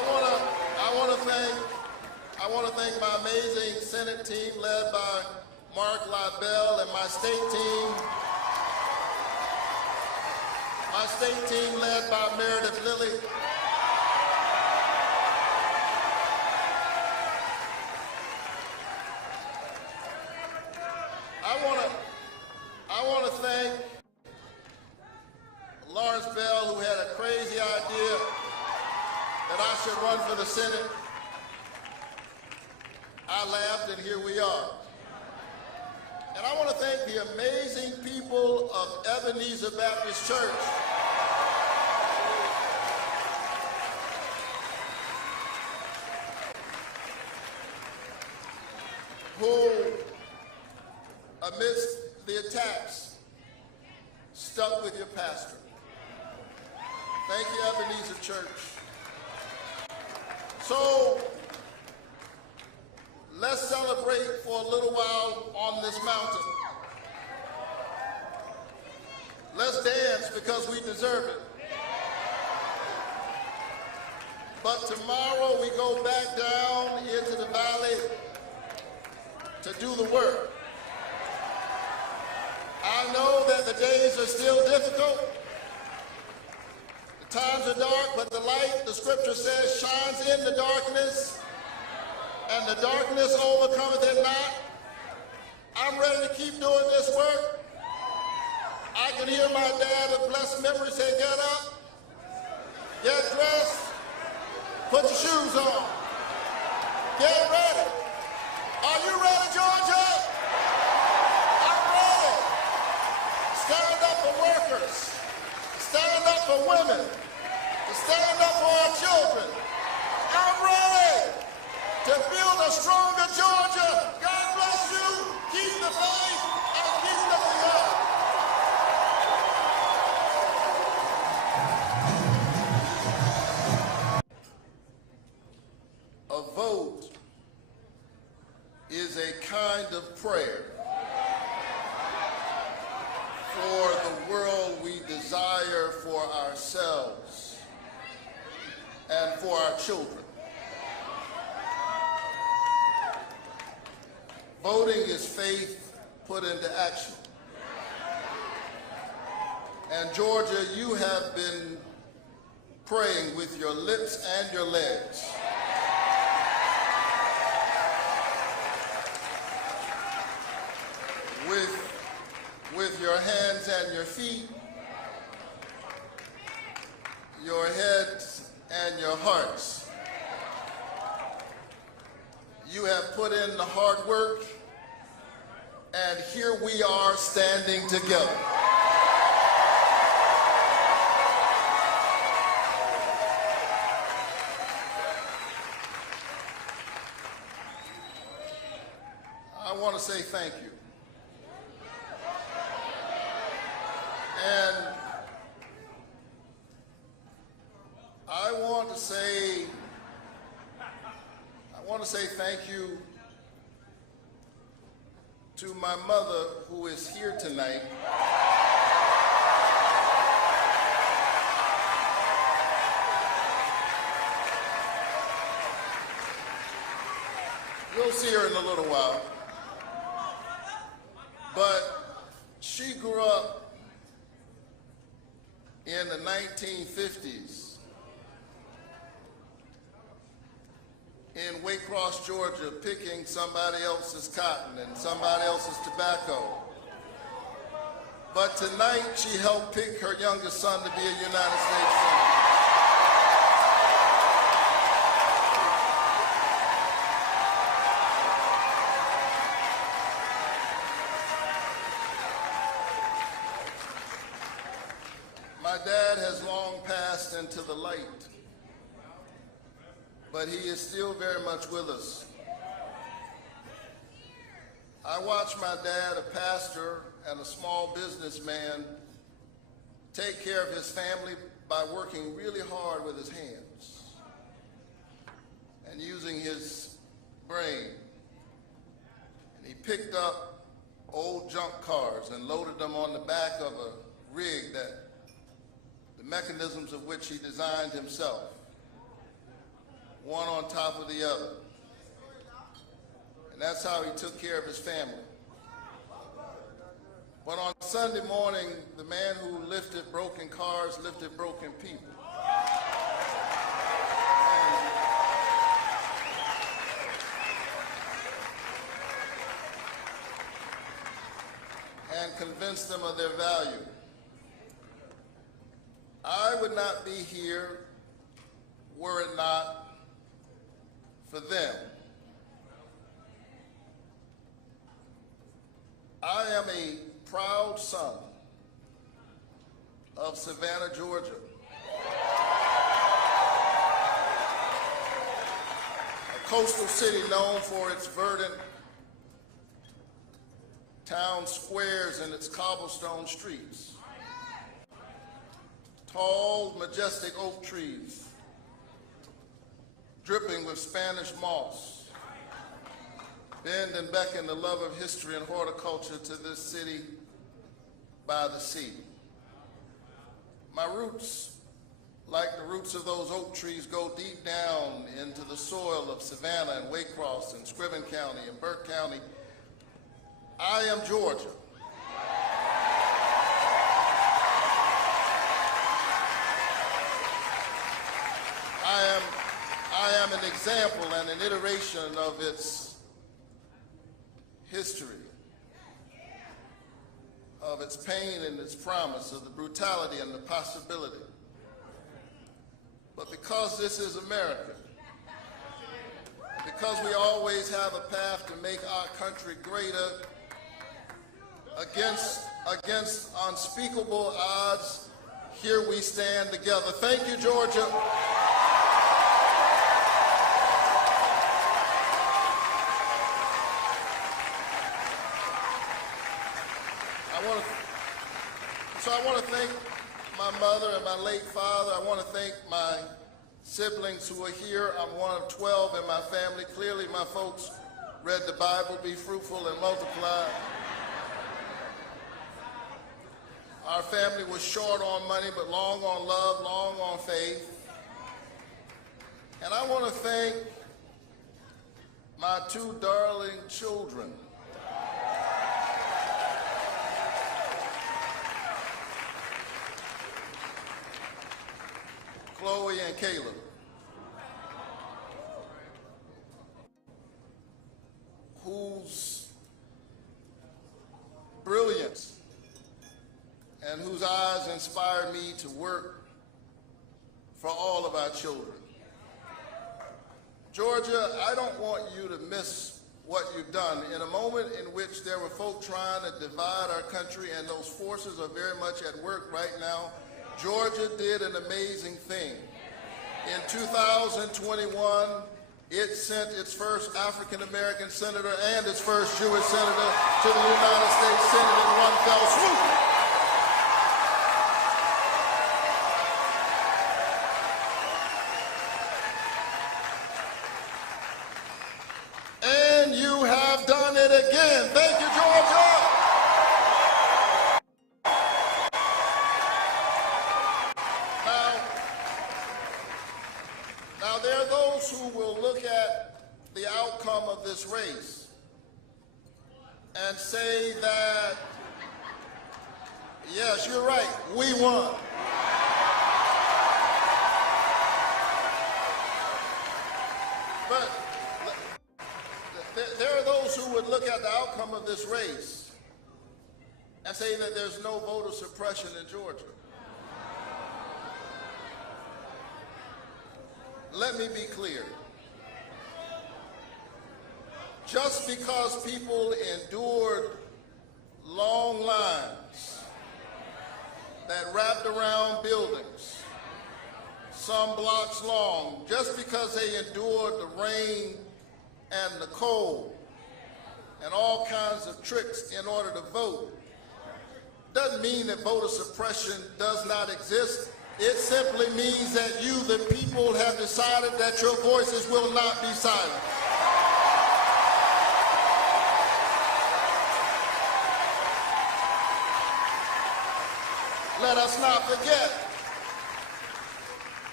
I want to thank my amazing Senate team led by Mark Libel and my state team led by Meredith Lilly. I want to thank Lawrence Bell, who had a crazy idea that I should run for the Senate. I laughed, and here we are. And I want to thank the amazing people of Ebenezer Baptist Church who, amidst the attacks, stuck with your pastor. Thank you, Ebenezer Church. So, let's celebrate for a little while on this mountain. Let's dance because we deserve it. But tomorrow we go back down into the valley to do the work. I know that the days are still difficult. The times are dark, but the light, the scripture says, shines in the darkness, and the darkness overcometh it not. I'm ready to keep doing this work. I can hear my dad of blessed memory say, get up, get dressed, put your shoes on, get ready. Are you ready, Georgia? I'm ready. Stand up for workers, stand up for women, to stand up for our children. I'm ready to build a stronger Georgia. God bless you. Keep the faith and keep looking up. A vote is a kind of prayer for the world we desire for ourselves and for our children. Voting is faith put into action. And Georgia, you have been praying with your lips and your legs. With your hands and your feet, your heads and your hearts. You have put in the hard work, and here we are standing together. I want to say thank you. And I want to say thank you to my mother, who is here tonight. You'll see her in a little while. But she grew up in the 1950s in Waycross, Georgia, picking somebody else's cotton and somebody else's tobacco. But tonight, she helped pick her youngest son to be a United States Senator. My dad has long passed into the light, but he is still very much with us. I watched my dad, a pastor and a small businessman, take care of his family by working really hard with his hands and using his brain. And he picked up old junk cars and loaded them on the back of a rig that the mechanisms of which he designed himself. one on top of the other. And that's how he took care of his family. But on Sunday morning, the man who lifted broken cars lifted broken people. And convinced them of their value. I would not be here were it not for them. I am a proud son of Savannah, Georgia, a coastal city known for its verdant town squares and its cobblestone streets, tall, majestic oak trees dripping with Spanish moss, bend and beckon the love of history and horticulture to this city by the sea. My roots, like the roots of those oak trees, go deep down into the soil of Savannah and Waycross and Scriven County and Burke County. I am Georgia. I am an example and an iteration of its history, of its pain and its promise, of the brutality and the possibility. But because this is America, because we always have a path to make our country greater, against unspeakable odds, here we stand together. Thank you, Georgia. I want to thank my mother and my late father. I want to thank my siblings who are here. I'm one of 12 in my family. Clearly, my folks read the Bible, be fruitful and multiply. Our family was short on money, but long on love, long on faith. And I want to thank my two darling children. Chloe and Caleb, whose brilliance and whose eyes inspired me to work for all of our children. Georgia, I don't want you to miss what you've done. In a moment in which there were folk trying to divide our country, and those forces are very much at work right now, Georgia did an amazing thing. In 2021, it sent its first African-American senator and its first Jewish senator to the United States Senate in one fell swoop. And you have done it again. Thank you, Georgia. Now, there are those who will look at the outcome of this race and say that, yes, you're right, we won. But there are those who would look at the outcome of this race and say that there's no voter suppression in Georgia. Let me be clear. Just because people endured long lines that wrapped around buildings, some blocks long, just because they endured the rain and the cold and all kinds of tricks in order to vote, doesn't mean that voter suppression does not exist. It simply means that you, the people, have decided that your voices will not be silent. Let us not forget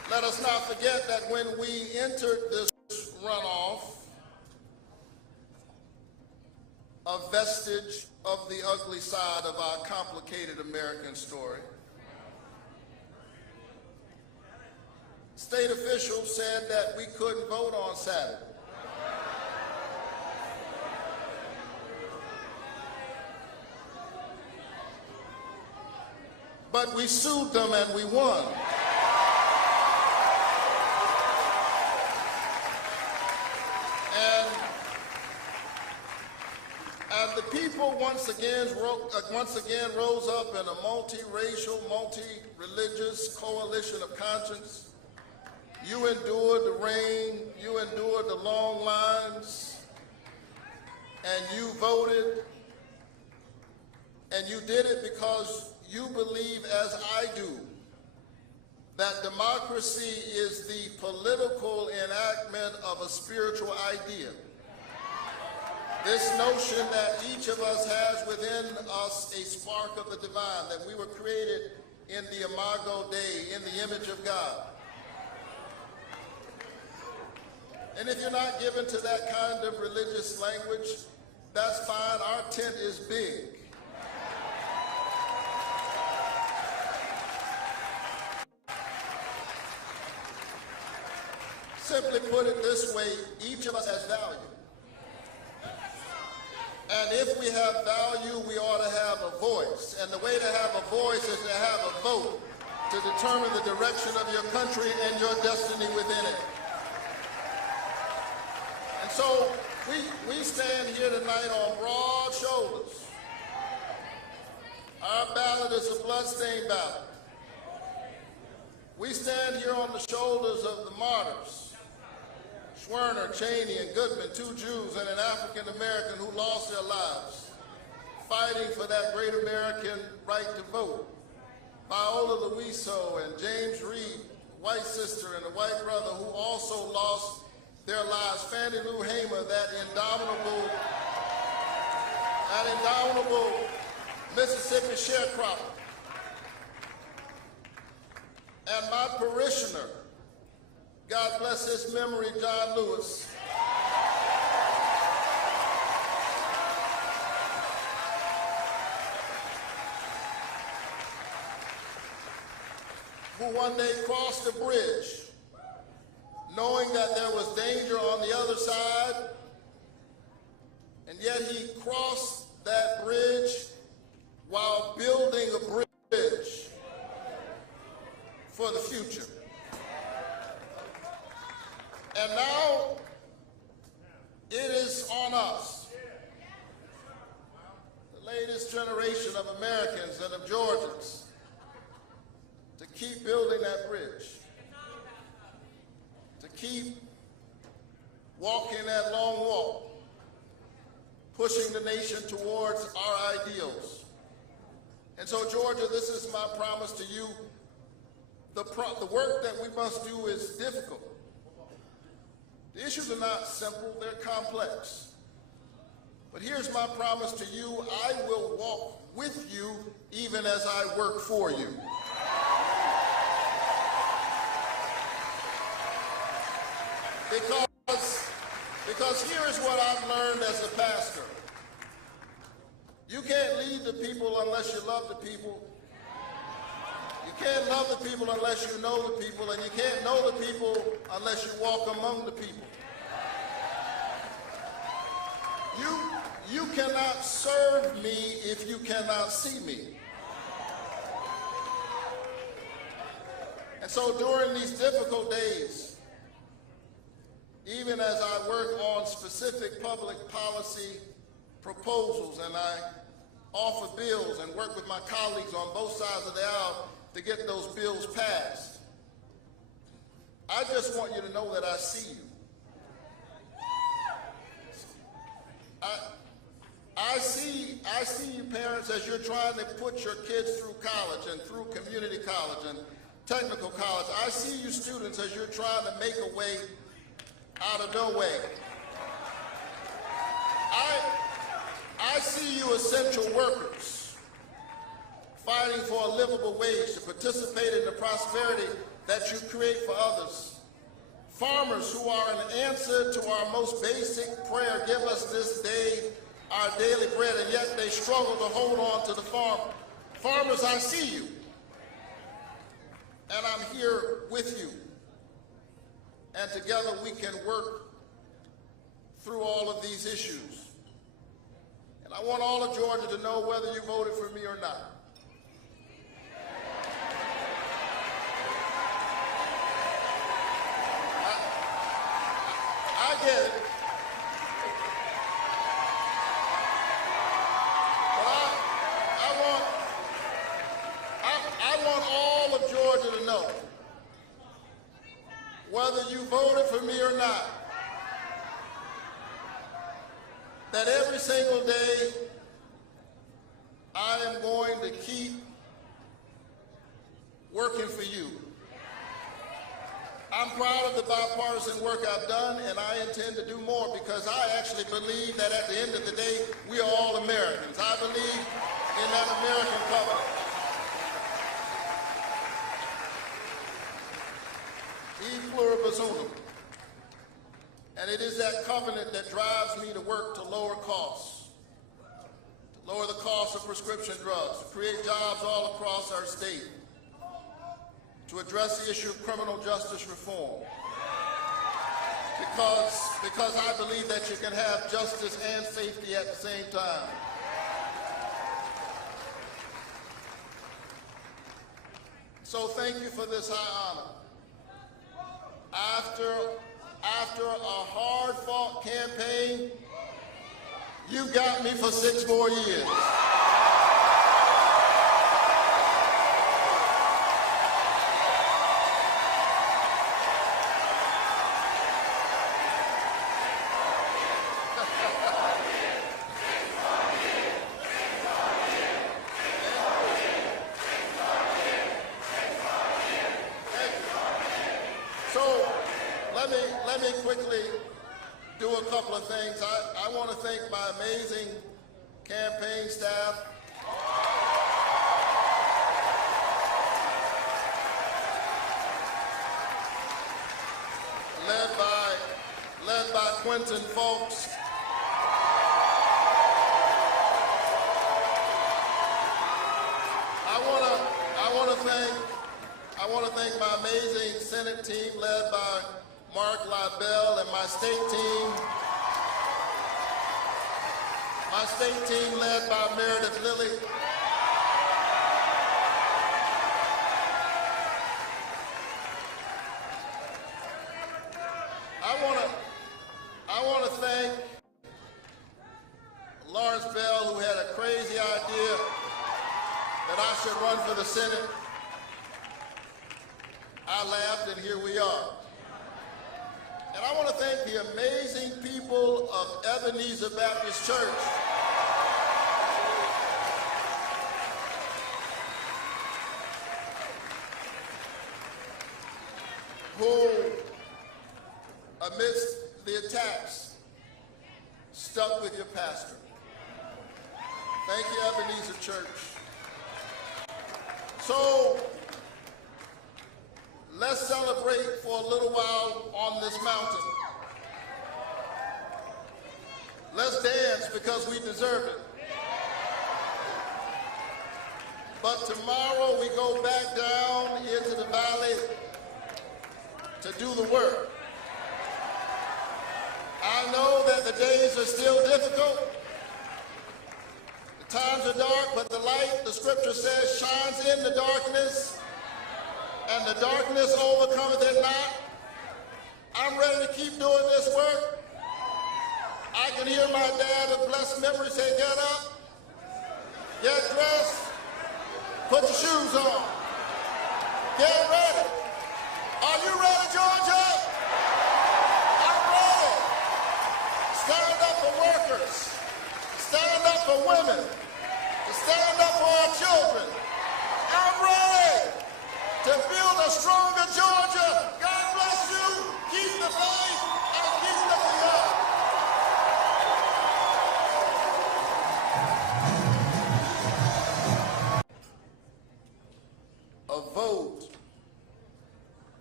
Let us not forget that when we entered this runoff, a vestige of the ugly side of our complicated American story, state officials said that we couldn't vote on Saturday. But we sued them and we won. And the people once again rose up in a multiracial, multi-religious coalition of conscience. You endured the rain, you endured the long lines, and you voted, and you did it because you believe, as I do, that democracy is the political enactment of a spiritual idea. This notion that each of us has within us a spark of the divine, that we were created in the imago Dei, in the image of God. And if you're not given to that kind of religious language, that's fine. Our tent is big. Simply put it this way, each of us has value. And if we have value, we ought to have a voice. And the way to have a voice is to have a vote to determine the direction of your country and your destiny within it. And so we stand here tonight on broad shoulders. Our ballot is a bloodstained ballot. We stand here on the shoulders of the martyrs, Schwerner, Cheney, and Goodman, two Jews and an African American who lost their lives fighting for that great American right to vote. Viola Luiso and James Reed, white sister and a white brother who also lost their lives. Fannie Lou Hamer, that indomitable Mississippi sharecropper. And my parishioner, God bless his memory, John Lewis, who one day crossed the bridge, knowing that there was danger on the other side, and yet he crossed that bridge while building a bridge for the future. And now it is on us, the latest generation of Americans and of Georgians, to keep building that bridge, to keep walking that long walk, pushing the nation towards our ideals. And so, Georgia, this is my promise to you. The work that we must do is difficult. The issues are not simple, they're complex. But here's my promise to you: I will walk with you even as I work for you. Because here is what I've learned as a pastor. You can't lead the people unless you love the people. You can't love the people unless you know the people, and you can't know the people unless you walk among the people. You cannot serve me if you cannot see me. And so during these difficult days, even as I work on specific public policy proposals and I offer bills and work with my colleagues on both sides of the aisle to get those bills passed, I just want you to know that I see you. I see you parents as you're trying to put your kids through college and through community college and technical college. I see you students as you're trying to make a way out of no way. I see you essential workers fighting for a livable wage to participate in the prosperity that you create for others. Farmers who are an answer to our most basic prayer, give us this day our daily bread, and yet they struggle to hold on to the farm. Farmers, I see you, and I'm here with you, and together we can work through all of these issues. And I want all of Georgia to know whether you voted for me or not. I get it. But I want all of Georgia to know, whether you voted for me or not, that every single day I am going to keep working for you. I'm proud of the bipartisan work I've done, and I intend to do more, because I actually believe that at the end of the day, we are all Americans. I believe in that American covenant. E pluribus unum. And it is that covenant that drives me to work to lower costs, to lower the cost of prescription drugs, to create jobs all across our state, to address the issue of criminal justice reform. Because I believe that you can have justice and safety at the same time. So thank you for this high honor. After a hard-fought campaign, you got me for 6 more years. Let me quickly do a couple of things. I want to thank my amazing campaign staff. Led by Quentin Folks. I want to thank my amazing Senate team led by Mark Libel, and my state team led by Meredith Lilly. I want to thank Lawrence Bell, who had a crazy idea that I should run for the Senate. I laughed, and here we are. And I want to thank the amazing people of Ebenezer Baptist Church who, amidst the attacks, stuck with your pastor. Thank you, Ebenezer Church. So, let's celebrate for a little while on this mountain. Let's dance because we deserve it. But tomorrow we go back down into the valley to do the work. I know that the days are still difficult. The times are dark, but the light, the scripture says, shines in the darkness, and the darkness overcometh it not. I'm ready to keep doing this work. I can hear my dad of blessed memory say, get up, get dressed, put your shoes on, get ready. Are you ready, Georgia? I'm ready. Stand up for workers, stand up for women, stand up for our children. I'm ready to build a stronger Georgia. God bless you. Keep the faith and keep looking up. A vote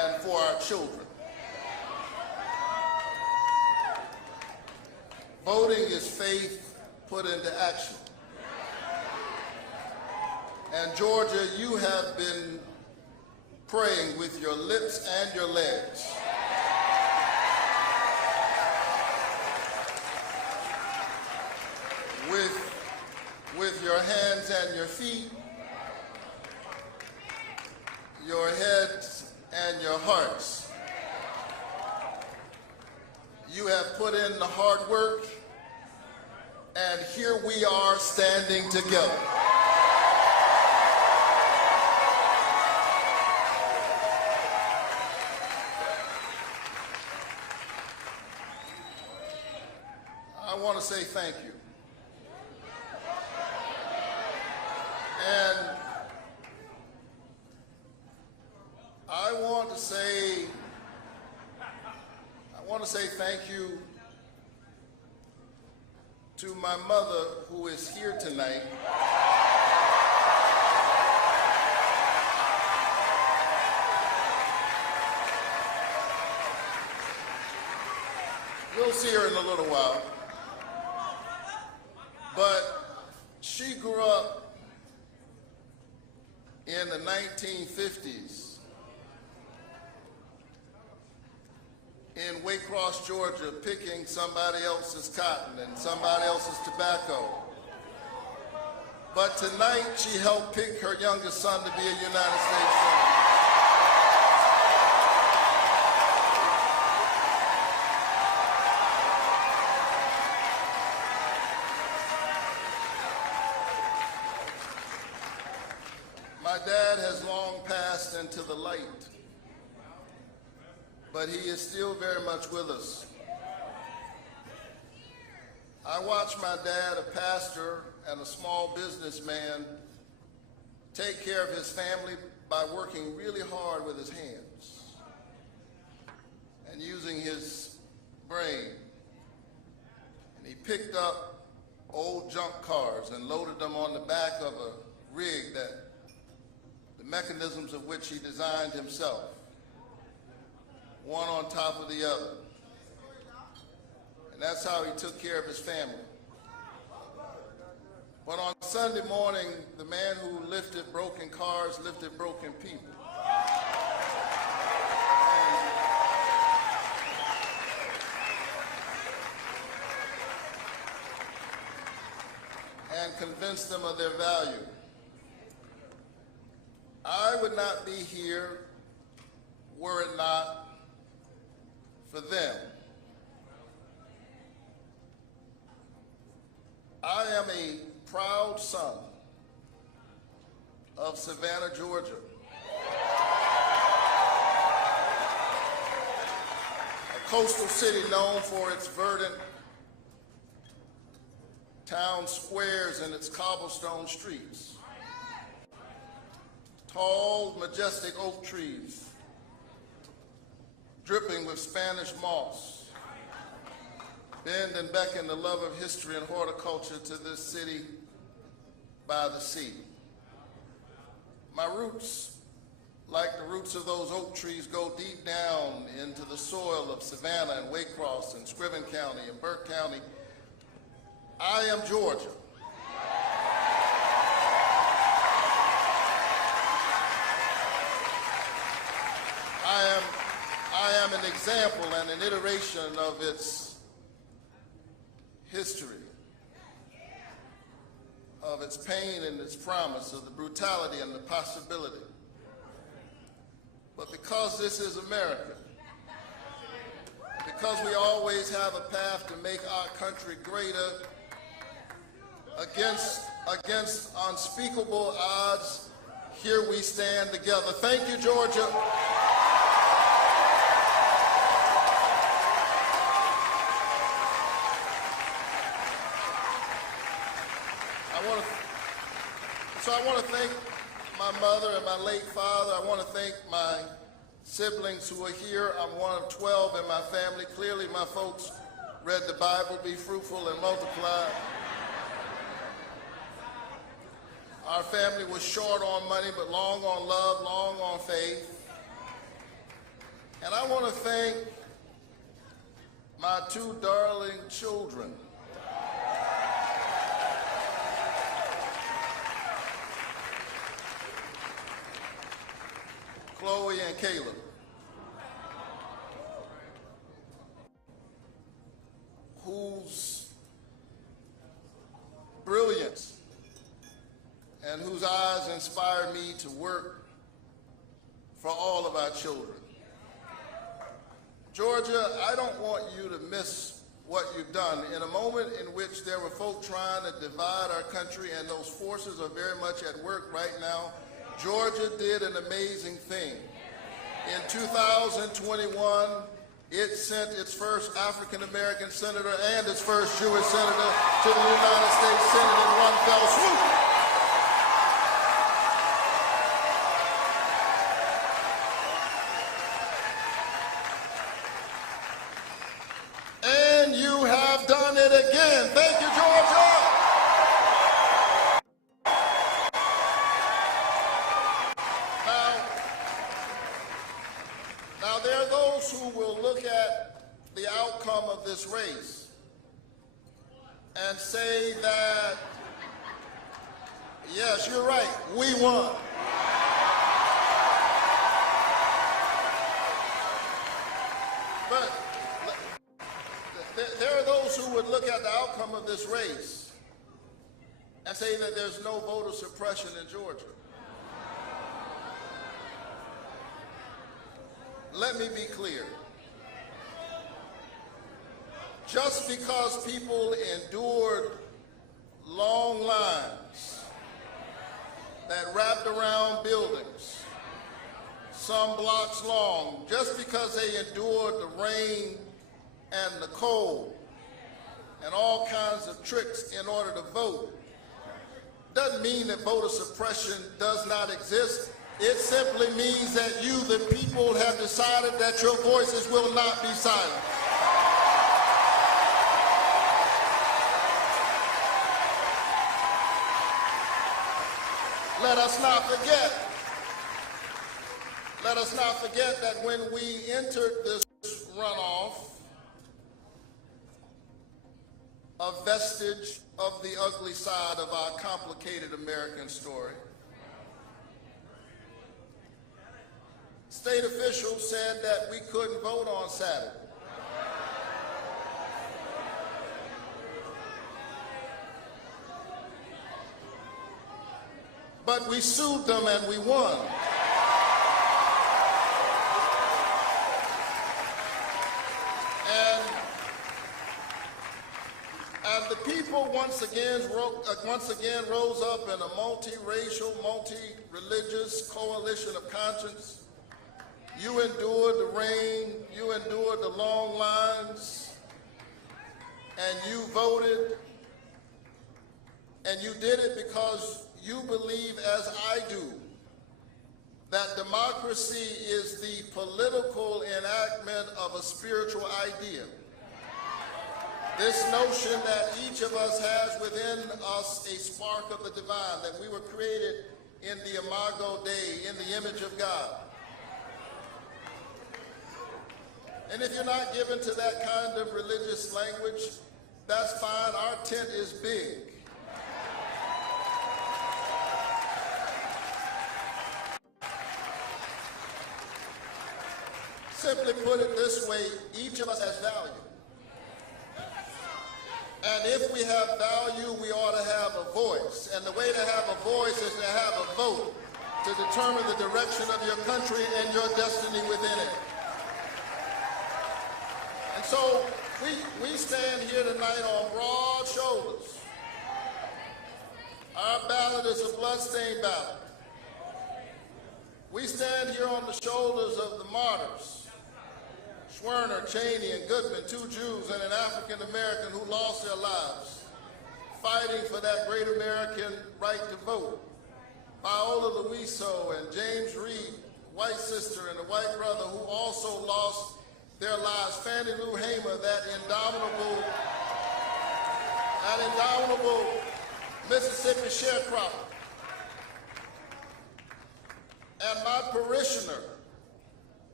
and for our children. Voting is faith put into action. And Georgia, you have been praying with your lips and your legs. With your hands and your feet, your heads and your hearts. You have put in the hard work, and here we are standing together. I want to say thank you. And I want to say thank you to my mother, who is here tonight. You'll see her in a little while. But she grew up in the 1950s in Waycross, Georgia, picking somebody else's cotton and somebody else's tobacco. But tonight, she helped pick her youngest son to be a United States Senator. My dad has long passed into the light, but he is still very much with us. I watched my dad, a pastor and a small businessman, take care of his family by working really hard with his hands and using his brain. And he picked up old junk cars and loaded them on the back of a rig that the mechanisms of which he designed himself, one on top of the other. And that's how he took care of his family. But on Sunday morning, the man who lifted broken cars lifted broken people. And convinced them of their value. I would not be here were it not for them. I am a proud son of Savannah, Georgia. A coastal city known for its verdant town squares and its cobblestone streets. Tall, majestic oak trees, dripping with Spanish moss, bend and beckon the love of history and horticulture to this city by the sea. My roots, like the roots of those oak trees, go deep down into the soil of Savannah and Waycross and Scriven County and Burke County. I am Georgia. I am an example and an iteration of its history, of its pain and its promise, of the brutality and the possibility. But because this is America, because we always have a path to make our country greater, against unspeakable odds, here we stand together. Thank you, Georgia. I want to thank my mother and my late father. I want to thank my siblings who are here. I'm one of 12 in my family. Clearly, my folks read the Bible, be fruitful and multiply. Our family was short on money, but long on love, long on faith. And I want to thank my two darling children, Chloe and Caleb, whose brilliance and whose eyes inspired me to work for all of our children. Georgia, I don't want you to miss what you've done. In a moment in which there were folk trying to divide our country, and those forces are very much at work right now, Georgia did an amazing thing. In 2021, it sent its first African-American senator and its first Jewish senator to the United States Senate in one fell swoop. And you have done it again. Thank you, Georgia. Now there are those who will look at the outcome of this race and say that, yes, you're right, we won. But there are those who would look at the outcome of this race and say that there's no voter suppression in Georgia. Let me be clear. Just because people endured long lines that wrapped around buildings, some blocks long, just because they endured the rain and the cold and all kinds of tricks in order to vote, doesn't mean that voter suppression does not exist. It simply means that you, the people, have decided that your voices will not be silent. Let us not forget that when we entered this runoff, a vestige of the ugly side of our complicated American story, state officials said that we couldn't vote on Saturday. But we sued them and we won. And the people once again rose up in a multiracial, multi-religious coalition of conscience. You endured the rain, you endured the long lines, and you voted, and you did it because you believe, as I do, that democracy is the political enactment of a spiritual idea. This notion that each of us has within us a spark of the divine, that we were created in the imago Dei, in the image of God. And if you're not given to that kind of religious language, that's fine. Our tent is big. Simply put it this way, each of us has value. And if we have value, we ought to have a voice. And the way to have a voice is to have a vote to determine the direction of your country and your destiny within it. And so we stand here tonight on broad shoulders. Our ballot is a bloodstained ballot. We stand here on the shoulders of the martyrs, Schwerner, Cheney, and Goodman, two Jews and an African-American who lost their lives fighting for that great American right to vote. Viola Luiso and James Reed, white sister and a white brother who also lost their lives. Fannie Lou Hamer, that indomitable Mississippi sharecropper. And my parishioner,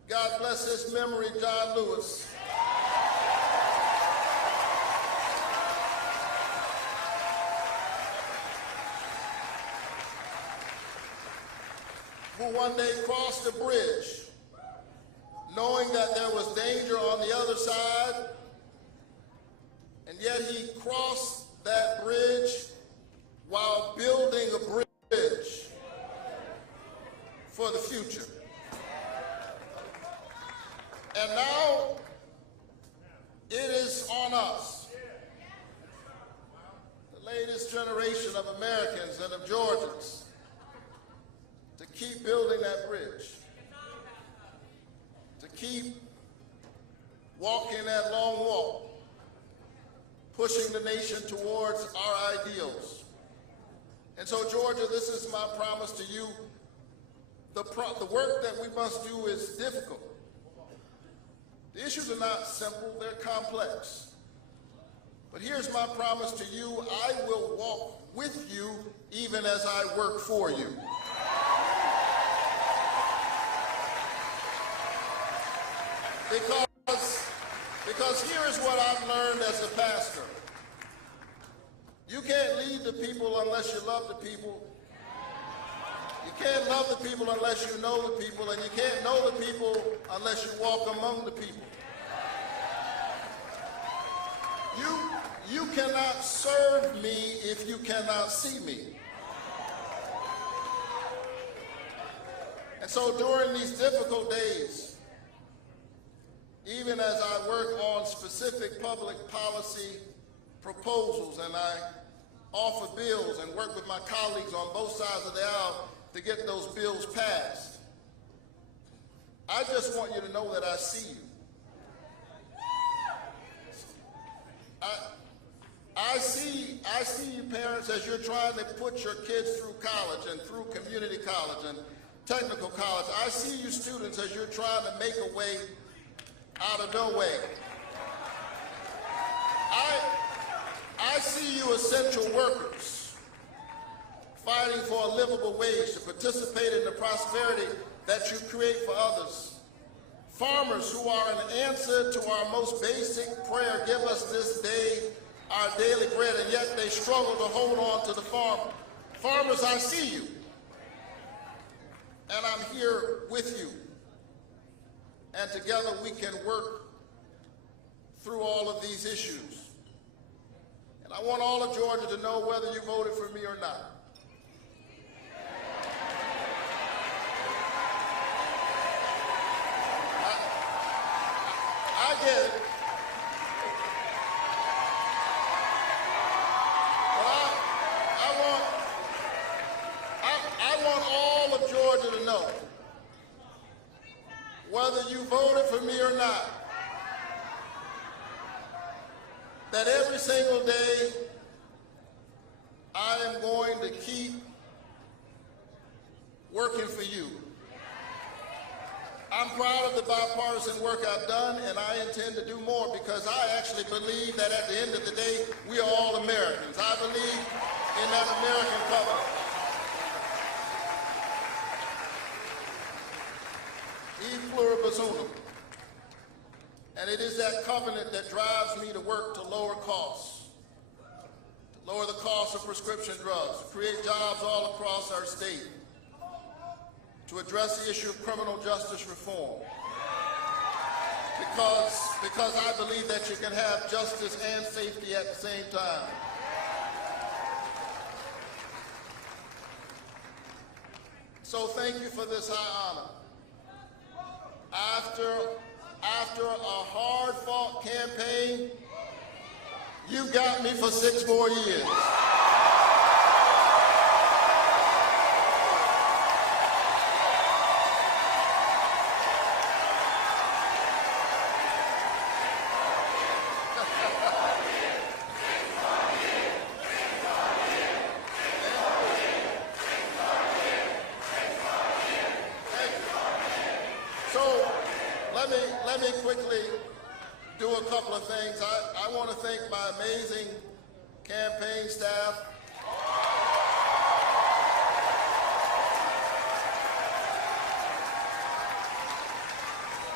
God bless his memory, John Lewis. Who one day crossed the bridge, knowing that there was danger on the other side, and yet he crossed that bridge while building a bridge for the future. And now it is on us, the latest generation of Americans and of Georgians, to keep building that bridge, to keep walking that long walk, pushing the nation towards our ideals. And so, Georgia, this is my promise to you. The work that we must do is difficult. The issues are not simple, they're complex. But here's my promise to you: I will walk with you even as I work for you. Because here is what I've learned as a pastor. You can't lead the people unless you love the people. You can't love the people unless you know the people, and you can't know the people unless you walk among the people. You cannot serve me if you cannot see me. And so during these difficult days, even as I work on specific public policy proposals and I offer bills and work with my colleagues on both sides of the aisle to get those bills passed, I just want you to know that I see you. I see you parents as you're trying to put your kids through college and through community college and technical college. I see you students as you're trying to make a way out of no way. I see you essential workers fighting for a livable wage to participate in the prosperity that you create for others. Farmers who are an answer to our most basic prayer: give us this day our daily bread, and yet they struggle to hold on to the farm. Farmers, I see you, and I'm here with you. And together we can work through all of these issues. And I want all of Georgia to know whether you voted for me or not. I get it. But I want all of Georgia to know, whether you voted for me or not, that every single day I am going to keep working for you. I'm proud of the bipartisan work I've done, and I intend to do more, because I actually believe that at the end of the day, we are all Americans. I believe in that American covenant. E pluribus unum. And it is that covenant that drives me to work to lower costs, to lower the cost of prescription drugs, to create jobs all across our state, to address the issue of criminal justice reform. Because I believe that you can have justice and safety at the same time. So thank you for this high honor. After a hard-fought campaign, you got me for 6 more years. Let me quickly do a couple of things. I want to thank my amazing campaign staff.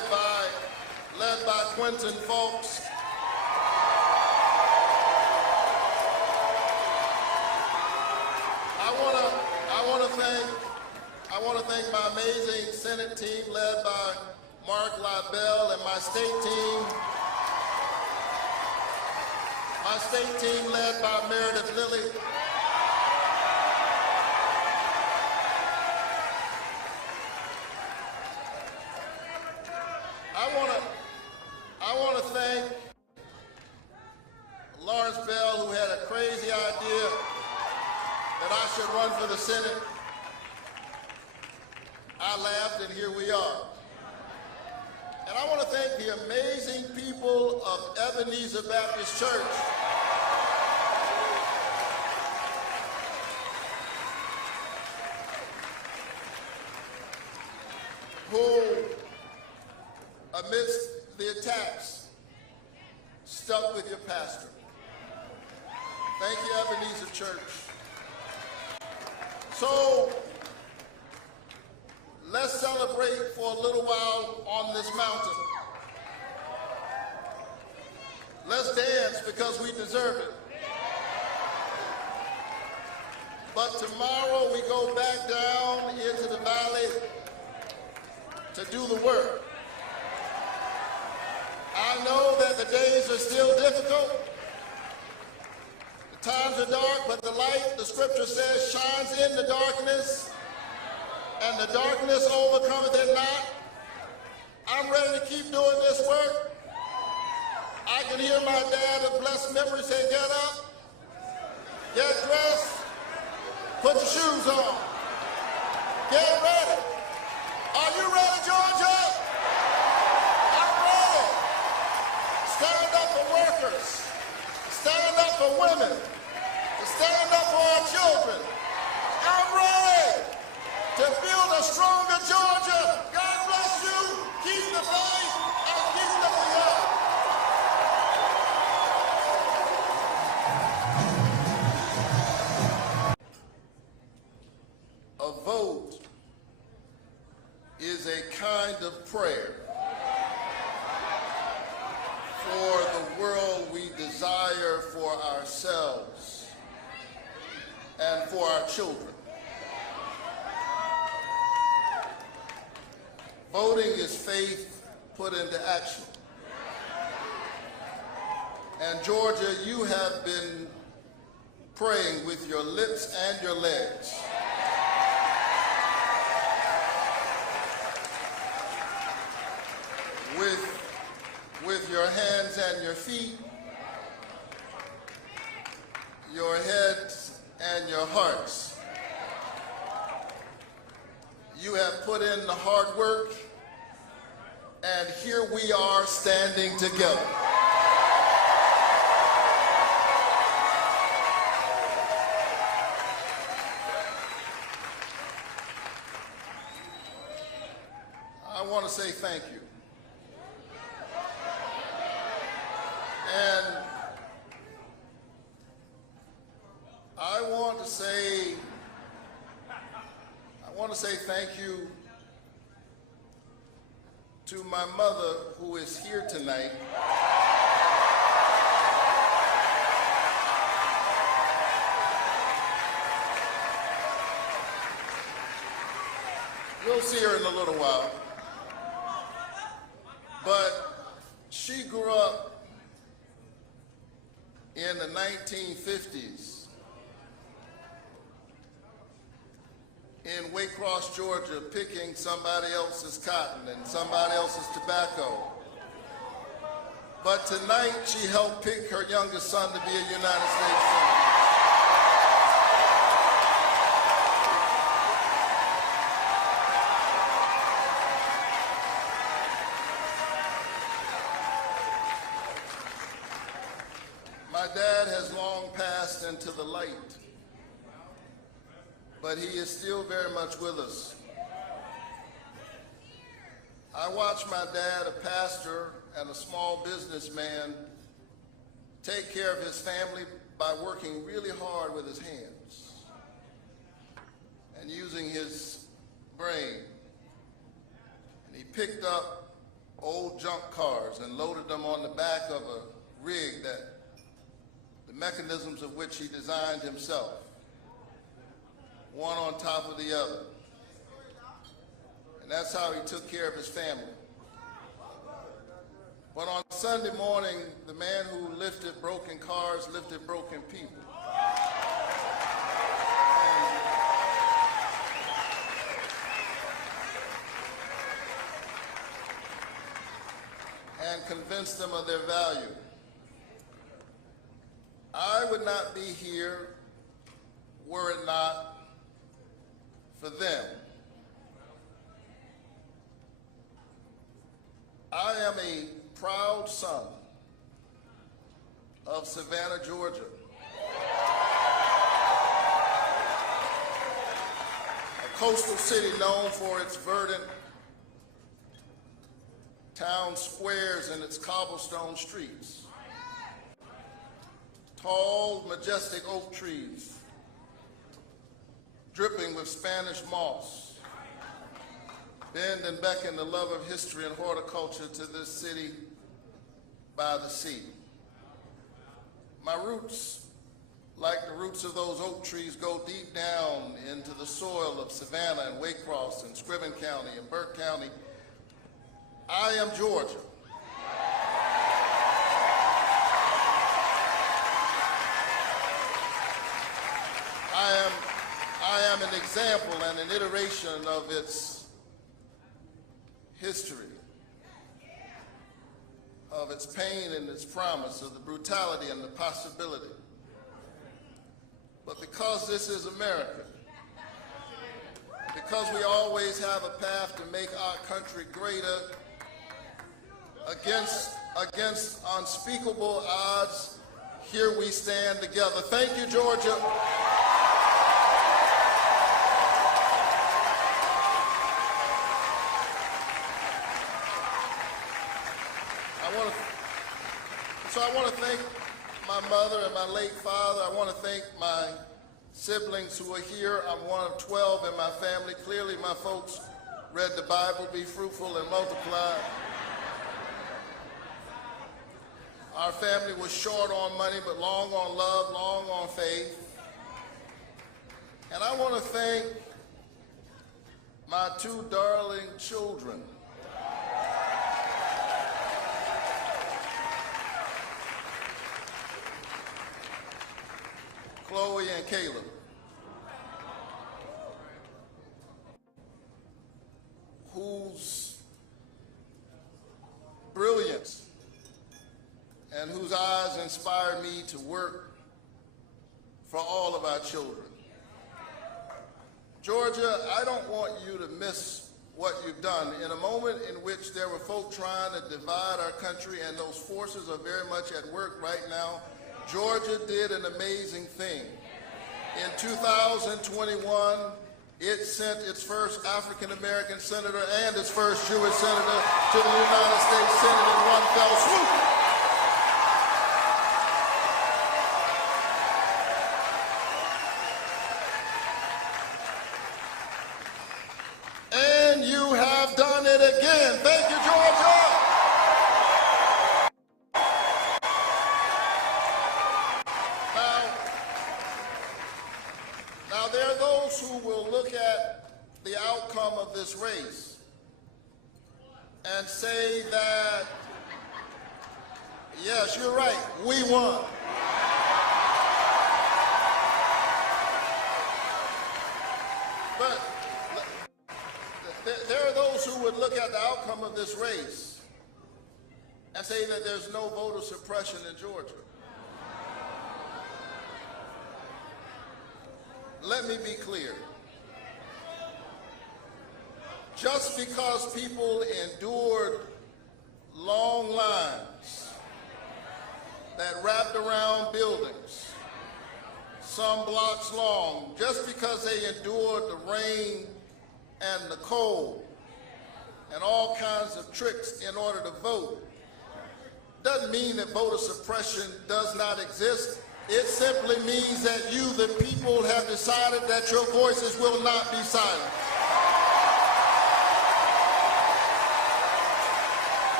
Clinton folks. I want to thank my amazing Senate team led by Mark Libel and my state team led by Meredith Lilly. I want to thank Lawrence Bell, who had a crazy idea that I should run for the Senate. I laughed, and here we are. And I want to thank the amazing people of Ebenezer Baptist Church who, amidst the attacks, stuck with your pastor. Thank you, Ebenezer Church. So, let's celebrate for a little while on this mountain. Let's dance because we deserve it. But tomorrow we go back down into the valley to do the work. I know that the days are still difficult. The times are dark, but the light, the scripture says, shines in the darkness, and the darkness overcometh it not. I'm ready to keep doing this work. I can hear my dad of blessed memory say, get up, get dressed, put your shoes on, get ready. Are you ready, Georgia? I'm ready. Stand up for workers, stand up for women, stand up for our children. I'm ready to build a stronger Georgia. God bless you. Keep the faith and keep looking up. A vote is a kind of prayer for the world we desire for ourselves and for our children. Voting is faith put into action. And Georgia, you have been praying with your lips and your legs. With your hands and your feet, your heads and your hearts. You have put in the hard work, and here we are standing together. I want to say thank you. And I want to say thank you to my mother, who is here tonight. You'll see her in a little while. But she grew up in the 1950s in Waycross, Georgia, picking somebody else's cotton and somebody else's tobacco. But tonight, she helped pick her youngest son to be a United States Senator. My dad has long passed into the light, but he is still very much with us. I watched my dad, a pastor and a small businessman, take care of his family by working really hard with his hands and using his brain. And he picked up old junk cars and loaded them on the back of a rig that the mechanisms of which he designed himself, one on top of the other. And that's how he took care of his family. But on Sunday morning, the man who lifted broken cars lifted broken people. And convinced them of their value. I would not be here were it not for them. I am a proud son of Savannah, Georgia, a coastal city known for its verdant town squares and its cobblestone streets, tall, majestic oak trees dripping with Spanish moss, bend and beckon the love of history and horticulture to this city by the sea. My roots, like the roots of those oak trees, go deep down into the soil of Savannah and Waycross and Scriven County and Burke County. I am Georgia. I am an example and an iteration of its history, of its pain and its promise, of the brutality and the possibility. But because this is America, because we always have a path to make our country greater, against unspeakable odds, here we stand together. Thank you, Georgia. I want to thank my mother and my late father. I want to thank my siblings who are here. I'm one of 12 in my family. Clearly, my folks read the Bible, be fruitful and multiply. Our family was short on money, but long on love, long on faith. And I want to thank my two darling children. Chloe and Caleb, whose brilliance and whose eyes inspired me to work for all of our children. Georgia, I don't want you to miss what you've done. In a moment in which there were folk trying to divide our country, and those forces are very much at work right now, Georgia did an amazing thing. In 2021, it sent its first African-American senator and its first Jewish senator to the United States Senate in one fell swoop. And you have done it again. Thank you, Georgia. Now, there are those who will look at the outcome of this race and say that, yes, you're right, we won. But there are those who would look at the outcome of this race and say that there's no voter suppression in Georgia. Let me be clear. Just because people endured long lines that wrapped around buildings, some blocks long, just because they endured the rain and the cold and all kinds of tricks in order to vote, doesn't mean that voter suppression does not exist. It simply means that you, the people, have decided that your voices will not be silent.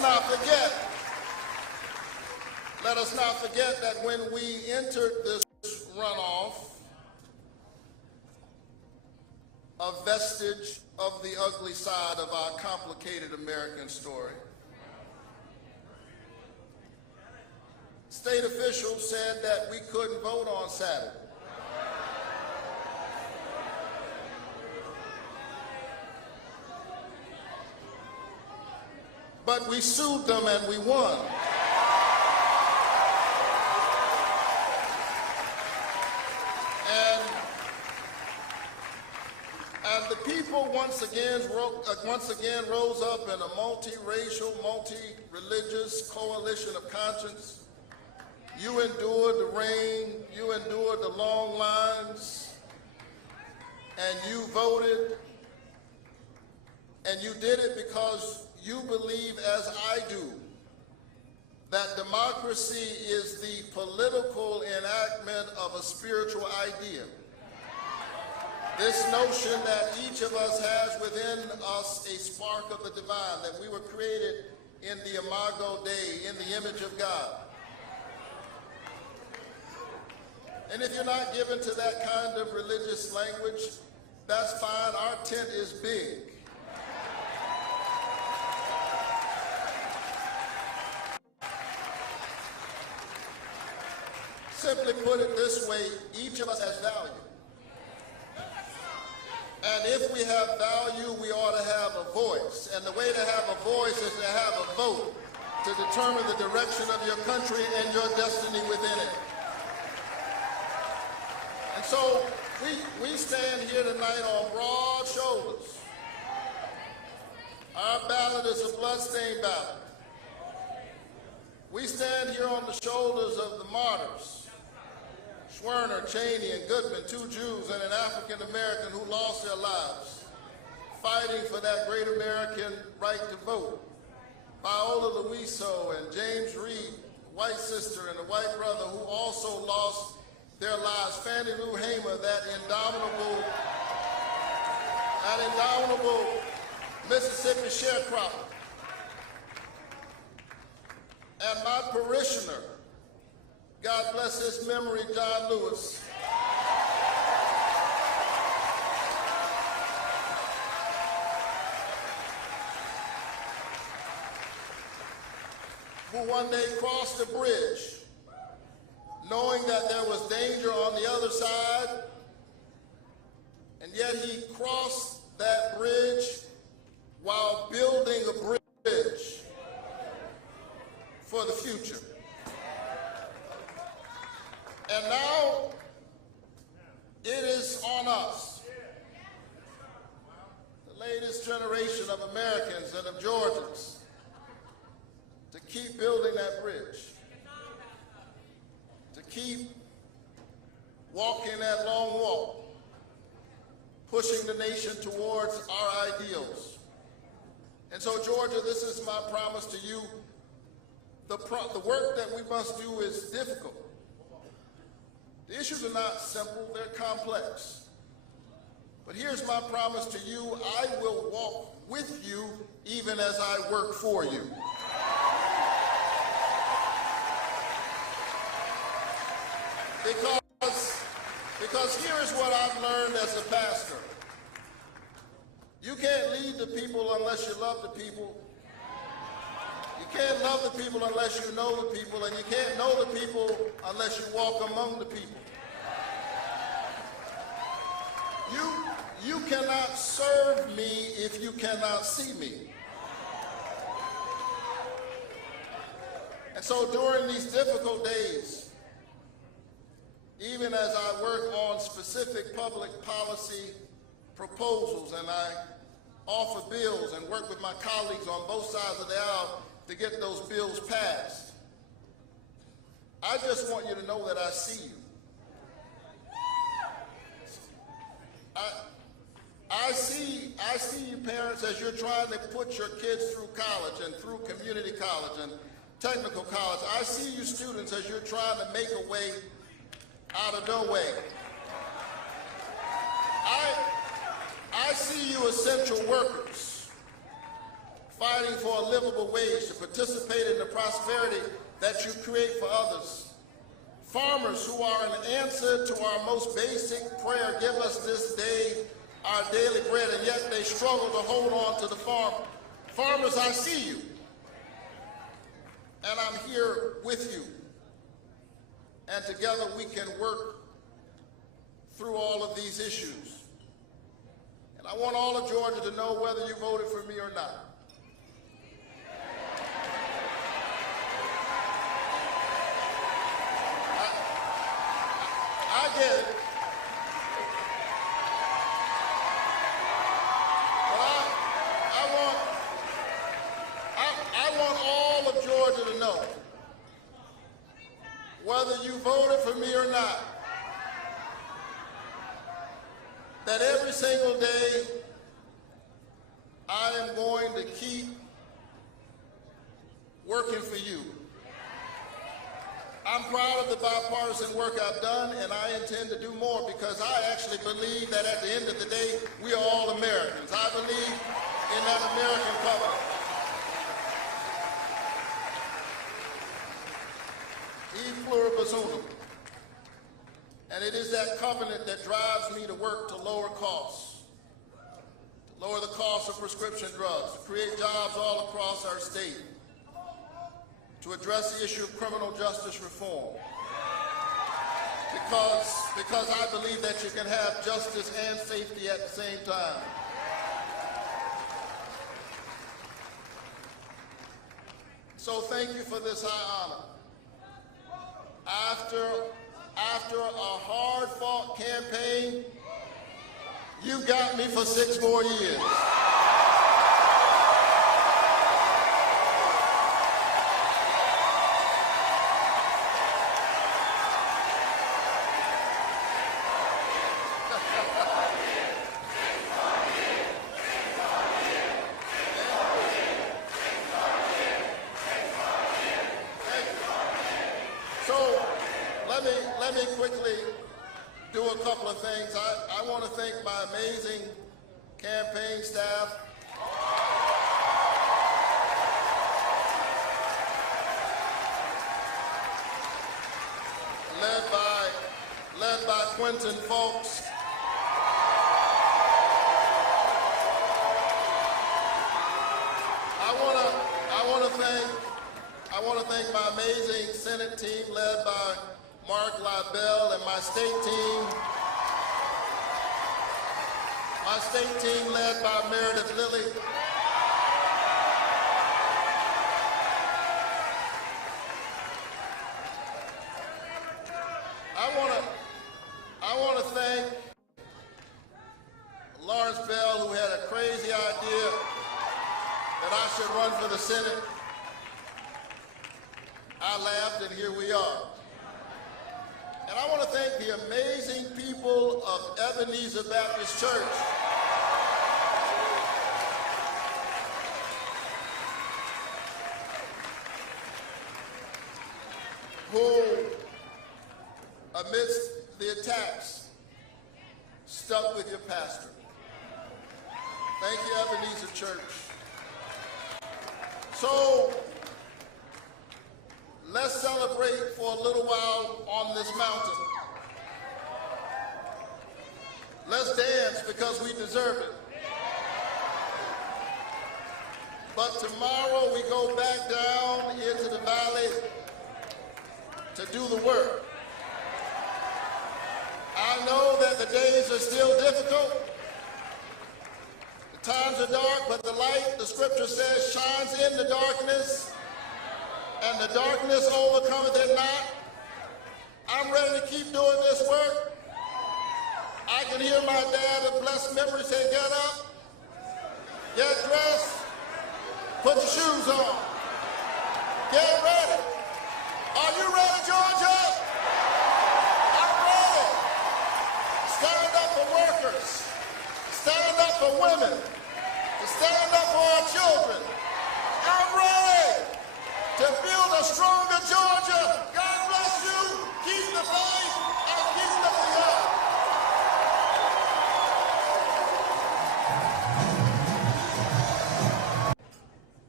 not forget that when we entered this runoff, a vestige of the ugly side of our complicated American story. State officials said that we couldn't vote on Saturday. But we sued them and we won. And the people once again rose up in a multiracial, multi-religious coalition of conscience. You endured the rain, you endured the long lines, and you voted, and you did it because you believe, as I do, that democracy is the political enactment of a spiritual idea. This notion that each of us has within us a spark of the divine, that we were created in the imago Dei, in the image of God. And if you're not given to that kind of religious language, that's fine. Our tent is big. Simply put it this way, each of us has value. And if we have value, we ought to have a voice. And the way to have a voice is to have a vote to determine the direction of your country and your destiny within it. And so we stand here tonight on broad shoulders. Our ballot is a bloodstained ballot. We stand here on the shoulders of the martyrs, Schwerner, Cheney, and Goodman, two Jews and an African American who lost their lives fighting for that great American right to vote. Viola Luiso and James Reed, a white sister and a white brother who also lost their lives. Fannie Lou Hamer, that indomitable Mississippi sharecropper. And my parishioner, God bless his memory, John Lewis, who one day crossed the bridge knowing that there was danger on the other side, and yet he crossed that bridge while building a bridge for the future. And now it is on us, the latest generation of Americans and of Georgians, to keep building that bridge, to keep walking that long walk, pushing the nation towards our ideals. And so, Georgia, this is my promise to you. The work that we must do is difficult. The issues are not simple, they're complex. But here's my promise to you: I will walk with you even as I work for you. Because here is what I've learned as a pastor. You can't lead the people unless you love the people. You can't love the people unless you know the people, and you can't know the people unless you walk among the people. You cannot serve me if you cannot see me. And so during these difficult days, even as I work on specific public policy proposals and I offer bills and work with my colleagues on both sides of the aisle to get those bills passed, I just want you to know that I see you. I see you parents as you're trying to put your kids through college and through community college and technical college. I see you students as you're trying to make a way out of no way. I see you essential workers fighting for a livable wage, to participate in the prosperity that you create for others. Farmers who are an answer to our most basic prayer, give us this day our daily bread, and yet they struggle to hold on to the farm. Farmers, I see you, and I'm here with you, and together we can work through all of these issues. And I want all of Georgia to know whether you voted for me or not. I get it. But I want all of Georgia to know, whether you voted for me or not, that every single day I am going to keep working for you. I'm proud of the bipartisan work I've done, and I intend to do more, because I actually believe that at the end of the day, we are all Americans. I believe in that American covenant. E pluribus unum. And it is that covenant that drives me to work to lower costs, to lower the cost of prescription drugs, to create jobs all across our state, to address the issue of criminal justice reform. Because I believe that you can have justice and safety at the same time. So thank you for this high honor. After a hard-fought campaign, you got me for 6 more years. Let me quickly do a couple of things. I want to thank my amazing campaign staff. Led by Quentin Folks. I want to thank my amazing Senate team led by Mark Libel, and my state team led by Meredith Lilly. I want to thank Lawrence Bell, who had a crazy idea that I should run for the Senate. I laughed, and here we are. And I want to thank the amazing people of Ebenezer Baptist Church who, amidst the attacks, stuck with your pastor. Thank you, Ebenezer Church. So, let's celebrate for a little while on this mountain. Let's dance because we deserve it. But tomorrow we go back down into the valley to do the work. I know that the days are still difficult. The times are dark, but the light, the scripture says, shines in the darkness, and the darkness overcometh it not. I'm ready to keep doing this work. I can hear my dad of blessed memory say, get up, get dressed, put your shoes on, get ready. Are you ready, Georgia? I'm ready. Stand up for workers, stand up for women, to stand up for our children. I'm ready to build a stronger Georgia. God bless you. Keep the faith and keep lifting up.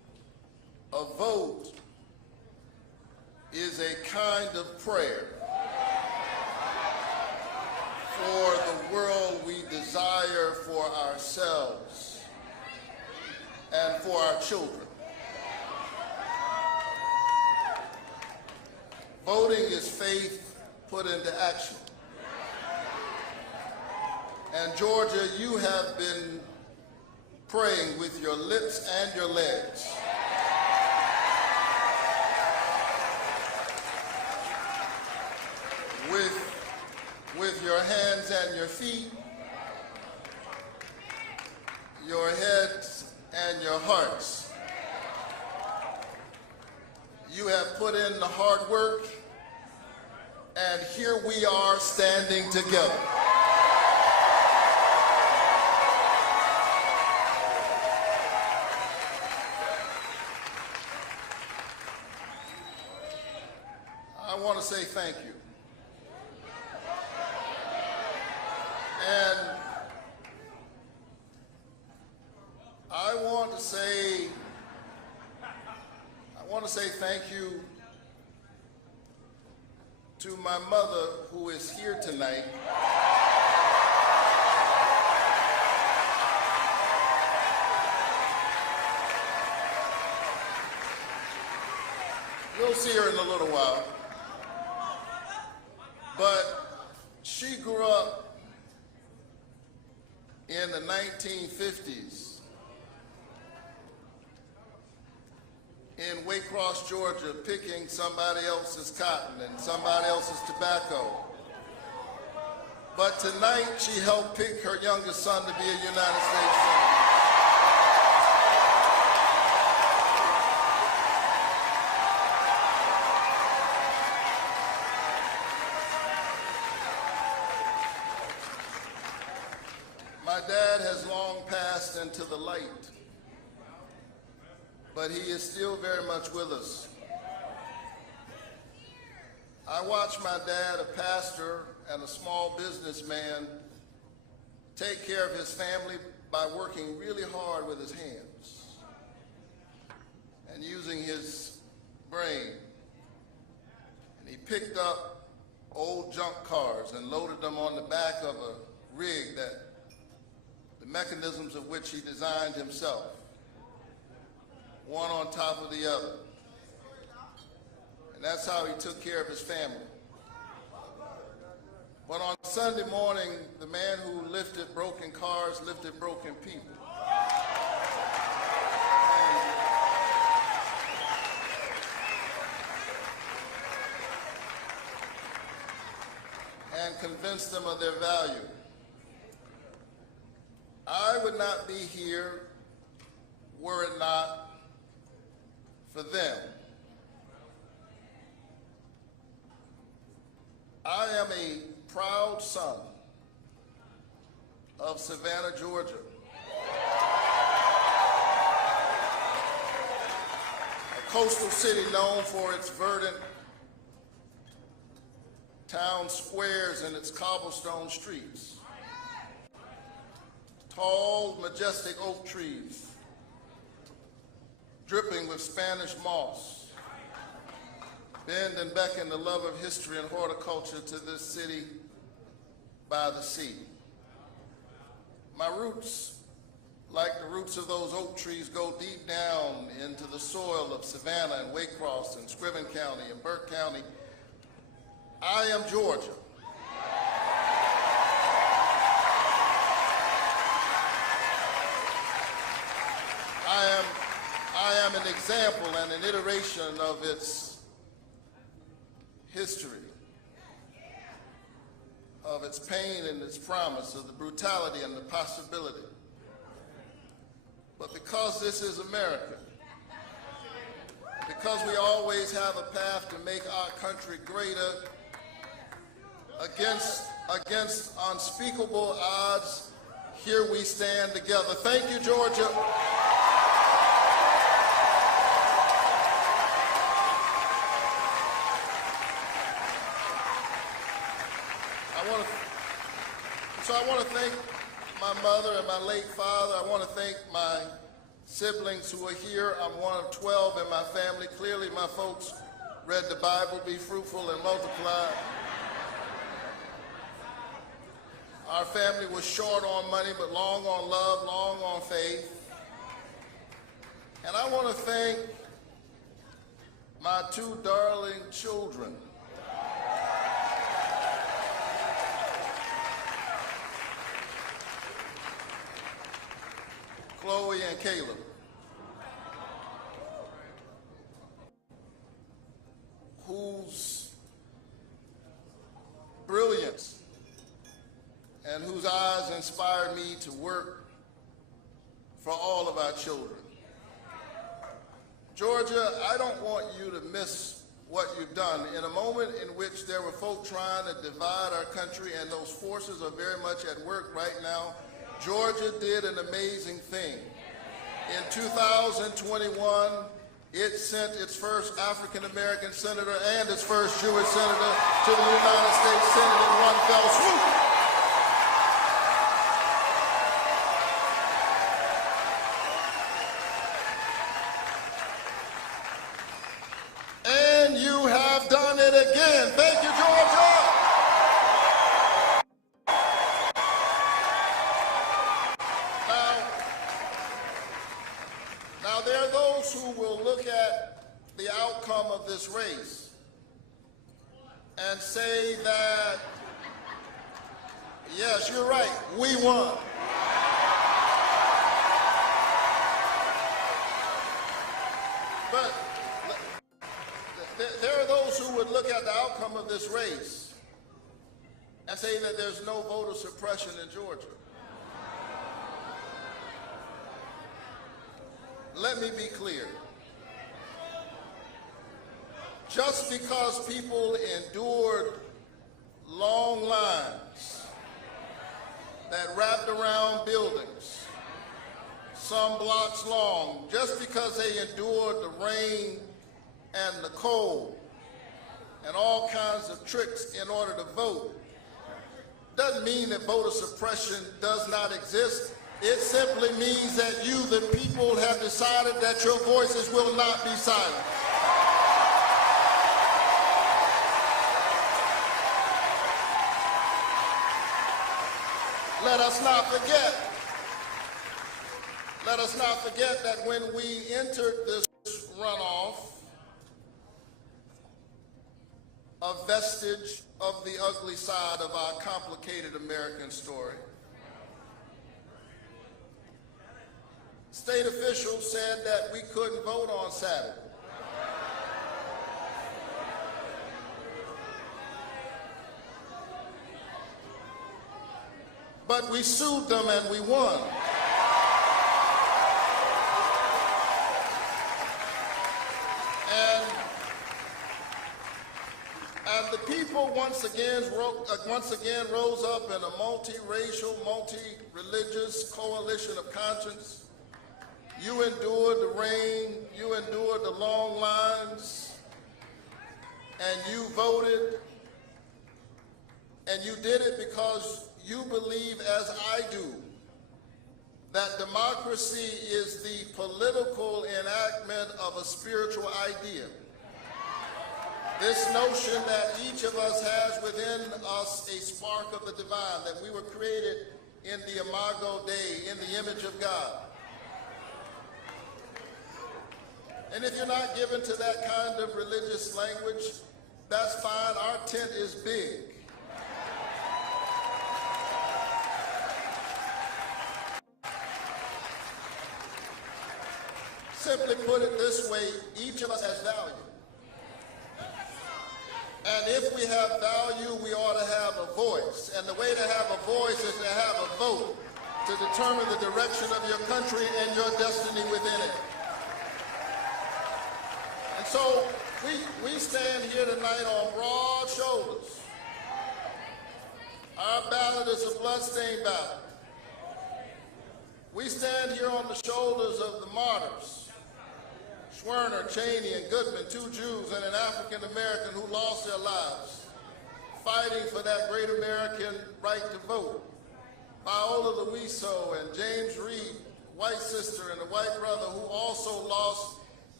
is a kind of prayer for the world we desire for ourselves and for our children. Voting is faith put into action. And Georgia, you have been praying with your lips and your legs. With your hands and your feet, your heads and your hearts. You have put in the hard work, and here we are standing together. I want to say thank you. And I want to say thank you to my mother, who is here tonight. You'll see her in a little while. But she grew up in the 1950s in Waycross, Georgia, picking somebody else's cotton and somebody else's tobacco. But tonight she helped pick her youngest son to be a United States Senator. My dad has long passed into the light, but he is still very much with us. I watched my dad, a pastor and a small businessman, take care of his family by working really hard with his hands and using his brain. And he picked up old junk cars and loaded them on the back of a rig that the mechanisms of which he designed himself, one on top of the other. And that's how he took care of his family. But on Sunday morning, the man who lifted broken cars lifted broken people. And convinced them of their value. I would not be here were it not for them. I am a proud son of Savannah, Georgia. A coastal city known for its verdant town squares and its cobblestone streets. Tall, majestic oak trees, dripping with Spanish moss, bend and beckon the love of history and horticulture to this city by the sea. My roots, like the roots of those oak trees, go deep down into the soil of Savannah and Waycross and Scriven County and Burke County. I am Georgia. I am an example and an iteration of its history, of its pain and its promise, of the brutality and the possibility. But because this is America, because we always have a path to make our country greater, against unspeakable odds, here we stand together. Thank you, Georgia. I want to thank my mother and my late father. I want to thank my siblings who are here. I'm one of 12 in my family. Clearly, my folks read the Bible, be fruitful and multiply. Our family was short on money, but long on love, long on faith. And I want to thank my two darling children. Chloe and Caleb, whose brilliance and whose eyes inspired me to work for all of our children. Georgia, I don't want you to miss what you've done. In a moment in which there were folk trying to divide our country, and those forces are very much at work right now, Georgia did an amazing thing. In 2021, it sent its first African-American senator and its first Jewish senator to the United States Senate in one fell swoop. And you have done it again. Thank you, Georgia. Now, there are those who will look at the outcome of this race and say that, yes, you're right, we won. But there are those who would look at the outcome of this race and say that there's no voter suppression in Georgia. Let me be clear. Just because people endured long lines that wrapped around buildings, some blocks long, just because they endured the rain and the cold and all kinds of tricks in order to vote, doesn't mean that voter suppression does not exist. It simply means that you, the people, have decided that your voices will not be silent. Let us not forget that when we entered this runoff, a vestige of the ugly side of our complicated American story, state officials said that we couldn't vote on Saturday. But we sued them and we won. And the people once again rose up in a multiracial, multi-religious coalition of conscience. You endured the rain, you endured the long lines, and you voted, and you did it because you believe, as I do, that democracy is the political enactment of a spiritual idea. This notion that each of us has within us a spark of the divine, that we were created in the imago Dei, in the image of God. And if you're not given to that kind of religious language, that's fine. Our tent is big. Simply put it this way, each of us has value. And if we have value, we ought to have a voice. And the way to have a voice is to have a vote to determine the direction of your country and your destiny within it. And so we stand here tonight on broad shoulders. Our ballot is a bloodstained ballot. We stand here on the shoulders of the martyrs, Schwerner, Cheney, and Goodman, two Jews and an African American who lost their lives fighting for that great American right to vote. Viola Luiso and James Reed, white sister and a white brother who also lost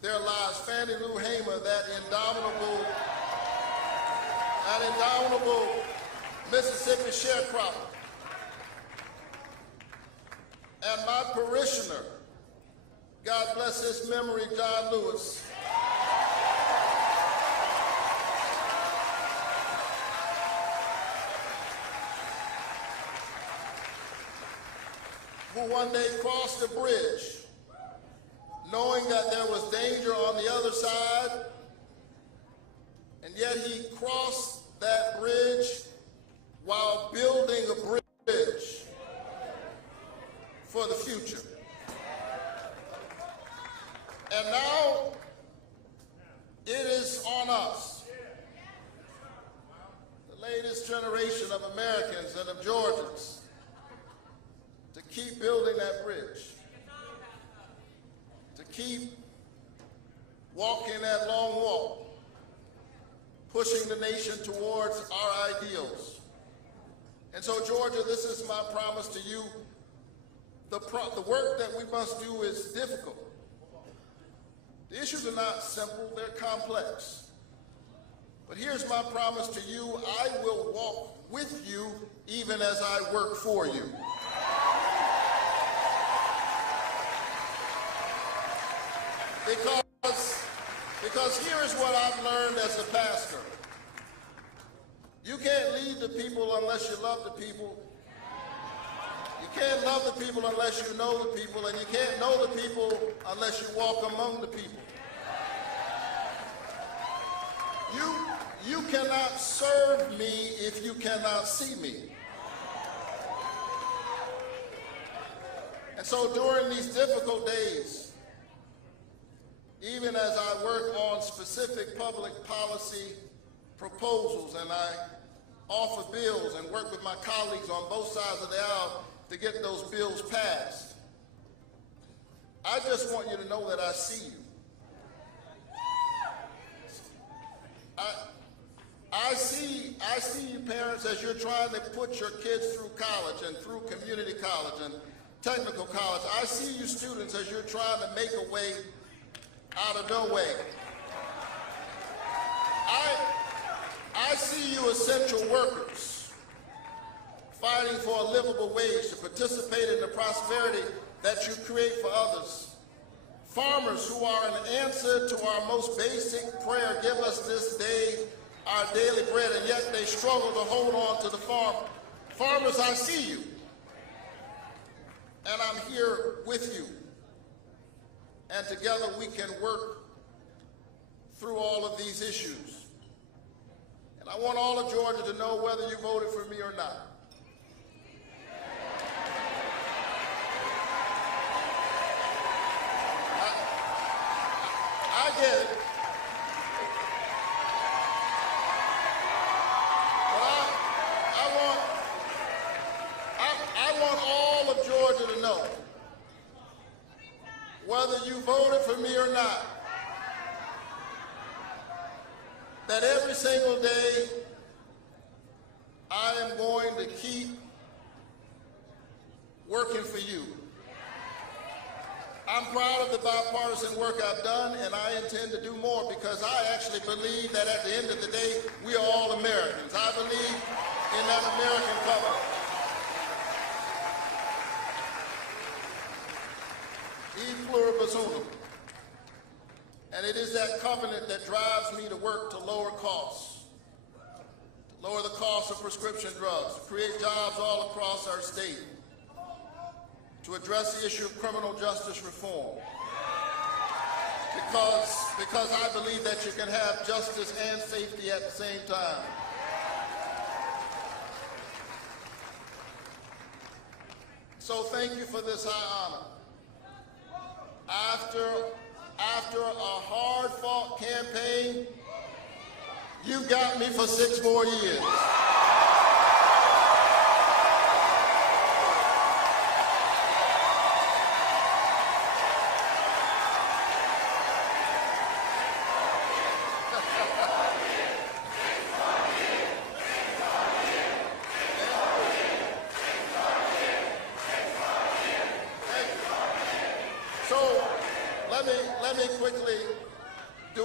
there lies Fannie Lou Hamer, that indomitable Mississippi sharecropper, and my parishioner, God bless his memory, John Lewis, who one day crossed the bridge knowing that there was danger on the other side, and yet he crossed that bridge while building a bridge for the future. And now it is on us, the latest generation of Americans and of Georgians, to keep building that bridge, to keep walking that long walk, pushing the nation towards our ideals. And so, Georgia, this is my promise to you. The work that we must do is difficult. The issues are not simple, they're complex. But here's my promise to you: I will walk with you even as I work for you. Because here is what I've learned as a pastor. You can't lead the people unless you love the people. You can't love the people unless you know the people, and you can't know the people unless you walk among the people. You cannot serve me if you cannot see me. And so during these difficult days, even as I work on specific public policy proposals and I offer bills and work with my colleagues on both sides of the aisle to get those bills passed, I just want you to know that I see you. I see you parents as you're trying to put your kids through college and through community college and technical college. I see you students as you're trying to make a way out of no way. I see you essential workers fighting for a livable wage to participate in the prosperity that you create for others. Farmers who are an answer to our most basic prayer: give us this day our daily bread, and yet they struggle to hold on to the farm. Farmers, I see you, and I'm here with you. And together we can work through all of these issues. And I want all of Georgia to know whether you voted for me or not. I get it. But I want all of Georgia to know, whether you voted for me or not, that every single day I am going to keep working for you. I'm proud of the bipartisan work I've done, and I intend to do more, because I actually believe that at the end of the day, we are all Americans. I believe in that American covenant. E pluribus unum. And it is that covenant that drives me to work to lower costs, to lower the cost of prescription drugs, to create jobs all across our state, to address the issue of criminal justice reform. Because I believe that you can have justice and safety at the same time. So thank you for this high honor. After a hard-fought campaign, you got me for 6 more years. So let me quickly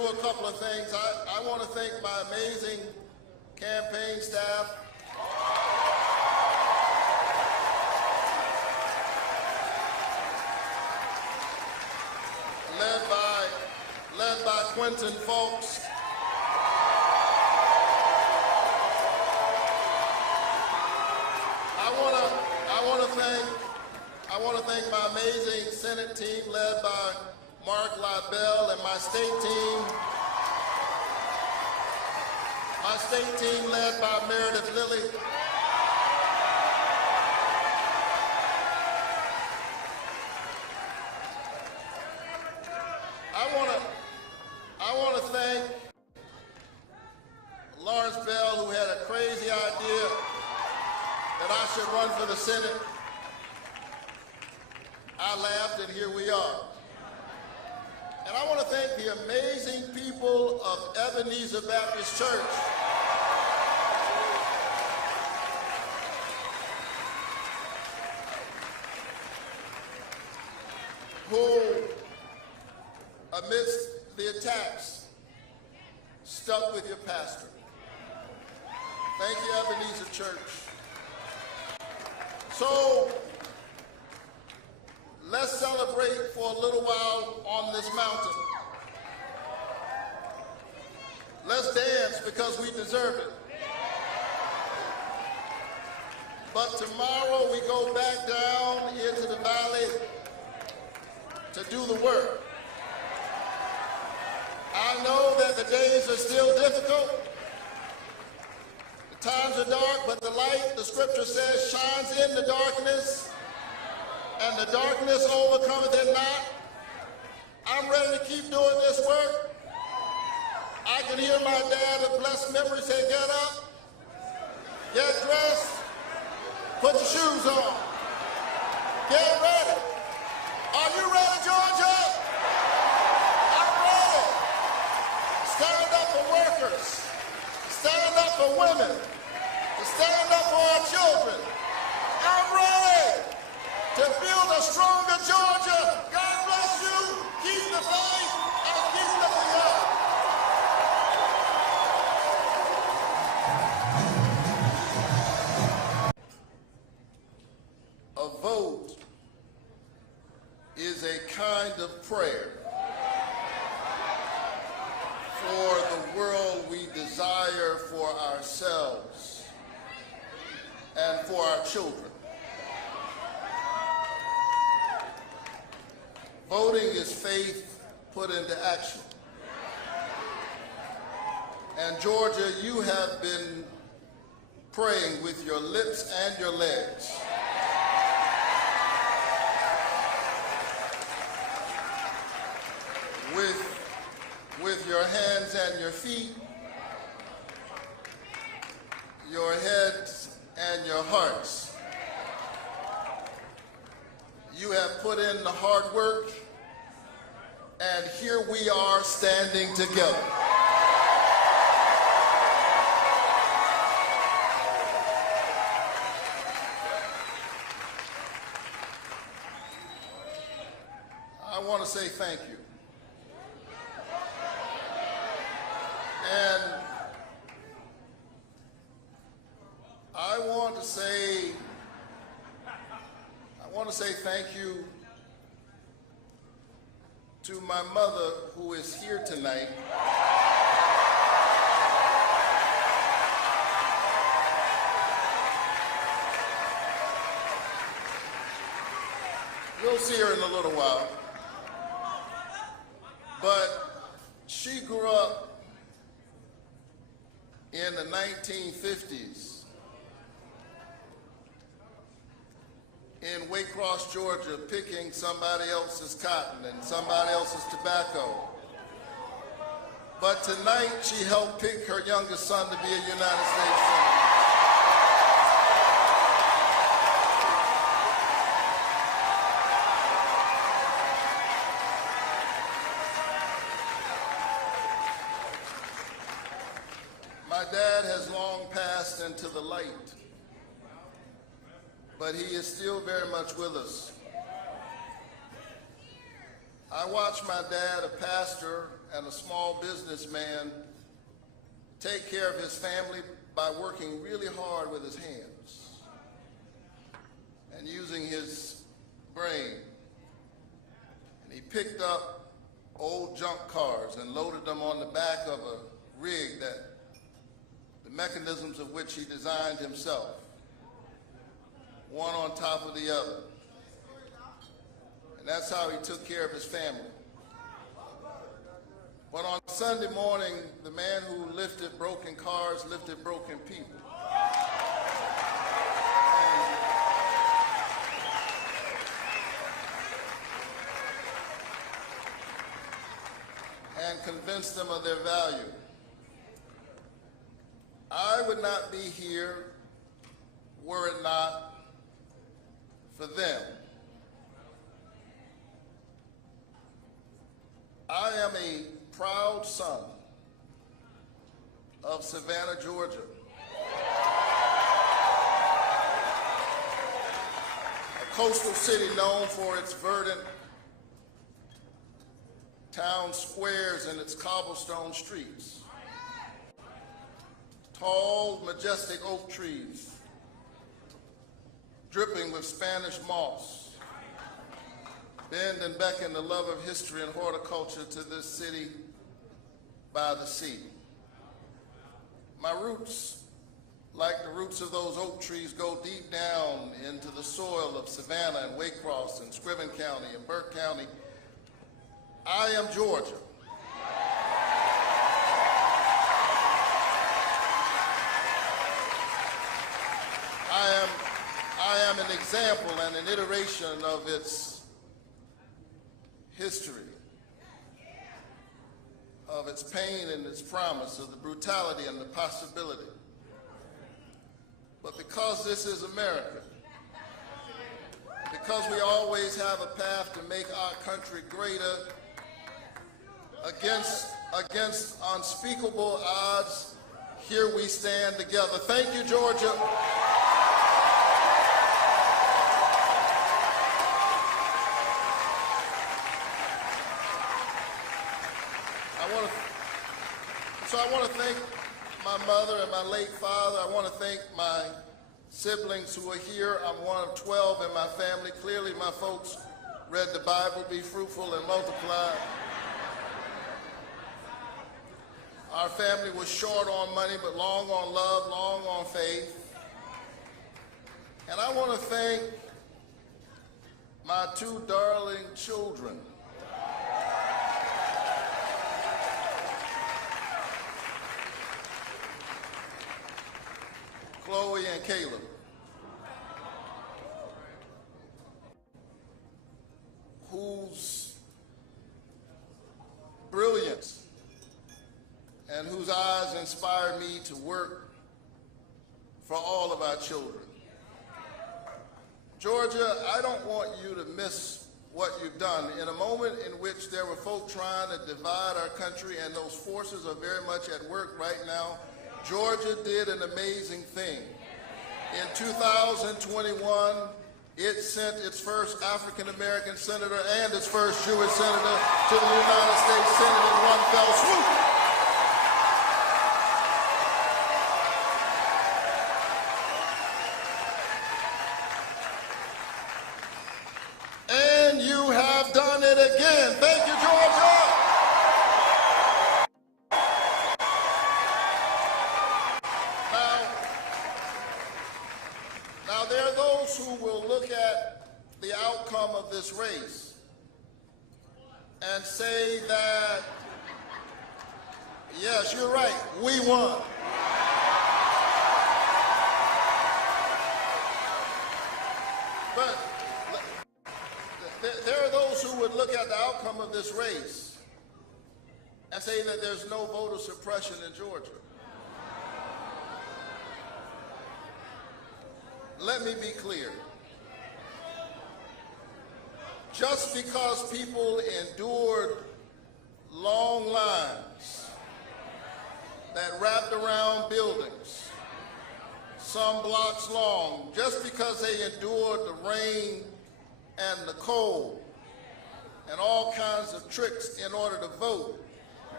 do a couple of things. I want to thank my amazing campaign staff. Led by Quentin Folks. I want to thank my amazing Senate team led by Mark LaBelle and my state team led by Meredith Lilly. I want to thank Lawrence Bell, who had a crazy idea that I should run for the Senate. I laughed, and here we are. And I want to thank the amazing people of Ebenezer Baptist Church who, amidst the attacks, stuck with your pastor. Thank you, Ebenezer Church. So, let's celebrate for a little while on this mountain. Let's dance because we deserve it. But tomorrow we go back down into the valley to do the work. I know that the days are still difficult. The times are dark, but the light, the scripture says, shines in the darkness, and the darkness overcometh it not. I'm ready to keep doing this work. I can hear my dad of blessed memory say, get up, get dressed, put your shoes on, get ready. Are you ready, Georgia? I'm ready. Stand up for workers, stand up for women, stand up for our children. I'm ready to build a stronger Georgia. God bless you. Keep the faith and keep looking up. A vote is a kind of prayer for the world we desire for ourselves and for our children. Voting is faith put into action. And Georgia, you have been praying with your lips and your legs. With your hands and your feet, your heads and your hearts. You have put in the hard work, and here we are standing together. I want to say thank you. And I want to say thank you to my mother, who is here tonight. You'll see her in a little while. But she grew up in the 1950s in Waycross, Georgia, picking somebody else's cotton and somebody else's tobacco. But tonight, she helped pick her youngest son to be a United States Senator. My dad has long passed into the light, but he is still very much with us. I watched my dad, a pastor and a small businessman take care of his family by working really hard with his hands and using his brain. And he picked up old junk cars and loaded them on the back of a rig that the mechanisms of which he designed himself, one on top of the other. And that's how he took care of his family. But on Sunday morning, the man who lifted broken cars lifted broken people. And convinced them of their value. I would not be here were it not for them. I am a proud son of Savannah, Georgia. A coastal city known for its verdant town squares and its cobblestone streets. Tall, majestic oak trees, dripping with Spanish moss, bend and beckon the love of history and horticulture to this city by the sea. My roots, like the roots of those oak trees, go deep down into the soil of Savannah and Waycross and Scriven County and Burke County. I am Georgia. I am an example and an iteration of its history, of its pain and its promise, of the brutality and the possibility. But because this is America, because we always have a path to make our country greater, against unspeakable odds, here we stand together. Thank you, Georgia. I want to thank my mother and my late father. I want to thank my siblings who are here. I'm one of 12 in my family. Clearly, my folks read the Bible, be fruitful and multiply. Our family was short on money, but long on love, long on faith. And I want to thank my two darling children. Chloe and Caleb. Whose brilliance and whose eyes inspired me to work for all of our children. Georgia, I don't want you to miss what you've done. In a moment in which there were folk trying to divide our country, and those forces are very much at work right now, Georgia did an amazing thing. In 2021, it sent its first African-American senator and its first Jewish senator to the United States Senate in one fell swoop. And you have done it again. Thank you, Georgia. Now there are those who will look at the outcome of this race and say that, yes, you're right, we won. But there are those who would look at the outcome of this race and say that there's no voter suppression in Georgia. Let me be clear. Just because people endured long lines that wrapped around buildings, some blocks long, just because they endured the rain and the cold and all kinds of tricks in order to vote,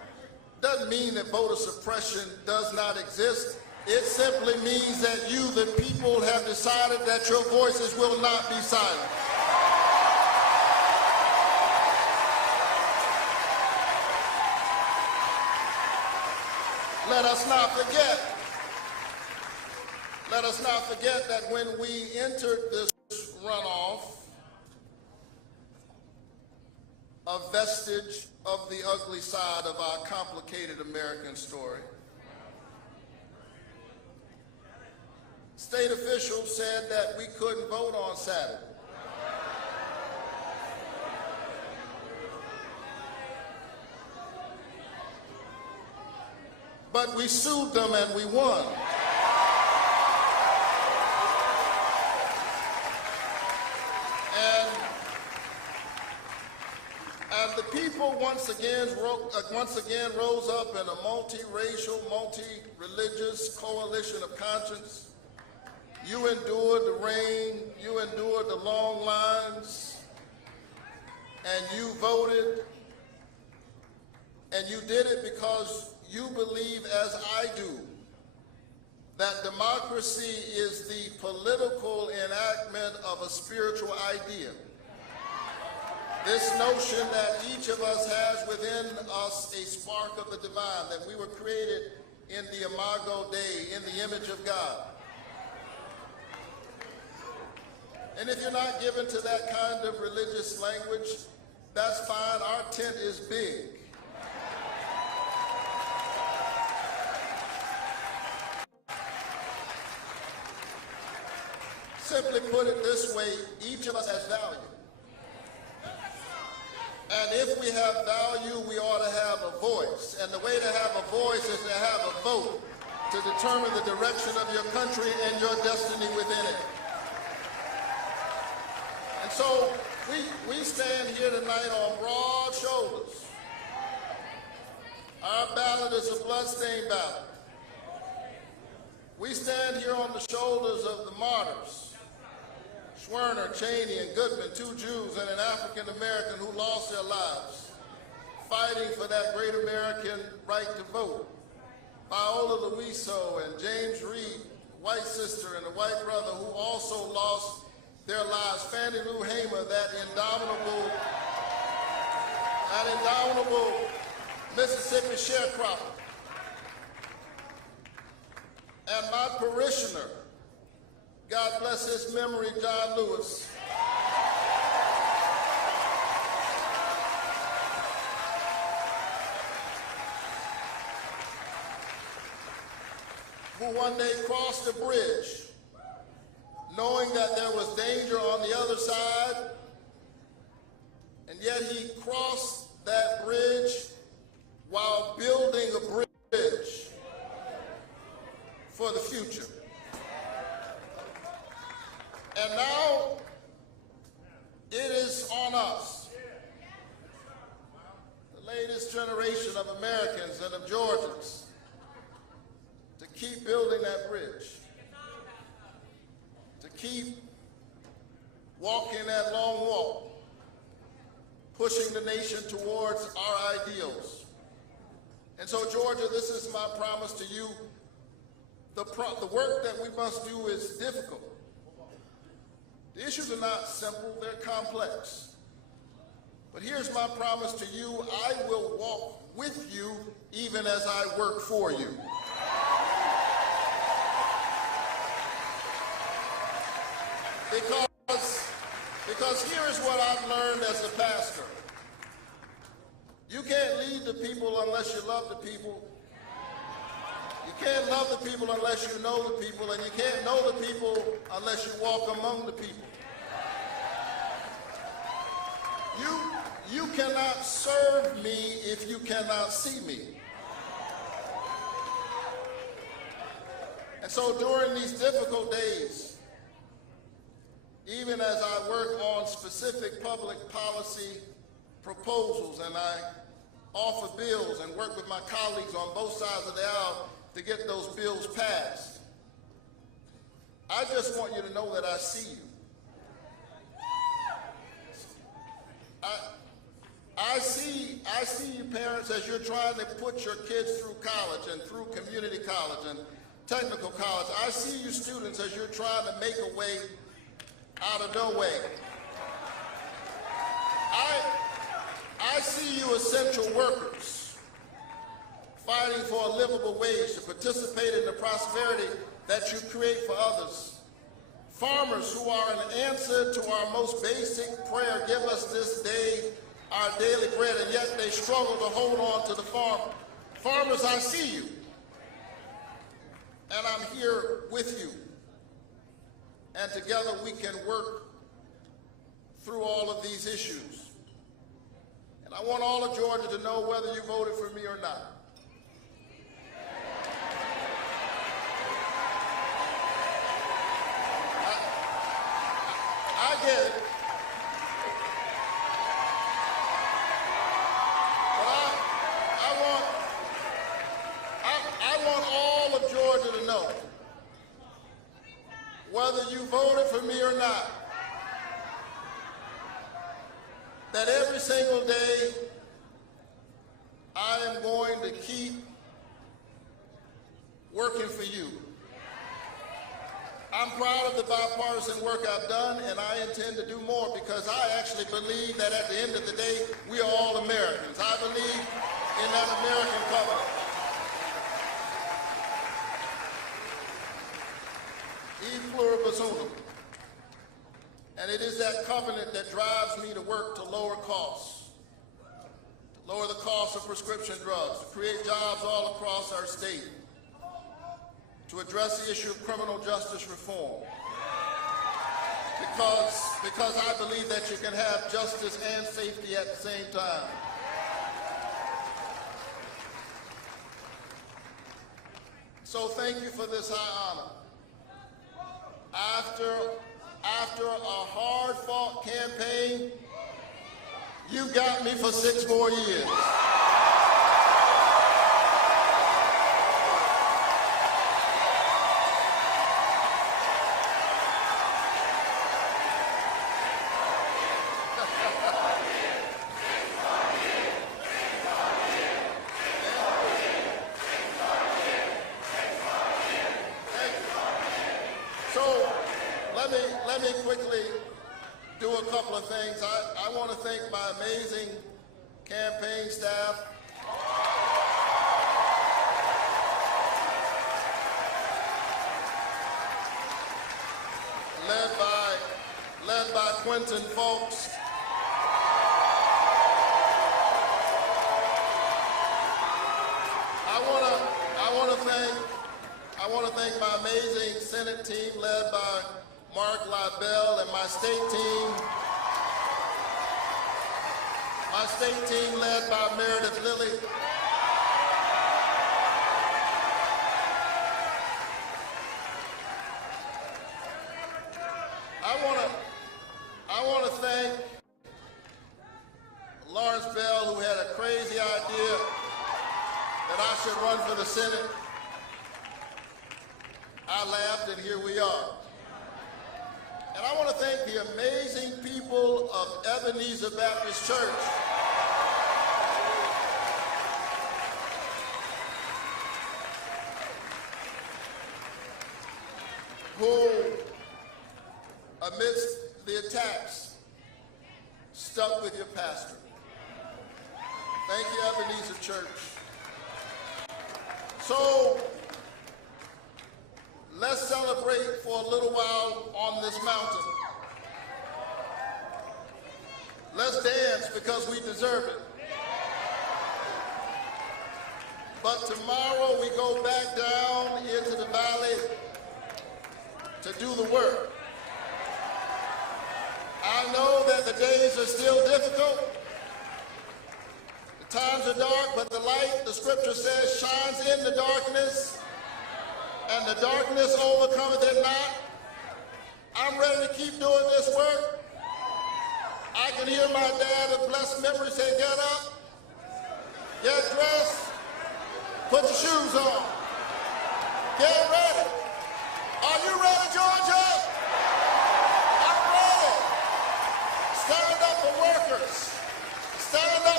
doesn't mean that voter suppression does not exist. It simply means that you, the people, have decided that your voices will not be silent. Let us not forget that when we entered this runoff, a vestige of the ugly side of our complicated American story, state officials said that we couldn't vote on Saturday. But we sued them and we won. And the people once again rose up in a multiracial, multi-religious coalition of conscience. You endured the rain, you endured the long lines, and you voted, and you did it because you believe, as I do, that democracy is the political enactment of a spiritual idea. This notion that each of us has within us a spark of the divine, that we were created in the imago Dei, in the image of God. And if you're not given to that kind of religious language, that's fine. Our tent is big. Simply put it this way, each of us has value. And if we have value, we ought to have a voice. And the way to have a voice is to have a vote to determine the direction of your country and your destiny within it. And so we stand here tonight on broad shoulders. Our ballot is a bloodstained ballot. We stand here on the shoulders of the martyrs, Schwerner, Cheney, and Goodman, two Jews and an African American who lost their lives fighting for that great American right to vote. Viola Luiso and James Reed, white sister and a white brother who also lost their lives. Fannie Lou Hamer, that indomitable Mississippi sharecropper. And my parishioner, God bless his memory, John Lewis, who one day crossed a bridge knowing that there was danger on the other side, and yet he crossed that bridge while building a bridge for the future. And now it is on us, the latest generation of Americans and of Georgians, to keep building that bridge, to keep walking that long walk, pushing the nation towards our ideals. And so, Georgia, this is my promise to you. The work that we must do is difficult. The issues are not simple, they're complex. But here's my promise to you: I will walk with you even as I work for you. Because here is what I've learned as a pastor. You can't lead the people unless you love the people. You can't love the people unless you know the people, and you can't know the people unless you walk among the people. You cannot serve me if you cannot see me. And so during these difficult days, even as I work on specific public policy proposals and I offer bills and work with my colleagues on both sides of the aisle to get those bills passed, I just want you to know that I see you. I see you parents as you're trying to put your kids through college and through community college and technical college. I see you students as you're trying to make a way out of no way. I see you essential workers fighting for a livable wage to participate in the prosperity that you create for others. Farmers who are an answer to our most basic prayer, give us this day our daily bread, and yet they struggle to hold on to the farm. Farmers, I see you, and I'm here with you, and together we can work through all of these issues. And I want all of Georgia to know whether you voted for me or not. I get it. But I want all of Georgia to know, whether you voted for me or not, that every single day I am going to keep working for you. I'm proud of the bipartisan work I've done, and I intend to do more because I actually believe that at the end of the day, we are all Americans. I believe in that American covenant. E pluribus unum. And it is that covenant that drives me to work to lower costs, to lower the cost of prescription drugs, to create jobs all across our state, to address the issue of criminal justice reform. Because I believe that you can have justice and safety at the same time. So thank you for this high honor. After a hard-fought campaign, you got me for 6 more years. Let me quickly do a couple of things. I want to thank my amazing campaign staff. Led by Quentin Folks. I want to thank my amazing Senate team led by Mark Libel and my state team led by Meredith Lilly. I want to thank Lawrence Bell, who had a crazy idea that I should run for the Senate. I laughed, and here we are. And I want to thank the amazing people of Ebenezer Baptist Church who, amidst the attacks, stuck with your pastor. Thank you, Ebenezer Church. So, let's celebrate for a little while on this mountain. Let's dance because we deserve it. But tomorrow we go back down into the valley to do the work. I know that the days are still difficult. The times are dark, but the light, the scripture says, shines in the darkness, and the darkness overcometh it not. I'm ready to keep doing this work. I can hear my dad of blessed memory say, get up, get dressed, put your shoes on, get ready. Are you ready, Georgia? I'm ready. Stand up for workers. Stand up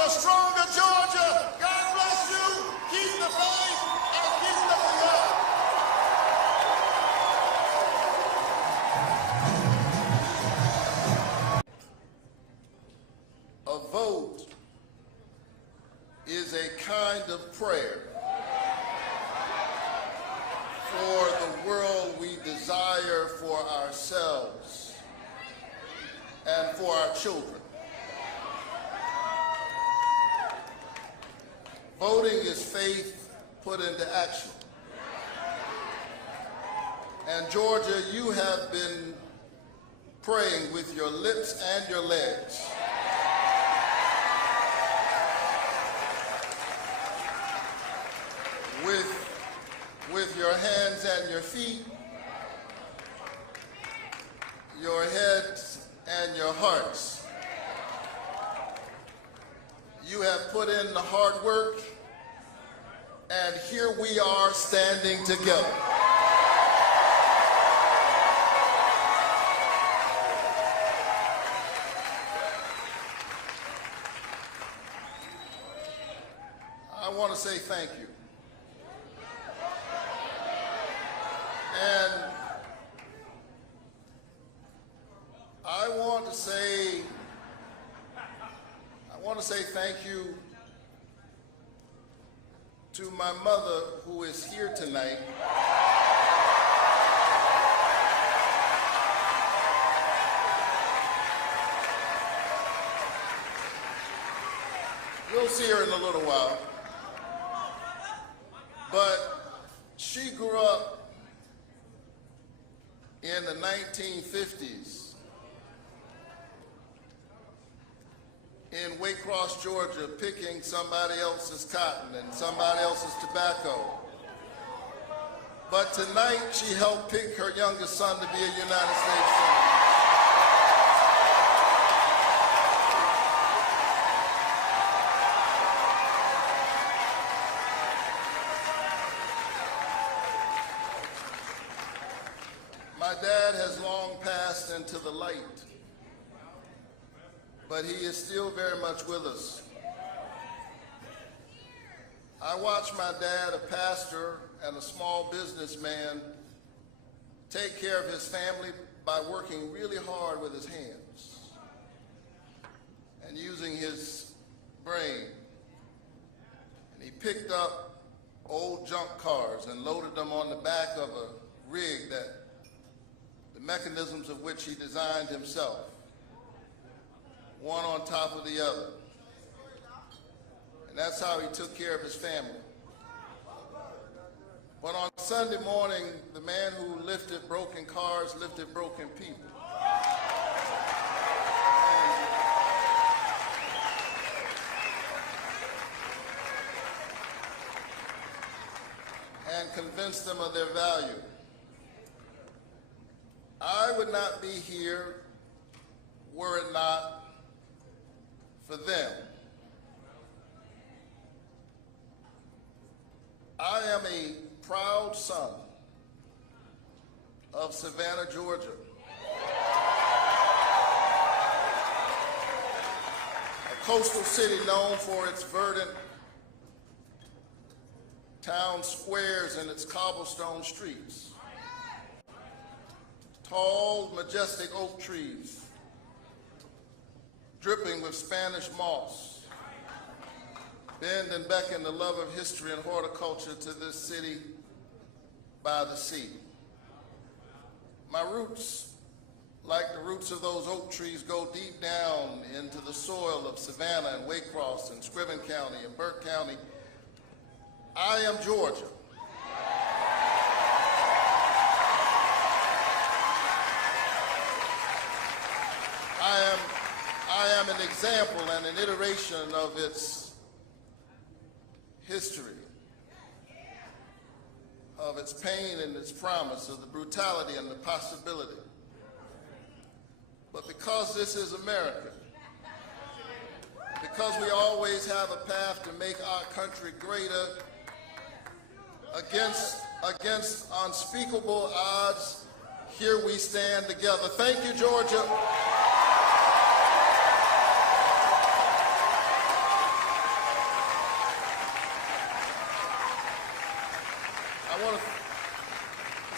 a stronger Georgia. God bless you. Keep the faith and keep looking up. A vote is a kind of prayer for the world we desire for ourselves and for our children. Voting is faith put into action. And Georgia, you have been praying with your lips and your legs. With your hands and your feet, your heads and your hearts. You have put in the hard work, and here we are standing together. I want to say thank you. And I want to say thank you to my mother, who is here tonight. We'll see her in a little while. But she grew up in the 1950s in Waycross, Georgia, picking somebody else's cotton and somebody else's tobacco. But tonight, she helped pick her youngest son to be a United States Senator. My dad has long passed into the light, but he is still very much with us. I watched my dad, a pastor and a small businessman, take care of his family by working really hard with his hands and using his brain. And he picked up old junk cars and loaded them on the back of a rig that the mechanisms of which he designed himself, one on top of the other. And that's how he took care of his family. But on Sunday morning, the man who lifted broken cars lifted broken people. And convinced them of their value. I would not be here were it not for them. I am a proud son of Savannah, Georgia. A coastal city known for its verdant town squares and its cobblestone streets. Tall, majestic oak trees, dripping with Spanish moss, bend and beckon the love of history and horticulture to this city by the sea. My roots, like the roots of those oak trees, go deep down into the soil of Savannah and Waycross and Scriven County and Burke County. I am Georgia. I am an example and an iteration of its history, of its pain and its promise, of the brutality and the possibility. But because this is America, because we always have a path to make our country greater, against unspeakable odds, here we stand together. Thank you, Georgia.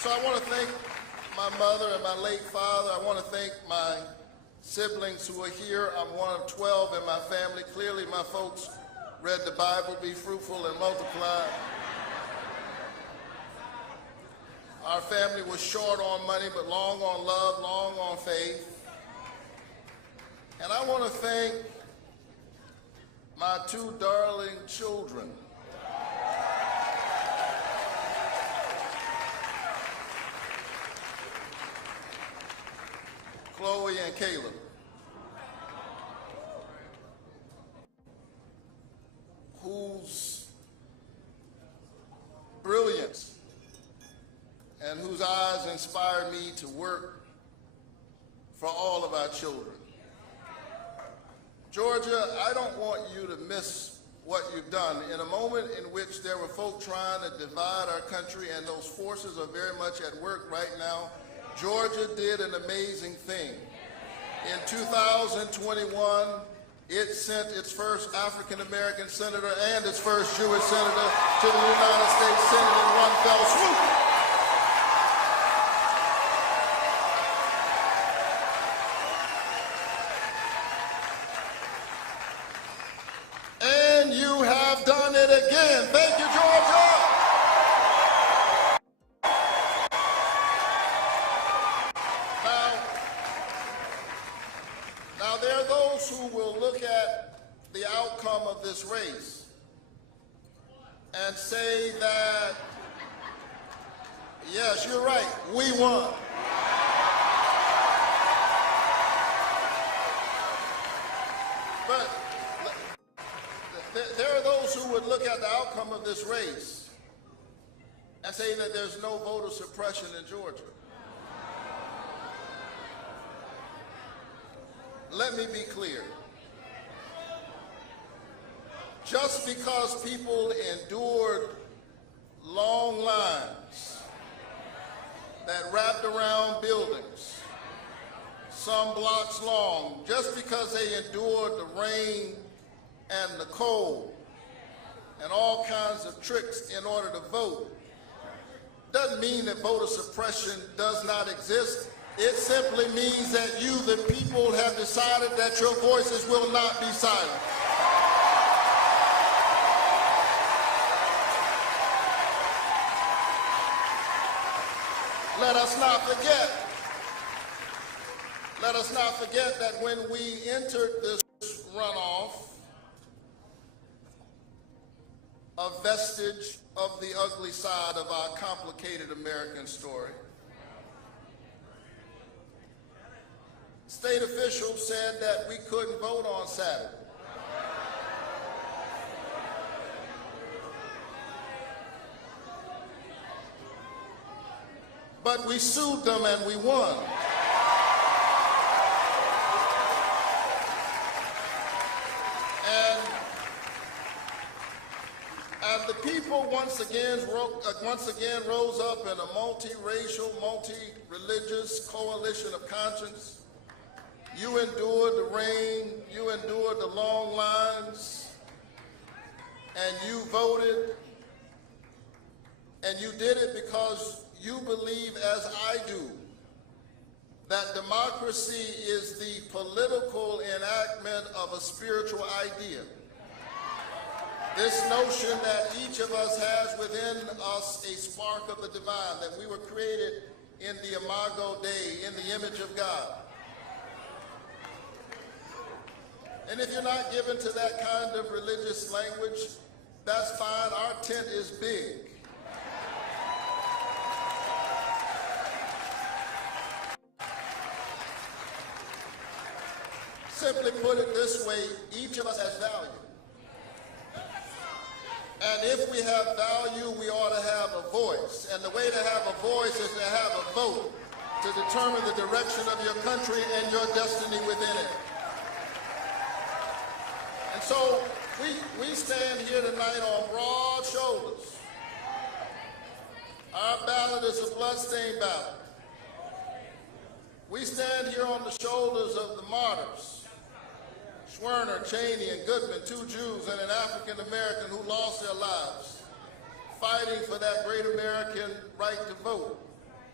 So I want to thank my mother and my late father. I want to thank my siblings who are here. I'm one of 12 in my family. Clearly my folks read the Bible, be fruitful and multiply. Our family was short on money, but long on love, long on faith. And I want to thank my two darling children. Chloe and Caleb, whose brilliance and whose eyes inspired me to work for all of our children. Georgia, I don't want you to miss what you've done. In a moment in which there were folk trying to divide our country, and those forces are very much at work right now, Georgia did an amazing thing. In 2021, it sent its first African-American senator and its first Jewish senator to the United States Senate in one fell swoop. And you have done it again. Thank you, Georgia. Now there are those who will look at the outcome of this race and say that, yes, you're right, we won. But there are those who would look at the outcome of this race and say that there's no voter suppression in Georgia. Let me be clear. Just because people endured long lines that wrapped around buildings, some blocks long, just because they endured the rain and the cold and all kinds of tricks in order to vote, doesn't mean that voter suppression does not exist. It simply means that you, the people, have decided that your voices will not be silent. Let us not forget that when we entered this runoff, a vestige of the ugly side of our complicated American story, state officials said that we couldn't vote on Saturday. But we sued them and we won. And the people once again rose up in a multiracial, multi-religious coalition of conscience. You endured the rain, you endured the long lines, and you voted, and you did it because you believe, as I do, that democracy is the political enactment of a spiritual idea. This notion that each of us has within us a spark of the divine, that we were created in the imago Dei, in the image of God. And if you're not given to that kind of religious language, that's fine. Our tent is big. Simply put it this way, each of us has value. And if we have value, we ought to have a voice. And the way to have a voice is to have a vote to determine the direction of your country and your destiny within it. And so we stand here tonight on broad shoulders. Our ballot is a bloodstained ballot. We stand here on the shoulders of the martyrs, Schwerner, Cheney, and Goodman, two Jews and an African-American who lost their lives fighting for that great American right to vote.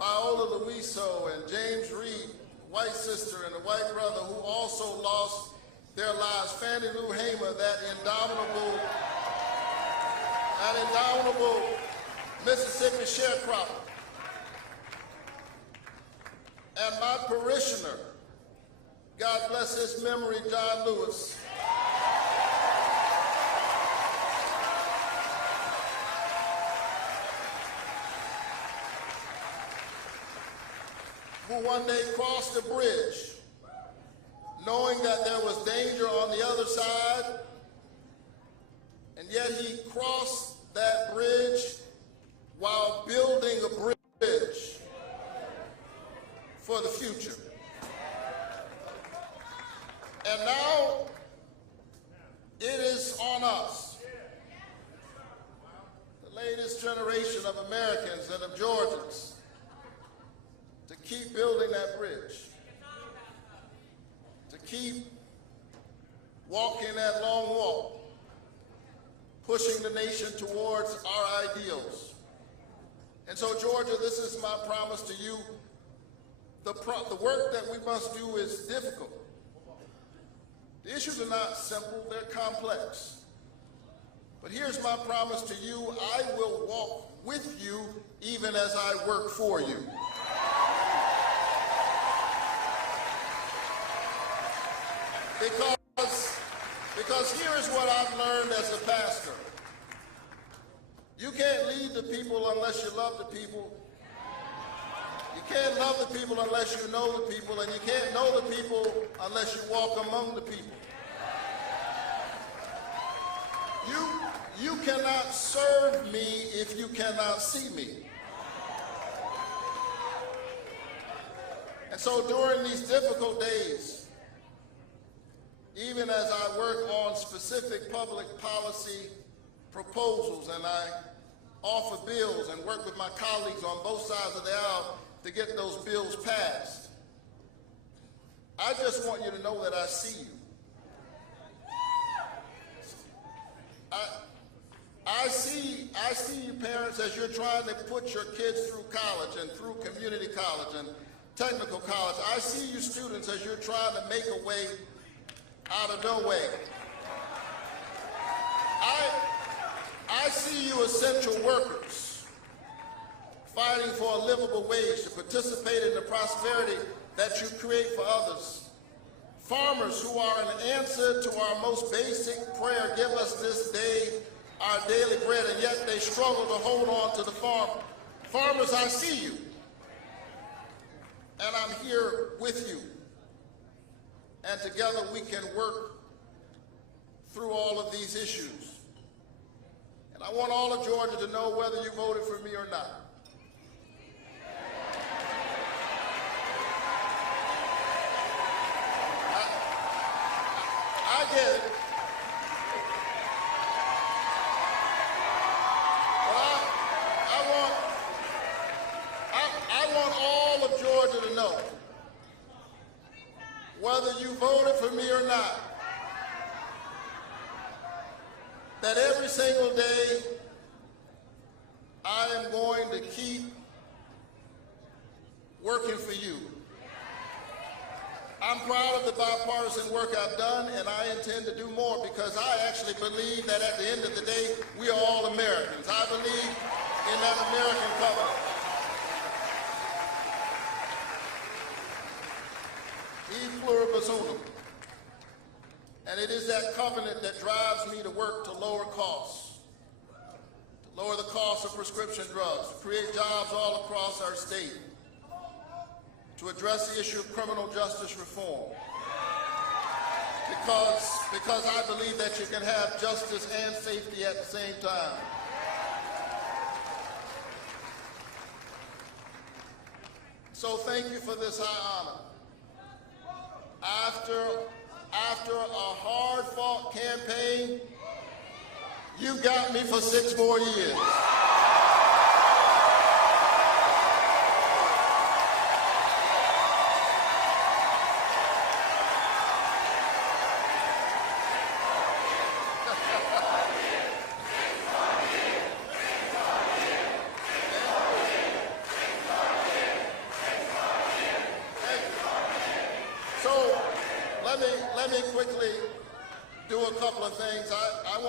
Paola Luiso and James Reed, white sister and a white brother who also lost their lives, Fannie Lou Hamer, that indomitable Mississippi sharecropper, and my parishioner, God bless his memory, John Lewis, who one day crossed the bridge knowing that there was danger on the other side, and yet he crossed that bridge while building a bridge for the future. And now it is on us, the latest generation of Americans and of Georgians, to keep building that bridge, to keep walking that long walk, pushing the nation towards our ideals. And so, Georgia, this is my promise to you. The work that we must do is difficult. The issues are not simple, they're complex. But here's my promise to you: I will walk with you even as I work for you. Because here is what I've learned as a pastor. You can't lead the people unless you love the people. You can't love the people unless you know the people, and you can't know the people unless you walk among the people. You cannot serve me if you cannot see me. And so during these difficult days, even as I work on specific public policy proposals and I offer bills and work with my colleagues on both sides of the aisle to get those bills passed, I just want you to know that I see you. I see you parents as you're trying to put your kids through college and through community college and technical college. I see you students as you're trying to make a way out of no way. I see you essential workers fighting for a livable wage to participate in the prosperity that you create for others. Farmers who are an answer to our most basic prayer: give us this day our daily bread, and yet they struggle to hold on to the farm. Farmers, I see you, and I'm here with you. And together we can work through all of these issues. And I want all of Georgia to know whether you voted for me or not. I get it. But I want all of Georgia to know, whether you voted for me or not, that every single day I am going to keep working for you. I'm proud of the bipartisan work I've done, and I intend to do more, because I actually believe that at the end of the day, we are all Americans. I believe in that American covenant. E pluribus unum. And it is that covenant that drives me to work to lower costs, to lower the cost of prescription drugs, to create jobs all across our state, to address the issue of criminal justice reform. Because I believe that you can have justice and safety at the same time. So thank you for this high honor. After a hard-fought campaign, you got me for 6 more years.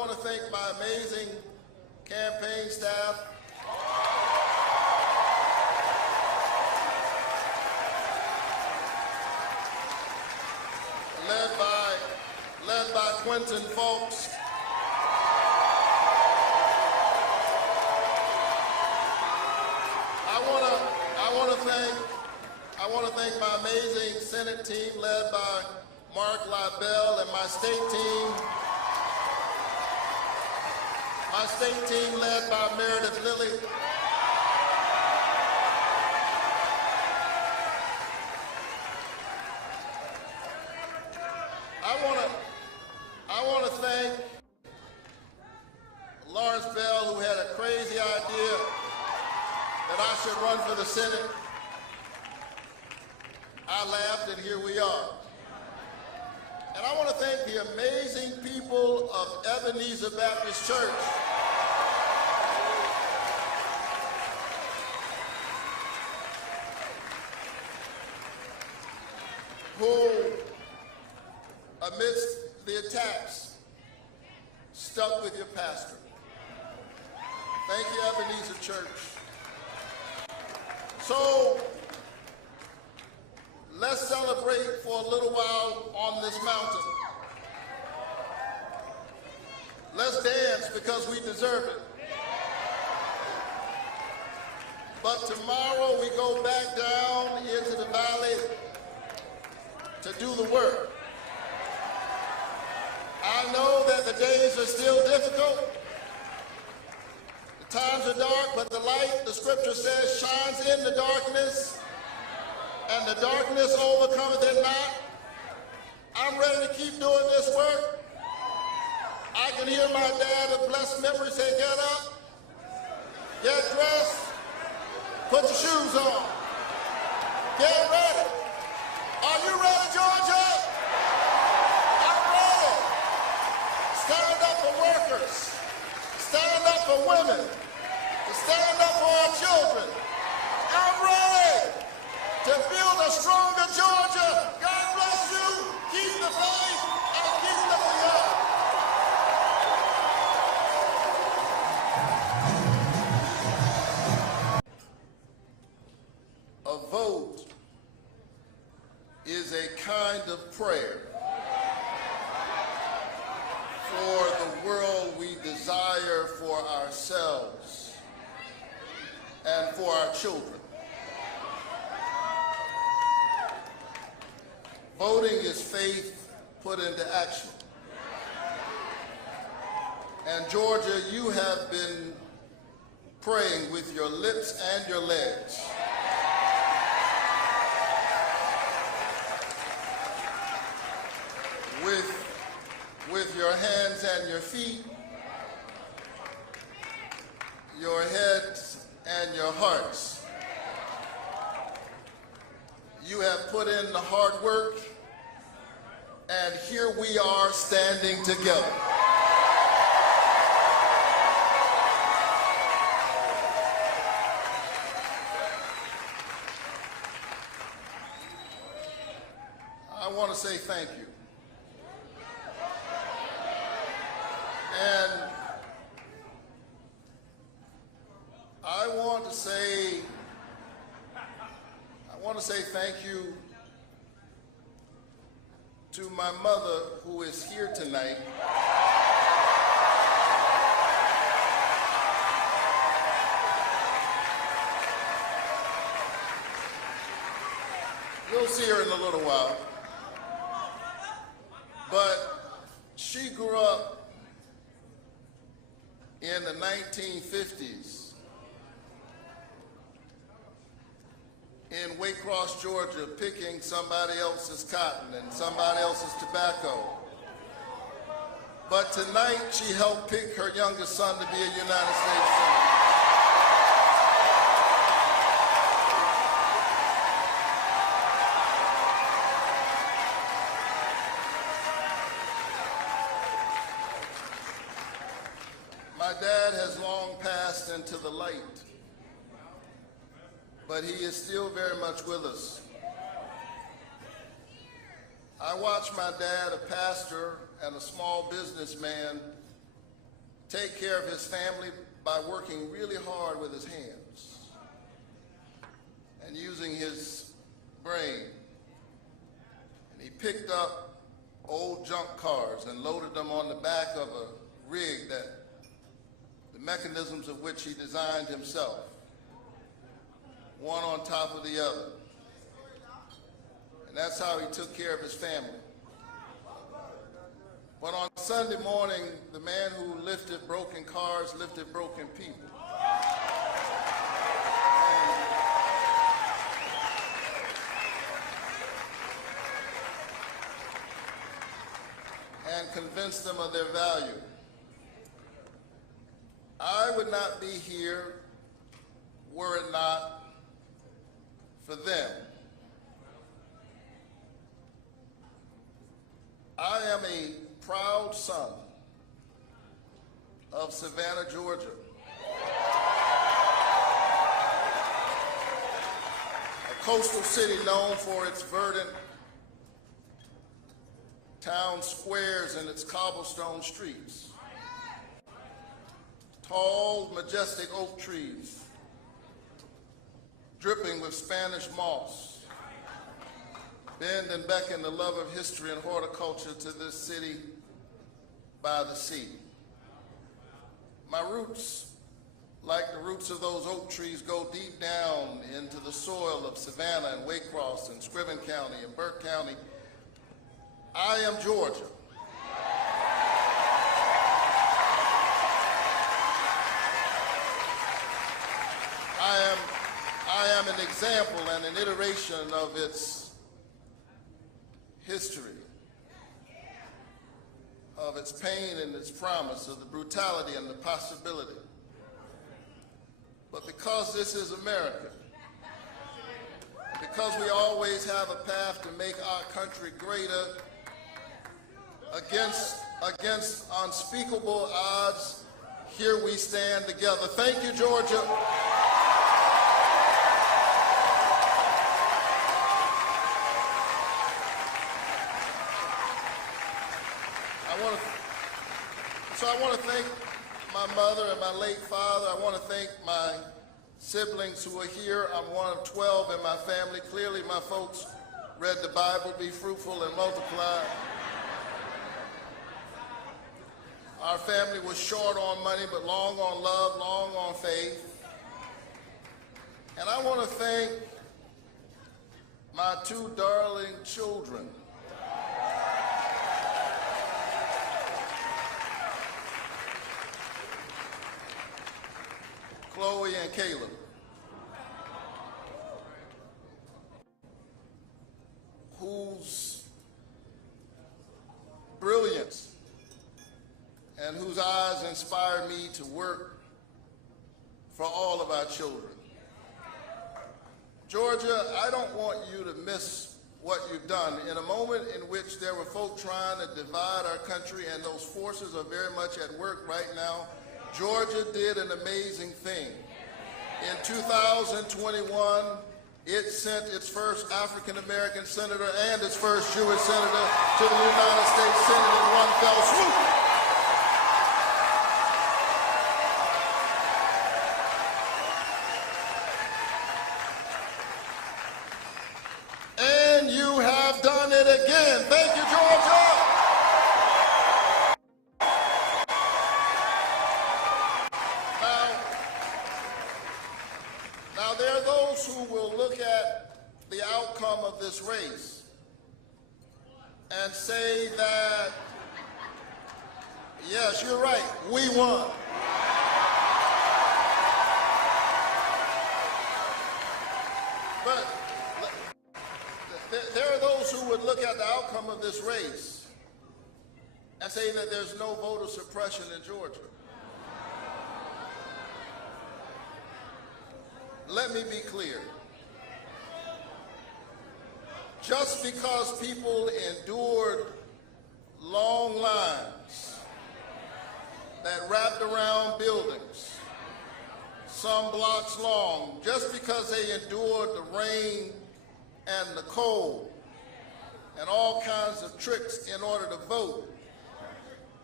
want to thank my amazing campaign staff. Led by Quentin Folks. I want to thank my amazing Senate team led by Mark Libel and my state team led by Meredith Lilly. I want to thank Lawrence Bell, who had a crazy idea that I should run for the Senate. I laughed, and here we are. And I want to thank the amazing people of Ebenezer Baptist Church who, amidst the attacks, stuck with your pastor. Thank you, Ebenezer Church. So, let's celebrate for a little while on this mountain. Let's dance because we deserve it. But tomorrow we go back down into the valley to do the work. I know that the days are still difficult. The times are dark, but the light, the scripture says, shines in the darkness, and the darkness overcometh it not. I'm ready to keep doing this work. I can hear my dad of blessed memory say, get up, get dressed, put your shoes on, get ready. Are you ready, Georgia? I'm ready. Stand up for workers, stand up for women, to stand up for our children. I'm ready to build a stronger Georgia. God bless you. Keep the faith and keep lifting up. A vote is a kind of prayer for the world we desire for ourselves and for our children. Voting is faith put into action. And Georgia, you have been praying with your lips and your legs. With your hands and your feet, your heads and your hearts. You have put in the hard work, and here we are standing together. I want to say thank you. And I want to say thank you to my mother, who is here tonight. You'll see her in a little while. But she grew up in the 1950s in Waycross, Georgia, picking somebody else's cotton and somebody else's tobacco. But tonight, she helped pick her youngest son to be a United States Senator. My dad has long passed into the light, but he is still very much with us. I watched my dad, a pastor and a small businessman, take care of his family by working really hard with his hands and using his brain. And he picked up old junk cars and loaded them on the back of a rig that the mechanisms of which he designed himself, one on top of the other. And that's how he took care of his family. But on Sunday morning, the man who lifted broken cars lifted broken people. And convinced them of their value. I would not be here were it not for them. I am a proud son of Savannah, Georgia. A coastal city known for its verdant town squares and its cobblestone streets. Tall, majestic oak trees, dripping with Spanish moss, bend and beckon the love of history and horticulture to this city by the sea. My roots, like the roots of those oak trees, go deep down into the soil of Savannah and Waycross and Scriven County and Burke County. I am Georgia. I am an example and an iteration of its history, of its pain and its promise, of the brutality and the possibility. But because this is America, because we always have a path to make our country greater, against unspeakable odds, here we stand together. Thank you, Georgia. I want to thank my mother and my late father. I want to thank my siblings who are here. I'm one of 12 in my family. Clearly, my folks read the Bible, be fruitful and multiply. Our family was short on money, but long on love, long on faith. And I want to thank my two darling children. Chloe and Caleb, whose brilliance and whose eyes inspire me to work for all of our children. Georgia, I don't want you to miss what you've done. In a moment in which there were folk trying to divide our country, and those forces are very much at work right now, Georgia did an amazing thing. In 2021, it sent its first African-American senator and its first Jewish senator to the United States Senate in one fell swoop. And you have done it again. Thank you, Georgia. Now, there are those who will look at the outcome of this race and say that, yes, you're right, we won. But there are those who would look at the outcome of this race and say that there's no voter suppression in Georgia. Let me be clear. Just because people endured long lines that wrapped around buildings, some blocks long, just because they endured the rain and the cold and all kinds of tricks in order to vote,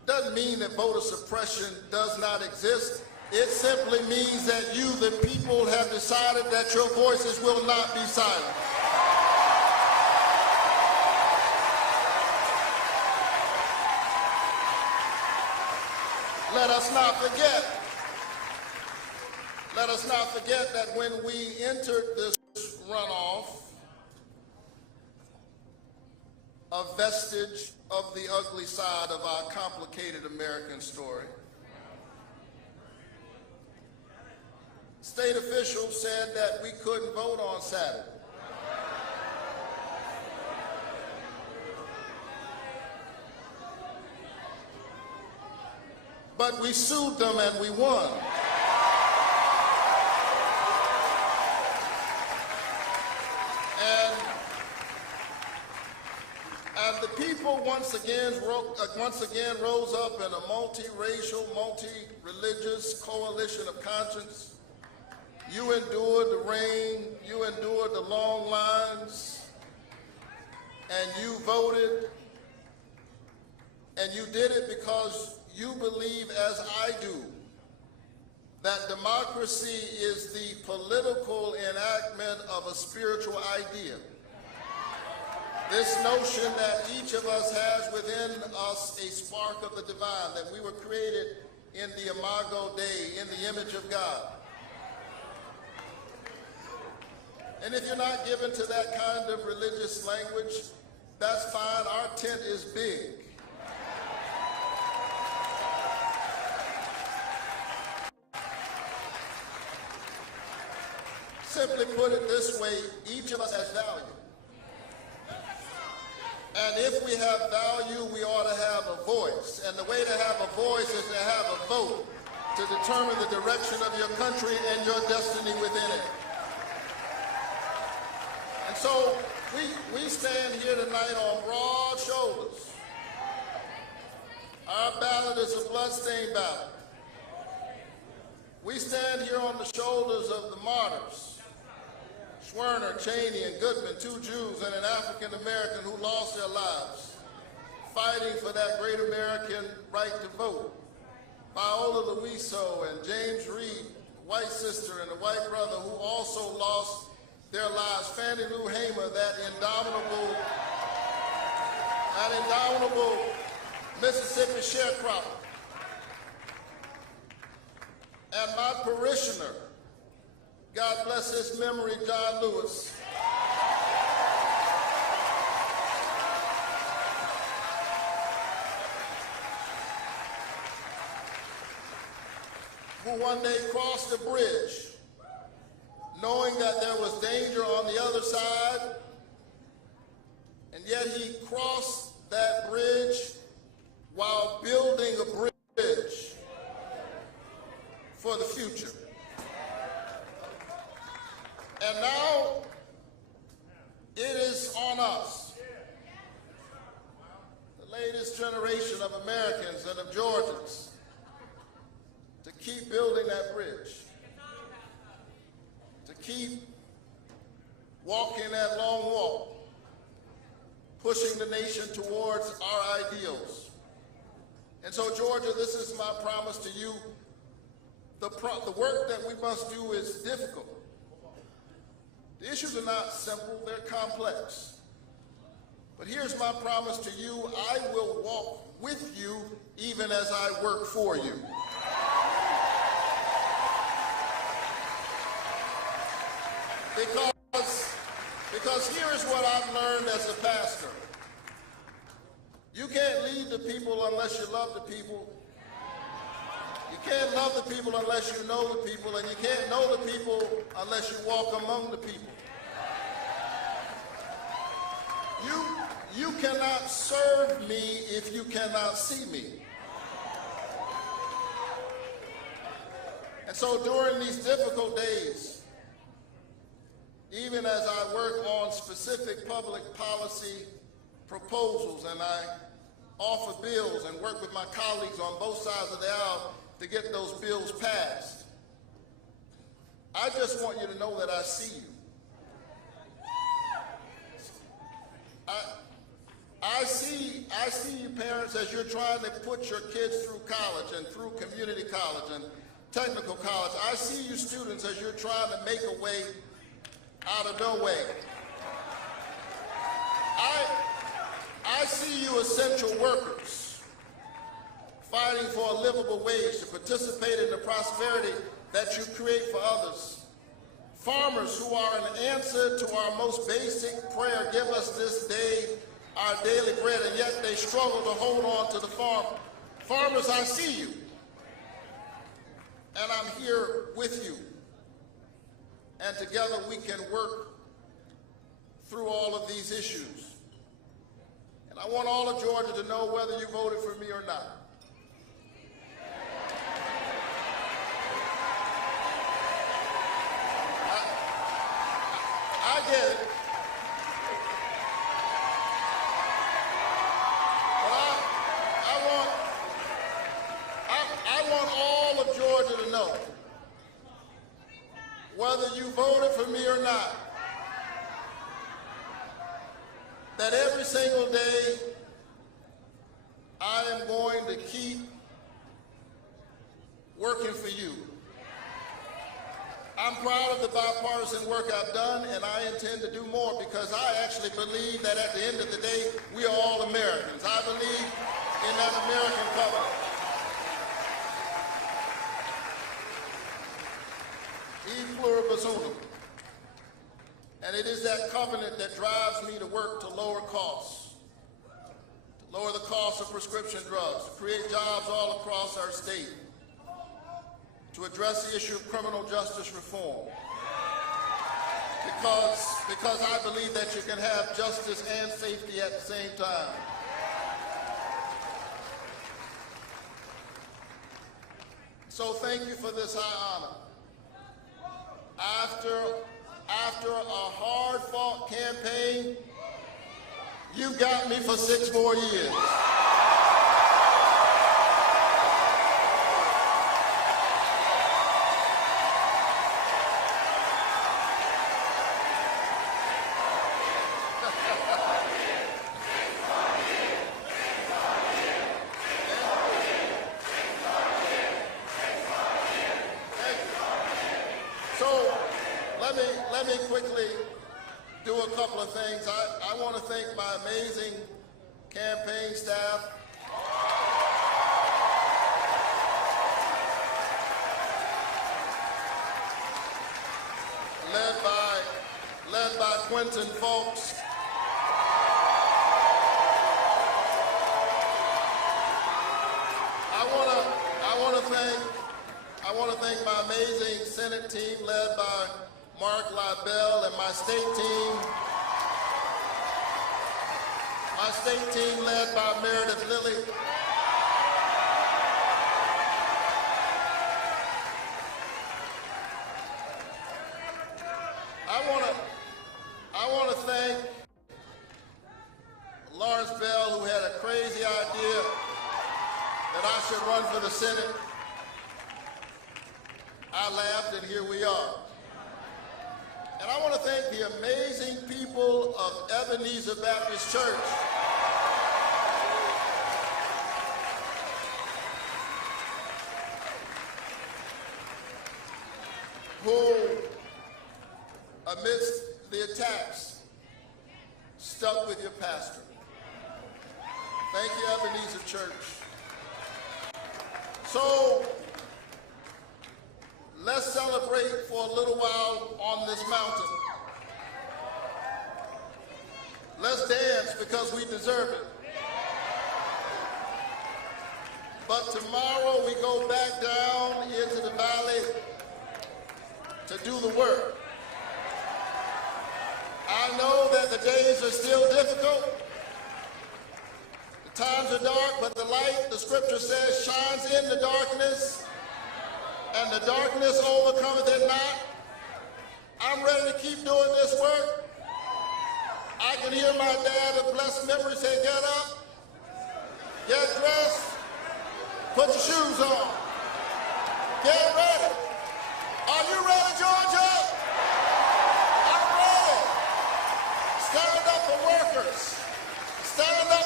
doesn't mean that voter suppression does not exist. It simply means that you, the people, have decided that your voices will not be silent. Let us not forget that when we entered this runoff, a vestige of the ugly side of our complicated American story. State officials said that we couldn't vote on Saturday. But we sued them and we won. And the people once again rose up in a multiracial, multi-religious coalition of conscience. You endured the rain, you endured the long lines, and you voted, and you did it because you believe, as I do, that democracy is the political enactment of a spiritual idea. This notion that each of us has within us a spark of the divine, that we were created in the imago Dei, in the image of God. And if you're not given to that kind of religious language, that's fine. Our tent is big. Simply put it this way, each of us has value. And if we have value, we ought to have a voice. And the way to have a voice is to have a vote to determine the direction of your country and your destiny within it. And so we stand here tonight on broad shoulders. Our ballot is a bloodstained ballot. We stand here on the shoulders of the martyrs, Schwerner, Cheney, and Goodman, 2 Jews and an African-American who lost their lives fighting for that great American right to vote. Viola Luiso and James Reed, a white sister and a white brother who also lost their lives. Fannie Lou Hamer, that indomitable Mississippi sharecropper. And my parishioner, God bless his memory, John Lewis, who one day crossed a bridge knowing that there was danger on the other side, and yet he crossed that bridge while building a bridge for the future. And now it is on us, the latest generation of Americans and of Georgians, to keep building that bridge, to keep walking that long walk, pushing the nation towards our ideals. And so, Georgia, this is my promise to you. The work that we must do is difficult. The issues are not simple, they're complex. But here's my promise to you: I will walk with you even as I work for you. Because here is what I've learned as a pastor. You can't lead the people unless you love the people. You can't love the people unless you know the people, and you can't know the people unless you walk among the people. You cannot serve me if you cannot see me. And so during these difficult days, even as I work on specific public policy proposals and I offer bills and work with my colleagues on both sides of the aisle to get those bills passed, I just want you to know that I see you. I see you parents as you're trying to put your kids through college and through community college and technical college. I see you students as you're trying to make a way out of no way. I see you essential workers fighting for a livable wage to participate in the prosperity that you create for others. Farmers who are an answer to our most basic prayer, give us this day our daily bread, and yet they struggle to hold on to the farm. Farmers, I see you, and I'm here with you, and together we can work through all of these issues. And I want all of Georgia to know whether you voted for me or not. I get it. I want all of Georgia to know, whether you voted for me or not, that every single day I am going to keep working for you. I'm proud of the bipartisan work I've done, and I intend to do more because I actually believe that at the end of the day, we are all Americans. I believe in that American covenant. E pluribus unum. And it is that covenant that drives me to work to lower costs, to lower the cost of prescription drugs, to create jobs all across our state, to address the issue of criminal justice reform. Because I believe that you can have justice and safety at the same time. So thank you for this high honor. After a hard-fought campaign, you got me for 6 more years. So let me quickly do a couple of things. I want to thank my amazing campaign staff. Led by Quentin Folks. I want to thank my amazing Senate team led by Mark Libel and my state team led by Meredith Lilly. I want to thank Lawrence Bell, who had a crazy idea that I should run for the Senate. I laughed, and here we are. And I want to thank the amazing people of Ebenezer Baptist Church who, amidst the attacks, stuck with your pastor. Thank you, Ebenezer Church. So, let's celebrate for a little while on this mountain. Let's dance because we deserve it. But tomorrow we go back down into the valley to do the work. I know that the days are still difficult. The times are dark, but the light, the scripture says, shines in the darkness, and the darkness overcometh it not. I'm ready to keep doing this work. I can hear my dad of blessed memory say, get up, get dressed, put your shoes on, get ready. Are you ready, Georgia? I'm ready. Stand up for workers. Stand up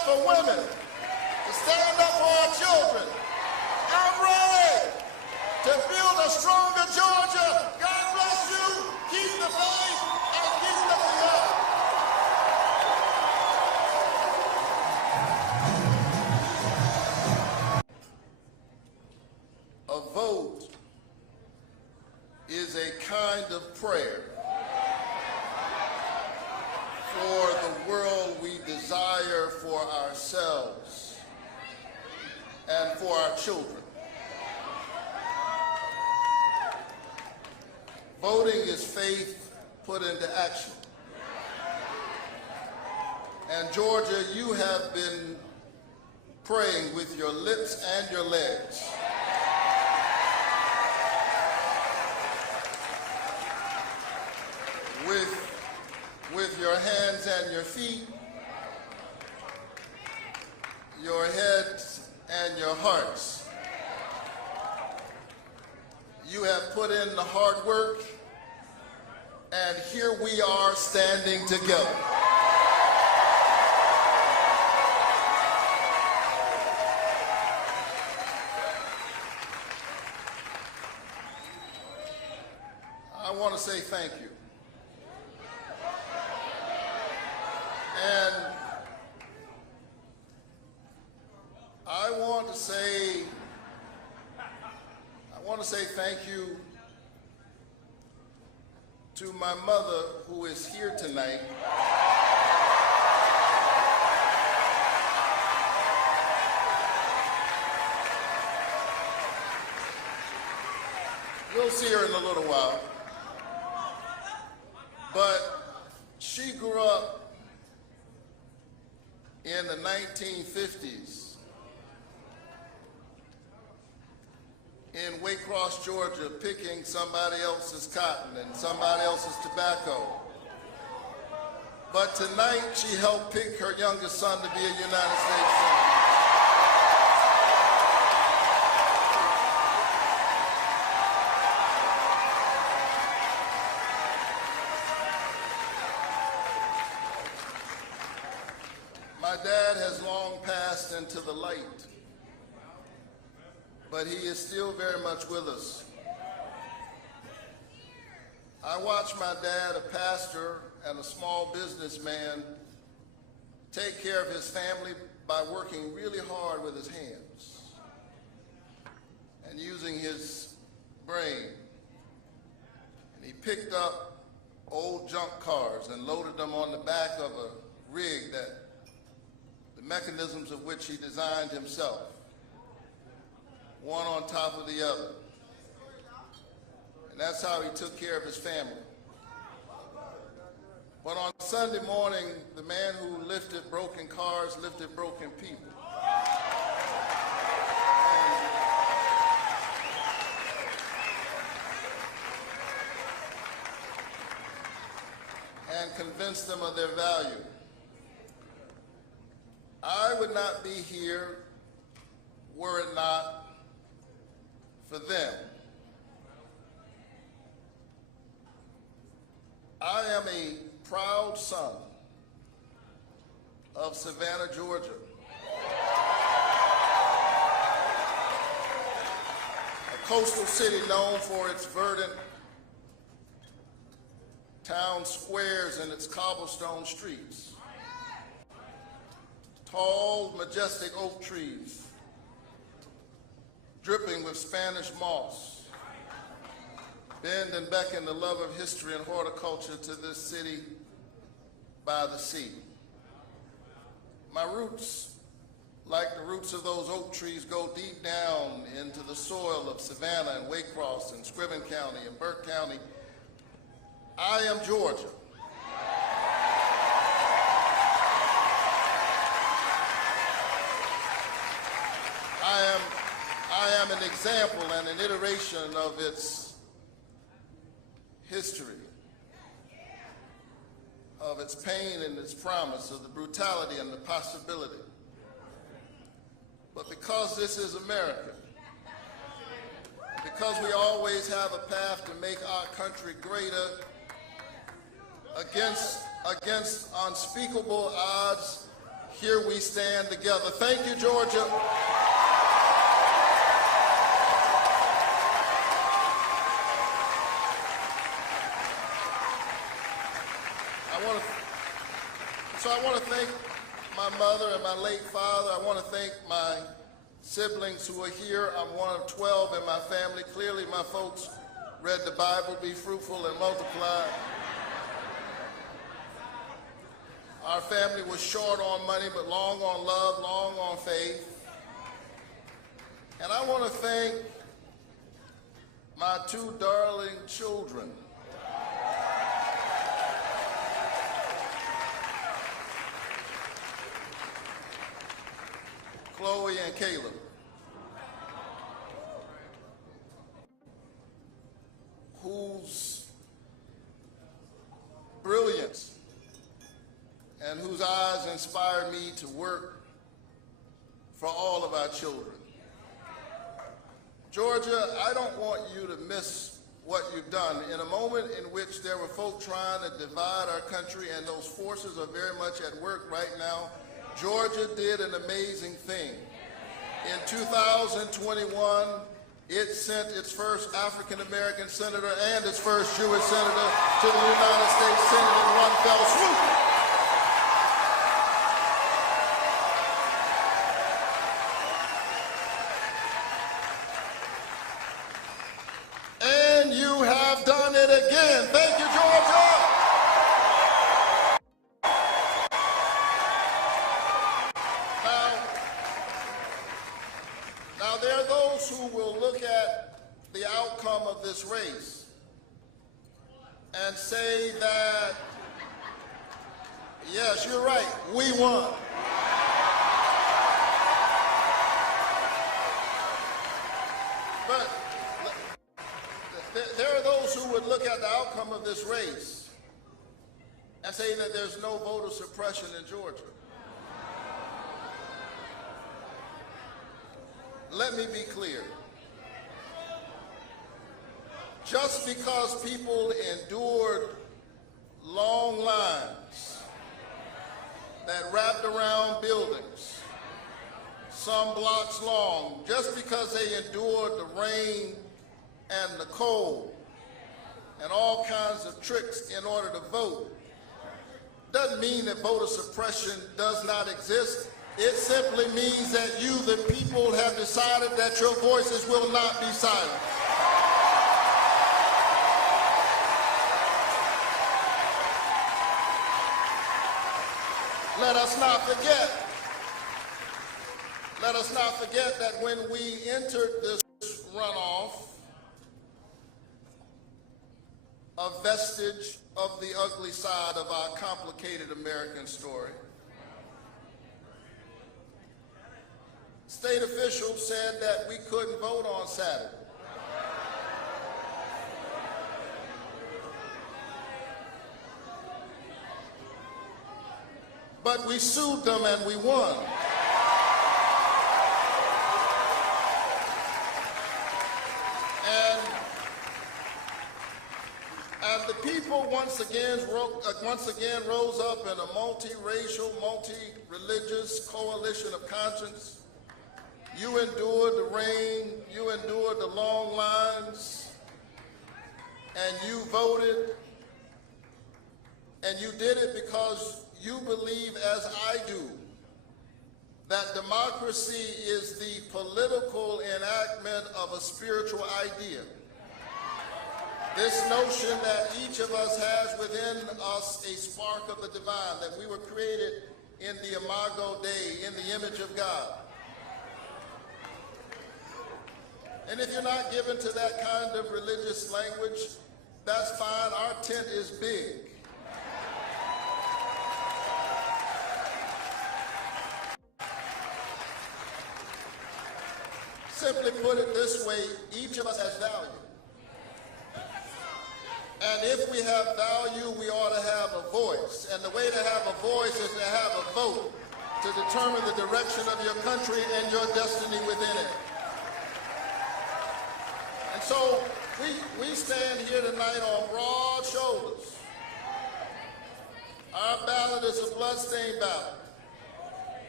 women, to stand up for our children. I'm ready to build a stronger Georgia. God bless you. Keep the faith and keep looking up. A vote is a kind of prayer for the world we desire for ourselves and for our children. Voting is faith put into action. And Georgia, you have been praying with your lips and your legs. With your hands and your feet, your heads and your hearts. You have put in the hard work, and here we are standing together. I want to say thank you. And I want to say thank you to my mother, who is here tonight. You'll see her in a little while. But she grew up in the 1950s in Waycross, Georgia, picking somebody else's cotton and somebody else's tobacco. But tonight she helped pick her youngest son to be a United States Senator. My dad has long passed into the light, but he is still very much with us. I watched my dad, a pastor and a small businessman, take care of his family by working really hard with his hands and using his brain. And he picked up old junk cars and loaded them on the back of a rig that the mechanisms of which he designed himself, one on top of the other. And that's how he took care of his family. But on Sunday morning, the man who lifted broken cars lifted broken people. And convinced them of their value. I would not be here were it not for them. I am a proud son of Savannah, Georgia. A coastal city known for its verdant town squares and its cobblestone streets. Tall, majestic oak trees, dripping with Spanish moss, bend and beckon the love of history and horticulture to this city by the sea. My roots, like the roots of those oak trees, go deep down into the soil of Savannah and Waycross and Scriven County and Burke County. I am Georgia. I am an example and an iteration of its history, of its pain and its promise, of the brutality and the possibility. But because this is America, because we always have a path to make our country greater, against unspeakable odds, Here we stand together. Thank you, Georgia. I want to thank my mother and my late father. I want to thank my siblings who are here. I'm one of 12 in my family. Clearly, my folks read the Bible, be fruitful and multiply. Our family was short on money, but long on love, long on faith. And I want to thank my two darling children. Chloe and Caleb. Whose brilliance and whose eyes inspired me to work for all of our children. Georgia, I don't want you to miss what you've done. In a moment in which there were folk trying to divide our country, and those forces are very much at work right now, Georgia did an amazing thing. In 2021, it sent its first African-American senator and its first Jewish senator to the United States Senate in one fell swoop. And you have done it again. Thank you, Georgia. Now, there are those who will look at the outcome of this race and say that, yes, you're right, we won. But there are those who would look at the outcome of this race and say that there's no voter suppression in Georgia. Let me be clear. Just because people endured long lines that wrapped around buildings, some blocks long, just because they endured the rain and the cold and all kinds of tricks in order to vote, doesn't mean that voter suppression does not exist. It simply means that you, the people, have decided that your voices will not be silent. Let us not forget that when we entered this runoff, a vestige of the ugly side of our complicated American story, state officials said that we couldn't vote on Saturday. But we sued them and we won. And the people once again rose up in a multiracial, multi-religious coalition of conscience. You endured the rain, you endured the long lines, and you voted, and you did it because you believe, as I do, that democracy is the political enactment of a spiritual idea. This notion that each of us has within us a spark of the divine, that we were created in the imago Dei, in the image of God. And if you're not given to that kind of religious language, that's fine. Our tent is big. Simply put it this way, each of us has value. And if we have value, we ought to have a voice. And the way to have a voice is to have a vote to determine the direction of your country and your destiny within it. And so we stand here tonight on broad shoulders. Our ballot is a bloodstained ballot.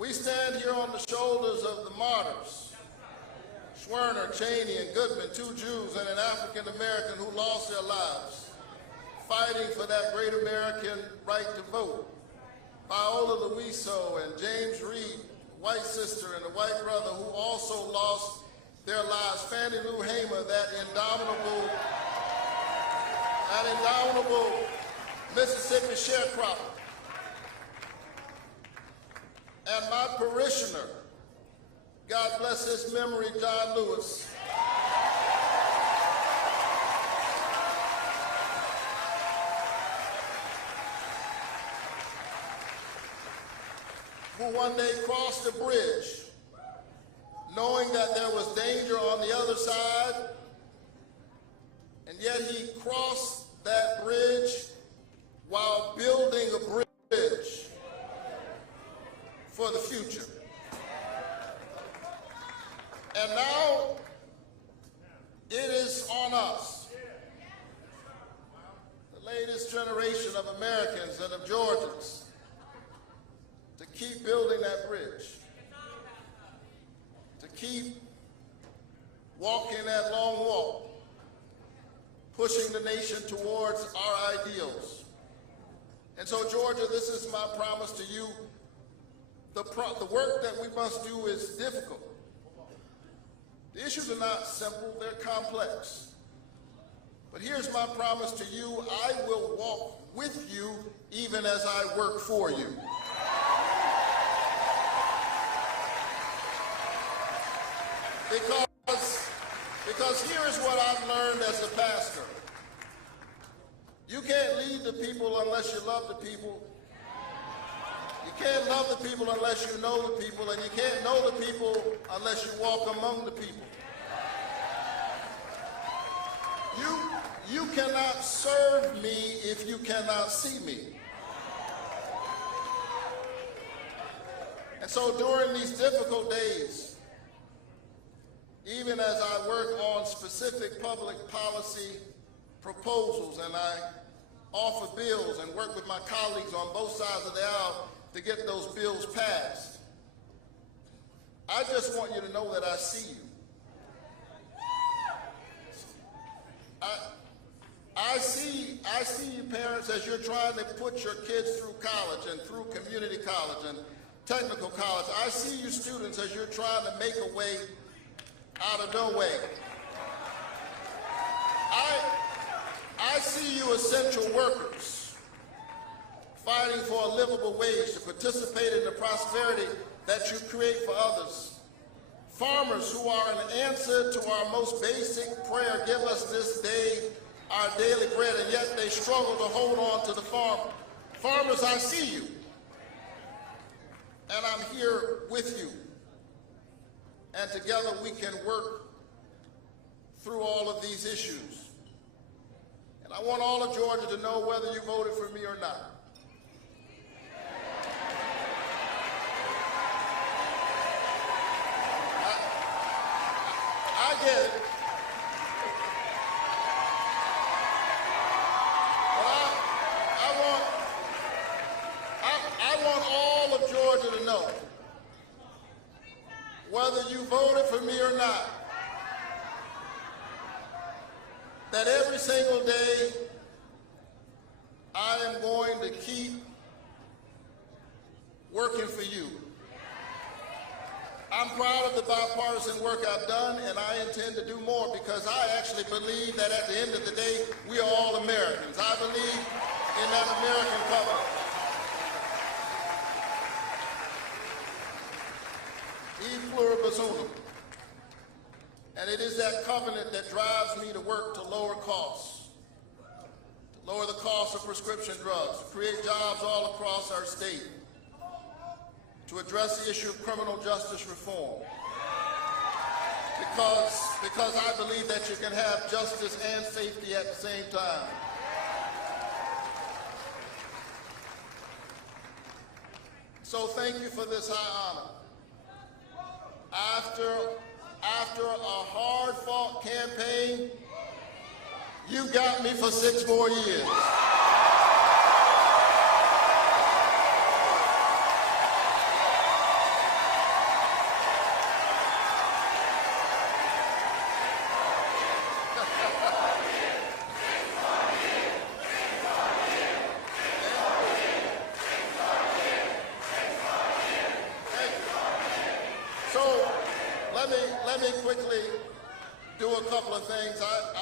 We stand here on the shoulders of the martyrs, Schwerner, Cheney, and Goodman, 2 Jews and an African American who lost their lives fighting for that great American right to vote. Viola Luiso and James Reed, white sister and a white brother who also lost their lives. Fannie Lou Hamer, that indomitable Mississippi sharecropper. And my parishioner, God bless his memory, John Lewis, who one day crossed the bridge knowing that there was danger on the other side, and yet he crossed that bridge while building a bridge for the future. And now it is on us, the latest generation of Americans and of Georgians, to keep building that bridge, to keep walking that long walk, pushing the nation towards our ideals. And so, Georgia, this is my promise to you. The work that we must do is difficult. The issues are not simple, they're complex. But here's my promise to you: I will walk with you even as I work for you. Because here is what I've learned as a pastor. You can't lead the people unless you love the people. You can't love the people unless you know the people, and you can't know the people unless you walk among the people. You cannot serve me if you cannot see me. And so during these difficult days, even as I work on specific public policy proposals and I offer bills and work with my colleagues on both sides of the aisle to get those bills passed, I just want you to know that I see you. I see you parents as you're trying to put your kids through college and through community college and technical college. I see you students as you're trying to make a way out of no way. I see you essential workers fighting for a livable wage to participate in the prosperity that you create for others. Farmers who are an answer to our most basic prayer: give us this day our daily bread, and yet they struggle to hold on to the farm. Farmers, I see you, and I'm here with you. And together we can work through all of these issues. And I want all of Georgia to know whether you voted for me or not. I get it. But I want all of Georgia to know, whether you voted for me or not, that every single day I am going to keep working for you. I'm proud of the bipartisan work I've done, and I intend to do more, because I actually believe that at the end of the day, we are all Americans. I believe in that American covenant. E pluribus unum. And it is that covenant that drives me to work to lower costs, to lower the cost of prescription drugs, to create jobs all across our state, to address the issue of criminal justice reform. Because I believe that you can have justice and safety at the same time. So thank you for this high honor. After a hard-fought campaign, you got me for 6 more years.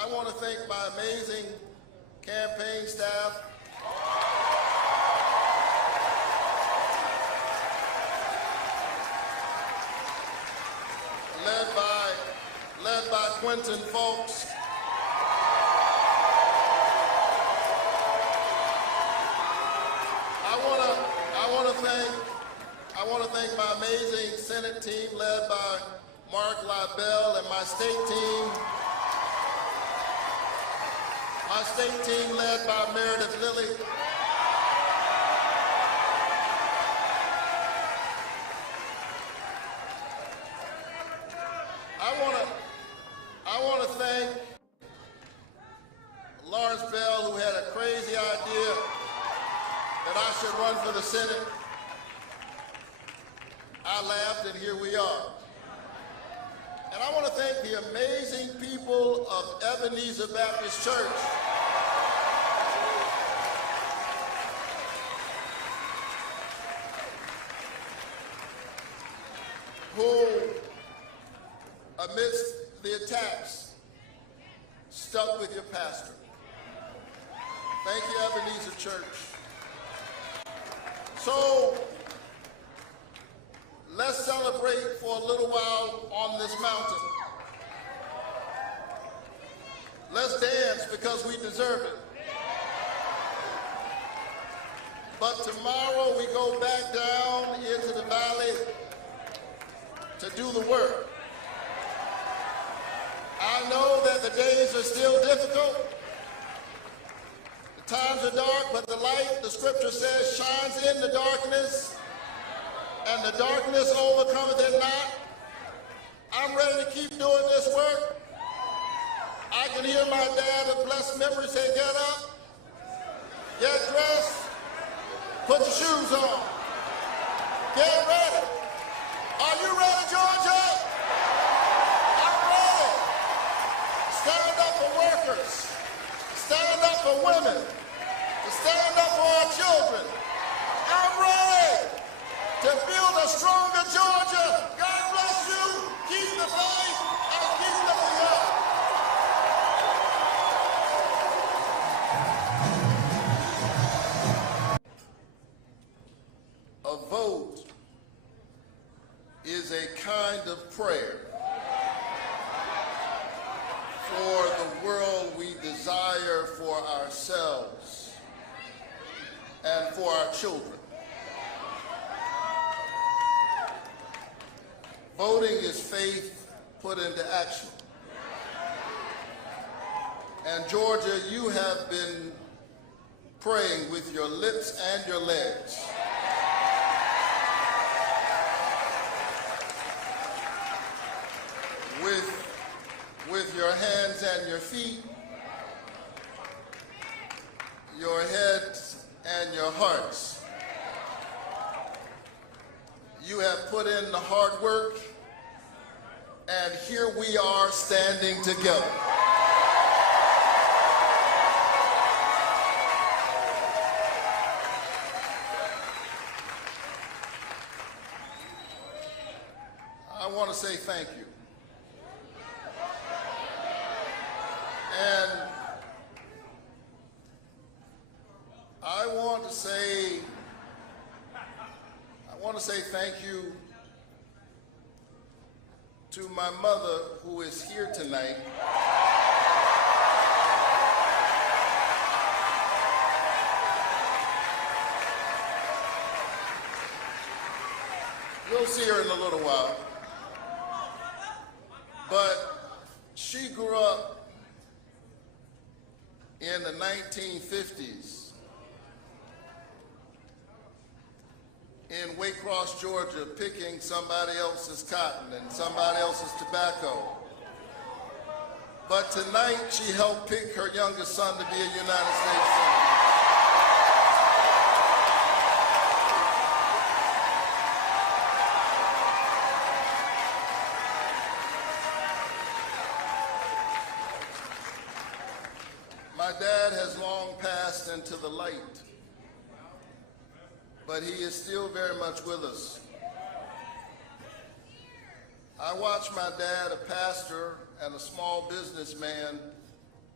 I want to thank my amazing campaign staff, led by Quentin Folks. I want to thank my amazing Senate team led by Mark Libel and my state team led by Meredith Lilly. I want to thank Lawrence Bell, who had a crazy idea that I should run for the Senate. I laughed, and here we are. And I want to thank the amazing people of Ebenezer Baptist Church who, amidst the attacks, stuck with your pastor. Thank you, Ebenezer Church. So, let's celebrate for a little while on this mountain. Let's dance because we deserve it. But tomorrow we go back down into the valley to do the work. I know that the days are still difficult. The times are dark, but the light, the scripture says, shines in the darkness, and the darkness overcometh it not. I'm ready to keep doing this work. I can hear my dad of blessed memory say, get up, get dressed, put your shoes on, get ready. Are you ready, Georgia? I'm ready. Stand up for workers, stand up for women, to stand up for our children. I'm ready to build a stronger Georgia. God bless you. Keep the faith and keep looking up. A vote is a kind of prayer for the world we desire for ourselves and for our children. Voting is faith put into action. And Georgia, you have been praying with your lips and your legs. With your hands and your feet, your heads and your hearts. You have put in the hard work, and here we are standing together. I want to say thank you. And I want to say thank you to my mother, who is here tonight. You'll see her in a little while. But she grew up in the 1950s in Waycross, Georgia, picking somebody else's cotton and somebody else's tobacco. But tonight, she helped pick her youngest son to be a United States Senator. My dad has long passed into the light, but he is still very much with us. I watched my dad, a pastor and a small businessman,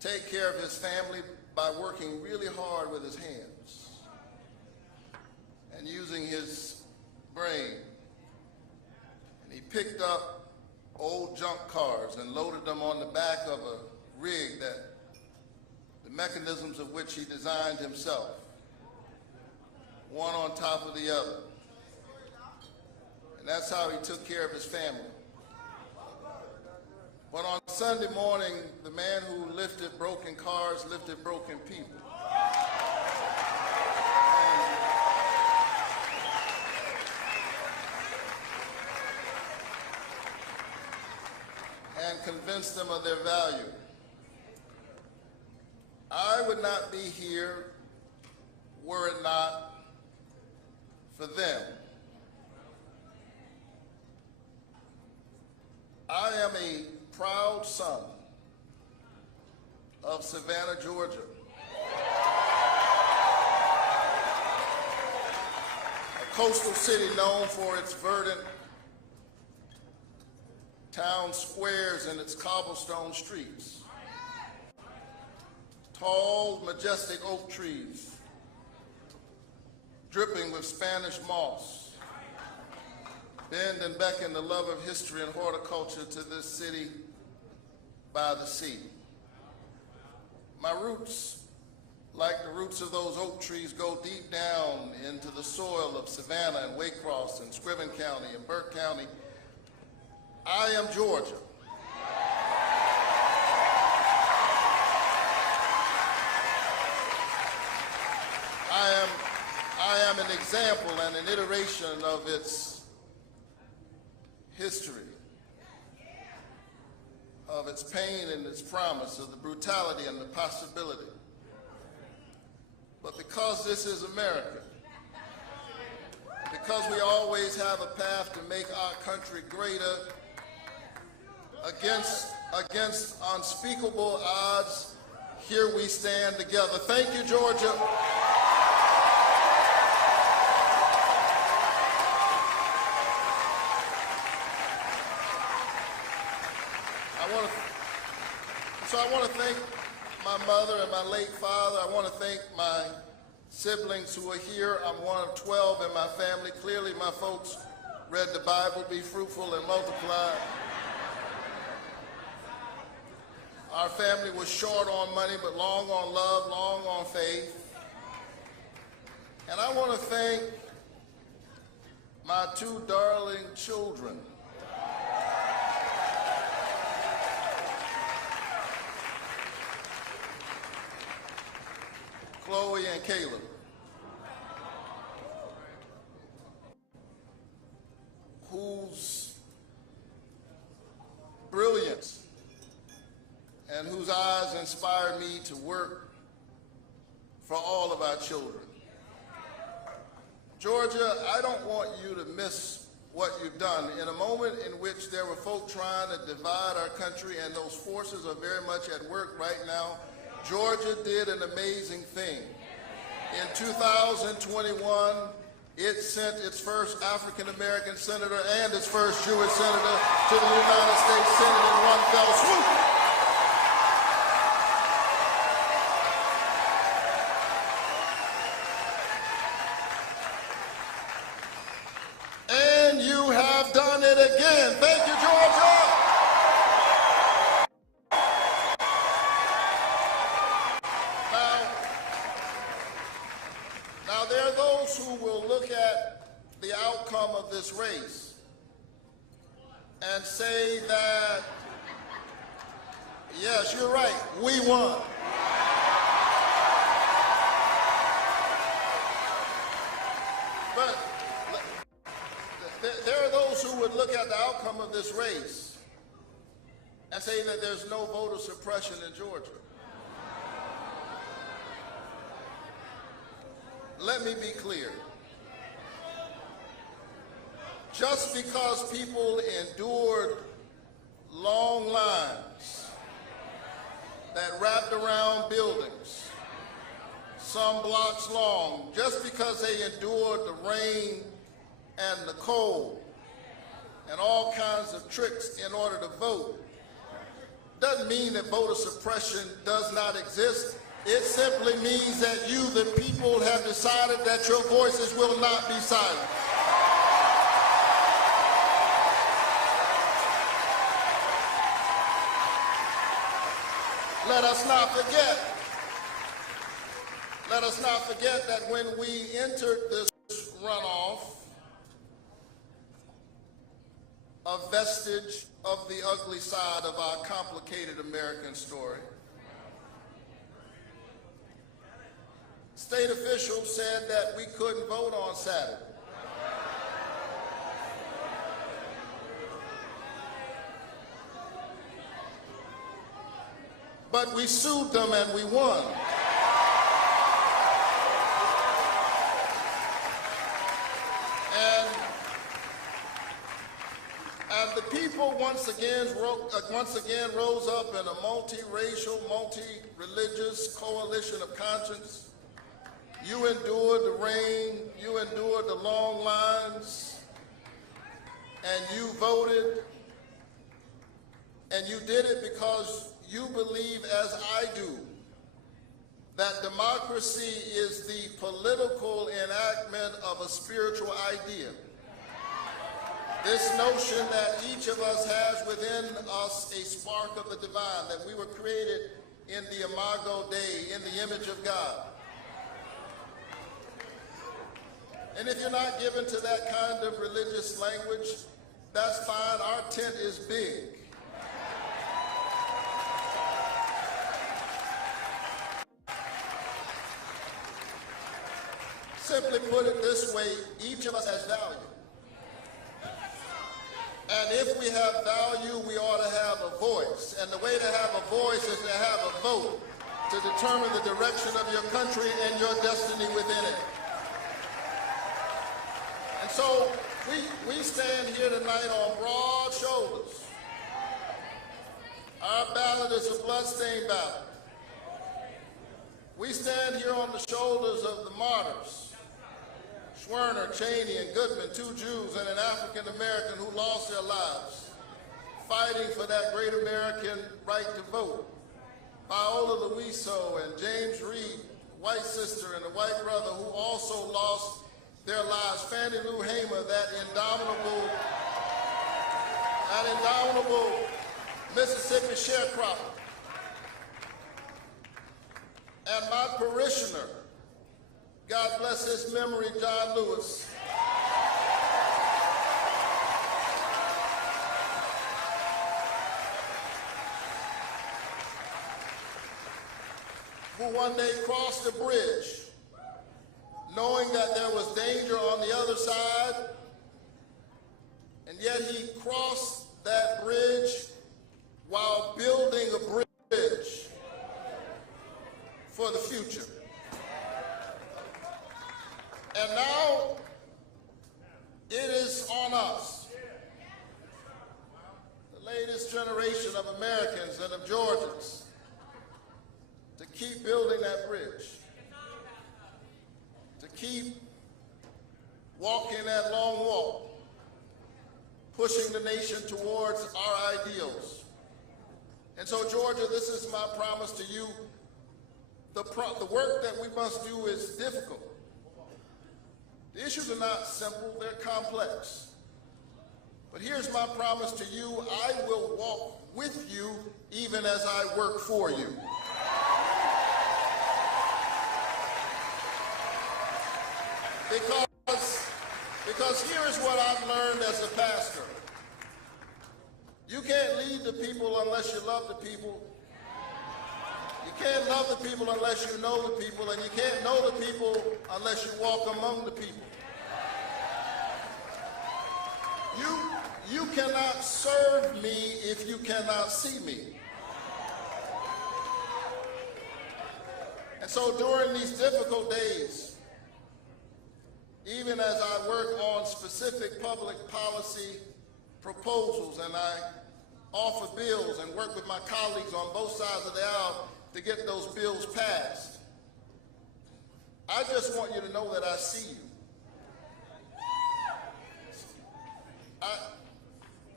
take care of his family by working really hard with his hands and using his brain. And he picked up old junk cars and loaded them on the back of a rig that the mechanisms of which he designed himself, one on top of the other. And that's how he took care of his family. But on Sunday morning, the man who lifted broken cars lifted broken people. And convinced them of their value. I would not be here were it not for them. I am a proud son of Savannah, Georgia. A coastal city known for its verdant town squares and its cobblestone streets. Tall, majestic oak trees, dripping with Spanish moss, bend and beckon the love of history and horticulture to this city by the sea. My roots, like the roots of those oak trees, go deep down into the soil of Savannah and Waycross and Scriven County and Burke County. I am Georgia. I am an example and an iteration of its history, of its pain and its promise, of the brutality and the possibility. But because this is America, because we always have a path to make our country greater against unspeakable odds, here we stand together. Thank you, Georgia. I want to thank my mother and my late father. I want to thank my siblings who are here. I'm one of 12 in my family. Clearly, my folks read the Bible, be fruitful and multiply. Our family was short on money, but long on love, long on faith. And I want to thank my two darling children. Chloe and Caleb, whose brilliance and whose eyes inspired me to work for all of our children. Georgia, I don't want you to miss what you've done. In a moment in which there were folk trying to divide our country, and those forces are very much at work right now, Georgia did an amazing thing. In 2021, it sent its first African-American senator and its first Jewish senator to the United States Senate in one fell swoop. And you have done it again. Thank you, Georgia. Now, there are those who will look at the outcome of this race and say that, yes, you're right, we won. But there are those who would look at the outcome of this race and say that there's no voter suppression in Georgia. Let me be clear. Just because people endured long lines that wrapped around buildings, some blocks long, just because they endured the rain and the cold and all kinds of tricks in order to vote, doesn't mean that voter suppression does not exist. It simply means that you, the people, have decided that your voices will not be silent. Let us not forget that when we entered this runoff, a vestige of the ugly side of our complicated American story, state officials said that we couldn't vote on Saturday. But we sued them and we won. And the people once again rose up in a multiracial, multi-religious coalition of conscience. You endured the rain, you endured the long lines, and you voted, and you did it because you believe, as I do, that democracy is the political enactment of a spiritual idea. This notion that each of us has within us a spark of the divine, that we were created in the imago Dei, in the image of God. And if you're not given to that kind of religious language, that's fine. Our tent is big. Simply put it this way, each of us has value. And if we have value, we ought to have a voice. And the way to have a voice is to have a vote to determine the direction of your country and your destiny within it. And so we stand here tonight on broad shoulders. Our ballot is a bloodstained ballot. We stand here on the shoulders of the martyrs, Schwerner, Cheney, and Goodman, two Jews and an African American who lost their lives fighting for that great American right to vote. Viola Luiso and James Reed, white sister and a white brother who also lost their lives. Fannie Lou Hamer, that indomitable Mississippi sharecropper. And my parishioner, God bless his memory, John Lewis, who one day crossed the bridge, knowing that there was danger on the other side, and yet he crossed that bridge while building a bridge for the future. And now it is on us, the latest generation of Americans and of Georgians, to keep building that bridge, to keep walking that long walk, pushing the nation towards our ideals. And so, Georgia, this is my promise to you. The work that we must do is difficult. The issues are not simple, they're complex. But here's my promise to you: I will walk with you even as I work for you. Because here is what I've learned as a pastor. You can't lead the people unless you love the people. You can't love the people unless you know the people, and you can't know the people unless you walk among the people. You cannot serve me if you cannot see me. And so during these difficult days, even as I work on specific public policy proposals and I offer bills and work with my colleagues on both sides of the aisle to get those bills passed, I just want you to know that I see you.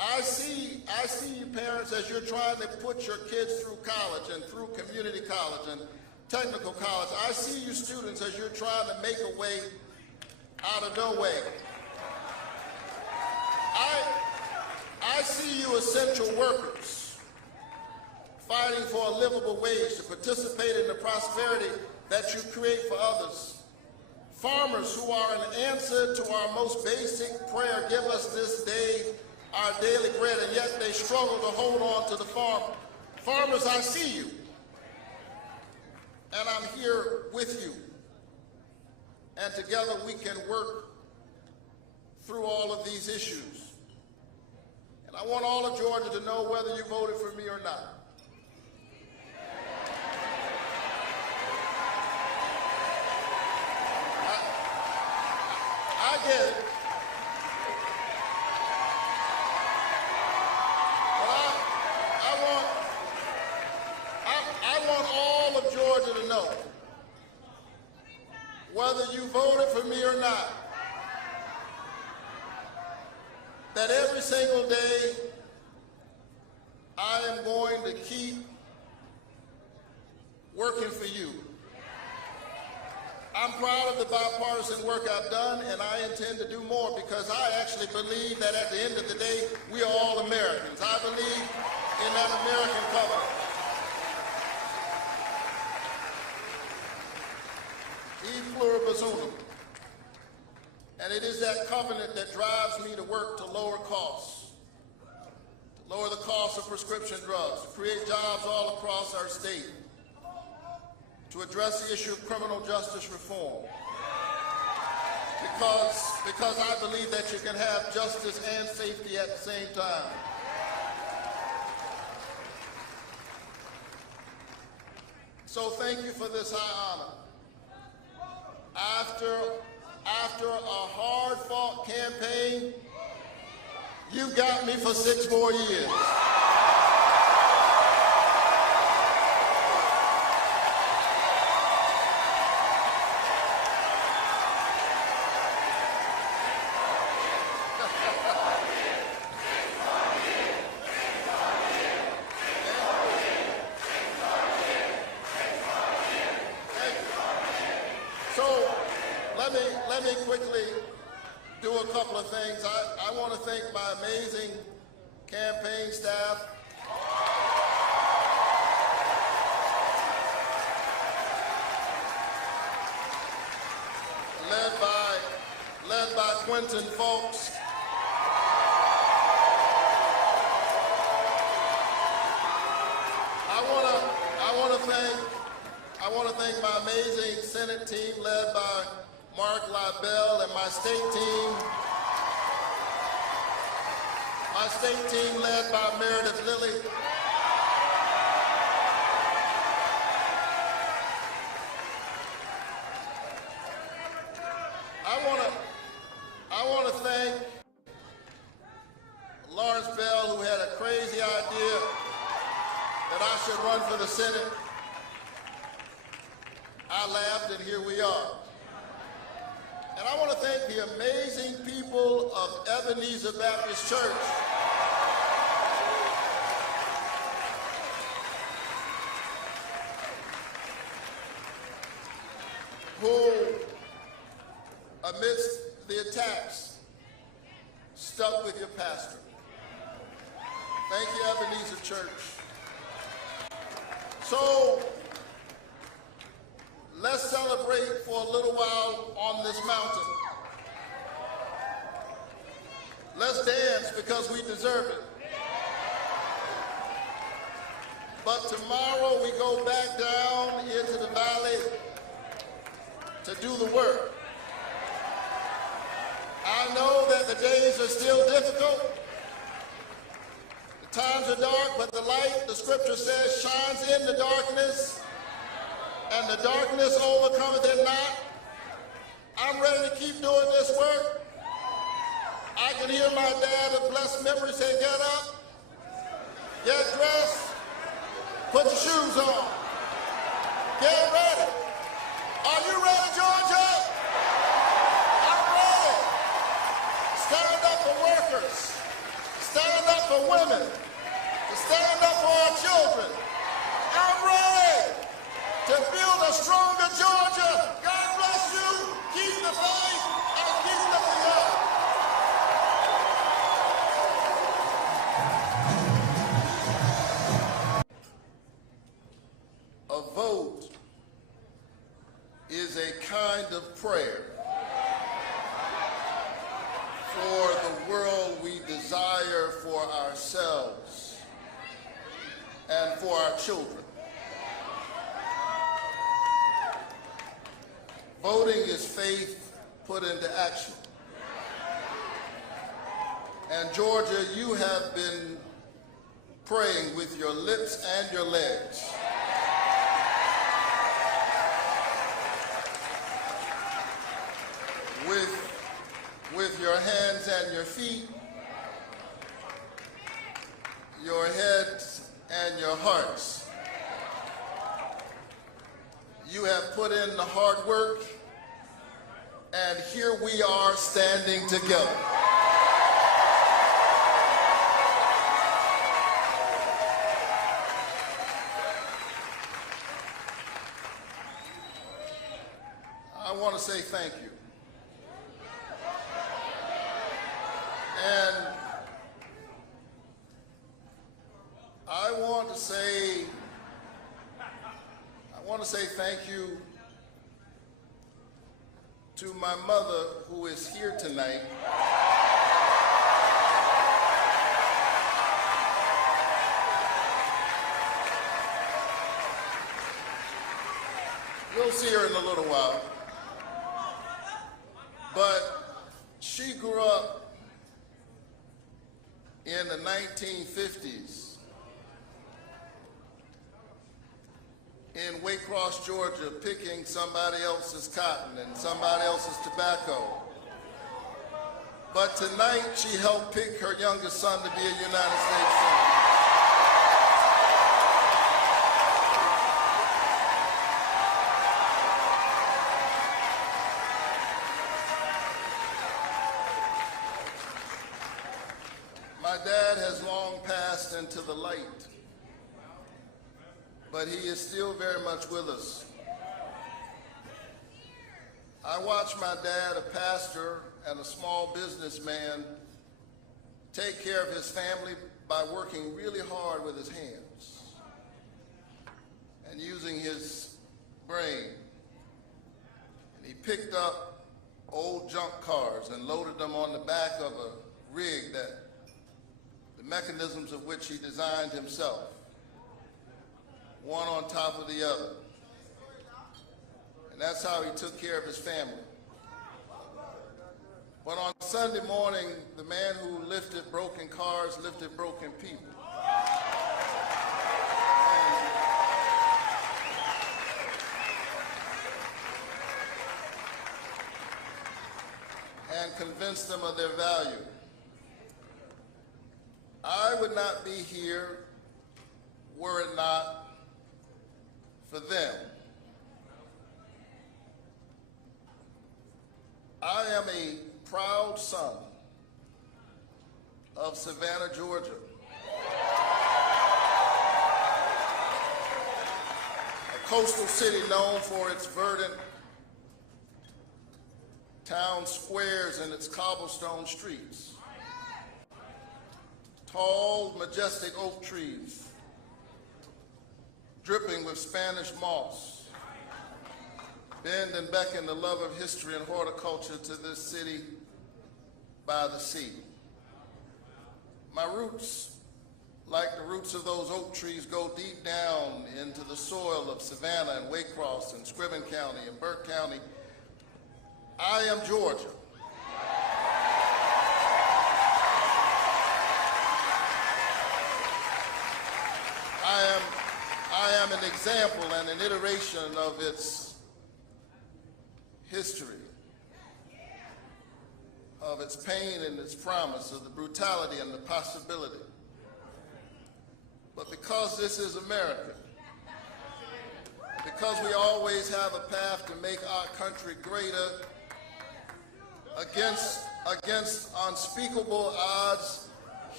I see you parents as you're trying to put your kids through college and through community college and technical college. I see you students as you're trying to make a way out of no way. I see you essential workers fighting for a livable wage to participate in the prosperity that you create for others. Farmers who are an answer to our most basic prayer, give us this day our daily bread, and yet they struggle to hold on to the farm. Farmers, I see you, and I'm here with you, and together we can work through all of these issues. And I want all of Georgia to know whether you voted for me or not. I get it. I want all of Georgia to know, whether you voted for me or not, that every single day I am going to keep working for you. I'm proud of the bipartisan work I've done, and I intend to do more because I actually believe that at the end of the day, we are all Americans. I believe in that American covenant. E pluribus unum. And it is that covenant that drives me to work to lower costs, to lower the cost of prescription drugs, to create jobs all across our state, to address the issue of criminal justice reform. Because I believe that you can have justice and safety at the same time. So thank you for this high honor. After a hard-fought campaign, you got me for 6 more years. Let me quickly do a couple of things. I want to thank my amazing campaign staff. Led by Quentin Folks. I want to thank my amazing Senate team led by Mark Libel and my state team led by Meredith Lilly. I want to thank Lawrence Bell, who had a crazy idea that I should run for the Senate. I laughed, and here we are. And I want to thank the amazing people of Ebenezer Baptist Church who, amidst the attacks, stuck with your pastor. Thank you, Ebenezer Church. So, let's celebrate for a little while on this mountain. Let's dance because we deserve it. But tomorrow we go back down into the valley to do the work. I know that the days are still difficult. The times are dark, but the light, the scripture says, shines in the darkness, and the darkness overcometh it not. I'm ready to keep doing this work. I can hear my dad of blessed memory say, get up, get dressed, put your shoes on, get ready. Are you ready, Georgia? I'm ready. Stand up for workers. Stand up for women, to stand up for our children. I'm ready to build a stronger Georgia. God bless you. Keep the faith and keep looking up. A vote is a kind of prayer for the world we desire for ourselves and for our children. Voting is faith put into action. And Georgia, you have been praying with your lips and your legs. With your hands and your feet, your heads and your hearts. You have put in the hard work, and here we are standing together. I want to say thank you. And I want to say thank you to my mother, who is here tonight. You'll see her in a little while. But she grew up in the 1950s in Waycross, Georgia, picking somebody else's cotton and somebody else's tobacco. But tonight, she helped pick her youngest son to be a United States Senator. My dad has long passed into the light, but he is still very much with us. I watched my dad, a pastor and a small businessman, take care of his family by working really hard with his hands and using his brain. And he picked up old junk cars and loaded them on the back of a rig that the mechanisms of which he designed himself, one on top of the other. And that's how he took care of his family. But on Sunday morning, the man who lifted broken cars lifted broken people. And convinced them of their value. I would not be here were it not for them. I am a proud son of Savannah, Georgia. A coastal city known for its verdant town squares and its cobblestone streets. Tall, majestic oak trees, dripping with Spanish moss, bend and beckon the love of history and horticulture to this city by the sea. My roots, like the roots of those oak trees, go deep down into the soil of Savannah and Waycross and Scriven County and Burke County. I am Georgia. I am an example and an iteration of its history, of its pain and its promise, of the brutality and the possibility. But because this is America, because we always have a path to make our country greater, against unspeakable odds,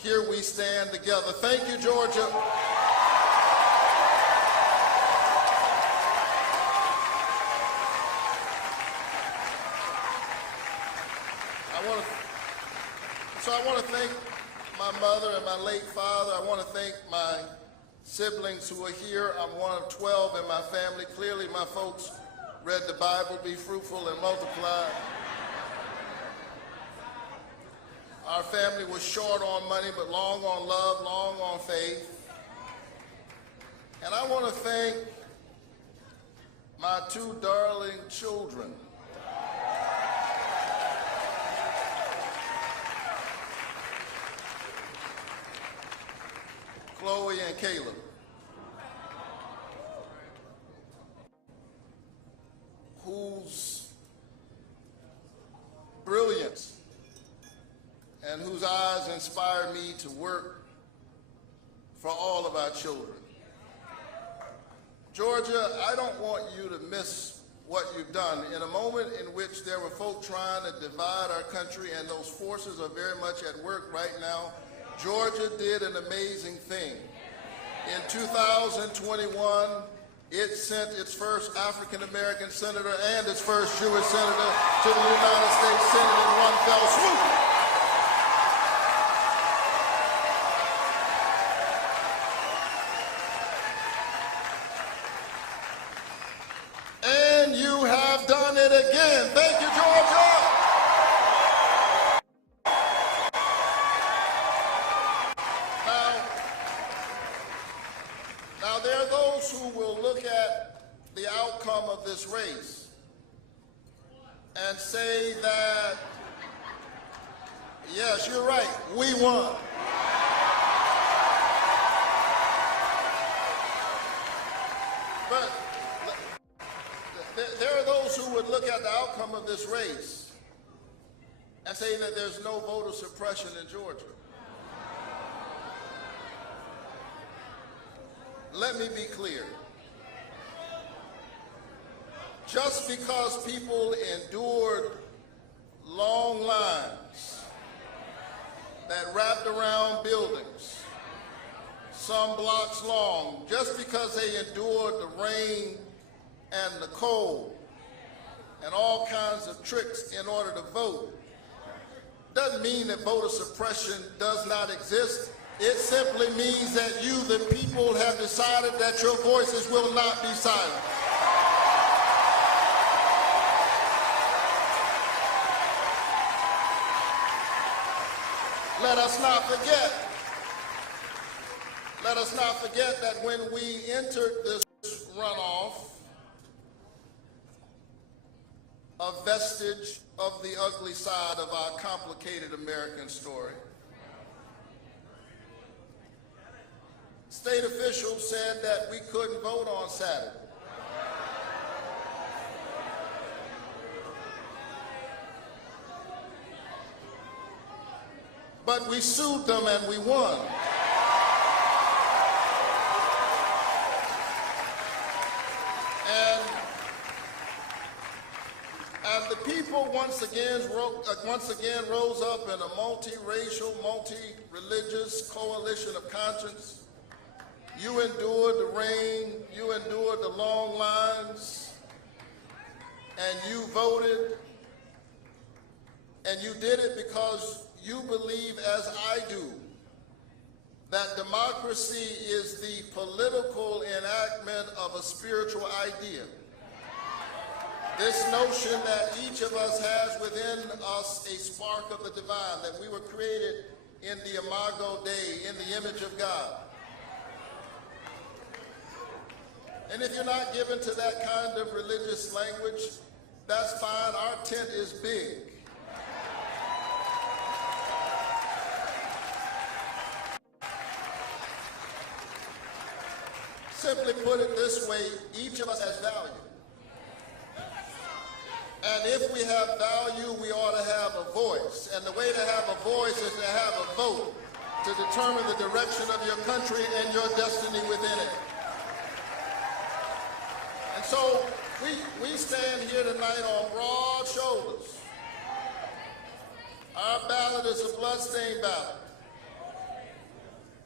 Here we stand together. Thank you, Georgia. I want to thank my mother and my late father. I want to thank my siblings who are here. I'm one of 12 in my family. Clearly, my folks read the Bible, be fruitful and multiply. Our family was short on money, but long on love, long on faith. And I want to thank my two darling children. Chloe and Caleb. Whose brilliance and whose eyes inspired me to work for all of our children. Georgia, I don't want you to miss what you've done. In a moment in which there were folk trying to divide our country, and those forces are very much at work right now, Georgia did an amazing thing. In 2021, it sent its first African-American senator and its first Jewish senator to the United States Senate in one fell swoop. And you have done it again. Thank you, Georgia. Now, there are those who will look at the outcome of this race and say that, yes, you're right, we won. But there are those who would look at the outcome of this race and say that there's no voter suppression in Georgia. Let me be clear. Just because people endured long lines that wrapped around buildings, some blocks long, just because they endured the rain and the cold and all kinds of tricks in order to vote, doesn't mean that voter suppression does not exist. It simply means that you, the people, have decided that your voices will not be silent. Let us not forget that when we entered this runoff, a vestige of the ugly side of our complicated American story, state officials said that we couldn't vote on Saturday. But we sued them and we won. And the people once again rose up in a multiracial, multi-religious coalition of conscience. You endured the rain, you endured the long lines, and you voted, and you did it because you believe, as I do, that democracy is the political enactment of a spiritual idea. This notion that each of us has within us a spark of the divine, that we were created in the imago Dei, in the image of God. And if you're not given to that kind of religious language, that's fine. Our tent is big. Simply put it this way, each of us has value. And if we have value, we ought to have a voice. And the way to have a voice is to have a vote to determine the direction of your country and your destiny within it. And so we stand here tonight on broad shoulders. Our ballot is a bloodstained ballot.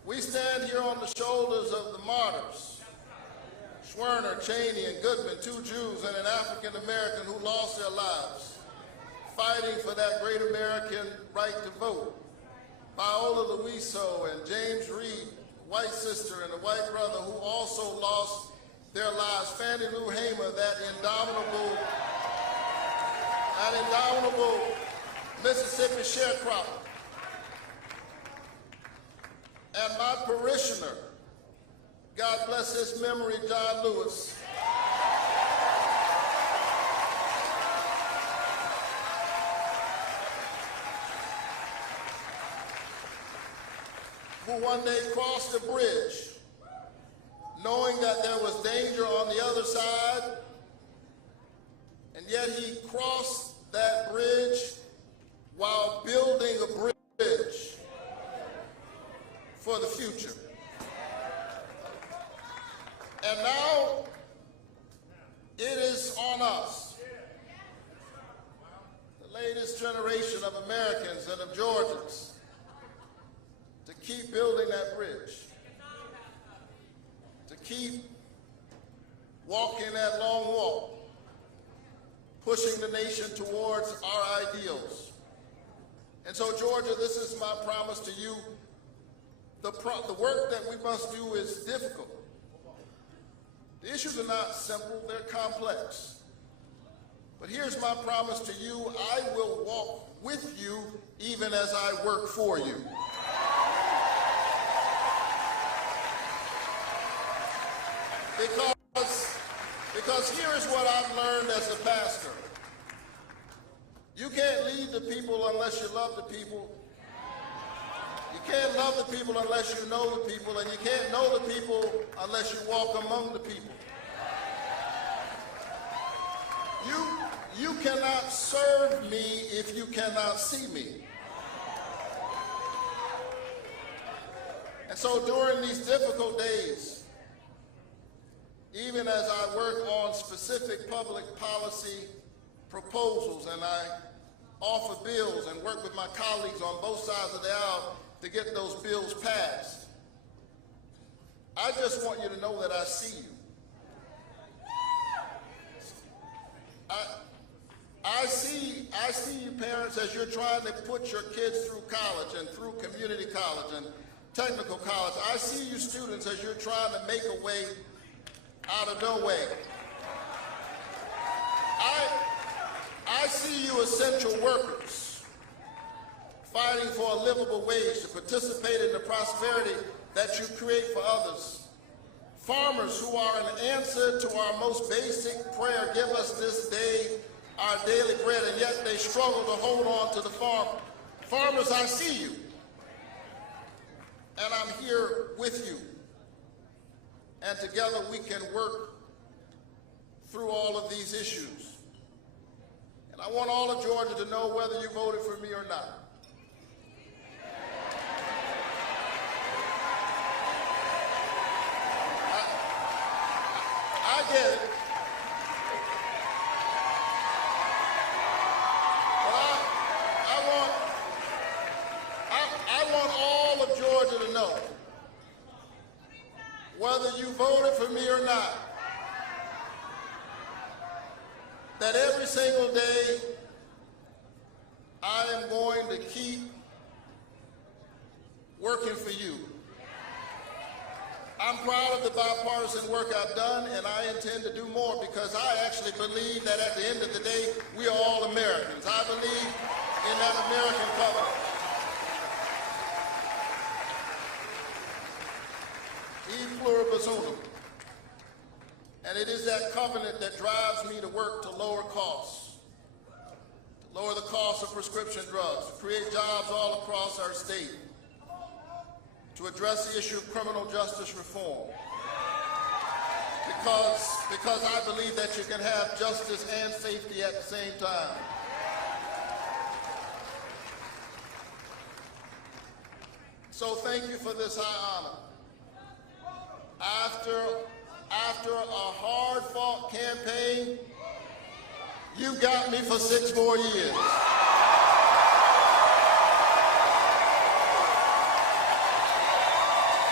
We stand here on the shoulders of the martyrs, Schwerner, Cheney, and Goodman, 2 Jews and an African American who lost their lives fighting for that great American right to vote. Viola Luiso and James Reed, white sister and a white brother who also lost their lives. Fannie Lou Hamer, that indomitable Mississippi sharecropper. And my parishioner, God bless his memory, John Lewis, who one day crossed a bridge knowing that there was danger on the other side, and yet he crossed that bridge while building a bridge for the future. And now it is on us, the latest generation of Americans and of Georgians, to keep building that bridge, to keep walking that long walk, pushing the nation towards our ideals. And so, Georgia, this is my promise to you. The work that we must do is difficult. The issues are not simple, they're complex. But here's my promise to you: I will walk with you even as I work for you. Because here is what I've learned as a pastor. You can't lead the people unless you love the people. You can't love the people unless you know the people, and you can't know the people unless you walk among the people. You cannot serve me if you cannot see me. And so during these difficult days, even as I work on specific public policy proposals and I offer bills and work with my colleagues on both sides of the aisle to get those bills passed, I just want you to know that I see you. I see you parents as you're trying to put your kids through college and through community college and technical college. I see you students as you're trying to make a way out of no way. I see you essential workers fighting for a livable wage to participate in the prosperity that you create for others. Farmers who are an answer to our most basic prayer: give us this day our daily bread, and yet they struggle to hold on to the farm. Farmers, I see you, and I'm here with you. And together we can work through all of these issues. And I want all of Georgia to know whether you voted for me or not. I get it. But I want all of Georgia to know, whether you voted for me or not, that every single day I am going to keep working for you. I'm proud of the bipartisan work I've done, and I intend to do more, because I actually believe that at the end of the day, we are all Americans. I believe in that American covenant. E pluribus unum. And it is that covenant that drives me to work to lower costs, to lower the cost of prescription drugs, to create jobs all across our state, to address the issue of criminal justice reform. Because I believe that you can have justice and safety at the same time. So thank you for this high honor. After a hard-fought campaign, you got me for 6 more years.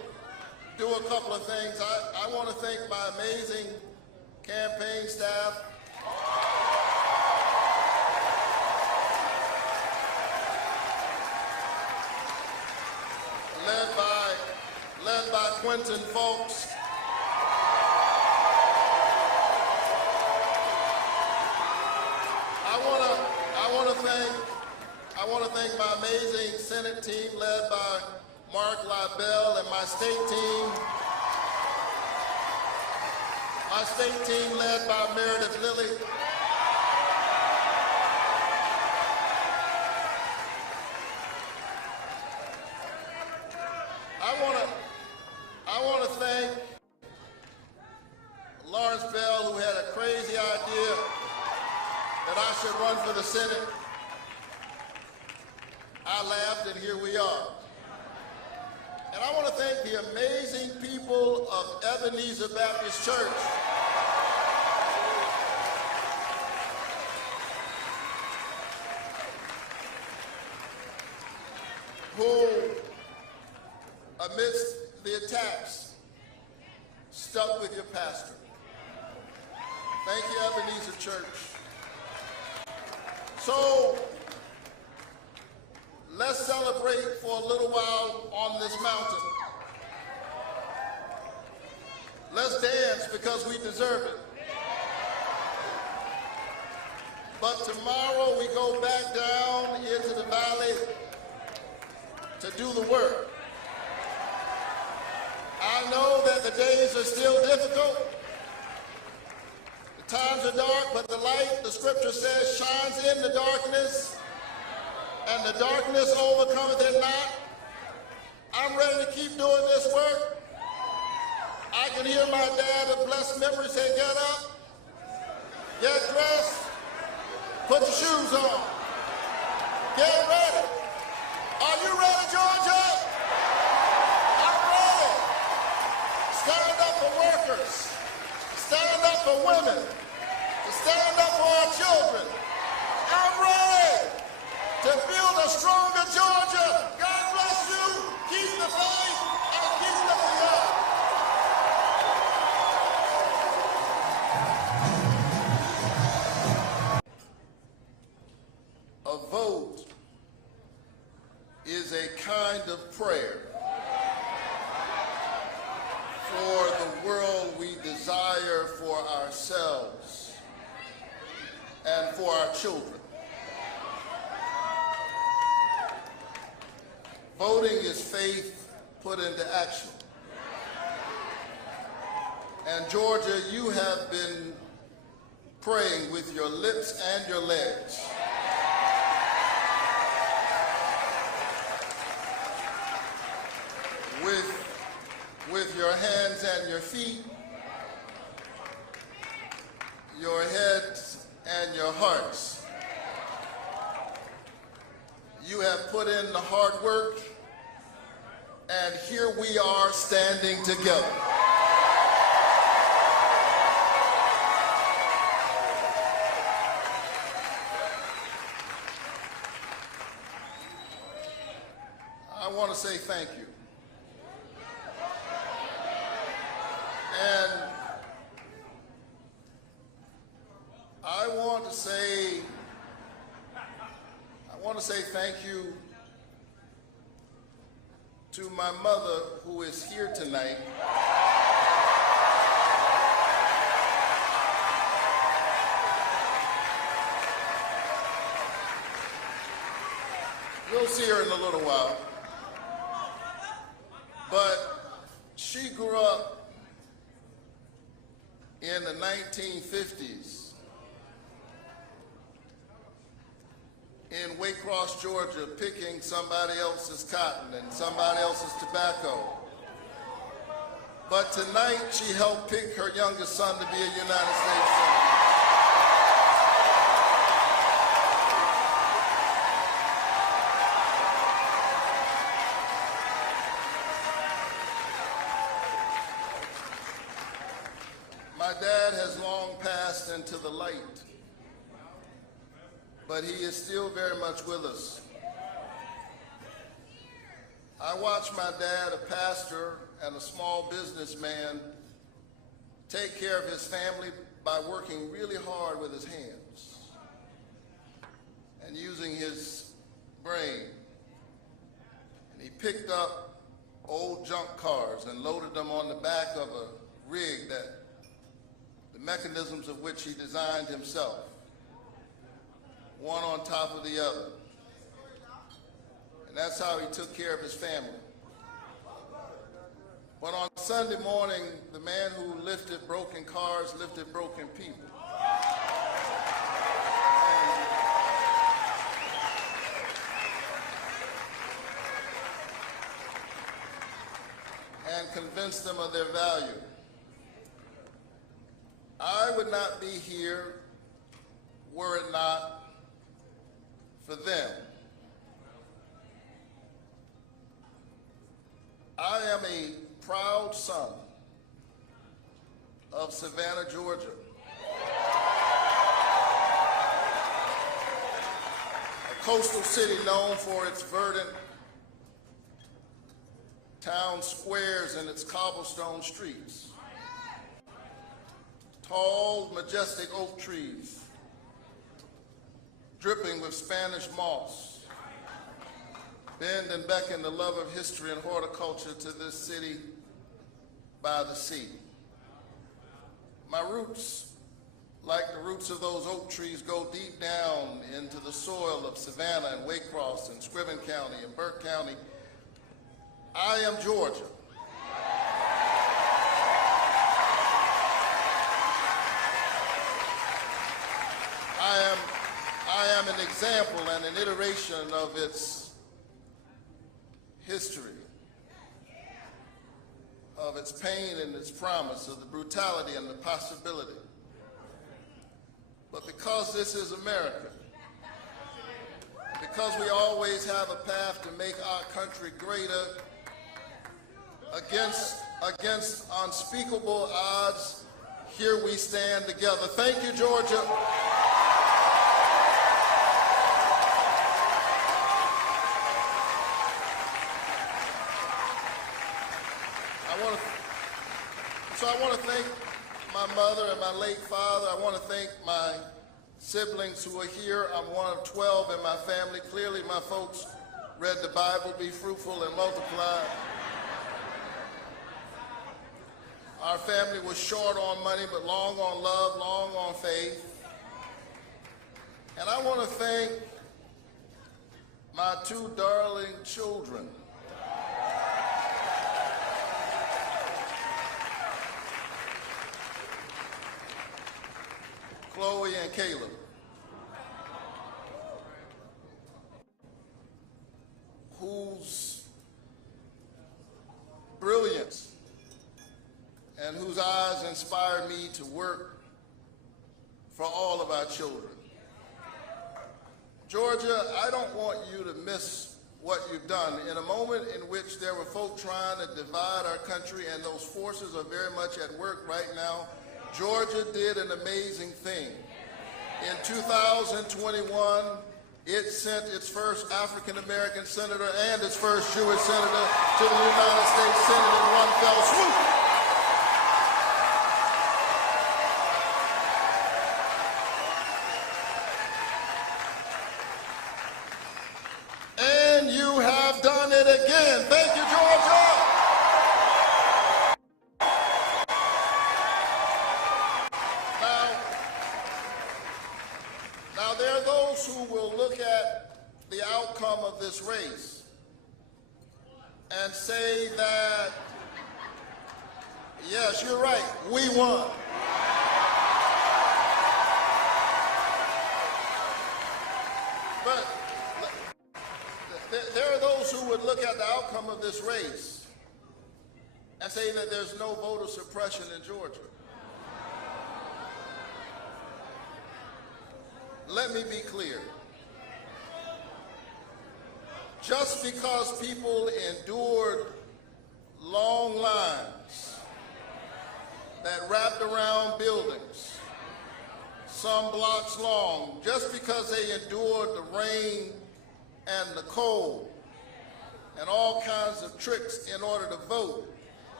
a couple of things. I want to thank my amazing campaign staff. Led by Quentin Folks. I want to thank my amazing Senate team led by Mark Libel and my state team led by Meredith Lilly. I want to thank Lawrence Bell, who had a crazy idea that I should run for the Senate. I laughed, and here we are. And I want to thank the amazing people of Ebenezer Baptist Church who, amidst the attacks, stuck with your pastor. Thank you, Ebenezer Church. So, let's celebrate for a little while on this mountain. Let's dance because we deserve it. But tomorrow we go back down into the valley to do the work. I know that the days are still difficult. The times are dark, but the light, the scripture says, shines in the darkness, and the darkness overcometh it not. I'm ready to keep doing this work. I can hear my dad of blessed memory say, get up, get dressed, put your shoes on, get ready. Are you ready, Georgia? I'm ready. Stand up for workers, stand up for women, to stand up for our children. I'm ready to build a stronger Georgia. God bless you. Keep the faith and keep lifting up. A vote is a kind of prayer for the world we desire for ourselves and for our children. Voting is faith put into action. And Georgia, you have been praying with your lips and your legs. With your hands and your feet, your heads and your hearts. You have put in the hard work, and here we are standing together. I want to say thank you. And I want to say thank you to my mother, who is here tonight. We'll see her in a little while. But she grew up in the 1950s in Waycross, Georgia, picking somebody else's cotton and somebody else's tobacco. But tonight, she helped pick her youngest son to be a United States Senator. My dad has long passed into the light, but he is still very much with us. I watched my dad, a pastor and a small businessman take care of his family by working really hard with his hands and using his brain. And he picked up old junk cars and loaded them on the back of a rig that the mechanisms of which he designed himself, one on top of the other. And that's how he took care of his family. But on Sunday morning, the man who lifted broken cars lifted broken people. And convinced them of their value. I would not be here were it not for them. I am a proud son of Savannah, Georgia. A coastal city known for its verdant town squares and its cobblestone streets. Tall, majestic oak trees, dripping with Spanish moss, bend and beckon the love of history and horticulture to this city by the sea. My roots, like the roots of those oak trees, go deep down into the soil of Savannah and Waycross and Scriven County and Burke County. I am Georgia. I am an example and an iteration of its history, of its pain and its promise, of the brutality and the possibility. But because this is America, because we always have a path to make our country greater, against unspeakable odds, here we stand together. Thank you, Georgia. I want to thank my mother and my late father. I want to thank my siblings who are here. I'm one of 12 in my family. Clearly, my folks read the Bible, be fruitful and multiply. Our family was short on money, but long on love, long on faith. And I want to thank my two darling children. Chloe and Caleb, whose brilliance and whose eyes inspired me to work for all of our children. Georgia, I don't want you to miss what you've done. In a moment in which there were folk trying to divide our country, and those forces are very much at work right now, Georgia did an amazing thing. In 2021, it sent its first African-American senator and its first Jewish senator to the United States Senate in one fell swoop. And you have done it again. Thank you, Georgia. Now, there are those who will look at the outcome of this race and say that, yes, you're right, we won. But there are those who would look at the outcome of this race and say that there's no voter suppression in Georgia. Let me be clear. Just because people endured long lines that wrapped around buildings, some blocks long, just because they endured the rain and the cold and all kinds of tricks in order to vote,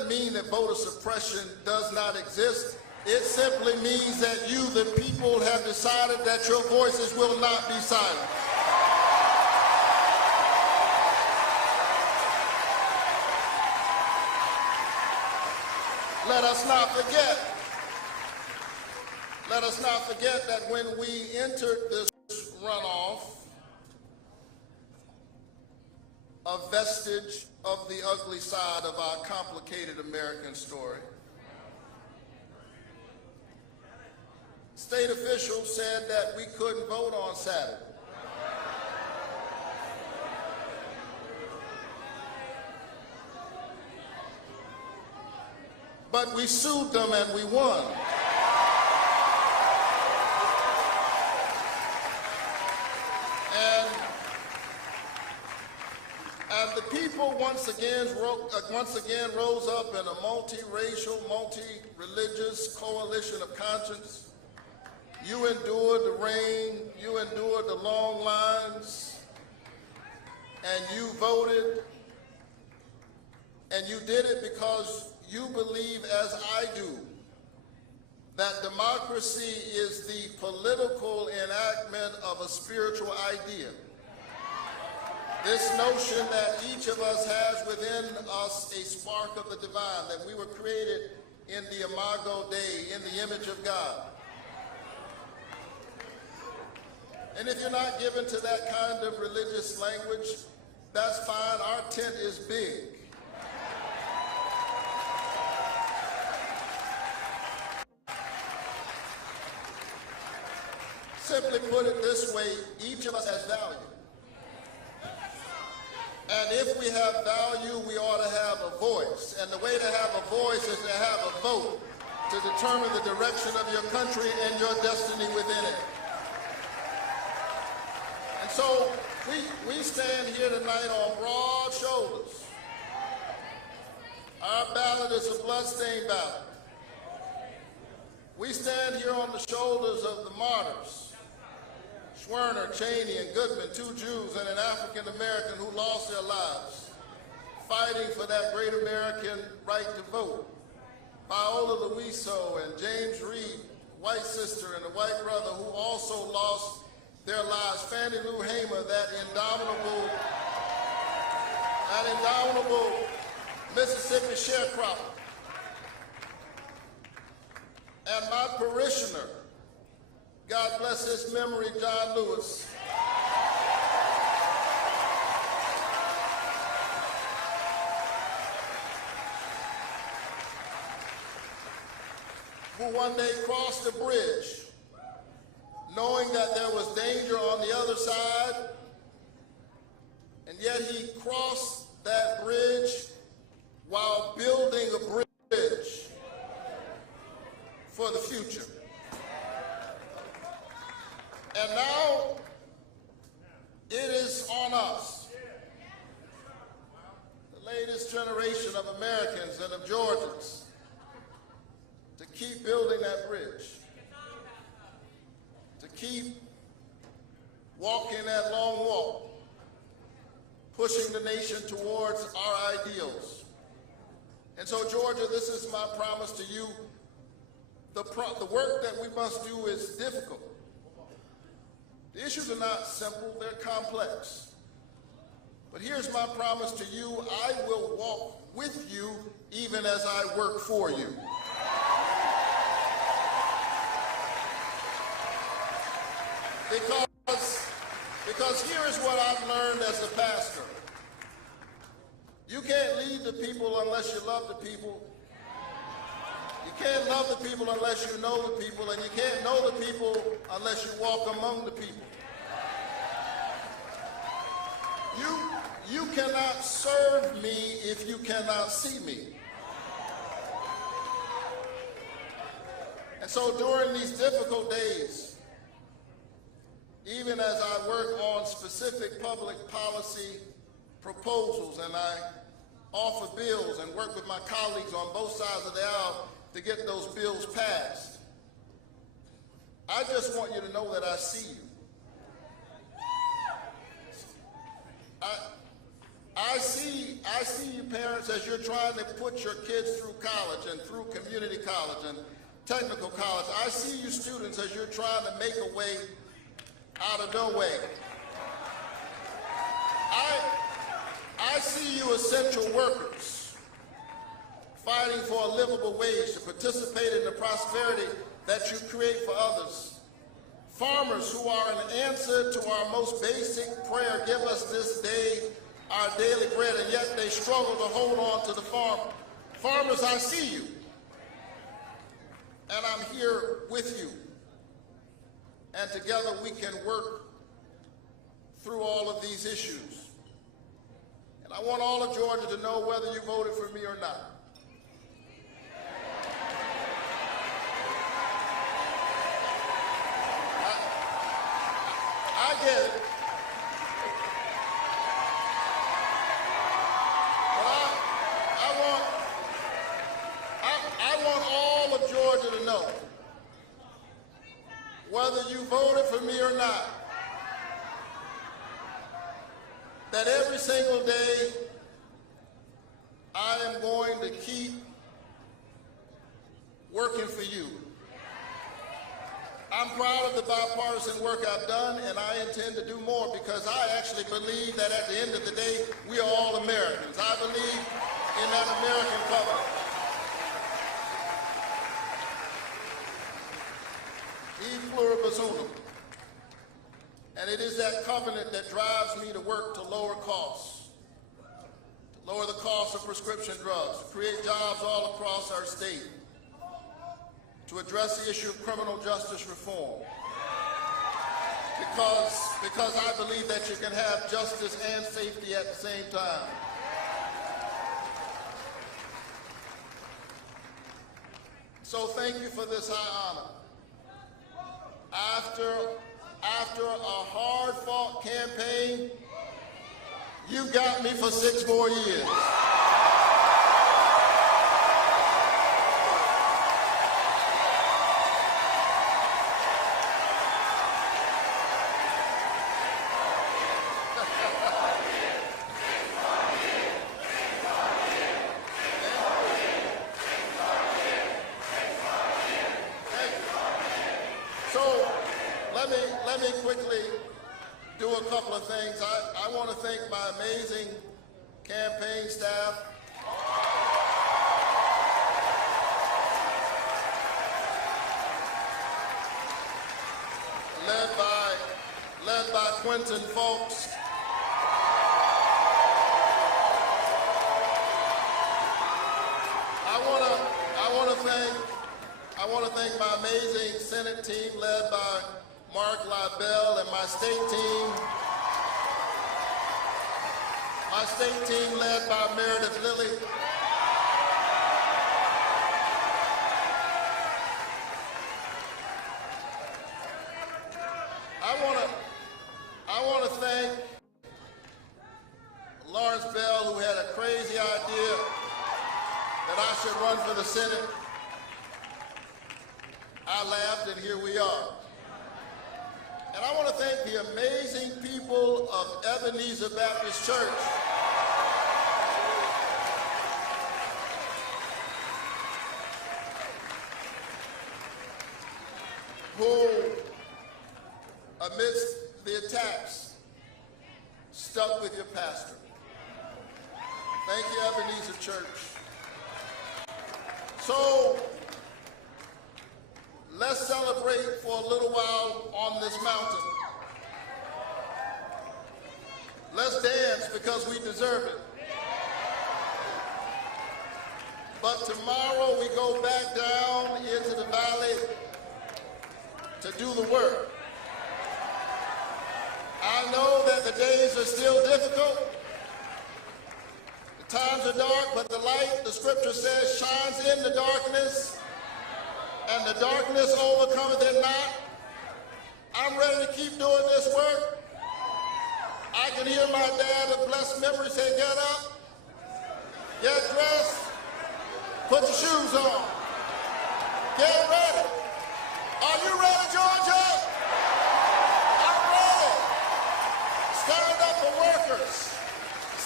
doesn't mean that voter suppression does not exist. It simply means that you, the people, have decided that your voices will not be silent. Let us not forget that when we entered this runoff, a vestige of the ugly side of our complicated American story. State officials said that we couldn't vote on Saturday. But we sued them and we won. And the people once again rose up in a multiracial, multi-religious coalition of conscience. You endured the rain, you endured the long lines, and you voted, and you did it because you believe, as I do, that democracy is the political enactment of a spiritual idea. This notion that each of us has within us a spark of the divine, that we were created in the imago Dei, in the image of God. And if you're not given to that kind of religious language, that's fine. Our tent is big. Simply put it this way, each of us has value. And if we have value, we ought to have a voice. And the way to have a voice is to have a vote to determine the direction of your country and your destiny within it. And so we stand here tonight on broad shoulders. Our ballot is a bloodstained ballot. We stand here on the shoulders of the martyrs, Schwerner, Cheney, and Goodman, two Jews and an African American who lost their lives fighting for that great American right to vote. Viola Luiso and James Reed, white sister and a white brother who also lost their lives. Fannie Lou Hamer, that indomitable Mississippi sharecropper. And my parishioner, God bless his memory, John Lewis, who one day crossed the bridge, knowing that there was danger on the other side, and yet he crossed that bridge while building a bridge for the future. And now it is on us, the latest generation of Americans and of Georgians, to keep building that bridge, to keep walking that long walk, pushing the nation towards our ideals. And so, Georgia, this is my promise to you. The work that we must do is difficult. The issues are not simple, they're complex. But here's my promise to you: I will walk with you even as I work for you. Because here is what I've learned as a pastor. You can't lead the people unless you love the people. You can't love the people unless you know the people, and you can't know the people unless you walk among the people. You cannot serve me if you cannot see me. And so during these difficult days, even as I work on specific public policy proposals and I offer bills and work with my colleagues on both sides of the aisle to get those bills passed, I just want you to know that I see you. I see you parents as you're trying to put your kids through college and through community college and technical college. I see you students as you're trying to make a way out of no way. I see you essential workers fighting for a livable wage to participate in the prosperity that you create for others. Farmers who are an answer to our most basic prayer, give us this day our daily bread, and yet they struggle to hold on to the farm. Farmers, I see you, and I'm here with you, and together we can work through all of these issues. And I want all of Georgia to know whether you voted for me or not. I get it. I want all of Georgia to know, whether you voted for me or not, that every single day I am going to keep working for you. I'm proud of the bipartisan work I've done, and I intend to do more because I actually believe that at the end of the day, we are all Americans. I believe in that American covenant. E pluribus unum. And it is that covenant that drives me to work to lower costs, to lower the cost of prescription drugs, to create jobs all across our state, to address the issue of criminal justice reform. Because I believe that you can have justice and safety at the same time. So thank you for this high honor. After a hard-fought campaign, you got me for 6 more years. Let me quickly do a couple of things. I want to thank my amazing campaign staff. Led by Quentin Folks. I want to thank my amazing Senate team led by Mark Libel and my state team led by Meredith Lilly. I want to thank Lawrence Bell, who had a crazy idea that I should run for the Senate. I laughed, and here we are. And I want to thank the amazing people of Ebenezer Baptist Church who, amidst the attacks, stuck with your pastor. Thank you, Ebenezer Church. So, let's celebrate for a little while on this mountain. Let's dance because we deserve it. But tomorrow we go back down into the valley to do the work. I know that the days are still difficult. The times are dark, but the light, the scripture says, shines in the darkness, and the darkness overcometh it not. I'm ready to keep doing this work. I can hear my dad of blessed memory say, get up, get dressed, put your shoes on, get ready. Are you ready, Georgia? I'm ready. Stand up for workers.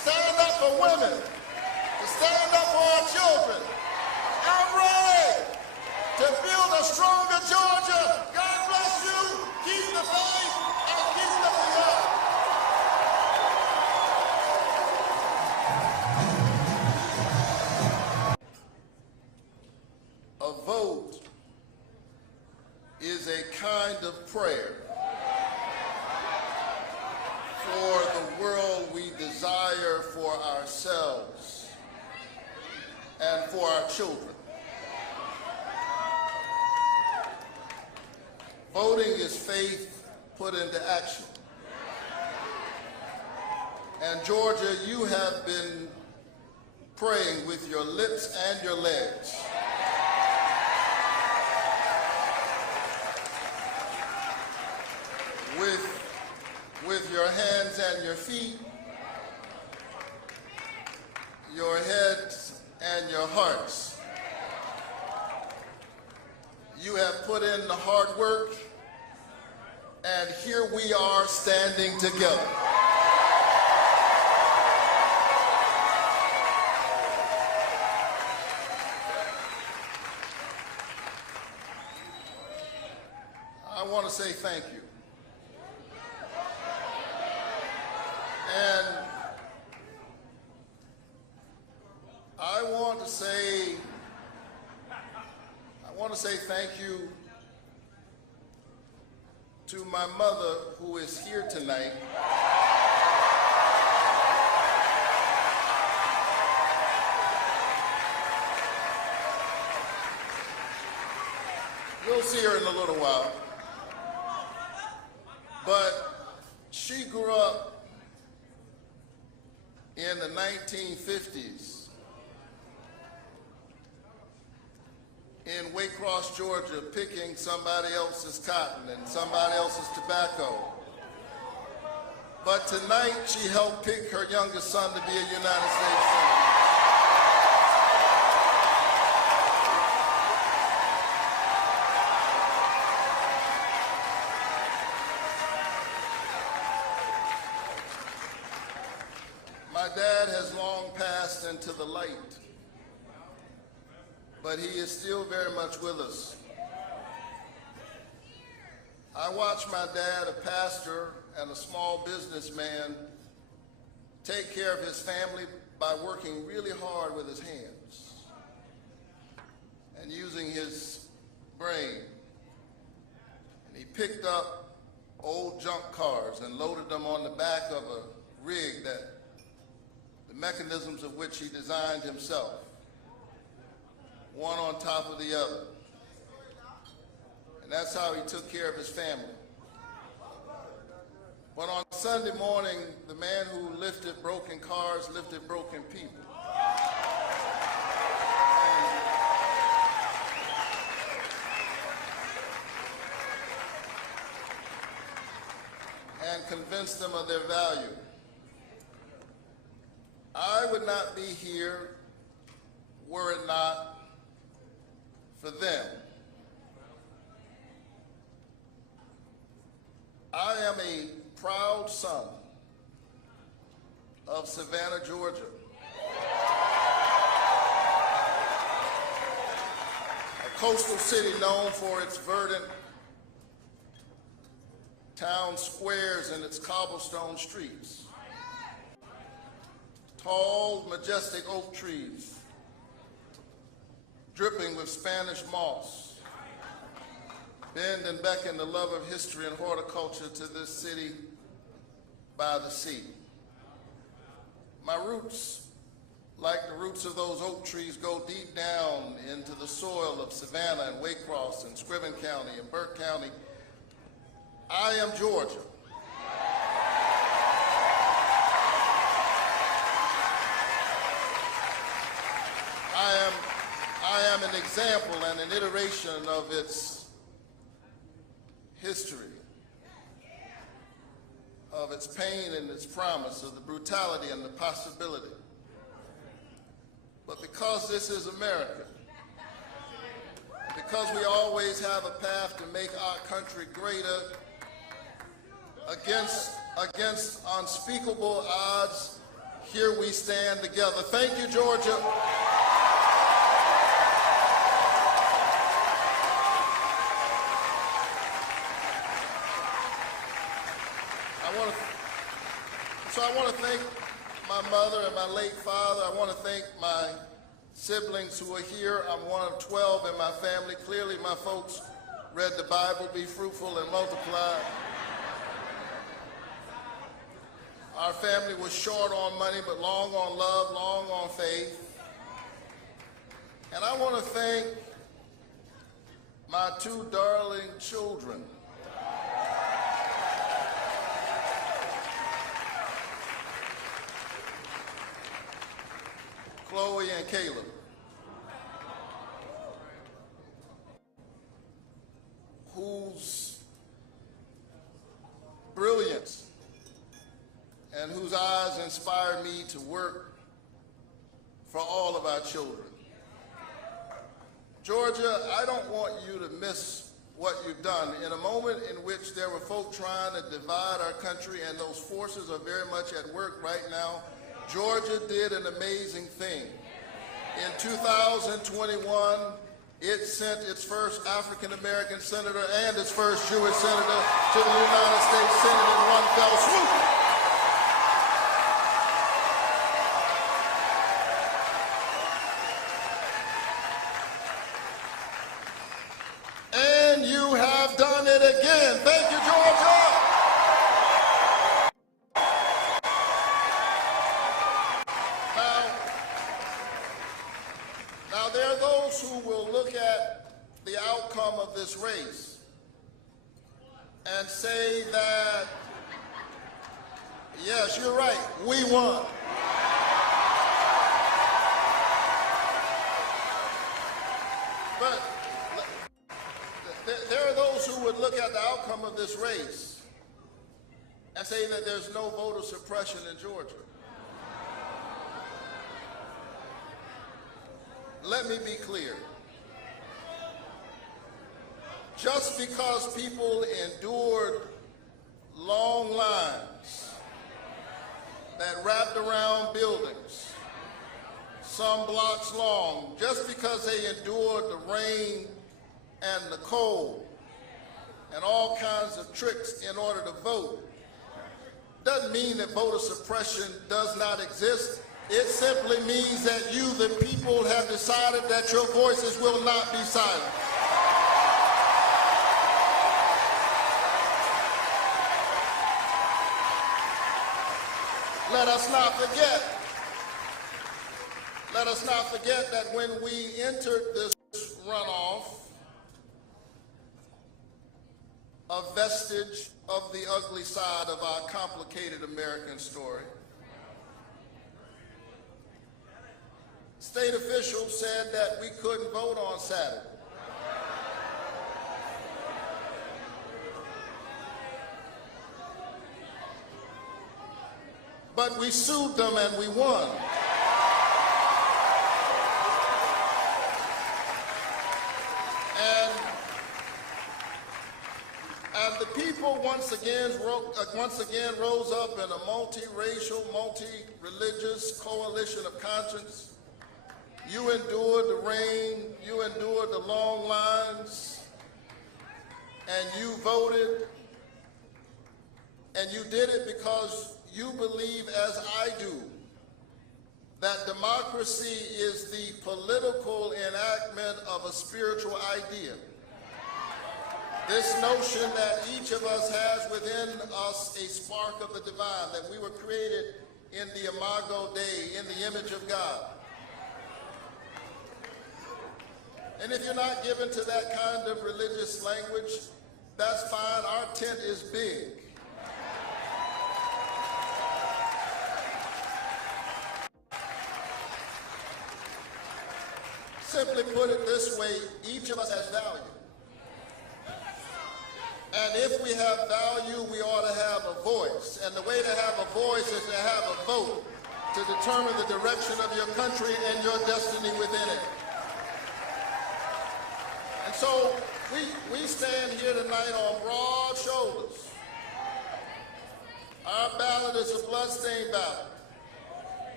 stand up for women, to stand up for our children. I'm ready to build a stronger Georgia. God bless you. Keep the faith and keep looking up. A vote is a kind of prayer for the world we desire for ourselves and for our children. Voting is faith put into action. And Georgia, you have been praying with your lips and your legs. With your hands and your feet, your heads and your hearts. You have put in the hard work, and here we are standing together. I want to say thank you. And I want to say thank you to my mother, who is here tonight. You'll see her in a little while. But she grew up in the 1950s in Waycross, Georgia, picking somebody else's cotton and somebody else's tobacco. But tonight, she helped pick her youngest son to be a United States Senator. My dad has long passed into the light, but he is still very much with us. I watched my dad, a pastor and a small businessman, take care of his family by working really hard with his hands and using his brain. And he picked up old junk cars and loaded them on the back of a rig that the mechanisms of which he designed himself, one on top of the other. And that's how he took care of his family. But on Sunday morning, the man who lifted broken cars lifted broken people. And convinced them of their value. I would not be here were it not for them. I am a proud son of Savannah, Georgia. A coastal city known for its verdant town squares and its cobblestone streets. Tall, majestic oak trees, dripping with Spanish moss, bend and beckon the love of history and horticulture to this city by the sea. My roots, like the roots of those oak trees, go deep down into the soil of Savannah and Waycross and Scriven County and Burke County. I am Georgia. I am an example and an iteration of its history, of its pain and its promise, of the brutality and the possibility. But because this is America, because we always have a path to make our country greater against unspeakable odds, Here we stand together. Thank you, Georgia. I want to thank my mother and my late father. I want to thank my siblings who are here. I'm one of 12 in my family. Clearly, my folks read the Bible, be fruitful and multiply. Our family was short on money, but long on love, long on faith. And I want to thank my two darling children. Chloe and Caleb. Whose brilliance and whose eyes inspired me to work for all of our children. Georgia, I don't want you to miss what you've done. In a moment in which there were folk trying to divide our country, and those forces are very much at work right now, Georgia did an amazing thing. In 2021, it sent its first African-American senator and its first Jewish senator to the United States Senate in one fell swoop. And you have done it again. Thank you, Georgia. Now, there are those who will look at the outcome of this race and say that, yes, you're right, we won. But there are those who would look at the outcome of this race and say that there's no voter suppression in Georgia. Let me be clear. Just because people endured long lines that wrapped around buildings, some blocks long, just because they endured the rain and the cold and all kinds of tricks in order to vote, doesn't mean that voter suppression does not exist. It simply means that you, the people, have decided that your voices will not be silent. Let us not forget that when we entered this runoff, a vestige of the ugly side of our complicated American story, state officials said that we couldn't vote on Saturday. But we sued them and we won. And the people once again rose up in a multiracial, multi-religious coalition of conscience. You endured the rain, you endured the long lines, and you voted, and you did it because you believe, as I do, that democracy is the political enactment of a spiritual idea. This notion that each of us has within us a spark of the divine, that we were created in the imago Dei, in the image of God. And if you're not given to that kind of religious language, that's fine. Our tent is big. Simply put it this way, each of us has value. And if we have value, we ought to have a voice. And the way to have a voice is to have a vote to determine the direction of your country and your destiny within it. And so we stand here tonight on broad shoulders. Our ballot is a bloodstained ballot.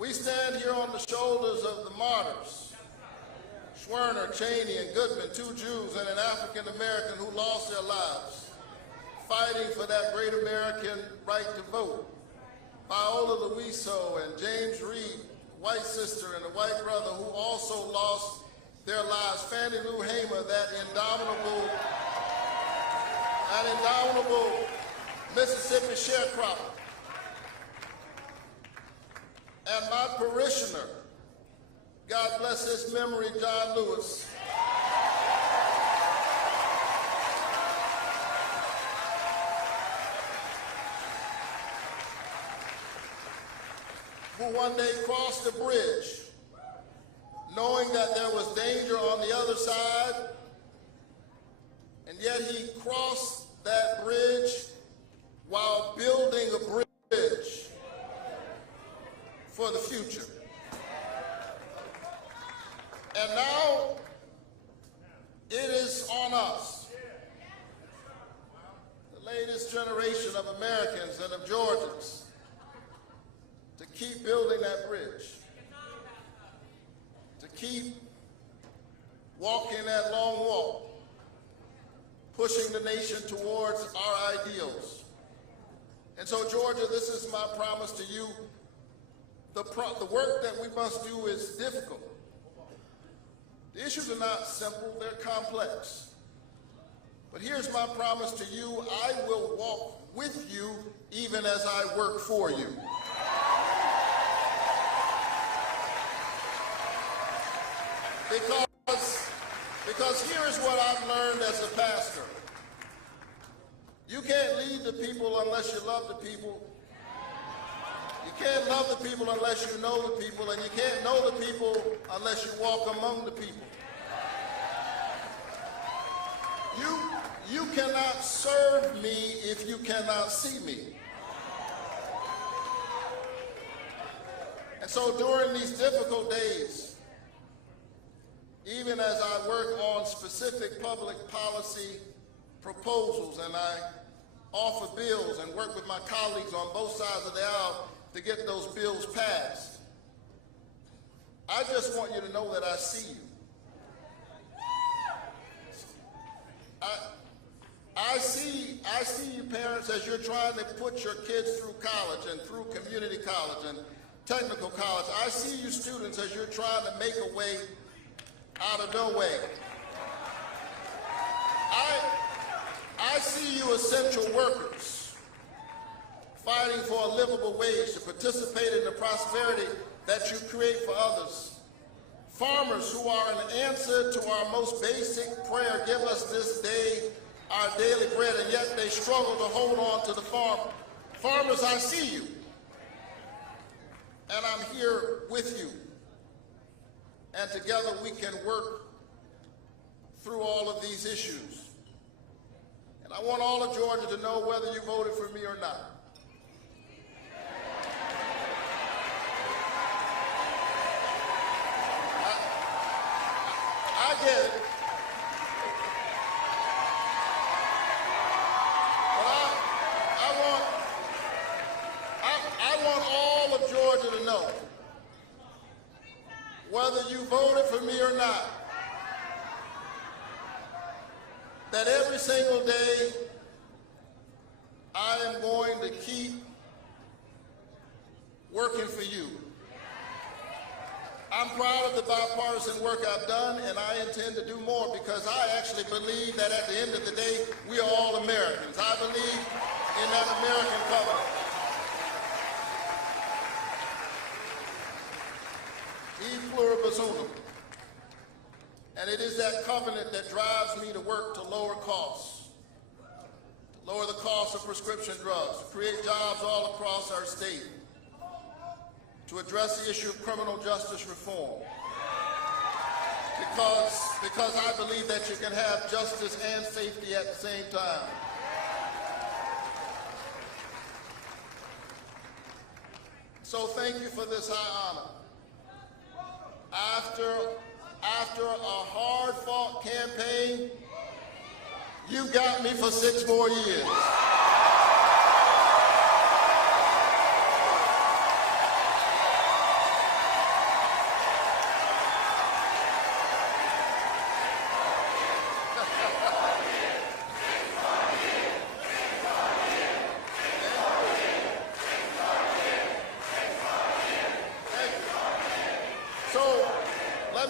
We stand here on the shoulders of the martyrs, Schwerner, Cheney, and Goodman, 2 Jews and an African American who lost their lives fighting for that great American right to vote. Viola Luiso and James Reed, white sister and a white brother who also lost their lives. Fannie Lou Hamer, that indomitable Mississippi sharecropper. And my parishioner, God bless his memory, John Lewis, who one day crossed the bridge, knowing that there was danger on the other side, and yet he crossed that bridge while building a bridge for the future. And now it is on us, the latest generation of Americans and of Georgians, to keep building that bridge, to keep walking that long walk, pushing the nation towards our ideals. And so, Georgia, this is my promise to you. The work that we must do is difficult. The issues are not simple, they're complex. But here's my promise to you: I will walk with you even as I work for you. Because here is what I've learned as a pastor. You can't lead the people unless you love the people. You can't love the people unless you know the people, and you can't know the people unless you walk among the people. You cannot serve me if you cannot see me. And so during these difficult days, even as I work on specific public policy proposals and I offer bills and work with my colleagues on both sides of the aisle to get those bills passed, I just want you to know that I see you. I see you parents as you're trying to put your kids through college and through community college and technical college. I see you students as you're trying to make a way out of no way. I see you essential workers fighting for a livable wage to participate in the prosperity that you create for others. Farmers who are an answer to our most basic prayer: give us this day our daily bread, and yet they struggle to hold on to the farm. Farmers, I see you, and I'm here with you. And together we can work through all of these issues. And I want all of Georgia to know whether you voted for me or not. I get it. But I want all of Georgia to know, whether you voted for me or not, that every single day I am going to keep working for you. I'm proud of the bipartisan work I've done, and I intend to do more, because I actually believe that at the end of the day, we are all Americans. I believe in that American covenant. E pluribus unum. And it is that covenant that drives me to work to lower costs, to lower the cost of prescription drugs, to create jobs all across our state, to address the issue of criminal justice reform. Because I believe that you can have justice and safety at the same time. So thank you for this high honor. After a hard-fought campaign, you got me for 6 more years.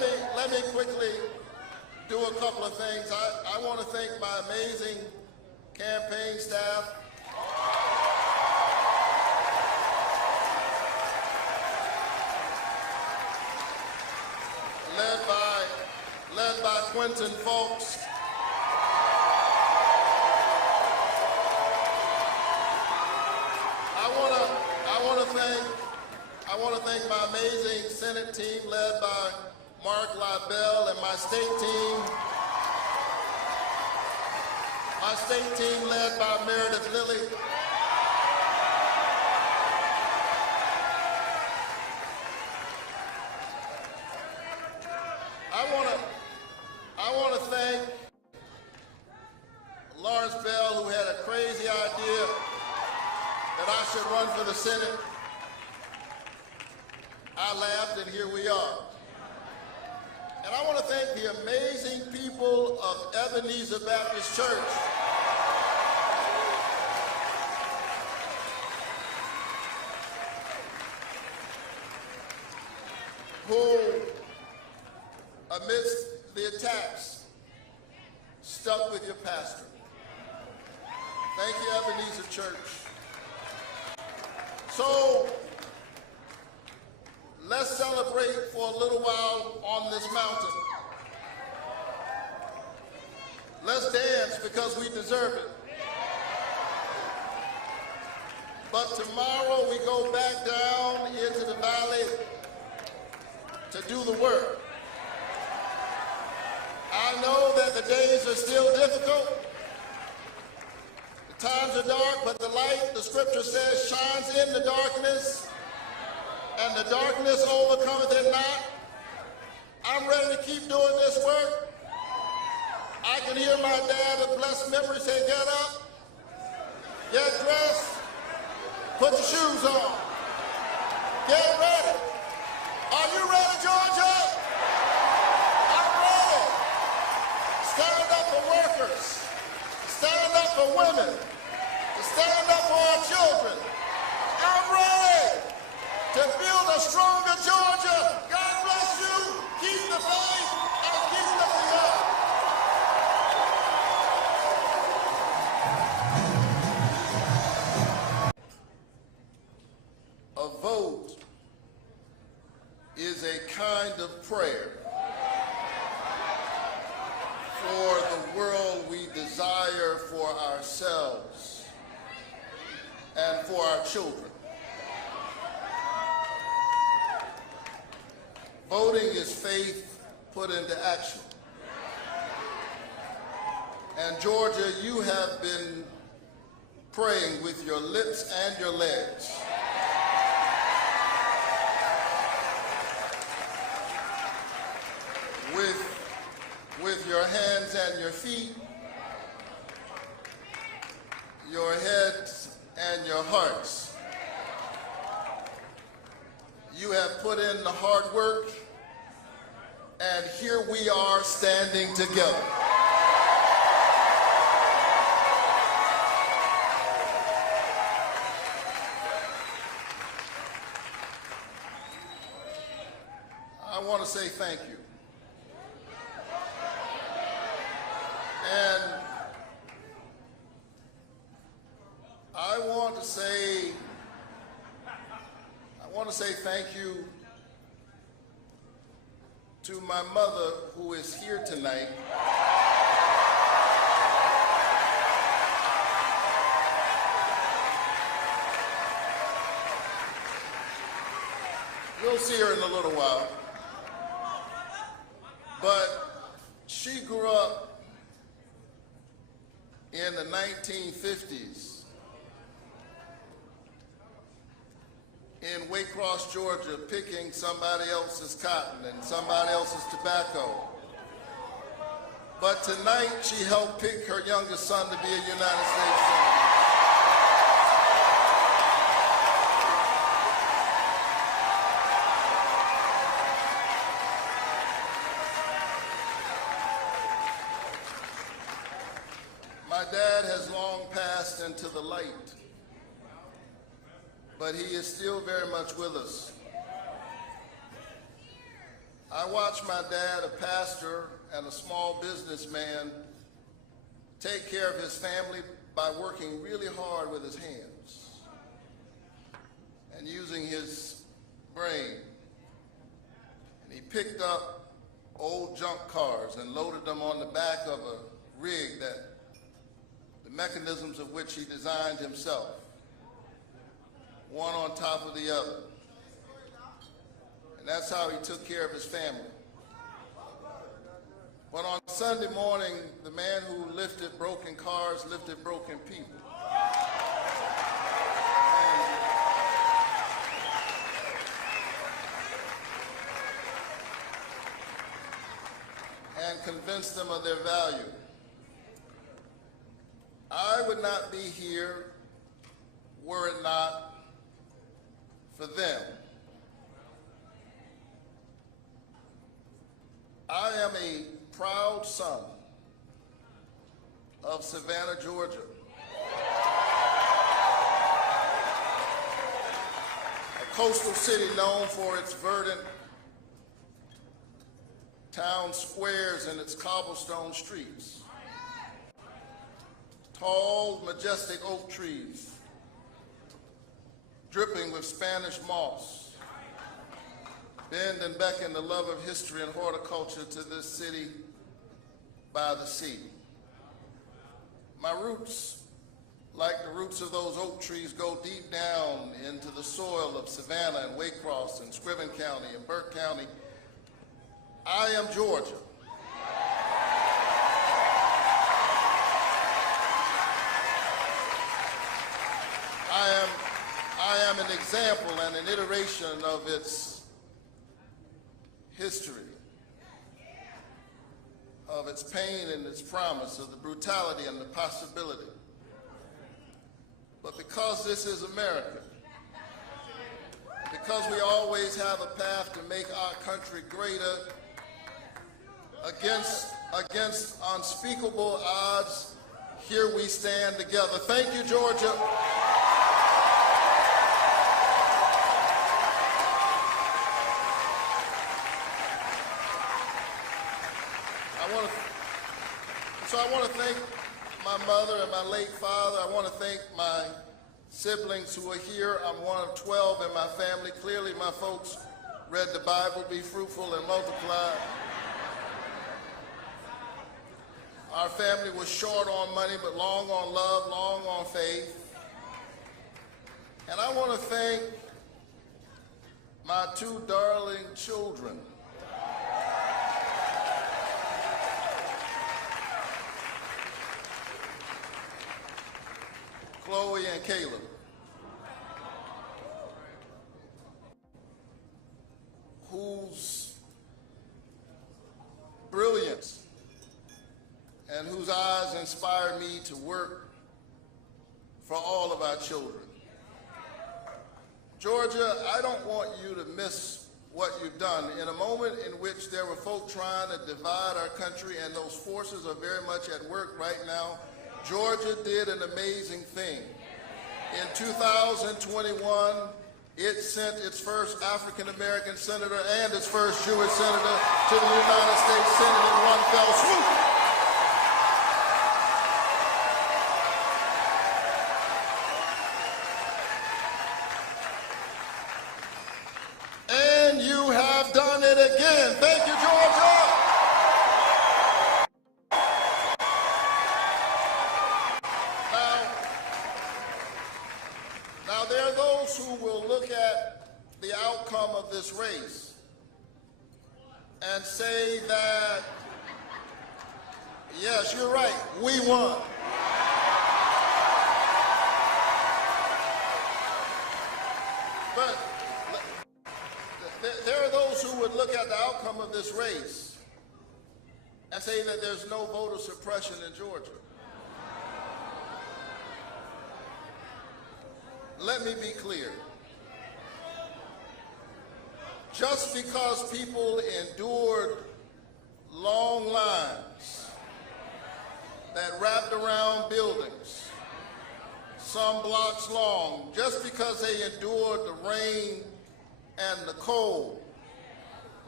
let me quickly do a couple of things. I want to thank my amazing campaign staff. Led by Quentin Folks. I want to thank my amazing Senate team led by Mark Libel and my state team led by Meredith Lilly. I want to thank Lawrence Bell, who had a crazy idea that I should run for the Senate. I laughed, and here we are. And I want to thank the amazing people of Ebenezer Baptist Church who, amidst the attacks, stuck with your pastor. Thank you, Ebenezer Church. So, let's celebrate for a little while on this mountain. Let's dance because we deserve it. But tomorrow we go back down into the valley to do the work. I know that the days are still difficult. The times are dark, but the light, the scripture says, shines in the darkness, and the darkness overcometh it not. I'm ready to keep doing this work. I can hear my dad of blessed memory say, get up, get dressed, put your shoes on, get ready. Are you ready, Georgia? I'm ready. Stand up for workers, stand up for women, stand up for our children. I'm ready to build a stronger Georgia. God bless you. Keep the faith and keep lifting up. A vote is a kind of prayer for the world we desire for ourselves and for our children. Voting is faith put into action. And Georgia, you have been praying with your lips and your legs. With your hands and your feet, your heads and your hearts. You have put in the hard work, and here we are standing together. I want to say thank you. And I want to say thank you to my mother, who is here tonight. You'll see her in a little while. But she grew up in the 1950s in Waycross, Georgia, picking somebody else's cotton and somebody else's tobacco. But tonight, she helped pick her youngest son to be a United States Senator. My dad has long passed into the light, but he is still very much with us. I watched my dad, a pastor and a small businessman, take care of his family by working really hard with his hands and using his brain. And he picked up old junk cars and loaded them on the back of a rig that the mechanisms of which he designed himself, one on top of the other. And that's how he took care of his family. But on Sunday morning, the man who lifted broken cars lifted broken people. And convinced them of their value. I would not be here were it not for them. I am a proud son of Savannah, Georgia. A coastal city known for its verdant town squares and its cobblestone streets. Tall, majestic oak trees, dripping with Spanish moss, bend and beckon the love of history and horticulture to this city by the sea. My roots, like the roots of those oak trees, go deep down into the soil of Savannah and Waycross and Scriven County and Burke County. I am Georgia. I am an example and an iteration of its history, of its pain and its promise, of the brutality and the possibility. But because this is America, because we always have a path to make our country greater, against unspeakable odds, here we stand together. Thank you, Georgia. I want to thank my mother and my late father. I want to thank my siblings who are here. I'm one of 12 in my family. Clearly, my folks read the Bible, be fruitful and multiply. Our family was short on money, but long on love, long on faith. And I want to thank my two darling children. Chloe and Caleb. Whose brilliance and whose eyes inspired me to work for all of our children. Georgia, I don't want you to miss what you've done. In a moment in which there were folk trying to divide our country, and those forces are very much at work right now, Georgia did an amazing thing. In 2021, it sent its first African-American senator and its first Jewish senator to the United States Senate in one fell swoop. And you have done it again. Thank you, Georgia. Now, there are those who will look at the outcome of this race and say that, yes, you're right, we won. But there are those who would look at the outcome of this race and say that there's no voter suppression in Georgia. Let me be clear. Just because people endured long lines that wrapped around buildings, some blocks long, just because they endured the rain and the cold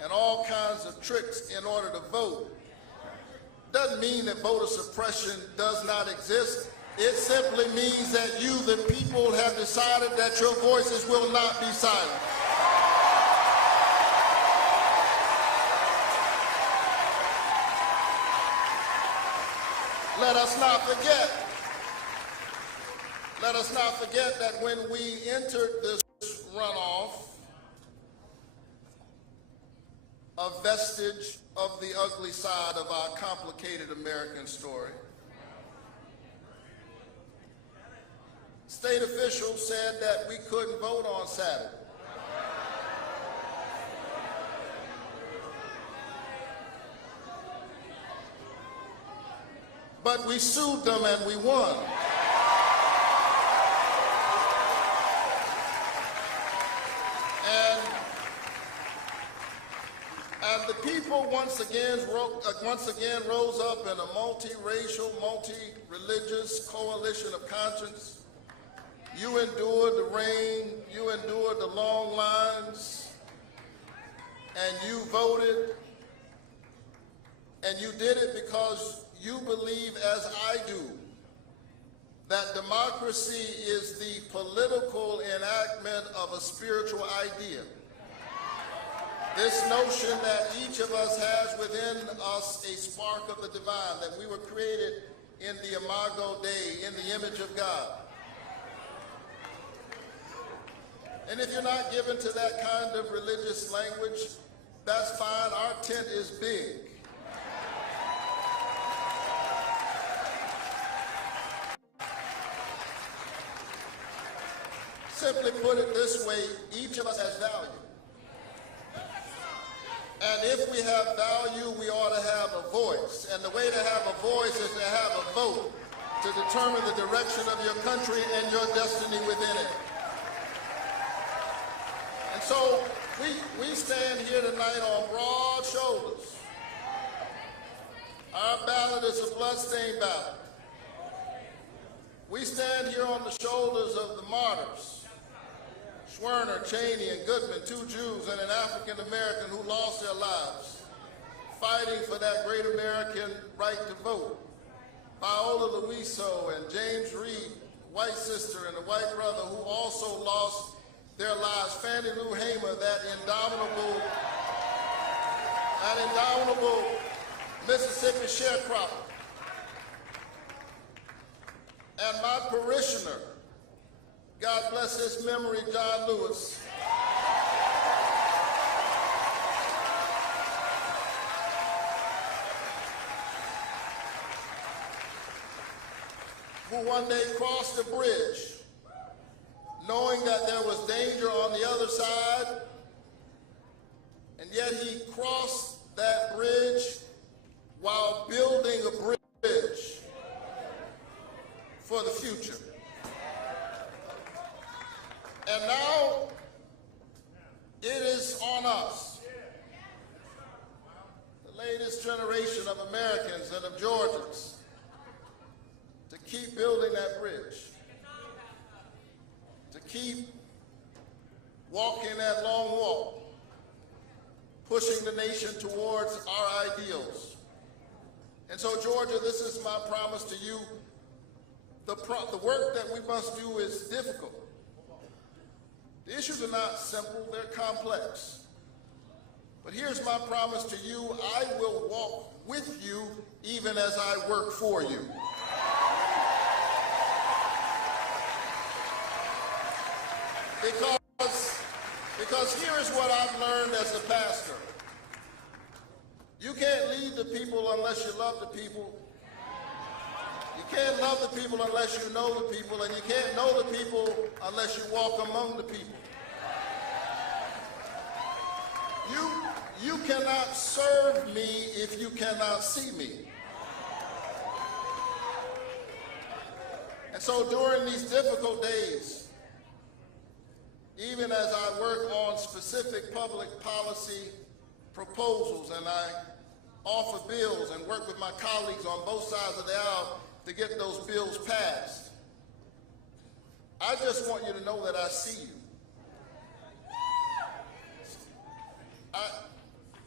and all kinds of tricks in order to vote doesn't mean that voter suppression does not exist. It simply means that you, the people, have decided that your voices will not be silent. Let us not forget that when we entered this runoff, a vestige of the ugly side of our complicated American story, state officials said that we couldn't vote on Saturday. But we sued them and we won. And the people once again rose up in a multiracial, multi-religious coalition of conscience. You endured the rain, you endured the long lines, and you voted, and you did it because you believe, as I do, that democracy is the political enactment of a spiritual idea. This notion that each of us has within us a spark of the divine, that we were created in the imago Dei, in the image of God. And if you're not given to that kind of religious language, that's fine. Our tent is big. Simply put it this way, each of us has value. And if we have value, we ought to have a voice. And the way to have a voice is to have a vote to determine the direction of your country and your destiny within it. And so we stand here tonight on broad shoulders. Our ballot is a bloodstained ballot. We stand here on the shoulders of the martyrs, Schwerner, Cheney, and Goodman, 2 Jews and an African American who lost their lives fighting for that great American right to vote. Viola Luiso and James Reed, white sister and a white brother who also lost their lives. Fannie Lou Hamer, that indomitable Mississippi sharecropper. And my parishioner, God bless his memory, John Lewis, who one day crossed the bridge, knowing that there was danger on the other side, and yet he crossed that bridge while building a bridge for the future. And now it is on us, the latest generation of Americans and of Georgians, to keep building that bridge, to keep walking that long walk, pushing the nation towards our ideals. And so, Georgia, this is my promise to you. The work that we must do is difficult. The issues are not simple, they're complex. But here's my promise to you: I will walk with you even as I work for you. Because here is what I've learned as a pastor. You can't lead the people unless you love the people. You can't love the people unless you know the people, and you can't know the people unless you walk among the people. You cannot serve me if you cannot see me. And so during these difficult days, even as I work on specific public policy proposals and I offer bills and work with my colleagues on both sides of the aisle to get those bills passed, I just want you to know that I see you.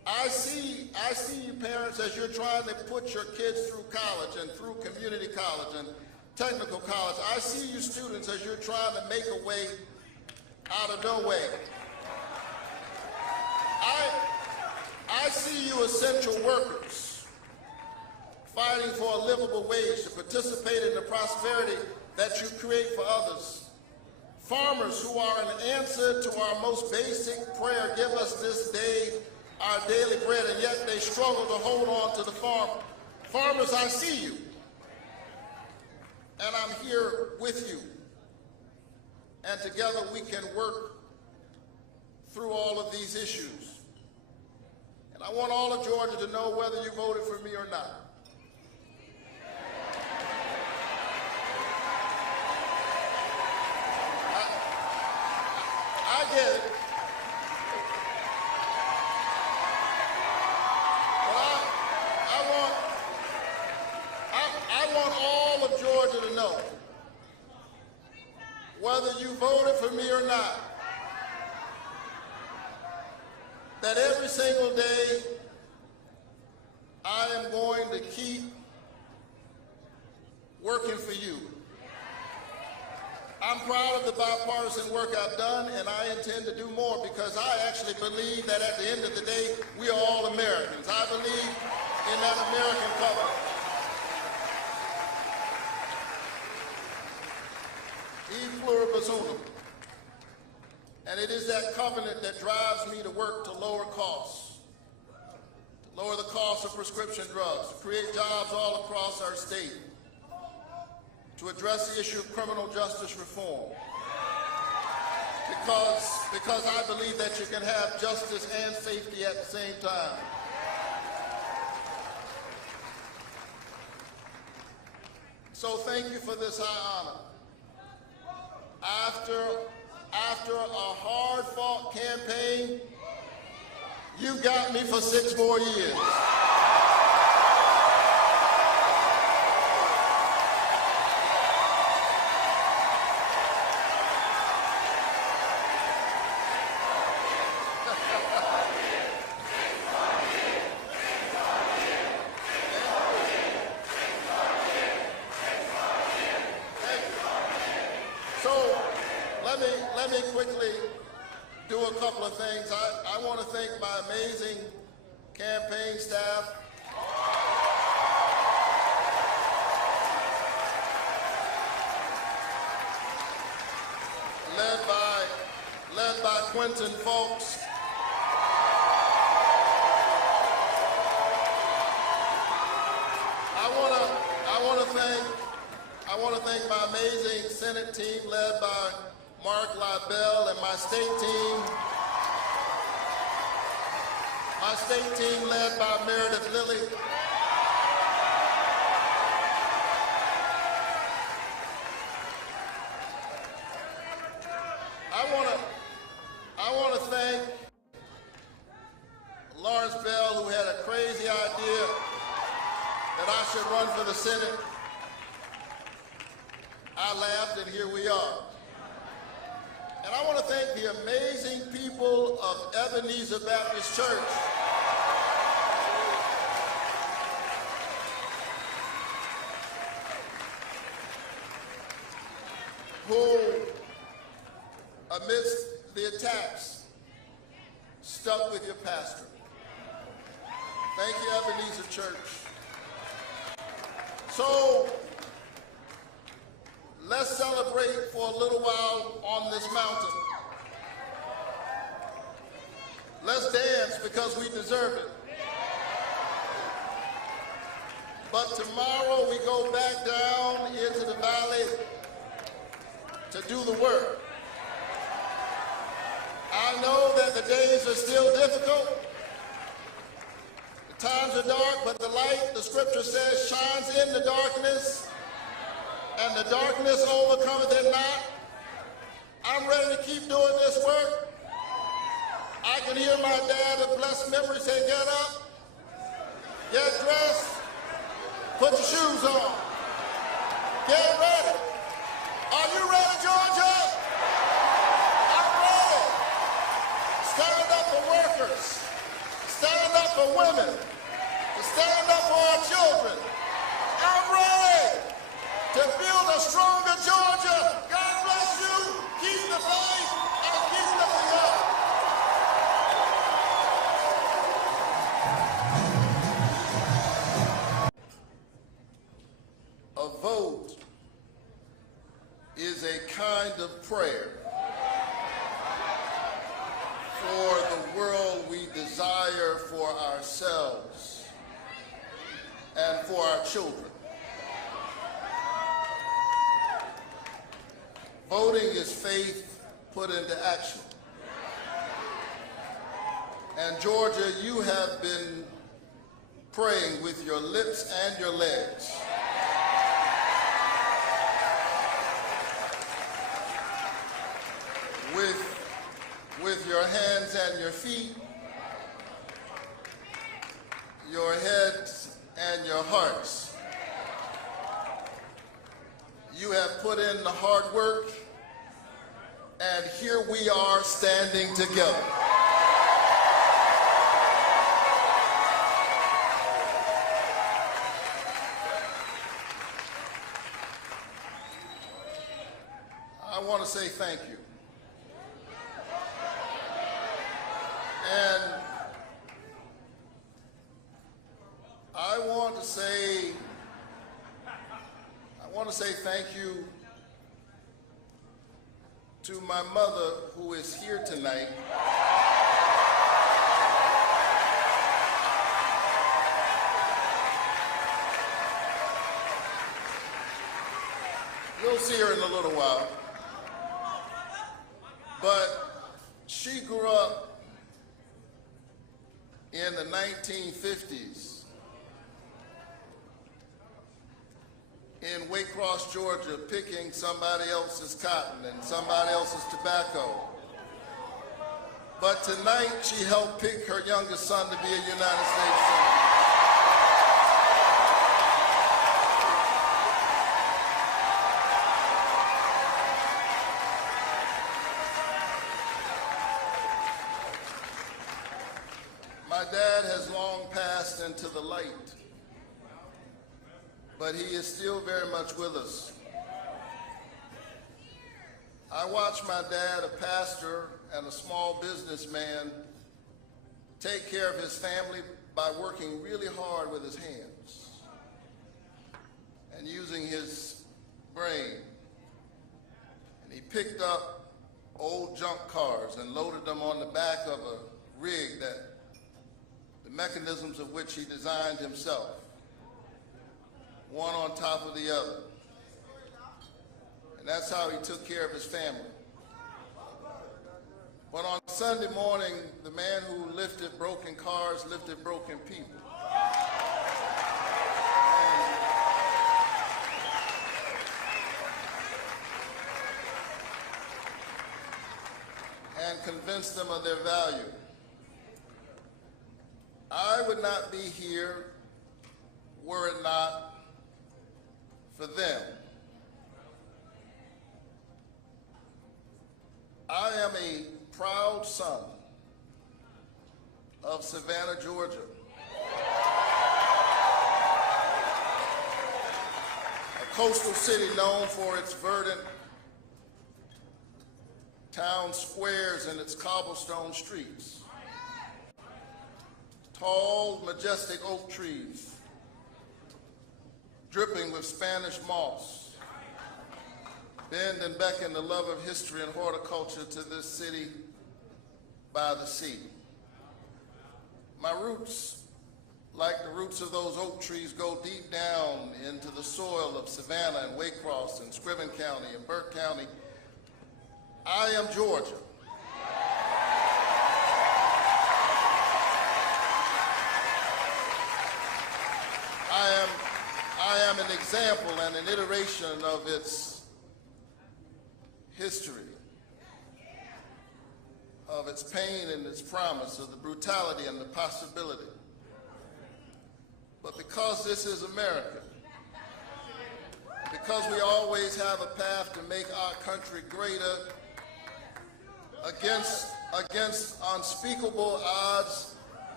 I see you parents as you're trying to put your kids through college and through community college and technical college. I see you students as you're trying to make a way out of no way. I see you essential workers fighting for a livable wage to participate in the prosperity that you create for others. Farmers who are an answer to our most basic prayer, give us this day our daily bread, and yet they struggle to hold on to the farm. Farmers, I see you, and I'm here with you, and together we can work through all of these issues. And I want all of Georgia to know whether you voted for me or not. I get it. I want all of Georgia to know, whether you voted for me or not, that every single day I am going to keep working for you. I'm proud of the bipartisan work I've done, and I intend to do more because I actually believe that at the end of the day, we are all Americans. I believe in that American covenant. E pluribus unum. And it is that covenant that drives me to work to lower costs, to lower the cost of prescription drugs, to create jobs all across our state, to address the issue of criminal justice reform. Because I believe that you can have justice and safety at the same time. So thank you for this high honor. After a hard-fought campaign, you got me for 6 more years. Let me quickly do a couple of things. I want to thank my amazing campaign staff. Led by Quentin Folks. I want to thank my amazing Senate team led by Mark Libel and my state team led by Meredith Lilly. I want to thank Lawrence Bell, who had a crazy idea that I should run for the Senate. I laughed, and here we are. And I want to thank the amazing people of Ebenezer Baptist Church who, amidst the attacks, stuck with your pastor. Thank you, Ebenezer Church. So, let's celebrate for a little while on this mountain. Let's dance because we deserve it. But tomorrow we go back down into the valley to do the work. I know that the days are still difficult. The times are dark, but the light, the scripture says, shines in the darkness, and the darkness overcometh it not. I'm ready to keep doing this work. I can hear my dad of blessed memory say, get up, get dressed, put your shoes on, get ready. Are you ready, Georgia? I'm ready. Stand up for workers. Stand up up for women, to stand up for our children. I'm ready to build a stronger Georgia. God bless you. Keep the faith and keep looking up. A vote is a kind of prayer for the world we desire for ourselves and for our children. Voting is faith put into action. And Georgia, you have been praying with your lips and your legs. With your hands and your feet, your heads and your hearts. You have put in the hard work, and here we are standing together. I want to say thank you. And I want to say thank you to my mother, who is here tonight. You'll see her in a little while. But she grew up in the 1950s in Waycross, Georgia, picking somebody else's cotton and somebody else's tobacco. But tonight she helped pick her youngest son to be a United States Senator. My dad has long passed into the light, but he is still very much with us. I watched my dad, a pastor and a small businessman, take care of his family by working really hard with his hands and using his brain. And he picked up old junk cars and loaded them on the back of a rig that the mechanisms of which he designed himself, one on top of the other. And that's how he took care of his family. But on Sunday morning, the man who lifted broken cars lifted broken people. And convinced them of their value. I would not be here were it not for them. I am a proud son of Savannah, Georgia. A coastal city known for its verdant town squares and its cobblestone streets. Tall, majestic oak trees, dripping with Spanish moss, bend and beckon the love of history and horticulture to this city by the sea. My roots, like the roots of those oak trees, go deep down into the soil of Savannah and Waycross and Scriven County and Burke County. I am Georgia. I am an example and an iteration of its history, of its pain and its promise, of the brutality and the possibility. But because this is America, because we always have a path to make our country greater against unspeakable odds,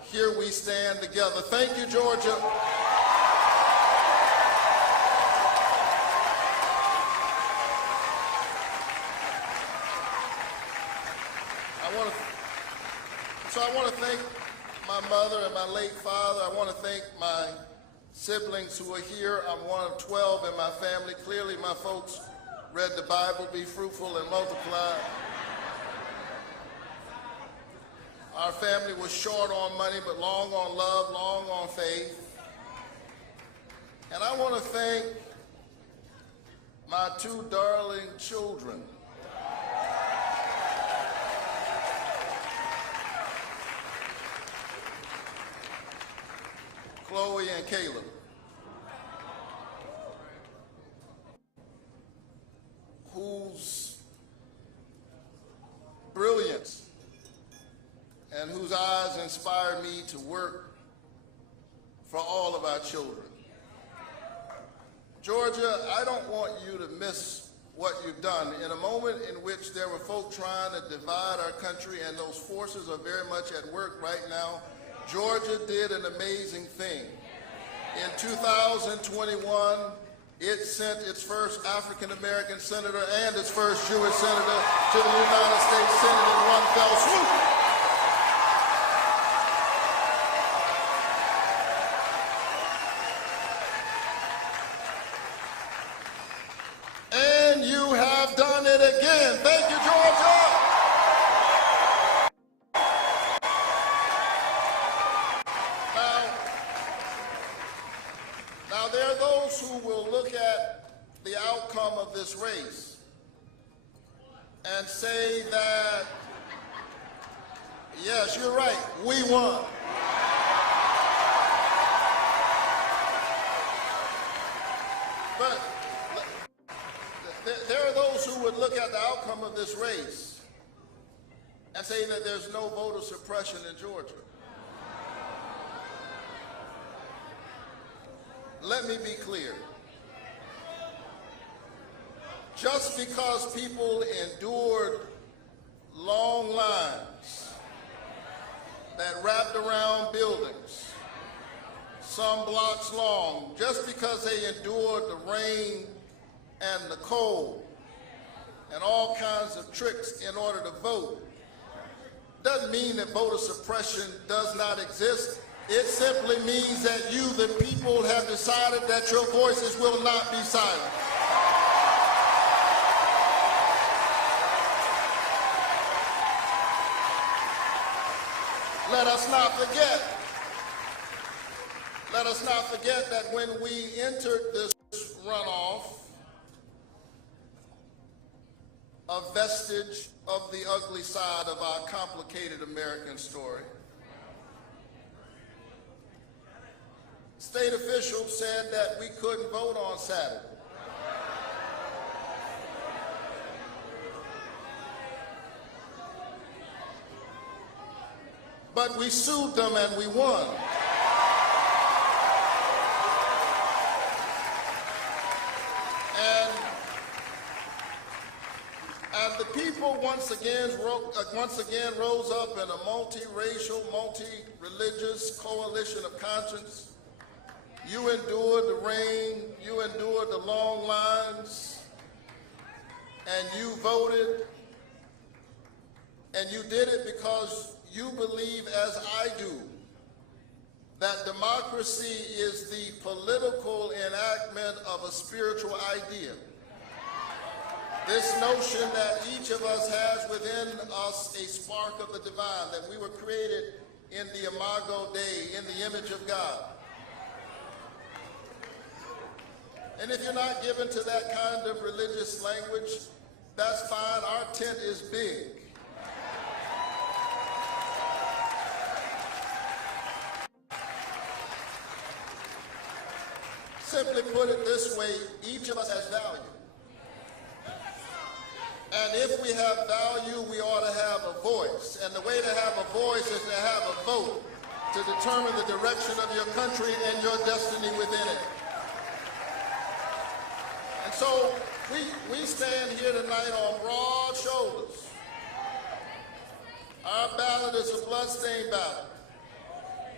here we stand together. Thank you, Georgia. I want to thank my mother and my late father. I want to thank my siblings who are here. I'm one of 12 in my family. Clearly, my folks read the Bible, be fruitful and multiply. Our family was short on money, but long on love, long on faith. And I want to thank my two darling children. Chloe and Caleb. Whose brilliance and whose eyes inspired me to work for all of our children. Georgia, I don't want you to miss what you've done. In a moment in which there were folk trying to divide our country, and those forces are very much at work right now, Georgia did an amazing thing. In 2021, it sent its first African-American senator and its first Jewish senator to the United States Senate in one fell swoop. And you have done it again. Thank you, Georgia. Now, there are those who will look at the outcome of this race and say that, yes, you're right, we won. But there are those who would look at the outcome of this race and say that there's no voter suppression in Georgia. Let me be clear. Just because people endured long lines that wrapped around buildings, some blocks long, just because they endured the rain and the cold and all kinds of tricks in order to vote, doesn't mean that voter suppression does not exist. It simply means that you, the people, have decided that your voices will not be silent. Let us not forget that when we entered this runoff, a vestige of the ugly side of our complicated American story. State officials said that we couldn't vote on Saturday. But we sued them and we won. And the people once again rose up in a multiracial, multi-religious coalition of conscience. You endured the rain, you endured the long lines, and you voted, and you did it because you believe, as I do, that democracy is the political enactment of a spiritual idea. This notion that each of us has within us a spark of the divine, that we were created in the imago Dei, in the image of God. And if you're not given to that kind of religious language, that's fine. Our tent is big. Simply put it this way, each of us has value. And if we have value, we ought to have a voice. And the way to have a voice is to have a vote to determine the direction of your country and your destiny within it. And so we stand here tonight on broad shoulders. Our ballot is a bloodstained ballot.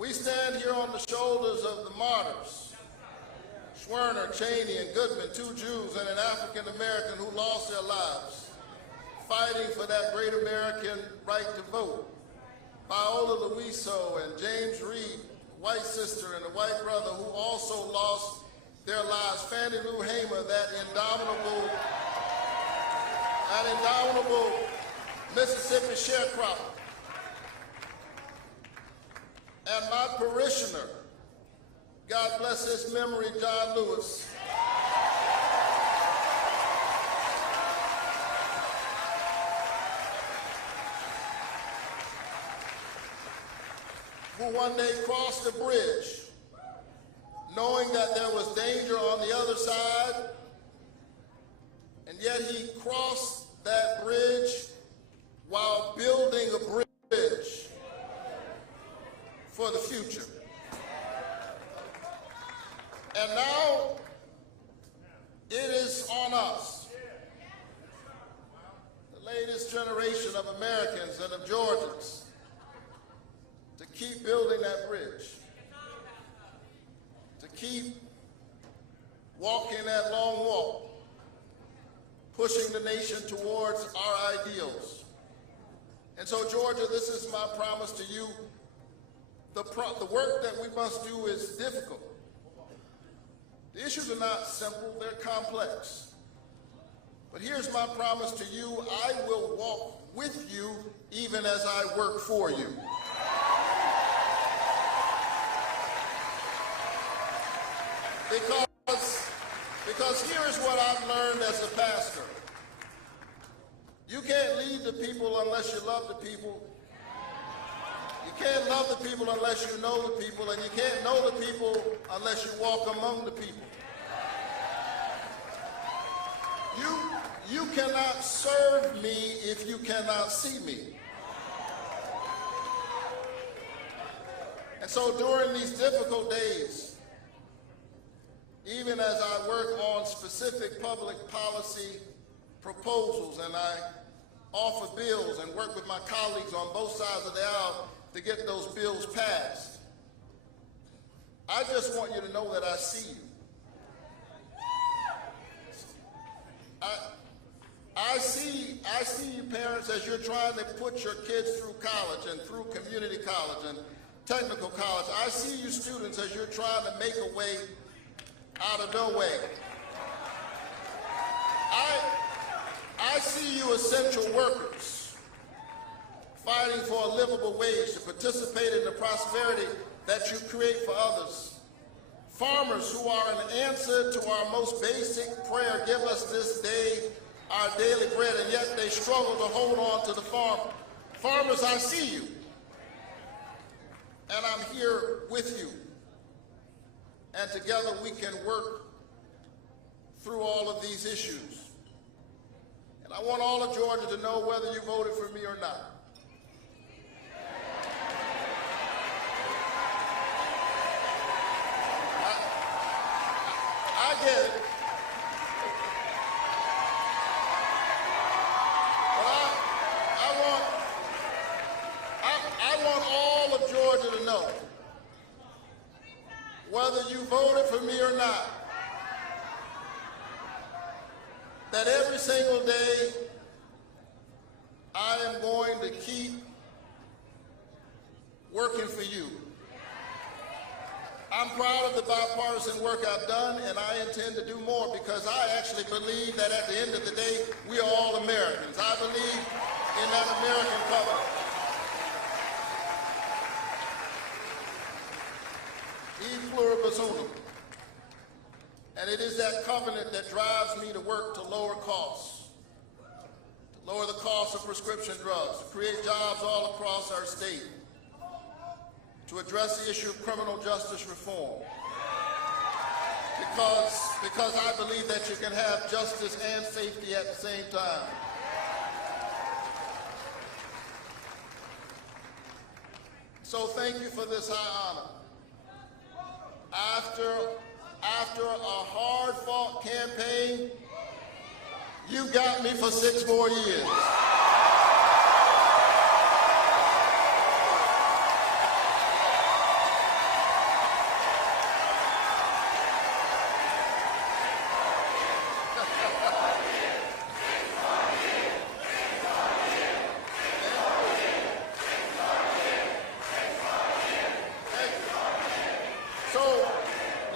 We stand here on the shoulders of the martyrs, Schwerner, Cheney, and Goodman, 2 Jews and an African American who lost their lives fighting for that great American right to vote. Viola Luiso and James Reed, white sister and a white brother who also lost their lives. Fannie Lou Hamer, that indomitable Mississippi sharecropper. And my parishioner, God bless his memory, John Lewis. Who one day crossed the bridge, knowing that there was danger on the other side, and yet he crossed that bridge while building a bridge for the future. And now it is on us, the latest generation of Americans and of Georgians, to keep building that bridge, to keep walking that long walk, pushing the nation towards our ideals. And so, Georgia, this is my promise to you. The work that we must do is difficult. The issues are not simple, they're complex. But here's my promise to you: I will walk with you even as I work for you. Because here is what I've learned as a pastor. You can't lead the people unless you love the people. You can't love the people unless you know the people, and you can't know the people unless you walk among the people. You cannot serve me if you cannot see me. And so during these difficult days, even as I work on specific public policy proposals and I offer bills and work with my colleagues on both sides of the aisle to get those bills passed, I just want you to know that I see you. I see you parents as you're trying to put your kids through college and through community college and technical college. I see you students as you're trying to make a way out of no way. I see you essential workers fighting for a livable wage to participate in the prosperity that you create for others. Farmers who are an answer to our most basic prayer: give us this day our daily bread, and yet they struggle to hold on to the farm. Farmers, I see you, and I'm here with you. And together we can work through all of these issues. And I want all of Georgia to know whether you voted for me or not. I get it. But I want all of Georgia to know, whether you voted for me or not, that every single day I am going to keep working for you. I'm proud of the bipartisan work I've done, and I intend to do more, because I actually believe that at the end of the day, we are all Americans. I believe in that American covenant. E pluribus unum. And it is that covenant that drives me to work to lower costs, to lower the cost of prescription drugs, to create jobs all across our state, to address the issue of criminal justice reform. Because I believe that you can have justice and safety at the same time. So thank you for this high honor. After a hard-fought campaign, you got me for 6 more years.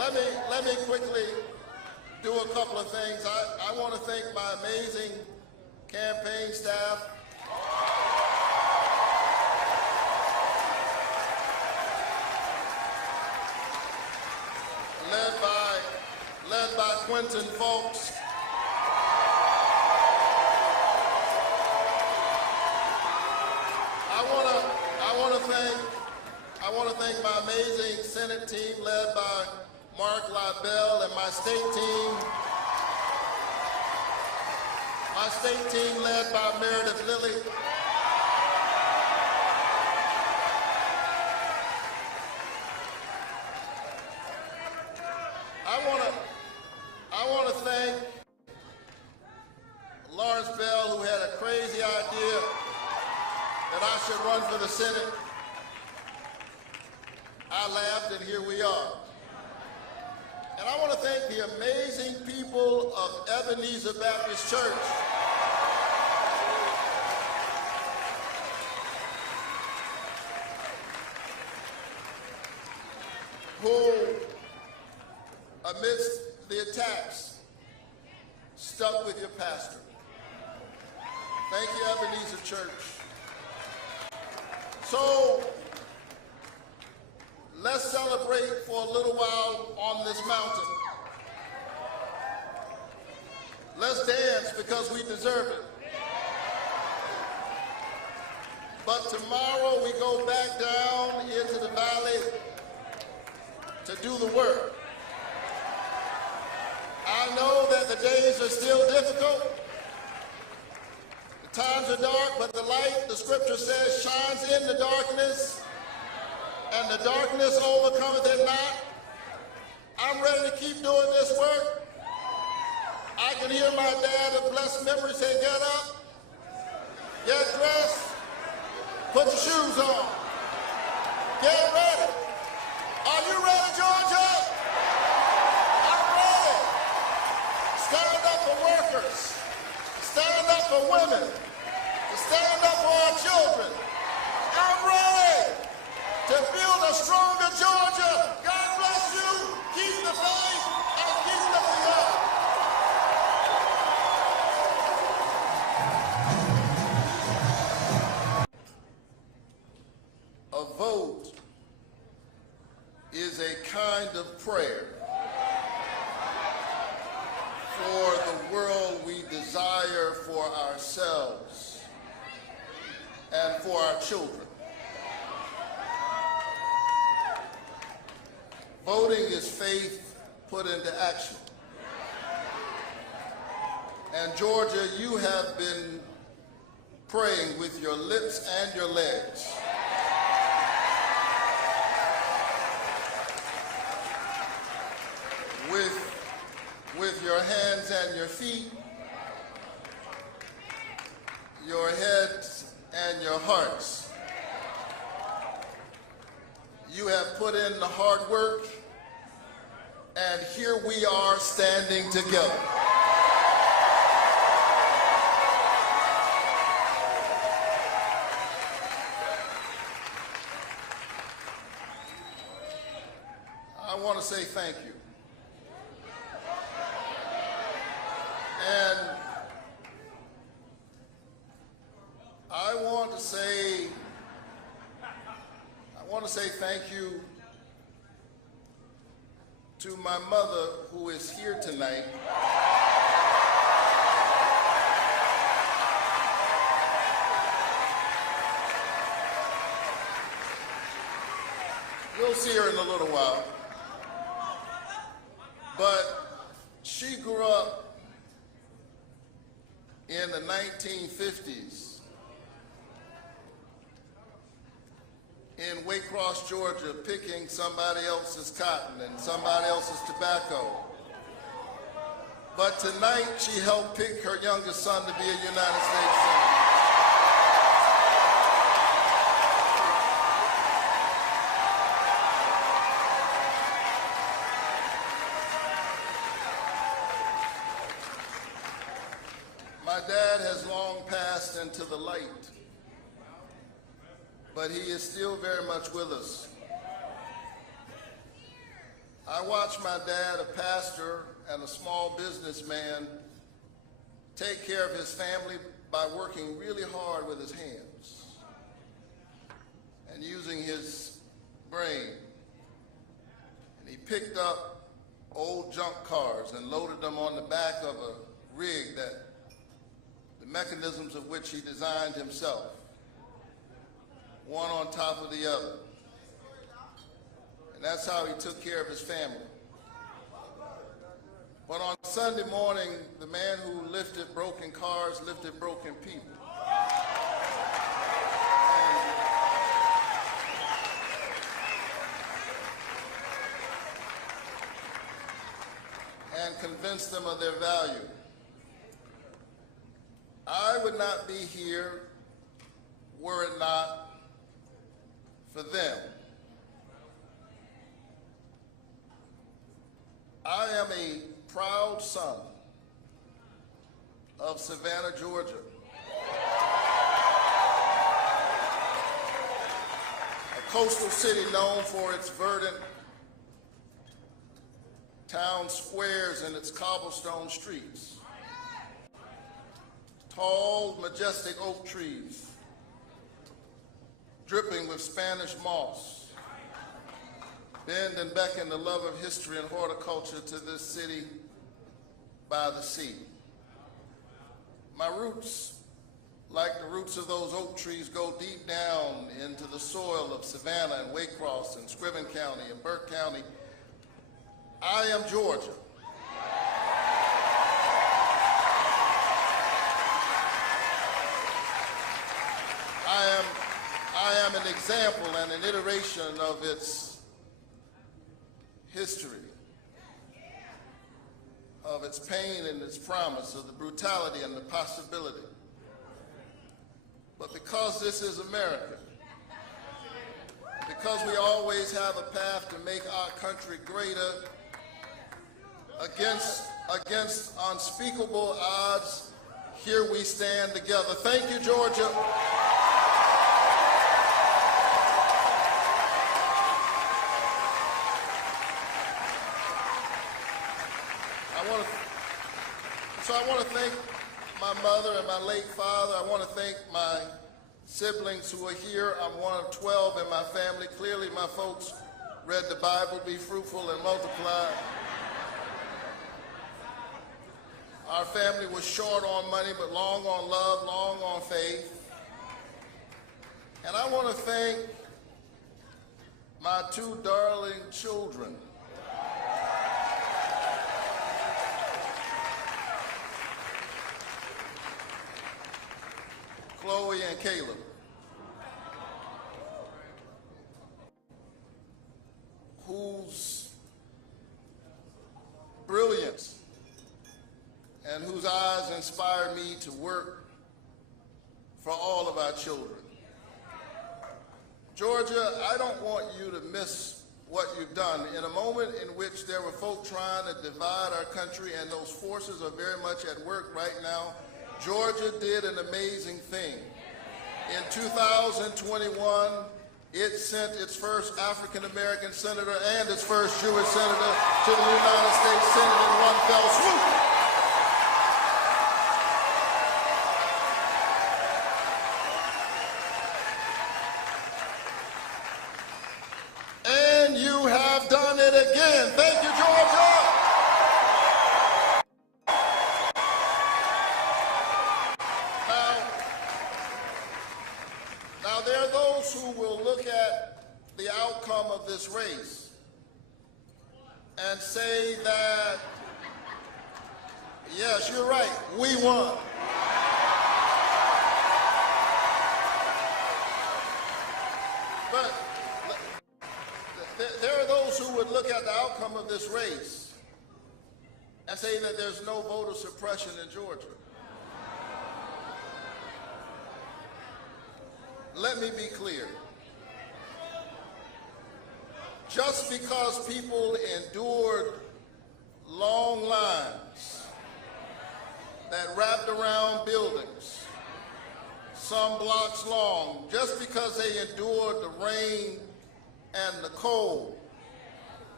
let me quickly do a couple of things. I want to thank my amazing campaign staff. Led by Quentin Folks. I want to thank my amazing Senate team led by Mark Libel and my state team led by Meredith Lilly. I want to thank Lawrence Bell, who had a crazy idea that I should run for the Senate. I laughed, and here we are. And I want to thank the amazing people of Ebenezer Baptist Church who, amidst the attacks, stuck with your pastor. Thank you, Ebenezer Church. So, let's celebrate for a little while on this mountain. Let's dance because we deserve it. But tomorrow we go back down into the valley to do the work. I know that the days are still difficult. The times are dark, but the light, the scripture says, shines in the darkness, and the darkness overcometh it not. I'm ready to keep doing this work. I can hear my dad of blessed memory say, get up, get dressed, put your shoes on, get ready. Are you ready, Georgia? I'm ready. Stand up for workers, stand up for women, stand up for our children. I'm ready to build a stronger Georgia. God bless you. Keep the faith and keep lifting up. A vote is a kind of prayer for the world we desire for ourselves and for our children. Voting is faith put into action. And Georgia, you have been praying with your lips and your legs. With your hands and your feet, your heads and your hearts. You have put in the hard work, and here we are standing together. I want to say thank you. And I want to say thank you to my mother, who is here tonight. You'll see her in a little while. But she grew up in the 1950s in Waycross, Georgia, picking somebody else's cotton and somebody else's tobacco. But tonight, she helped pick her youngest son to be a United States Senator. My dad has long passed into the light, but he is still very much with us. I watched my dad, a pastor and a small businessman, take care of his family by working really hard with his hands and using his brain. And he picked up old junk cars and loaded them on the back of a rig that the mechanisms of which he designed himself, one on top of the other. And that's how he took care of his family. But on Sunday morning, the man who lifted broken cars lifted broken people. And convinced them of their value. I would not be here were it not for them. I am a proud son of Savannah, Georgia. A coastal city known for its verdant town squares and its cobblestone streets. Tall, majestic oak trees, dripping with Spanish moss, bend and beckon the love of history and horticulture to this city by the sea. My roots, like the roots of those oak trees, go deep down into the soil of Savannah and Waycross and Scriven County and Burke County. I am Georgia. I am an example and an iteration of its history, of its pain and its promise, of the brutality and the possibility. But because this is America, because we always have a path to make our country greater, against unspeakable odds, here we stand together. Thank you, Georgia. I want to thank my mother and my late father. I want to thank my siblings who are here. I'm one of 12 in my family. Clearly, my folks read the Bible, be fruitful and multiply. Our family was short on money, but long on love, long on faith. And I want to thank my two darling children. Chloe and Caleb, whose brilliance and whose eyes inspired me to work for all of our children. Georgia, I don't want you to miss what you've done. In a moment in which there were folk trying to divide our country, and those forces are very much at work right now, Georgia did an amazing thing. In 2021, it sent its first African-American senator and its first Jewish senator to the United States Senate in one fell swoop. And you have done it again. Thank you, Georgia. Now, there are those who will look at the outcome of this race and say that, yes, you're right, we won. But there are those who would look at the outcome of this race and say that there's no voter suppression in Georgia. Let me be clear. Just because people endured long lines that wrapped around buildings, some blocks long, just because they endured the rain and the cold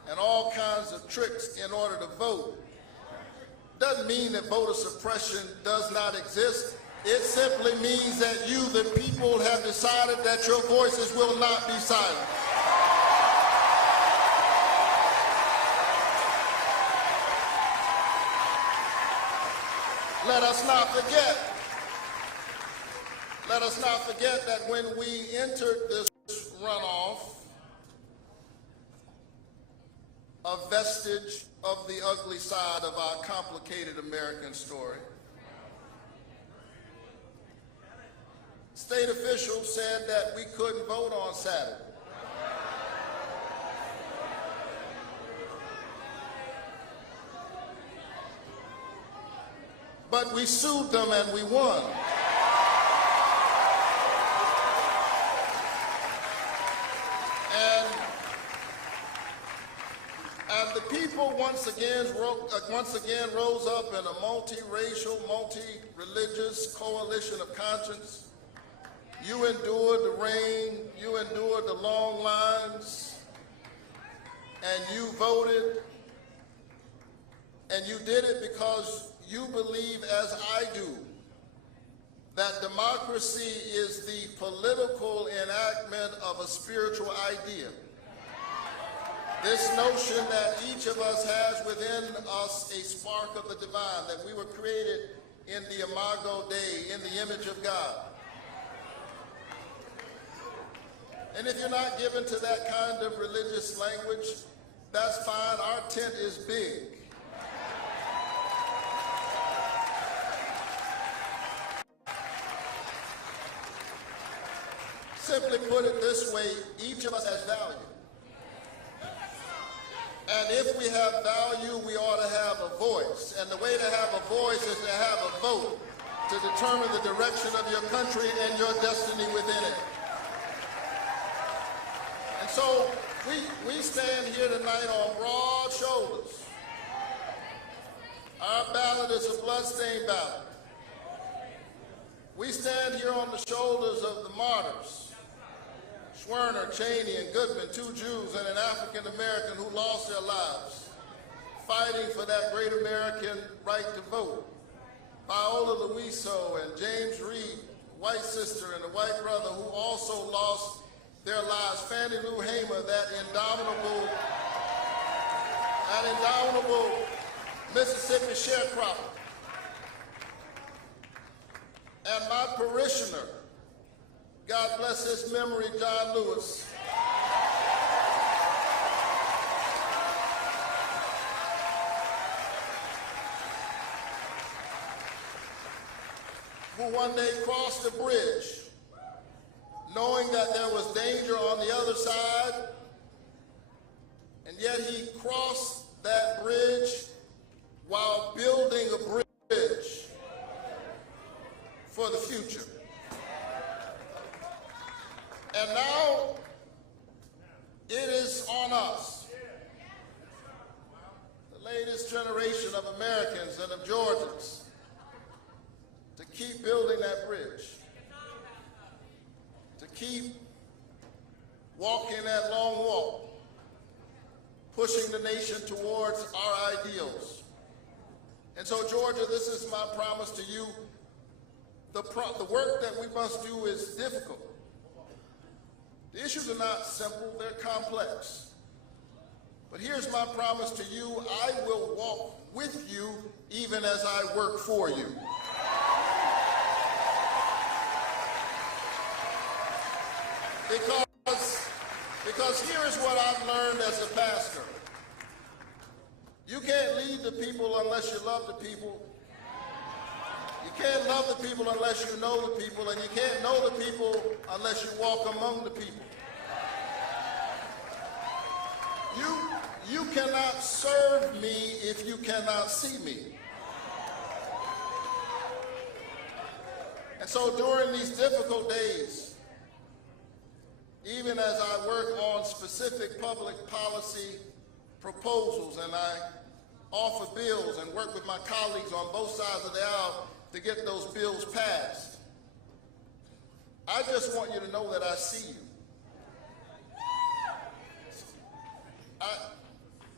and all kinds of tricks in order to vote doesn't mean that voter suppression does not exist. It simply means that you, the people, have decided that your voices will not be silent. Let us not forget that when we entered this runoff, a vestige of the ugly side of our complicated American story, state officials said that we couldn't vote on Saturday. But we sued them and we won. And the people once again rose up in a multiracial, multi-religious coalition of conscience. You endured the rain, you endured the long lines, and you voted, and you did it because you believe, as I do, that democracy is the political enactment of a spiritual idea. This notion that each of us has within us a spark of the divine, that we were created in the imago Dei, in the image of God. And if you're not given to that kind of religious language, that's fine. Our tent is big. Simply put it this way, each of us has value. And if we have value, we ought to have a voice. And the way to have a voice is to have a vote to determine the direction of your country and your destiny within it. And so we stand here tonight on broad shoulders. Our ballot is a bloodstained ballot. We stand here on the shoulders of the martyrs, Schwerner, Cheney, and Goodman, two Jews and an African American who lost their lives fighting for that great American right to vote. Viola Luiso and James Reed, white sister and a white brother who also lost their lives. Fannie Lou Hamer, that indomitable Mississippi sharecropper. And my parishioner, God bless his memory, John Lewis, who one day crossed the bridge, knowing that there was danger on the other side, and yet he crossed that bridge while building a bridge for the future. And now it is on us, the latest generation of Americans and of Georgians, to keep building that bridge, to keep walking that long walk, pushing the nation towards our ideals. And so, Georgia, this is my promise to you. The work that we must do is difficult. The issues are not simple, they're complex. But here's my promise to you: I will walk with you even as I work for you. Because here is what I've learned as a pastor. You can't lead the people unless you love the people. You can't love the people unless you know the people, and you can't know the people unless you walk among the people. You cannot serve me if you cannot see me. And so during these difficult days, even as I work on specific public policy proposals and I offer bills and work with my colleagues on both sides of the aisle to get those bills passed, I just want you to know that I see you.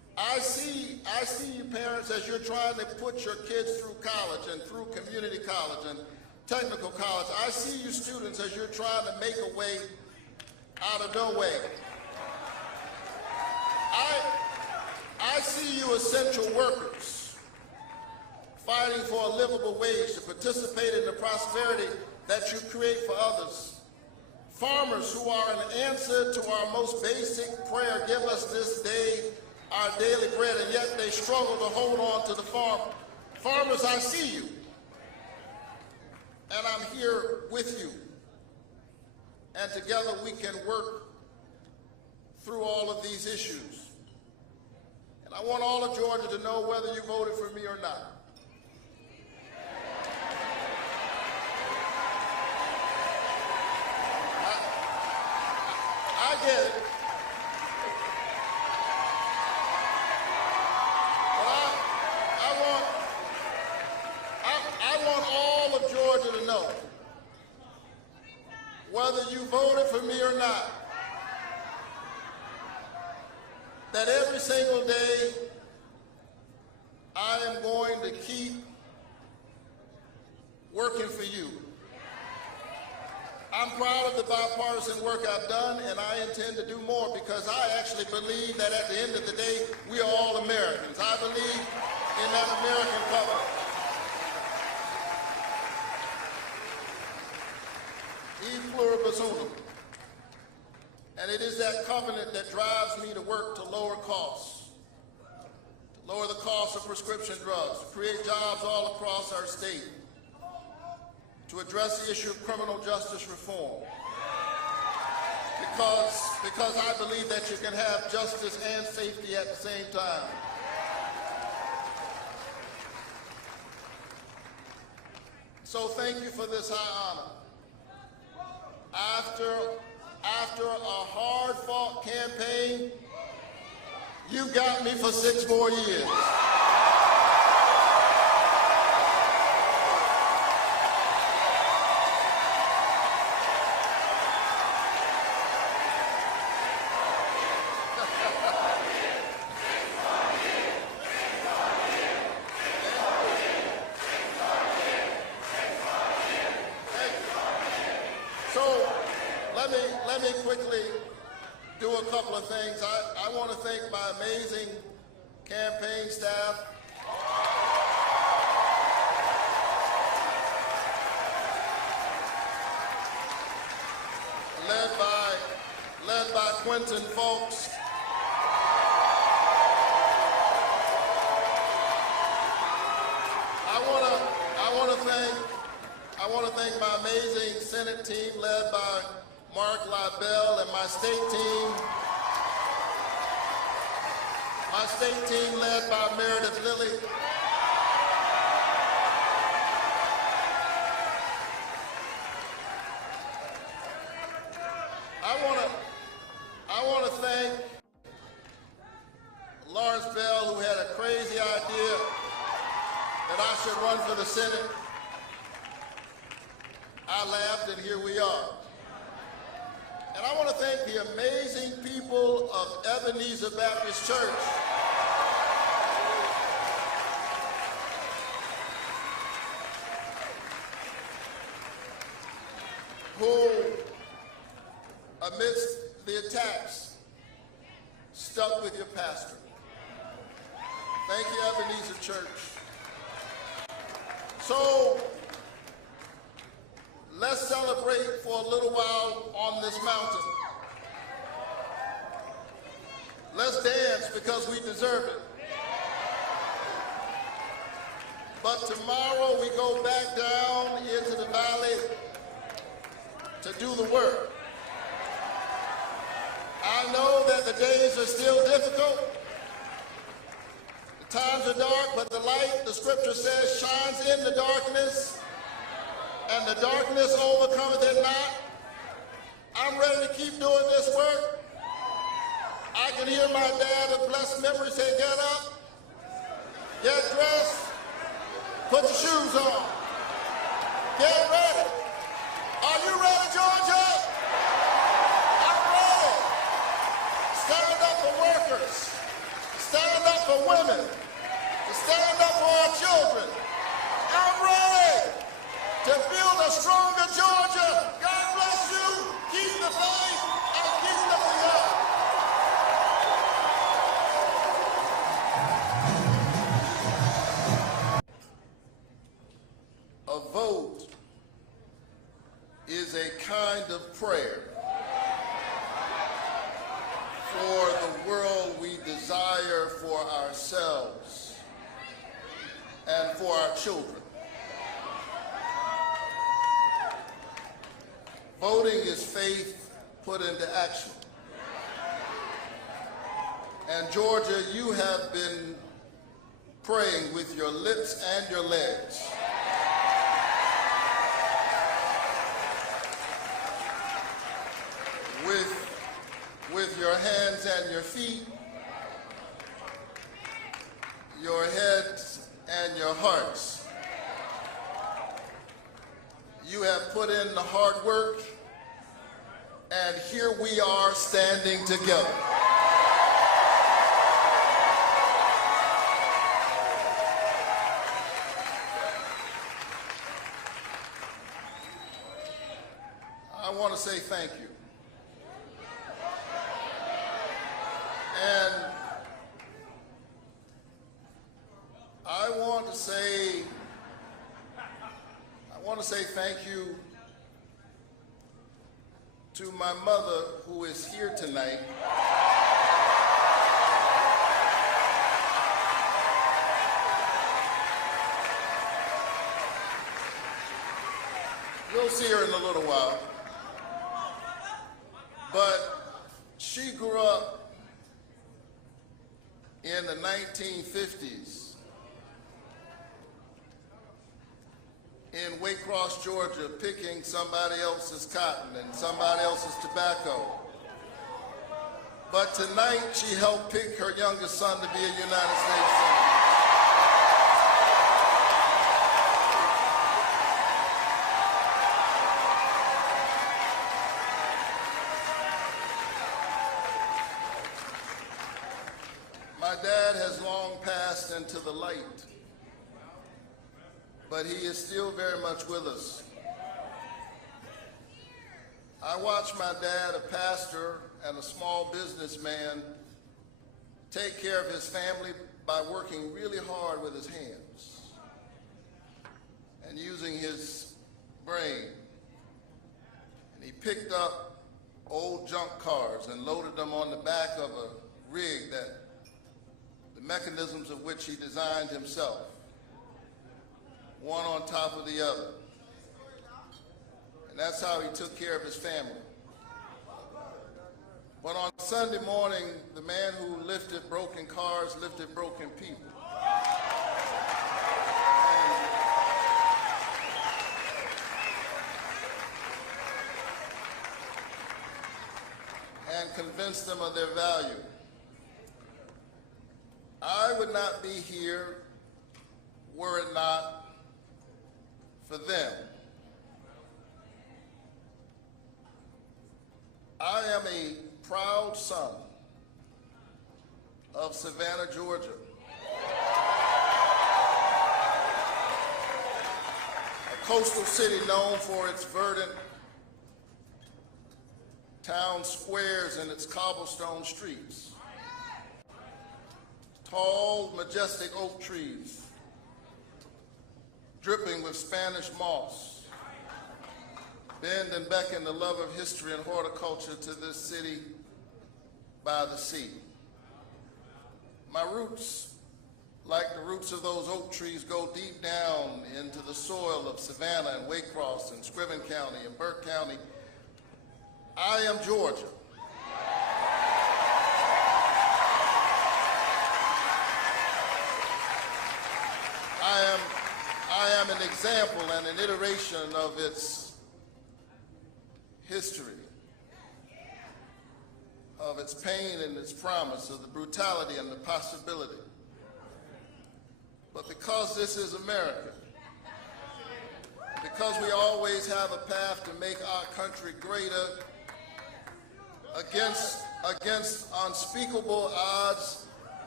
I see you parents as you're trying to put your kids through college and through community college and technical college. I see you students as you're trying to make a way out of no way. I see you essential workers fighting for a livable wage to participate in the prosperity that you create for others. Farmers who are an answer to our most basic prayer, give us this day our daily bread, and yet they struggle to hold on to the farm. Farmers, I see you, and I'm here with you. And together we can work through all of these issues. And I want all of Georgia to know whether you voted for me or not. I get it. But I want all of Georgia to know, whether you voted for me or not, that every single day I am going to keep working for you. I'm proud of the bipartisan work I've done, and I intend to do more because I actually believe that at the end of the day, we are all Americans. I believe in that American covenant. E pluribus unum. And it is that covenant that drives me to work to lower costs, to lower the cost of prescription drugs, to create jobs all across our state, to address the issue of criminal justice reform. Because I believe that you can have justice and safety at the same time. So thank you for this high honor. After a hard-fought campaign, you got me for 6 more years. Let me quickly do a couple of things. I want to thank my amazing campaign staff. Led by Quentin Folks. I want to thank my amazing Senate team led by Mark Libel and my state team led by Meredith Lilly. I want to thank Lawrence Bell, who had a crazy idea that I should run for the Senate. I laughed, and here we are. And I want to thank the amazing people of Ebenezer Baptist Church who, amidst the attacks, stuck with your pastor. Thank you, Ebenezer Church. So, let's celebrate for a little while on this mountain. Let's dance because we deserve it. But tomorrow we go back down into the valley to do the work. I know that the days are still difficult. The times are dark, but the light, the scripture says, shines in the darkness, and the darkness overcometh it not. I'm ready to keep doing this work. I can hear my dad of blessed memory say, get up, get dressed, put your shoes on, get ready. Are you ready, Georgia? I'm ready. Stand up for workers. Stand up for women, to stand up for our children. I'm ready to build a stronger Georgia. God bless you. Keep the faith and keep looking up. A vote is a kind of prayer for the world we desire for ourselves and for our children. Voting is faith put into action. And Georgia, you have been praying with your lips and your legs. With your hands and your feet, your heads and your hearts. You have put in the hard work, and here we are standing together. I want to say thank you. And I want to say thank you to my mother, who is here tonight. You'll see her in a little while. But she grew up in the 1950s in Waycross, Georgia, picking somebody else's cotton and somebody else's tobacco. But tonight she helped pick her youngest son to be a United States Senator. My dad has long passed into the light, but he is still very much with us. I watched my dad, a pastor and a small businessman, take care of his family by working really hard with his hands and using his brain. And he picked up old junk cars and loaded them on the back of a rig that the mechanisms of which he designed himself, one on top of the other. And that's how he took care of his family. But on Sunday morning, the man who lifted broken cars lifted broken people. And convinced them of their value. I would not be here were it not for them. I am a proud son of Savannah, Georgia. A coastal city known for its verdant town squares and its cobblestone streets. Tall, majestic oak trees, dripping with Spanish moss, bend and beckon the love of history and horticulture to this city by the sea. My roots, like the roots of those oak trees, go deep down into the soil of Savannah and Waycross and Scriven County and Burke County. I am Georgia. I am an example and an iteration of its history, of its pain and its promise, of the brutality and the possibility. But because this is America, because we always have a path to make our country greater against unspeakable odds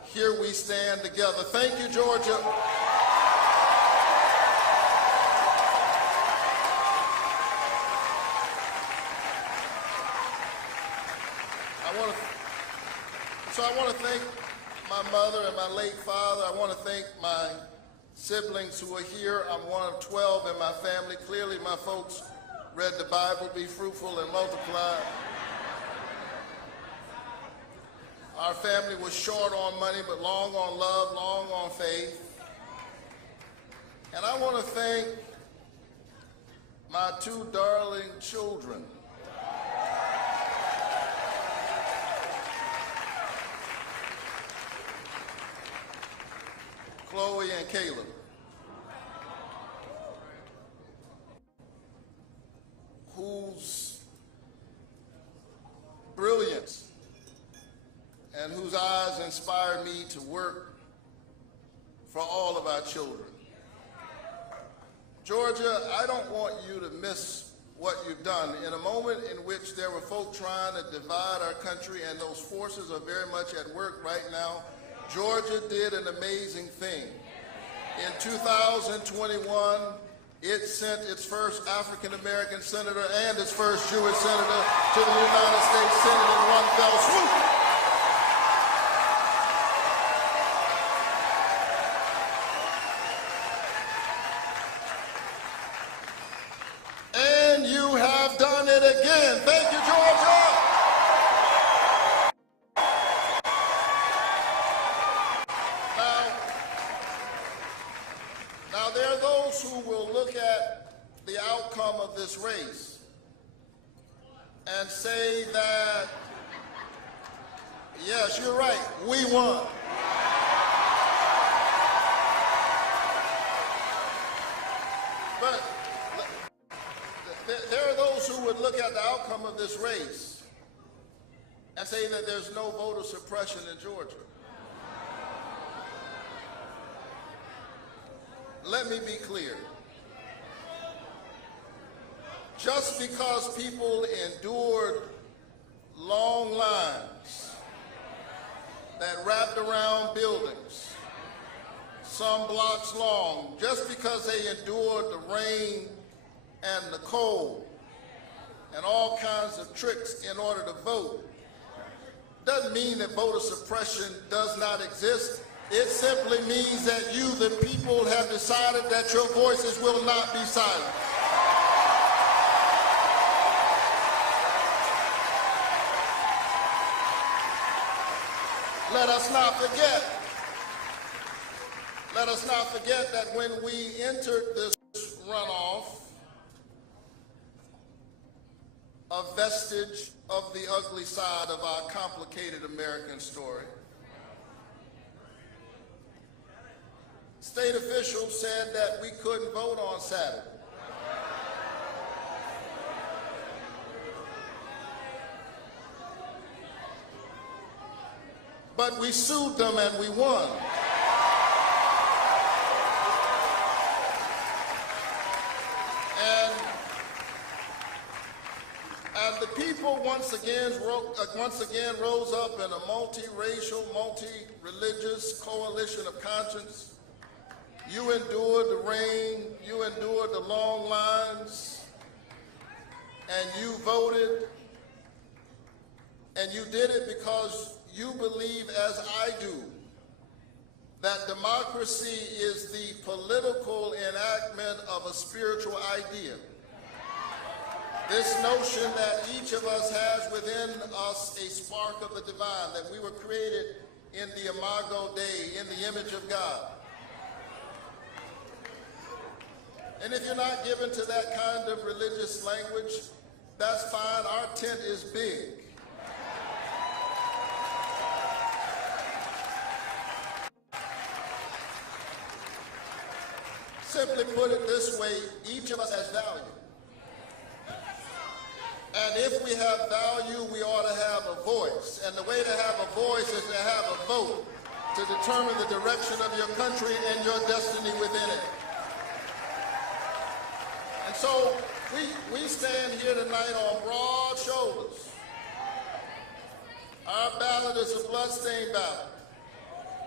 Here we stand together. Thank you, Georgia. I want to thank my mother and my late father. I want to thank my siblings who are here. I'm one of 12 in my family. Clearly, my folks read the Bible, be fruitful and multiply. Our family was short on money, but long on love, long on faith. And I want to thank my two darling children. Chloe and Caleb, whose brilliance and whose eyes inspired me to work for all of our children. Georgia, I don't want you to miss what you've done. In a moment in which there were folk trying to divide our country, and those forces are very much at work right now, Georgia did an amazing thing. In 2021, it sent its first African-American senator and its first Jewish senator to the United States Senate in one fell swoop. And you have done it again. Thank you, Georgia. Now, there are those who will look at the outcome of this race and say that, yes, you're right, we won. But there are those who would look at the outcome of this race and say that there's no voter suppression in Georgia. Let me be clear. Just because people endured long lines that wrapped around buildings, some blocks long, just because they endured the rain and the cold and all kinds of tricks in order to vote, doesn't mean that voter suppression does not exist. It simply means that you, the people, have decided that your voices will not be silent. Let us not forget that when we entered this runoff, a vestige of the ugly side of our complicated American story, state officials said that we couldn't vote on Saturday. But we sued them and we won. And the people once again rose up in a multiracial, multi-religious coalition of conscience. You endured the rain, you endured the long lines, and you voted, and you did it because you believe, as I do, that democracy is the political enactment of a spiritual idea. This notion that each of us has within us a spark of the divine, that we were created in the imago Dei, in the image of God. And if you're not given to that kind of religious language, that's fine. Our tent is big. Simply put it this way, each of us has value. And if we have value, we ought to have a voice. And the way to have a voice is to have a vote to determine the direction of your country and your destiny within it. And so we stand here tonight on broad shoulders. Our ballot is a bloodstained ballot.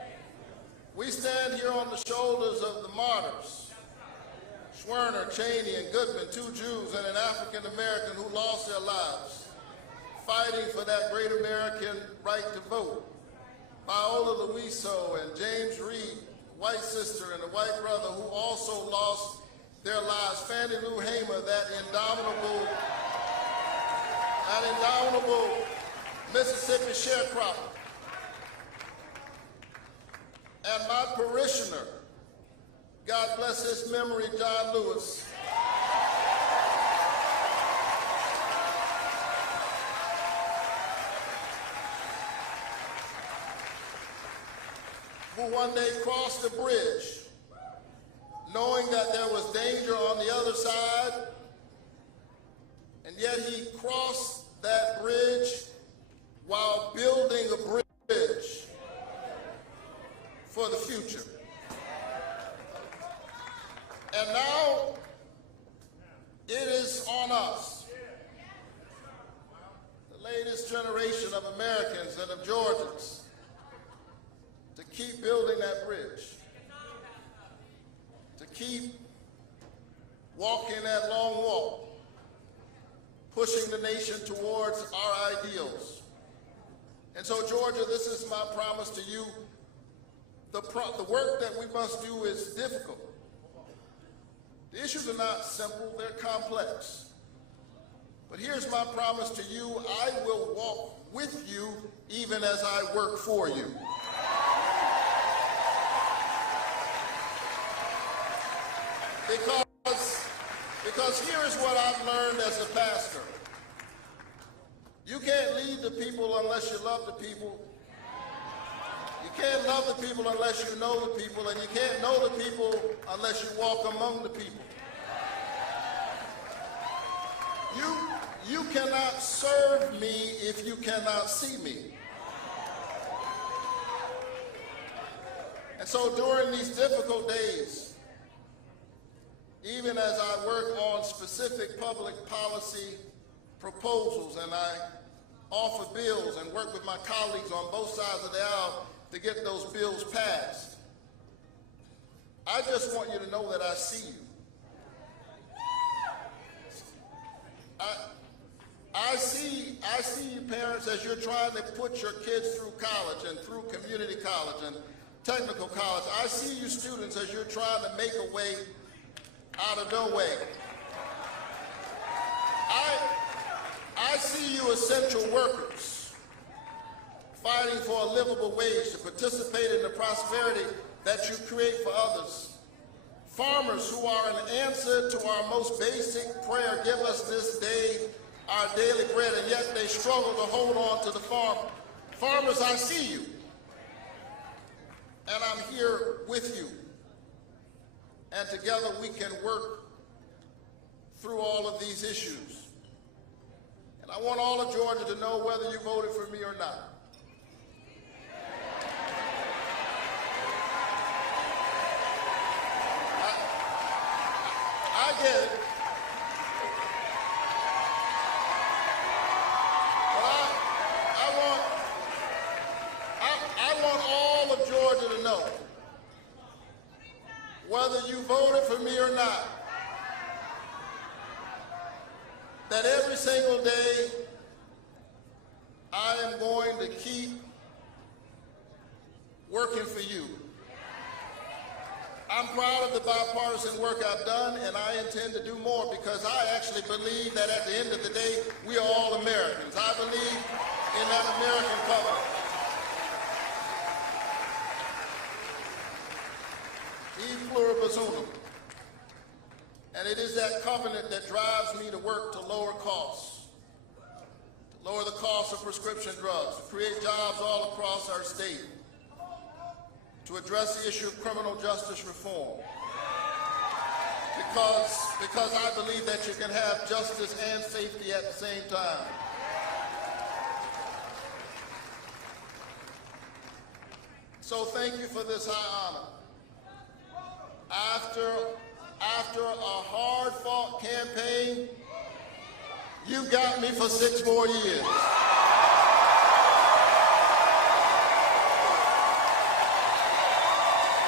We stand here on the shoulders of the martyrs, Schwerner, Cheney, and Goodman, 2 Jews and an African American who lost their lives fighting for that great American right to vote. Viola Luiso and James Reed, white sister and a white brother who also lost their lives. Fannie Lou Hamer, that indomitable Mississippi sharecropper. And my parishioner, God bless his memory, John Lewis, who one day crossed the bridge, knowing that there was danger on the other side, and yet he crossed that bridge while building a bridge for the future. And now it is on us, the latest generation of Americans and of Georgians, to keep building that bridge, to keep walking that long walk, pushing the nation towards our ideals. And so, Georgia, this is my promise to you. The work that we must do is difficult. The issues are not simple, they're complex. But here's my promise to you: I will walk with you even as I work for you. Because here is what I've learned as a pastor. You can't lead the people unless you love the people. You can't love the people unless you know the people, and you can't know the people unless you walk among the people. You cannot serve me if you cannot see me. And so during these difficult days, even as I work on specific public policy proposals and I offer bills and work with my colleagues on both sides of the aisle to get those bills passed, I just want you to know that I see you. I see you parents as you're trying to put your kids through college and through community college and technical college. I see you students as you're trying to make a way out of no way. I see you essential workers fighting for a livable wage to participate in the prosperity that you create for others. Farmers who are an answer to our most basic prayer: give us this day our daily bread, and yet they struggle to hold on to the farm. Farmers, I see you, and I'm here with you. And together we can work through all of these issues. And I want all of Georgia to know whether you voted for me or not. I get it. But I want all of Georgia to know, whether you voted for me or not, that every single day I am going to keep working for you. I'm proud of the bipartisan work I've done, and I intend to do more, because I actually believe that at the end of the day, we are all Americans. I believe in that American covenant. E pluribus unum. And it is that covenant that drives me to work to lower costs, to lower the cost of prescription drugs, to create jobs all across our state, to address the issue of criminal justice reform. Because I believe that you can have justice and safety at the same time. So thank you for this high honor. After a hard-fought campaign, you got me for 6 more years.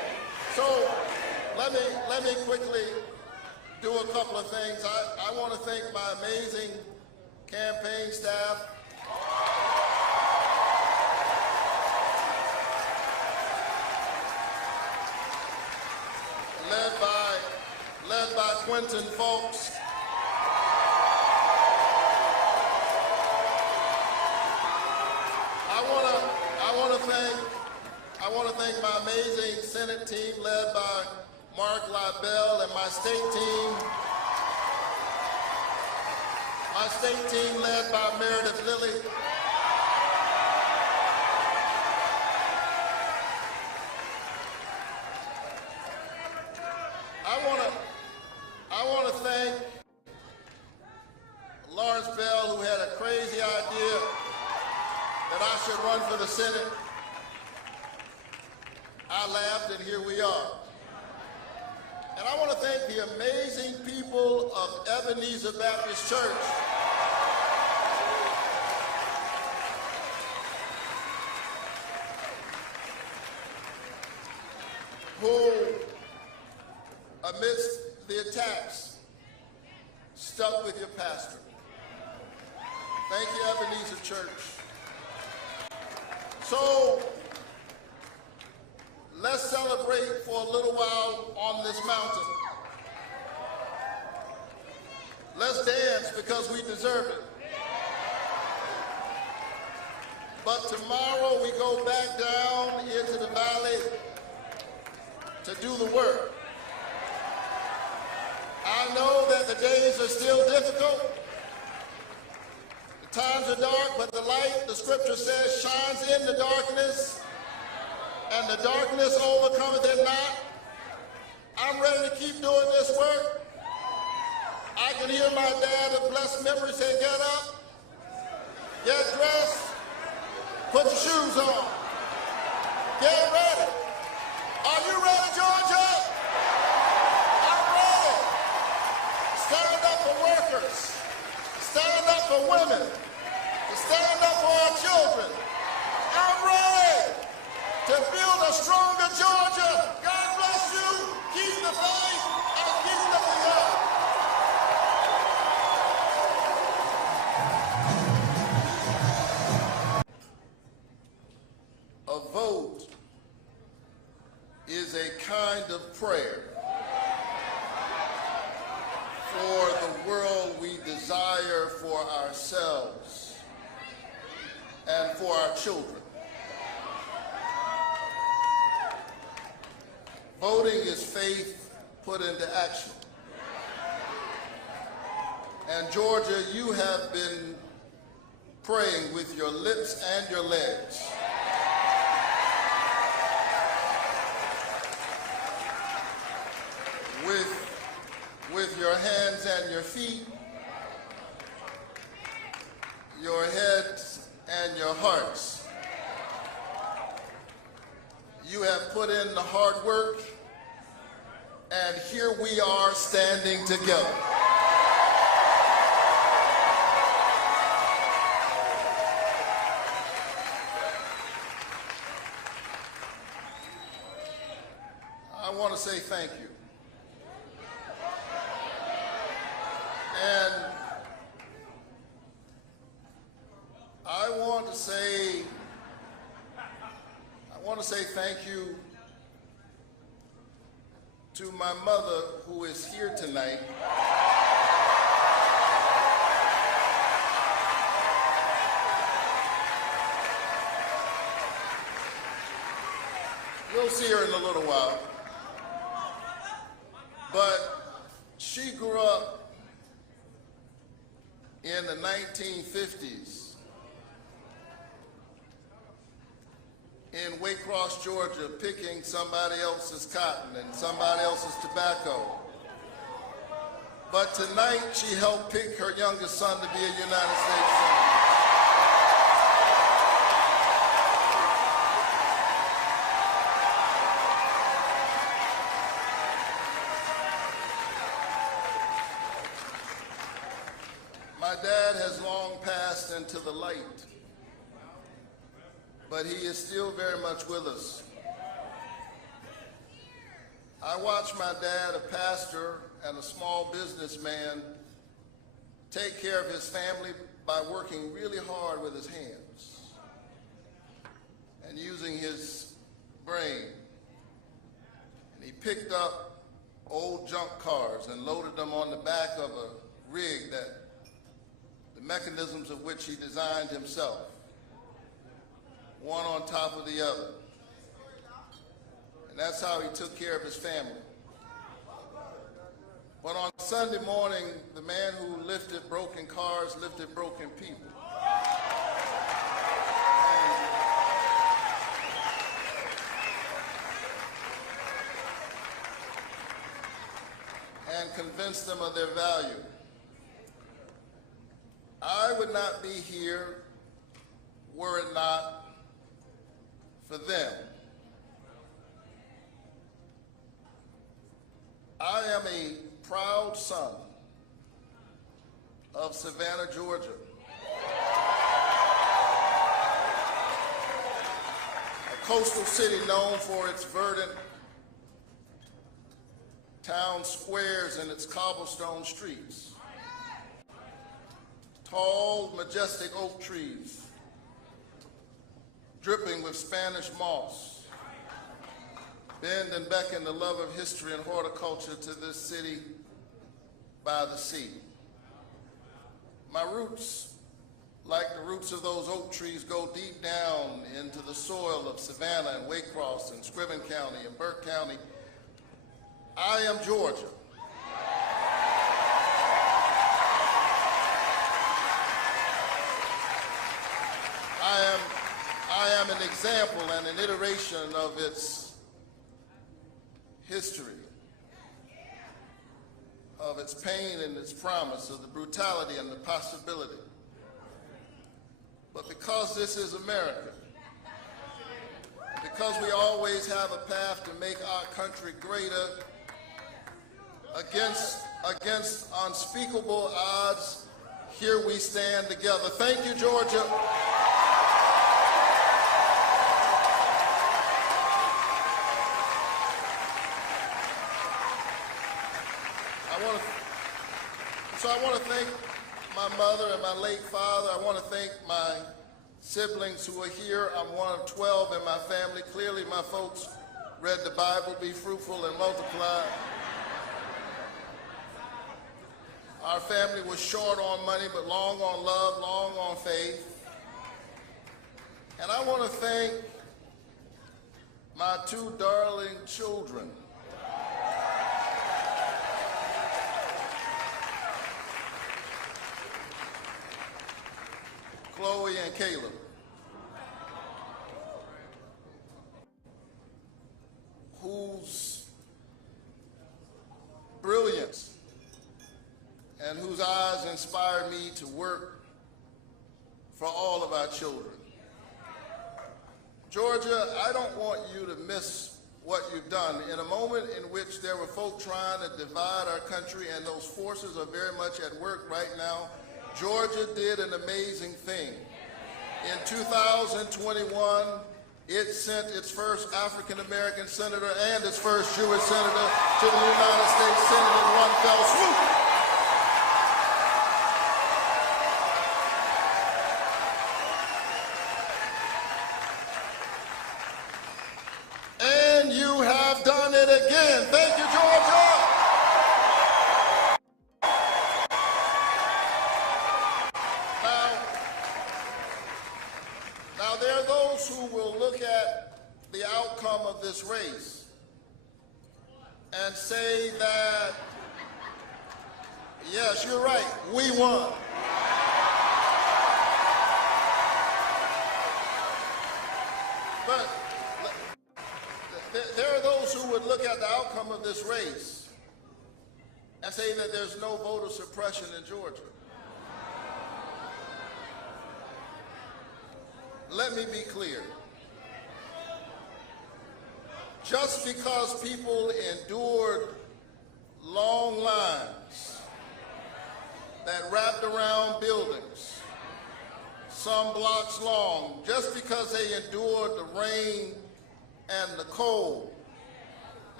let me quickly do a couple of things. I want to thank my amazing campaign staff. Led by Quentin Folks. I want to thank my amazing Senate team led by Mark Libel and my state team led by Meredith Lilly. I want to thank Lawrence Bell, who had a crazy idea that I should run for the Senate. I laughed, and here we are. And I want to thank the amazing people of Ebenezer Baptist Church who, amidst the attacks, stuck with your pastor. Thank you, Ebenezer Church. So, let's celebrate for a little while on this mountain. Let's dance because we deserve it. But tomorrow we go back down into the valley to do the work. I know that the days are still difficult. The times are dark, but the light, the scripture says, shines in the darkness, and the darkness overcometh it not. I'm ready to keep doing this work. I can hear my dad of blessed memory say, get up, get dressed, put your shoes on, get ready. Are you ready, Georgia? I'm ready. Stand up for workers, stand up for women, stand up for our children. I'm ready to build a stronger Georgia. God bless you. Keep the faith and keep looking up. A vote is a kind of prayer for the world we desire for ourselves and for our children. Voting is faith put into action. And Georgia, you have been praying with your lips and your legs. With your hands and your feet, your heads and your hearts. You have put in the hard work, and here we are standing together. I want to say thank you. And I want to say thank you to my mother, who is here tonight. You'll see her in a little while. But she grew up in the 1950s in Waycross, Georgia, picking somebody else's cotton and somebody else's tobacco. But tonight, she helped pick her youngest son to be a United States Senator. My dad has long passed into the light, but he is still very much with us. I watched my dad, a pastor and a small businessman, take care of his family by working really hard with his hands and using his brain. And he picked up old junk cars and loaded them on the back of a rig that the mechanisms of which he designed himself, one on top of the other. And that's how he took care of his family. But on Sunday morning, the man who lifted broken cars lifted broken people. And convinced them of their value. I would not be here were it not for them. I am a proud son of Savannah, Georgia. A coastal city known for its verdant town squares and its cobblestone streets. Tall, majestic oak trees, dripping with Spanish moss, bend and beckon the love of history and horticulture to this city by the sea. My roots, like the roots of those oak trees, go deep down into the soil of Savannah and Waycross and Scriven County and Burke County. I am Georgia. I am an example and an iteration of its history, of its pain and its promise, of the brutality and the possibility. But because this is America, because we always have a path to make our country greater against unspeakable odds, here we stand together. Thank you, Georgia. I want to thank my mother and my late father. I want to thank my siblings who are here. I'm one of 12 in my family. Clearly, my folks read the Bible, be fruitful and multiply. Our family was short on money, but long on love, long on faith. And I want to thank my two darling children. Chloe and Caleb, whose brilliance and whose eyes inspired me to work for all of our children. Georgia, I don't want you to miss what you've done. In a moment in which there were folk trying to divide our country, and those forces are very much at work right now, Georgia did an amazing thing. In 2021, it sent its first African-American senator and its first Jewish senator to the United States Senate in one fell swoop. And you have done it again. Thank you, Georgia. Now, there are those who will look at the outcome of this race and say that, yes, you're right, we won. But there are those who would look at the outcome of this race and say that there's no voter suppression in Georgia. Let me be clear. Just because people endured long lines that wrapped around buildings, some blocks long, just because they endured the rain and the cold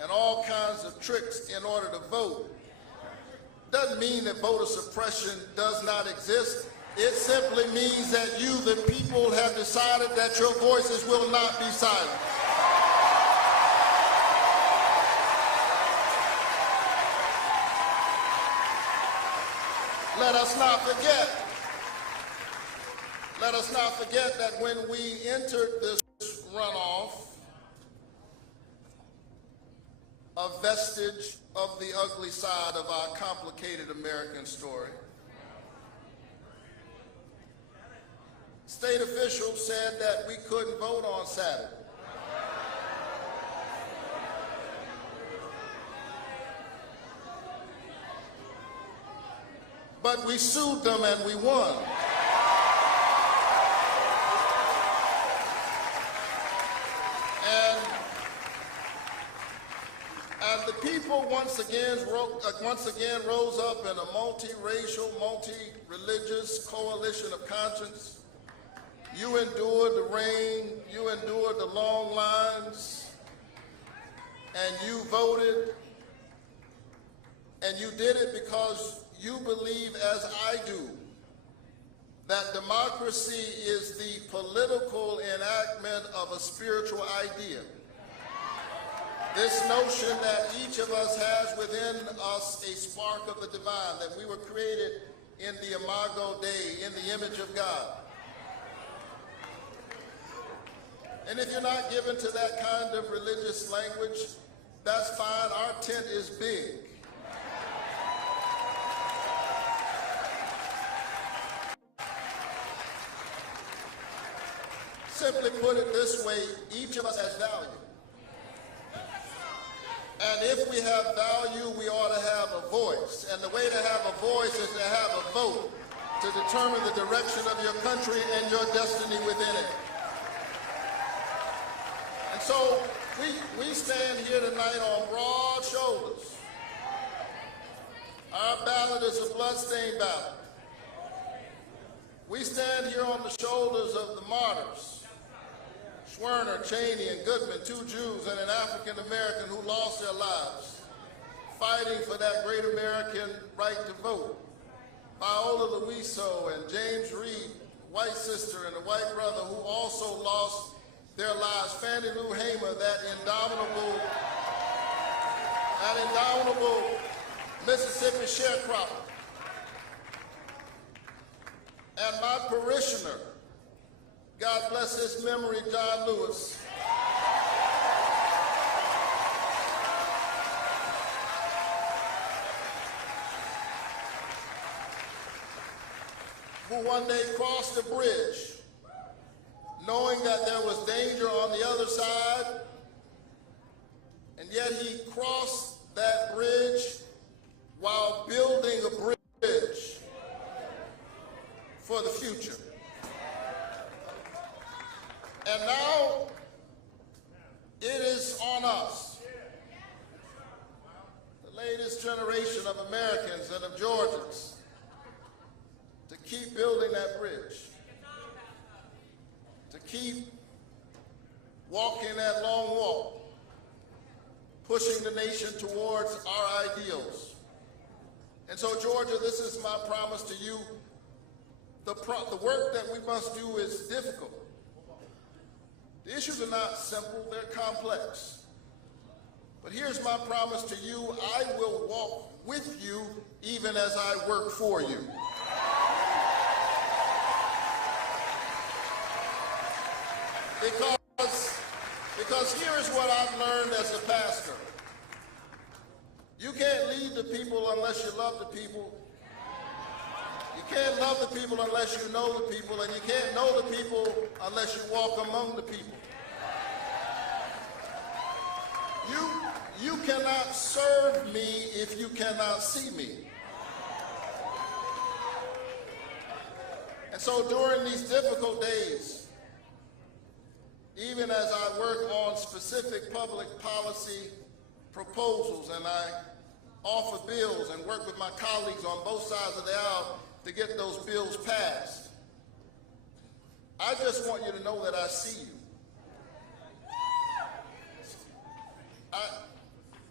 and all kinds of tricks in order to vote doesn't mean that voter suppression does not exist. It simply means that you, the people, have decided that your voices will not be silent. Let us not forget that when we entered this runoff, a vestige of the ugly side of our complicated American story. State officials said that we couldn't vote on Saturday. But we sued them and we won. And the people once again rose up in a multiracial, multi-religious coalition of conscience. You endured the rain, you endured the long lines, and you voted, and you did it because you believe, as I do, that democracy is the political enactment of a spiritual idea. This notion that each of us has within us a spark of the divine, that we were created in the imago Dei, in the image of God. And if you're not given to that kind of religious language, that's fine. Our tent is big. Simply put it this way, each of us has value. And if we have value, we ought to have a voice. And the way to have a voice is to have a vote to determine the direction of your country and your destiny within it. And so we stand here tonight on broad shoulders. Our ballot is a bloodstained ballot. We stand here on the shoulders of the martyrs, Schwerner, Cheney, and Goodman, two Jews and an African American who lost their lives fighting for that great American right to vote. Viola Luiso and James Reed, white sister and a white brother who also lost their lives. Fannie Lou Hamer, that indomitable Mississippi sharecropper. And my parishioner, God bless his memory, John Lewis, who one day crossed the bridge, knowing that there was danger on the other side, and yet he crossed that bridge while building a bridge for the future. And now it is on us, the latest generation of Americans and of Georgians, to keep building that bridge, to keep walking that long walk, pushing the nation towards our ideals. And so, Georgia, this is my promise to you. The work that we must do is difficult. The issues are not simple, they're complex. But here's my promise to you: I will walk with you even as I work for you. Because here is what I've learned as a pastor. You can't lead the people unless you love the people. You can't love the people unless you know the people, and you can't know the people unless you walk among the people. You cannot serve me if you cannot see me. And so during these difficult days, even as I work on specific public policy proposals and I offer bills and work with my colleagues on both sides of the aisle to get those bills passed, I just want you to know that I see you.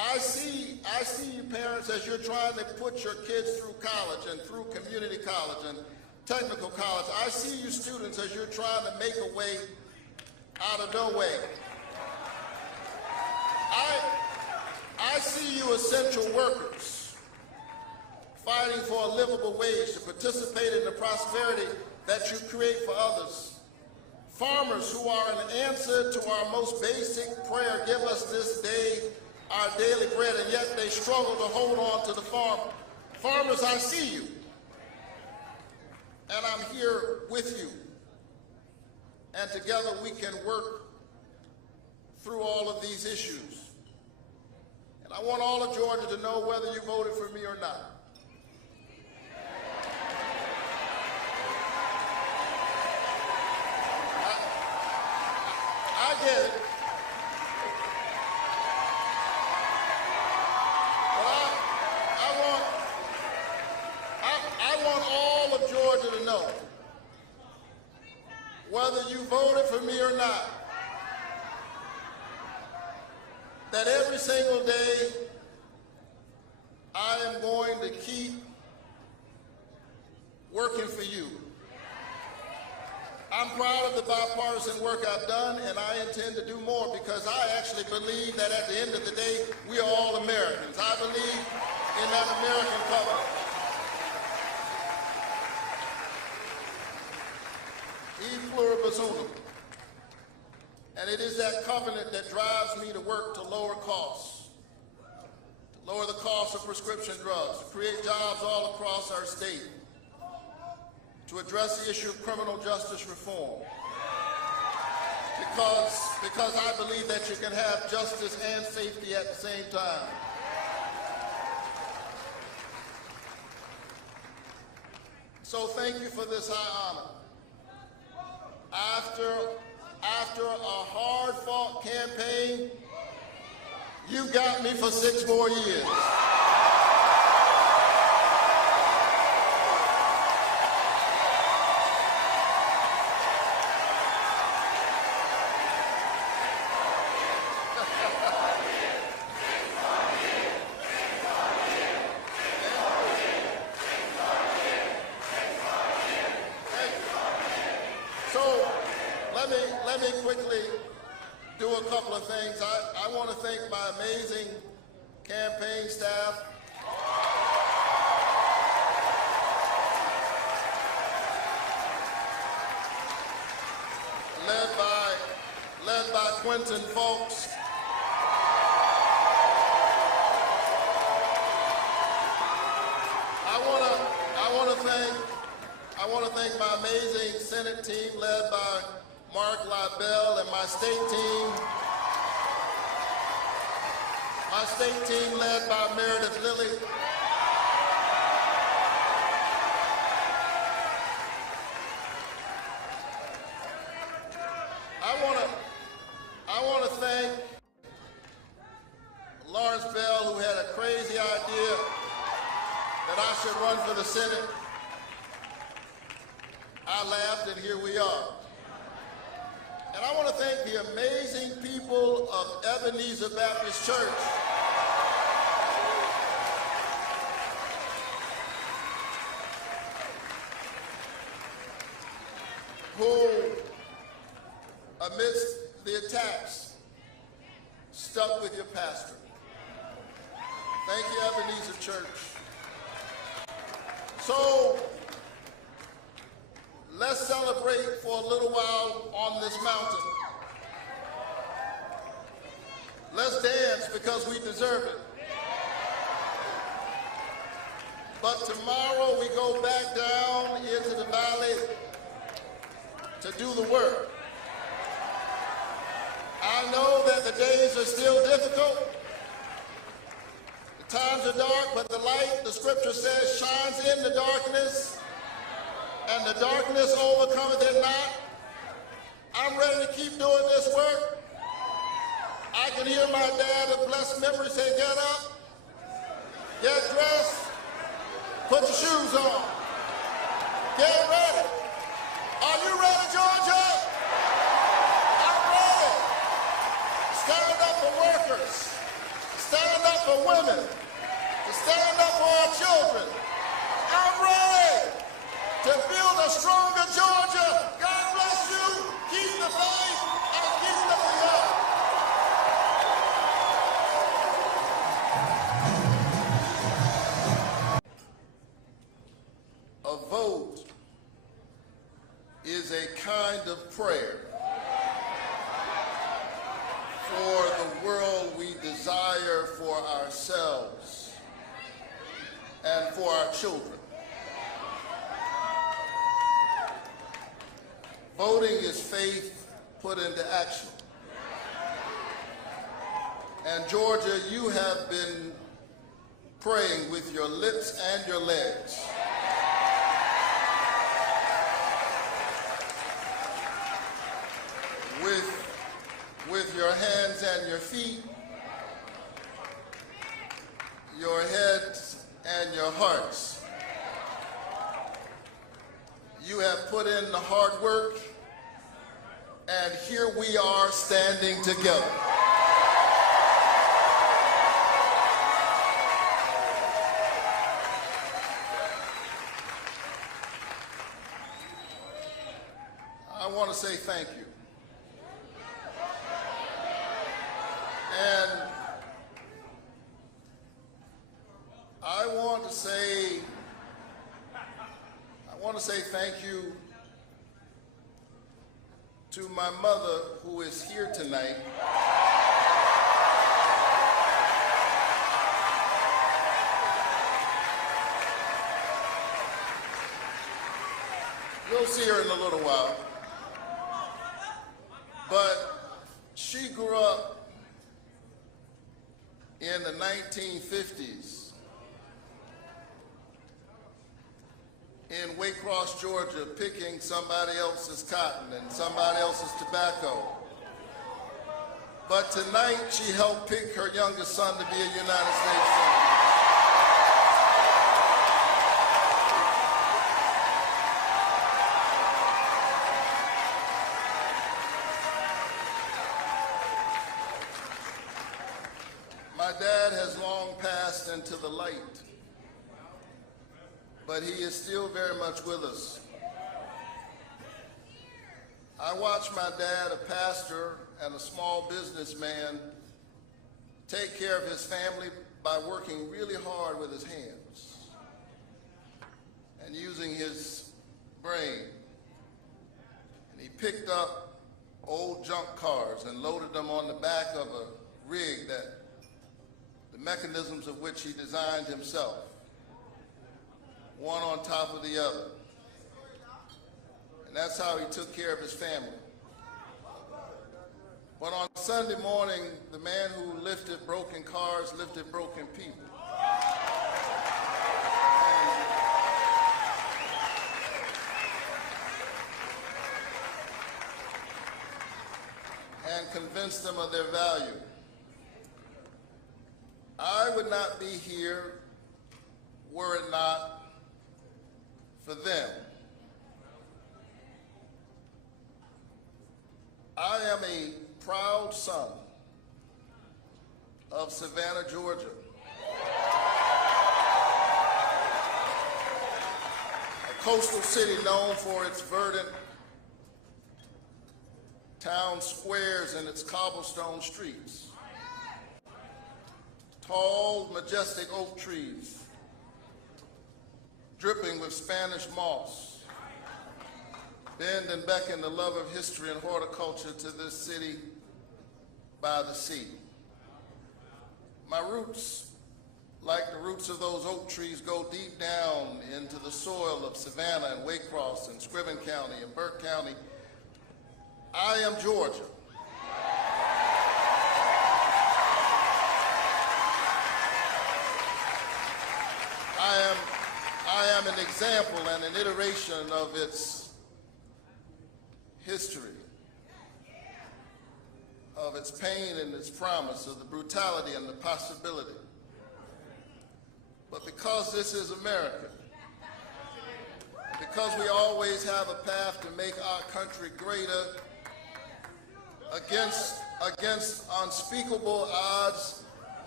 I see you parents as you're trying to put your kids through college and through community college and technical college. I see you students as you're trying to make a way out of no way. I see you essential workers fighting for a livable wage to participate in the prosperity that you create for others. Farmers who are an answer to our most basic prayer, give us this day our daily bread, and yet they struggle to hold on to the farm. Farmers, I see you, and I'm here with you, and together we can work through all of these issues. And I want all of Georgia to know whether you voted for me or not. I get it. I want all of Georgia to know, whether you voted for me or not, that every single day I am going to keep working for you. I'm proud of the bipartisan work I've done, and I intend to do more because I actually believe that at the end of the day, we are all Americans. I believe in that American covenant. E pluribus unum. And it is that covenant that drives me to work to lower costs, to lower the cost of prescription drugs, to create jobs all across our state, to address the issue of criminal justice reform. Because I believe that you can have justice and safety at the same time. So thank you for this high honor. After a hard-fought campaign, you got me for 6 more years. Let me quickly do a couple of things. I want to thank my amazing campaign staff. Led by Quentin Folks. I want to thank my amazing Senate team led by Mark Libel and my state team led by Meredith Lilly. I want to thank Lawrence Bell, who had a crazy idea that I should run for the Senate. I laughed, and here we are. And I want to thank the amazing people of Ebenezer Baptist Church who, amidst the attacks, stuck with your pastor. Thank you, Ebenezer Church. So, let's celebrate for a little while on this mountain. Let's dance because we deserve it. But tomorrow we go back down into the valley to do the work. I know that the days are still difficult. The times are dark, but the light, the scripture says, shines in the darkness, and the darkness overcometh it not. I'm ready to keep doing this work. I can hear my dad of blessed memory say, get up, get dressed, put your shoes on, get ready. Are you ready, Georgia? I'm ready. Stand up for workers. Stand up for women, to stand up for our children. I'm ready to build a stronger Georgia. God bless you. Keep the faith and keep looking up. A vote is a kind of prayer for the world we desire for ourselves and for our children. Voting is faith put into action. And Georgia, you have been praying with your lips and your legs. With your hands and your feet, your heads and your hearts. You have put in the hard work, and here we are standing together. I want to say thank you. And I want to say thank you to my mother, who is here tonight. You'll see her in a little while. But she grew up in the 1950s in Waycross, Georgia, picking somebody else's cotton and somebody else's tobacco. But tonight, she helped pick her youngest son to be a United States Senator. My dad has long passed into the light, but he is still very much with us. I watched my dad, a pastor and a small businessman, take care of his family by working really hard with his hands and using his brain. And he picked up old junk cars and loaded them on the back of a rig that the mechanisms of which he designed himself, one on top of the other. And that's how he took care of his family. But on Sunday morning, the man who lifted broken cars lifted broken people. And convinced them of their value. I would not be here were it not for them. I am a proud son of Savannah, Georgia. A coastal city known for its verdant town squares and its cobblestone streets. Tall, majestic oak trees, dripping with Spanish moss, bend and beckon the love of history and horticulture to this city by the sea. My roots, like the roots of those oak trees, go deep down into the soil of Savannah and Waycross and Scriven County and Burke County. I am Georgia. I am an example and an iteration of its history, of its pain and its promise, of the brutality and the possibility. But because this is America, because we always have a path to make our country greater, against unspeakable odds,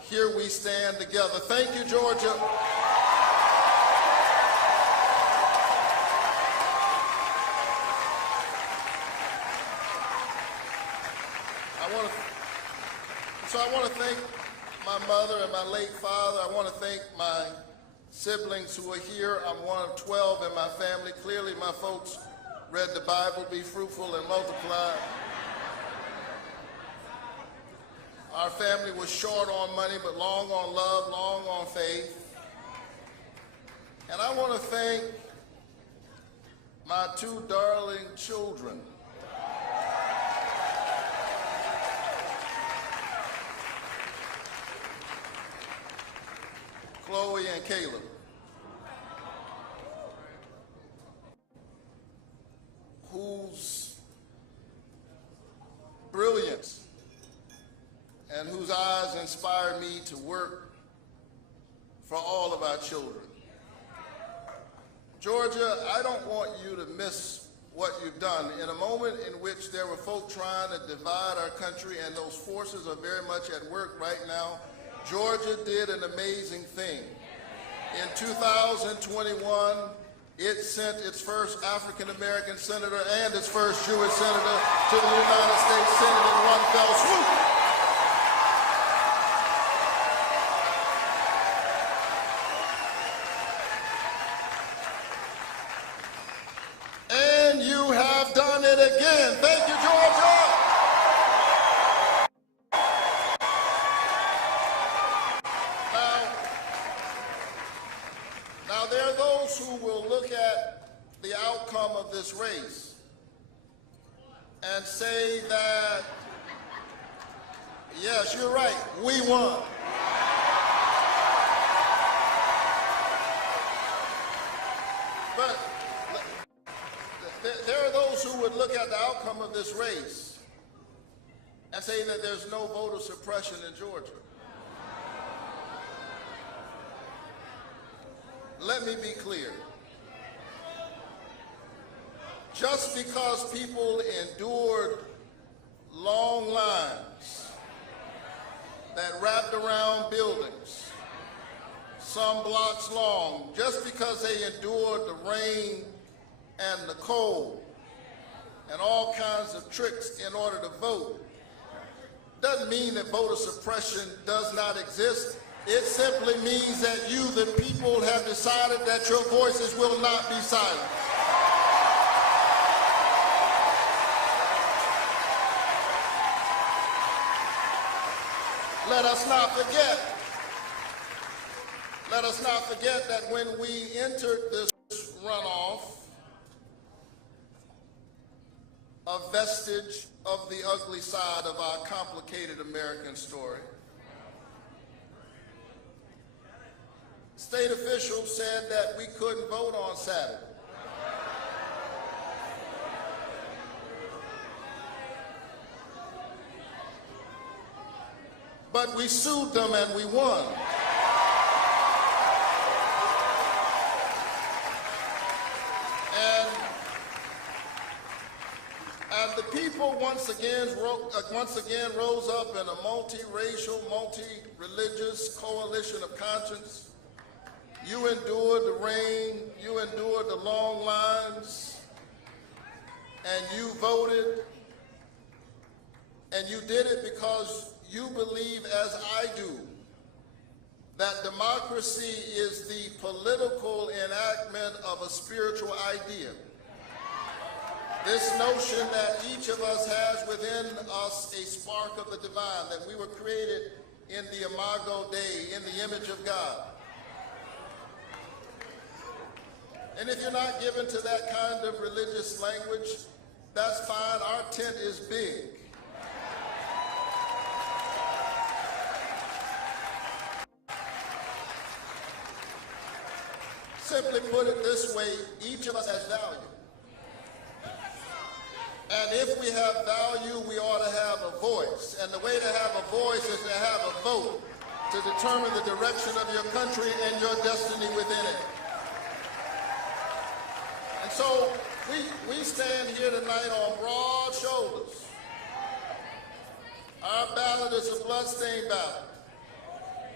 Here we stand together. Thank you, Georgia. I want to thank my mother and my late father. I want to thank my siblings who are here. I'm one of 12 in my family. Clearly, my folks read the Bible, be fruitful and multiply. Our family was short on money, but long on love, long on faith. And I want to thank my two darling children. Chloe and Caleb, whose brilliance and whose eyes inspire me to work for all of our children. Georgia, I don't want you to miss what you've done. In a moment in which there were folk trying to divide our country, and those forces are very much at work right now, Georgia did an amazing thing. In 2021, it sent its first African-American senator and its first Jewish senator to the United States Senate in one fell swoop. And you have done it again. Thank you, Georgia. Now, there are those who will look at the outcome of this race and say that, yes, you're right, we won. But there are those who would look at the outcome of this race and say that there's no voter suppression in Georgia. Let me be clear. Just because people endured long lines that wrapped around buildings, some blocks long, just because they endured the rain and the cold and all kinds of tricks in order to vote, doesn't mean that voter suppression does not exist. It simply means that you, the people, have decided that your voices will not be silent. Let us not forget that when we entered this runoff, a vestige of the ugly side of our complicated American story, state officials said that we couldn't vote on Saturday. But we sued them and we won. And the people once again rose up in a multiracial, multi-religious coalition of conscience. You endured the rain, you endured the long lines, and you voted, and you did it because you believe, as I do, that democracy is the political enactment of a spiritual idea. This notion that each of us has within us a spark of the divine, that we were created in the imago Dei, in the image of God. And if you're not given to that kind of religious language, that's fine. Our tent is big. Simply put it this way, each of us has value. And if we have value, we ought to have a voice. And the way to have a voice is to have a vote to determine the direction of your country and your destiny within it. And so we stand here tonight on broad shoulders. Our ballot is a bloodstained ballot.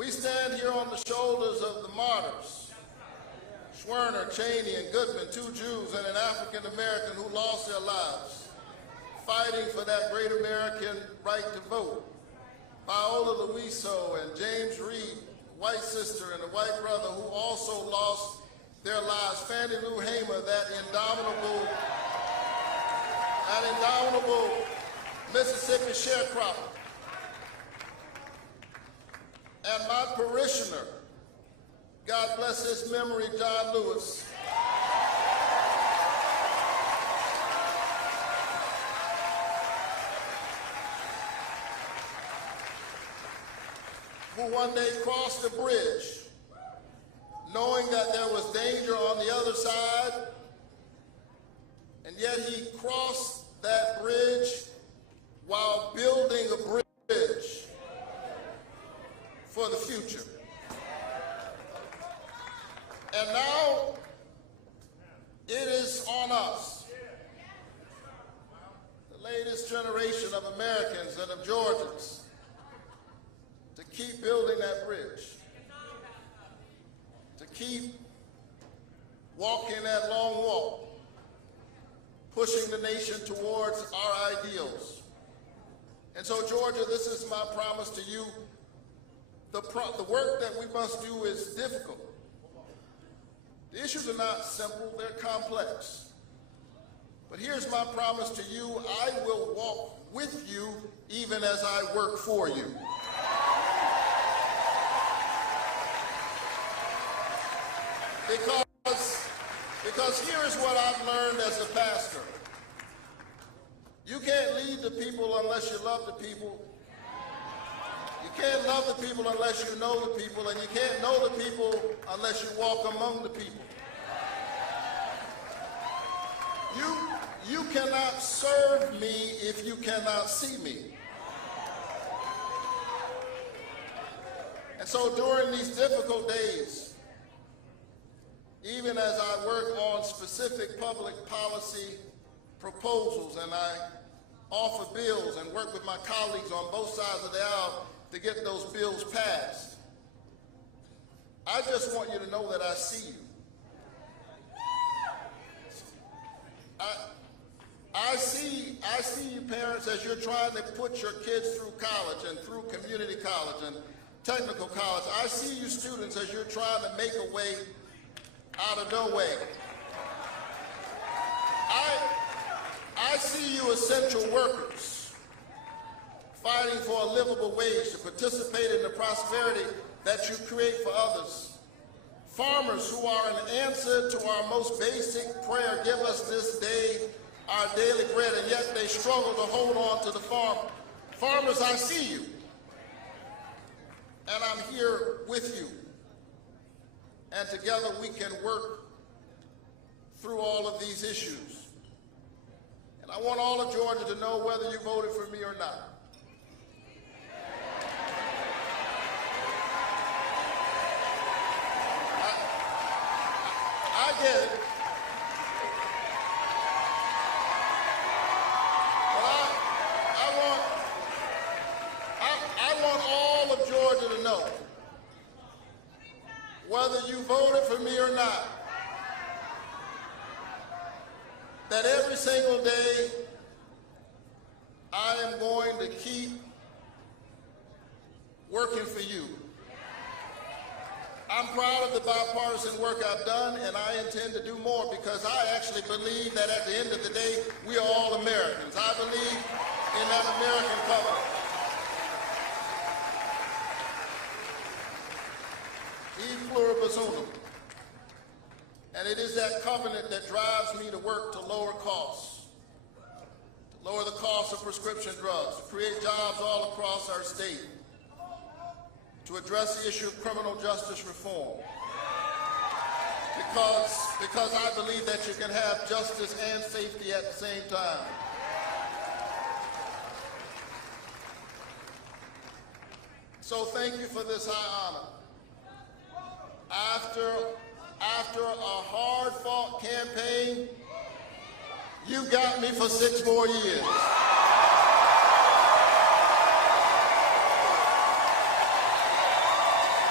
We stand here on the shoulders of the martyrs, Schwerner, Cheney, and Goodman, 2 Jews and an African American who lost their lives fighting for that great American right to vote. Viola Luiso and James Reed, a white sister and a white brother who also lost their lives. Fannie Lou Hamer, that indomitable Mississippi sharecropper. And my parishioner, God bless his memory, John Lewis, who one day crossed the bridge knowing that there was danger on the other side, and yet he crossed that bridge while building a bridge for the future. And now it is on us, the latest generation of Americans and of Georgians, to keep building that bridge, to keep walking that long walk, pushing the nation towards our ideals. And so, Georgia, this is my promise to you. The work that we must do is difficult. The issues are not simple, they're complex. But here's my promise to you: I will walk with you even as I work for you. Because here is what I've learned as a pastor. You can't lead the people unless you love the people. You can't love the people unless you know the people, and you can't know the people unless you walk among the people. You cannot serve me if you cannot see me. And so during these difficult days, even as I work on specific public policy proposals and I offer bills and work with my colleagues on both sides of the aisle to get those bills passed, I just want you to know that I see you. I see you parents as you're trying to put your kids through college and through community college and technical college. I see you students as you're trying to make a way out of no way. I see you essential workers fighting for a livable wage to participate in the prosperity that you create for others. Farmers who are an answer to our most basic prayer: give us this day our daily bread, and yet they struggle to hold on to the farm. Farmers, I see you, and I'm here with you. And together we can work through all of these issues. And I want all of Georgia to know whether you voted for me or not. I get it. But I want all of Georgia to know, whether you voted for me or not, that every single day I am going to keep working for you. I'm proud of the bipartisan work I've done, and I intend to do more, because I actually believe that at the end of the day, we are all Americans. I believe in that American covenant. E pluribus unum. And it is that covenant that drives me to work to lower costs, to lower the cost of prescription drugs, to create jobs all across our state, to address the issue of criminal justice reform. Because I believe that you can have justice and safety at the same time. So thank you for this high honor. After a hard-fought campaign, you got me for 6 more years.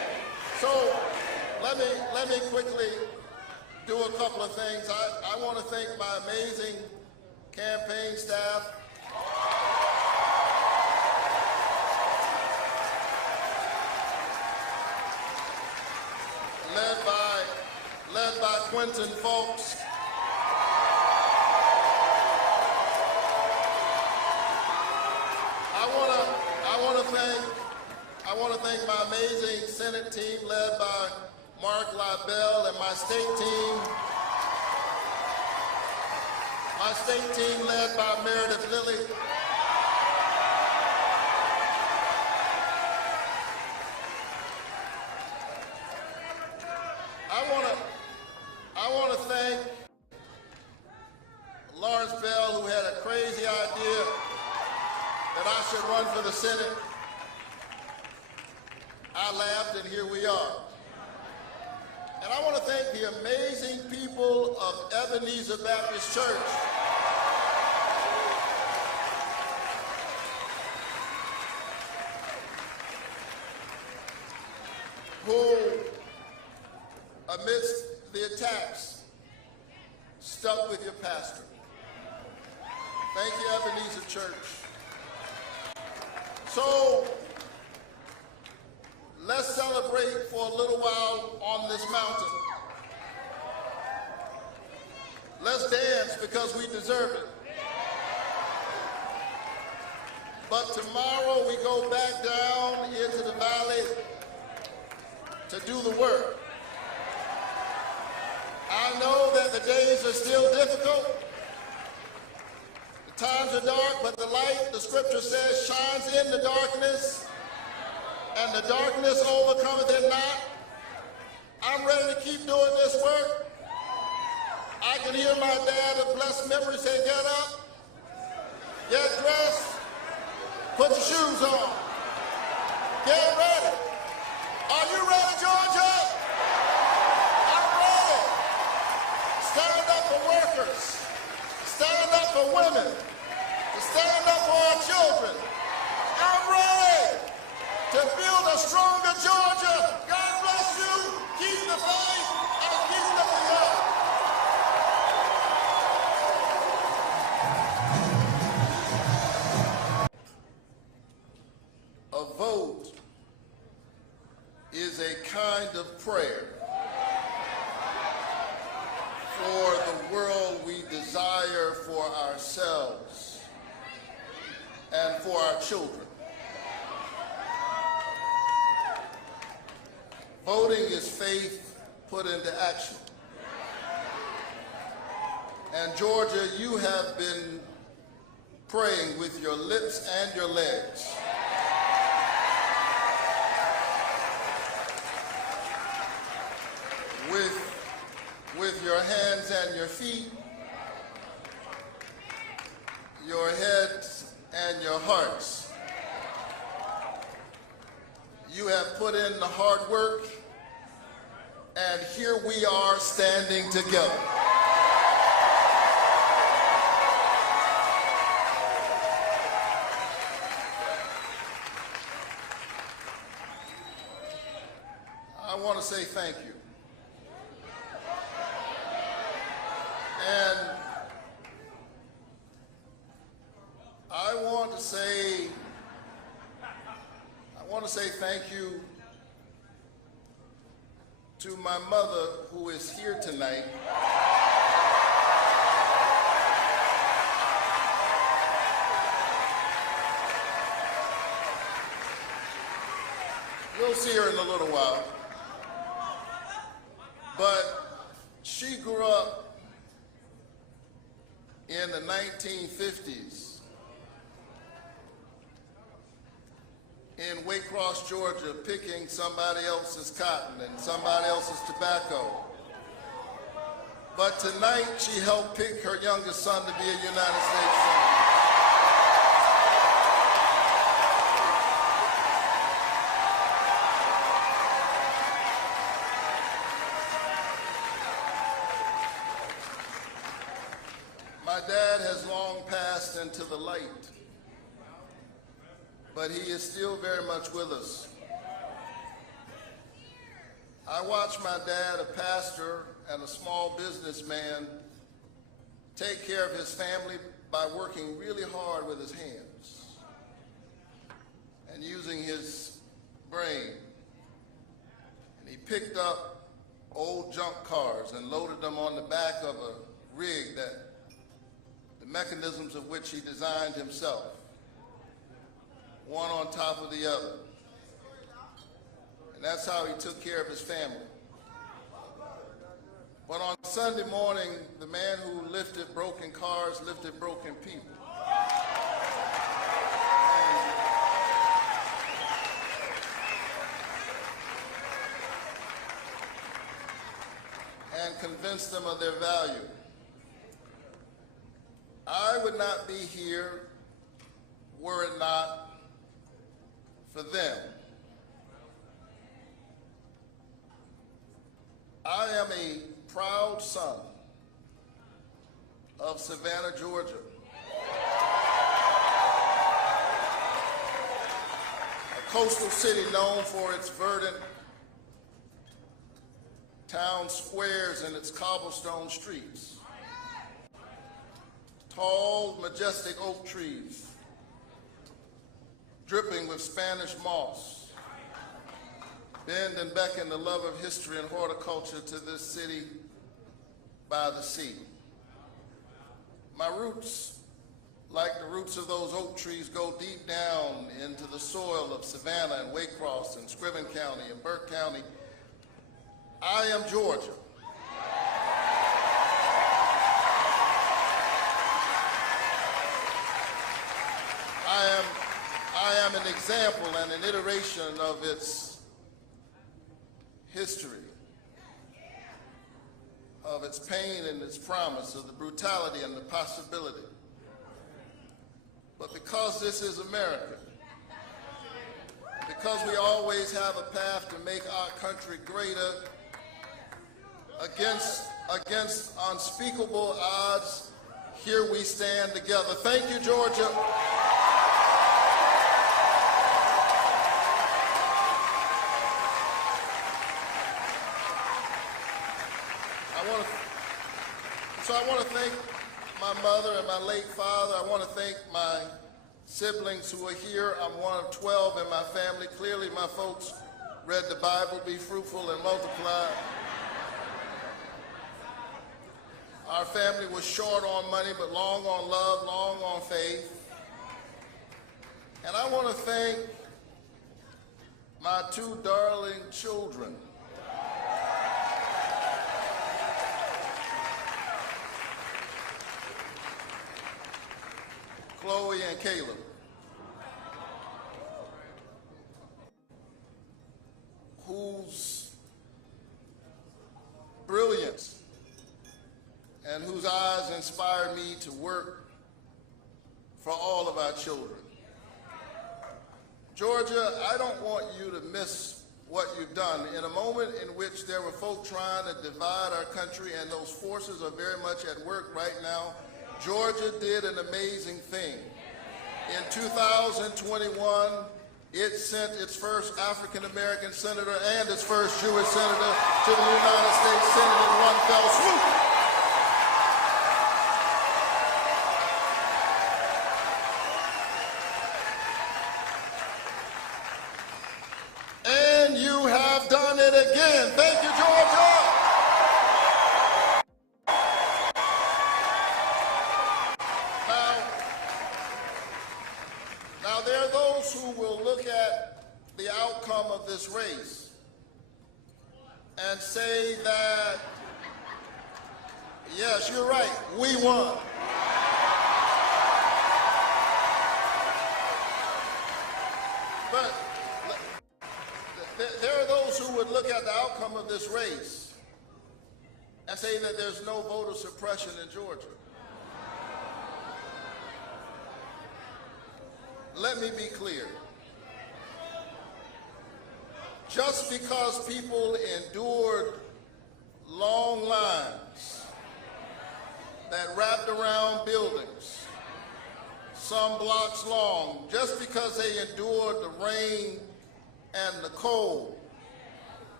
let me quickly do a couple of things. I want to thank my amazing campaign staff. Led by Quentin Folks. I want to thank my amazing Senate team led by Mark Libel and my state team led by Meredith Lilly. I want to thank Lawrence Bell, who had a crazy idea that I should run for the Senate. I laughed, and here we are. And I want to thank the amazing people of Ebenezer Baptist Church who, amidst the attacks, stuck with your pastor. Thank you, Ebenezer Church. So, let's celebrate for a little while on this mountain. Let's dance because we deserve it. But tomorrow we go back down into the valley to do the work. I know that the days are still difficult. The times are dark, but the light, the scripture says, shines in the darkness, and the darkness overcometh it not. I'm ready to keep doing this work. I can hear my dad of blessed memory say, get up, get dressed, put your shoes on, get ready. Are you ready, Georgia? I'm ready. Stand up for workers, stand up for women, stand up for our children. I'm ready to build a stronger Georgia. God bless you. Keep the faith and keep looking up. A vote is a kind of prayer for the world we desire for ourselves and for our children. Voting is faith put into action. And Georgia, you have been praying with your lips and your legs. With your hands and your feet, your heads and your hearts. You have put in the hard work, and here we are standing together. I want to say thank you. And I want to say thank you to my mother, who is here tonight. You'll see her in a little while. But she grew up in the 1950s in Waycross, Georgia, picking somebody else's cotton and somebody else's tobacco. But tonight, she helped pick her youngest son to be a United States Senator. My dad has long passed into the light, but he is still very much with us. I watched my dad, a pastor and a small businessman, take care of his family by working really hard with his hands and using his brain. And he picked up old junk cars and loaded them on the back of a rig that the mechanisms of which he designed himself, one on top of the other. And that's how he took care of his family. But on Sunday morning, the man who lifted broken cars lifted broken people. And convinced them of their value. I would not be here were it not for them. I am a proud son of Savannah, Georgia. A coastal city known for its verdant town squares and its cobblestone streets. Tall, majestic oak trees, dripping with Spanish moss, bend and beckon the love of history and horticulture to this city by the sea. My roots, like the roots of those oak trees, go deep down into the soil of Savannah and Waycross and Scriven County and Burke County. I am Georgia. I am an example and an iteration of its history, of its pain and its promise, of the brutality and the possibility. But because this is America, because we always have a path to make our country greater, against unspeakable odds, here we stand together. Thank you, Georgia. I want to thank my mother and my late father. I want to thank my siblings who are here. I'm one of 12 in my family. Clearly, my folks read the Bible, be fruitful and multiply. Our family was short on money, but long on love, long on faith. And I want to thank my two darling children. Chloe and Caleb, whose brilliance and whose eyes inspire me to work for all of our children. Georgia, I don't want you to miss what you've done. In a moment in which there were folk trying to divide our country, and those forces are very much at work right now, Georgia did an amazing thing. In 2021, it sent its first African-American senator and its first Jewish senator to the United States Senate in one fell swoop. And you have done it again. Thank you, Georgia. Now, there are those who will look at the outcome of this race and say that, yes, you're right, we won. But there are those who would look at the outcome of this race and say that there's no voter suppression in Georgia. Let me be clear. Just because people endured long lines that wrapped around buildings, some blocks long, just because they endured the rain and the cold,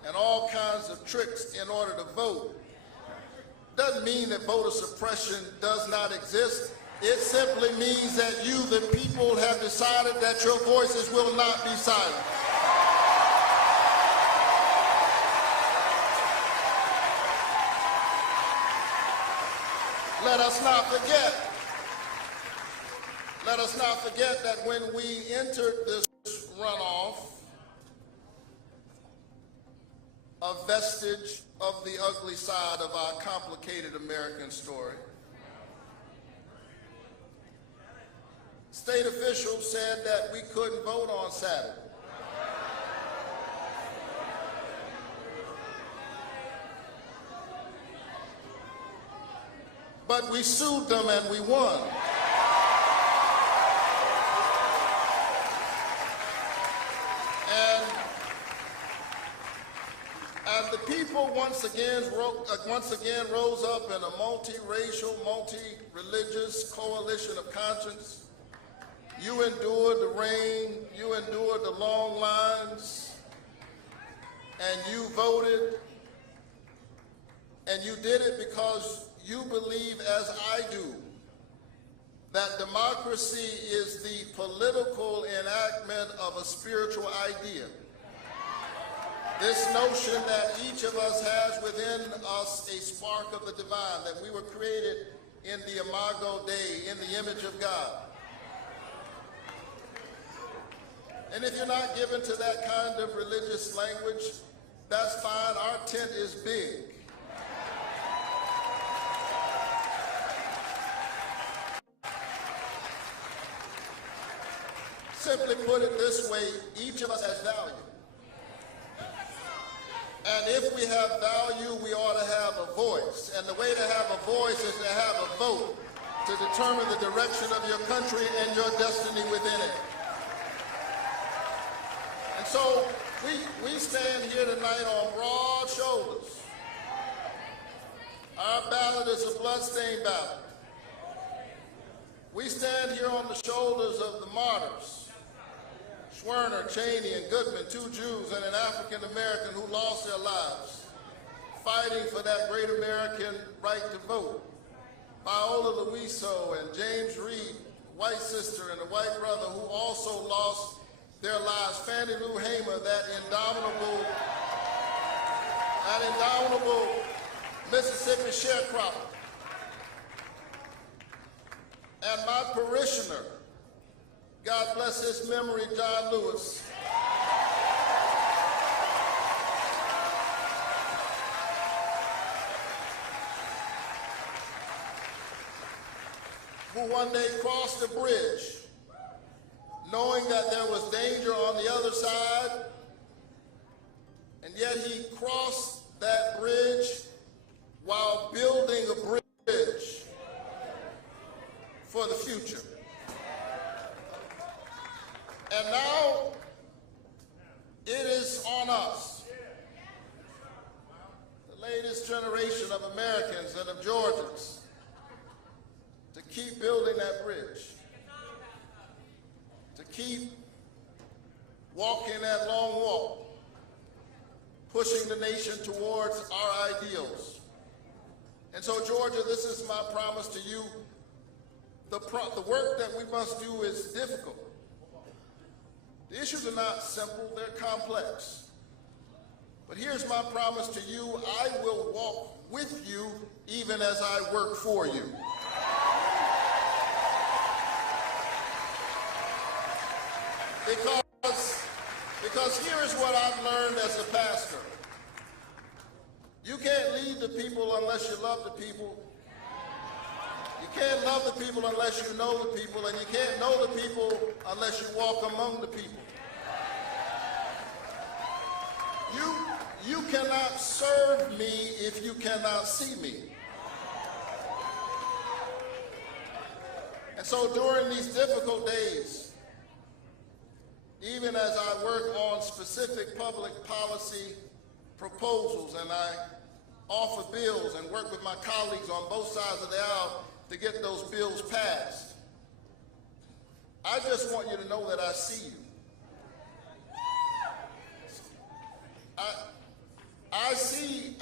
and all kinds of tricks in order to vote doesn't mean that voter suppression does not exist. It simply means that you, the people, have decided that your voices will not be silenced. Let us not forget that when we entered this runoff, a vestige of the ugly side of our complicated American story, state officials said that we couldn't vote on Saturday. But we sued them and we won. And the people once again rose up in a multiracial, multi-religious coalition of conscience. You endured the rain, you endured the long lines, and you voted, and you did it because you believe, as I do, that democracy is the political enactment of a spiritual idea. This notion that each of us has within us a spark of the divine, that we were created in the imago Dei, in the image of God. And if you're not given to that kind of religious language, that's fine. Our tent is big. Simply put it this way, each of us has value. And if we have value, we ought to have a voice. And the way to have a voice is to have a vote to determine the direction of your country and your destiny within it. And so we stand here tonight on broad shoulders. Our ballot is a bloodstained ballot. We stand here on the shoulders of the martyrs, Schwerner, Cheney, and Goodman, two Jews and an African American who lost their lives fighting for that great American right to vote. Viola Luiso and James Reed, white sister and a white brother who also lost their lives. Fannie Lou Hamer, that indomitable Mississippi sharecropper. And my parishioner, God bless his memory, John Lewis, who one day crossed the bridge, knowing that there was danger on the other side, and yet he crossed that bridge while building a bridge for the future. And now it is on us, the latest generation of Americans and of Georgians, to keep building that bridge, to keep walking that long walk, pushing the nation towards our ideals. And so, Georgia, this is my promise to you. The work that we must do is difficult. The issues are not simple, they're complex. But here's my promise to you: I will walk with you even as I work for you. Because here is what I've learned as a pastor. You can't lead the people unless you love the people. You can't love the people unless you know the people, and you can't know the people unless you walk among the people. You cannot serve me if you cannot see me. And so during these difficult days, even as I work on specific public policy proposals and I offer bills and work with my colleagues on both sides of the aisle to get those bills passed, I just want you to know that I see you.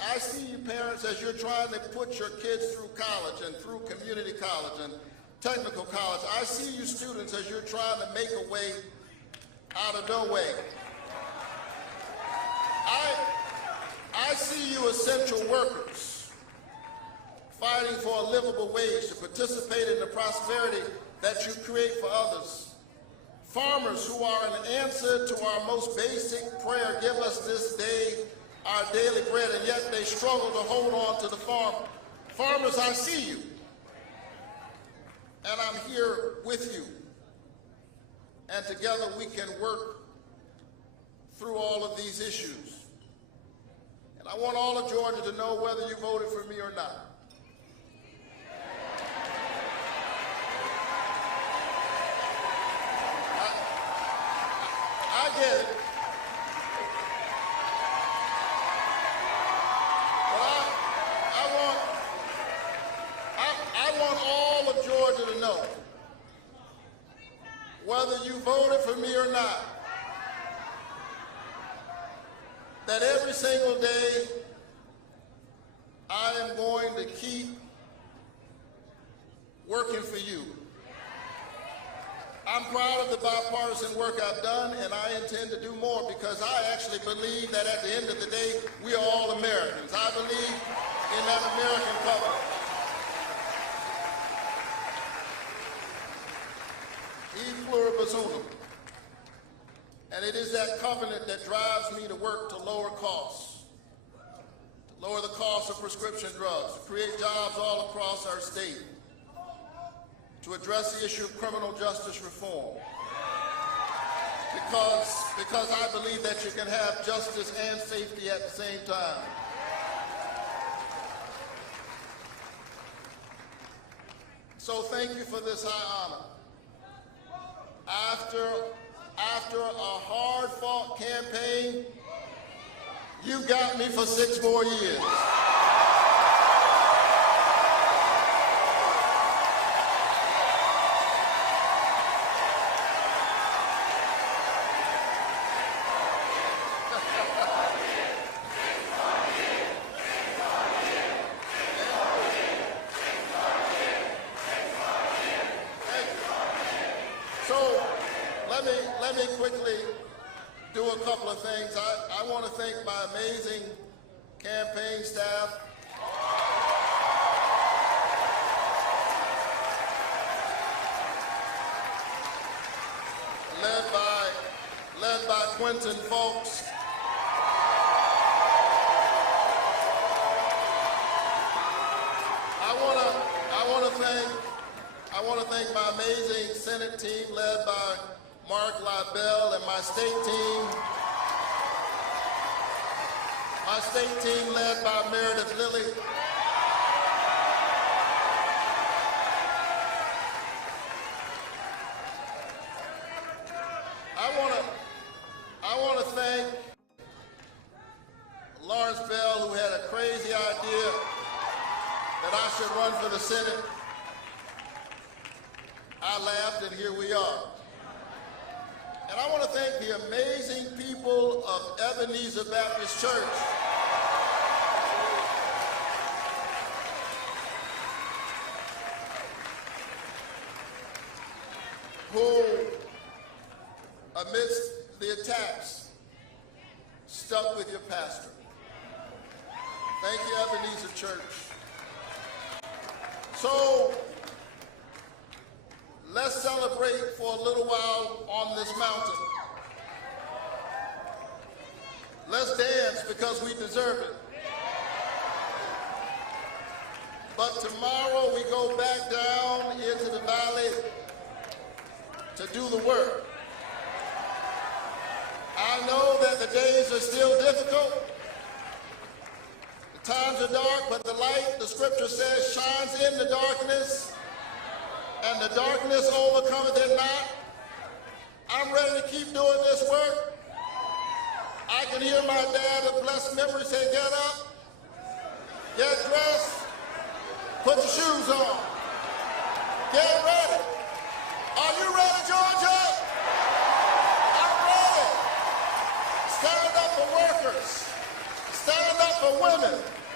I see you parents as you're trying to put your kids through college and through community college and technical college. I see you students as you're trying to make a way out of no way. I see you essential workers fighting for a livable wage to participate in the prosperity that you create for others. Farmers who are an answer to our most basic prayer, give us this day our daily bread, and yet they struggle to hold on to the farm. Farmers, I see you, and I'm here with you, and together we can work through all of these issues. And I want all of Georgia to know whether you voted for me or not. I get it. I want all of Georgia to know, whether you voted for me or not, that every single day I am going to keep working for you. I'm proud of the bipartisan work I've done, and I intend to do more because I actually believe that at the end of the day, we are all Americans. I believe in that American covenant. E pluribus unum. And it is that covenant that drives me to work to lower costs, to lower the cost of prescription drugs, to create jobs all across our state, to address the issue of criminal justice reform. Because I believe that you can have justice and safety at the same time. So thank you for this high honor. After a hard-fought campaign, you got me for 6 more years. So let me quickly do a couple of things. I want to thank my amazing campaign staff. Led by Quentin Folks. I want to thank my amazing Senate team led by Mark Libel and my state team led by Meredith Lilly. I want to thank Lawrence Bell, who had a crazy idea that I should run for the Senate. I laughed, and here we are. And I want to thank the amazing people of Ebenezer Baptist Church who, amidst the attacks, stuck with your pastor. Thank you, Ebenezer Church. So, let's celebrate for a little while on this mountain. Let's dance because we deserve it. But tomorrow we go back down into the valley to do the work. I know that the days are still difficult. The times are dark, but the light, the scripture says, shines in the darkness, and the darkness overcometh it not. I'm ready to keep doing this work. I can hear my dad of blessed memory say, get up, get dressed, put your shoes on, get ready. Are you ready, Georgia? I'm ready. Stand up for workers. Stand up for women.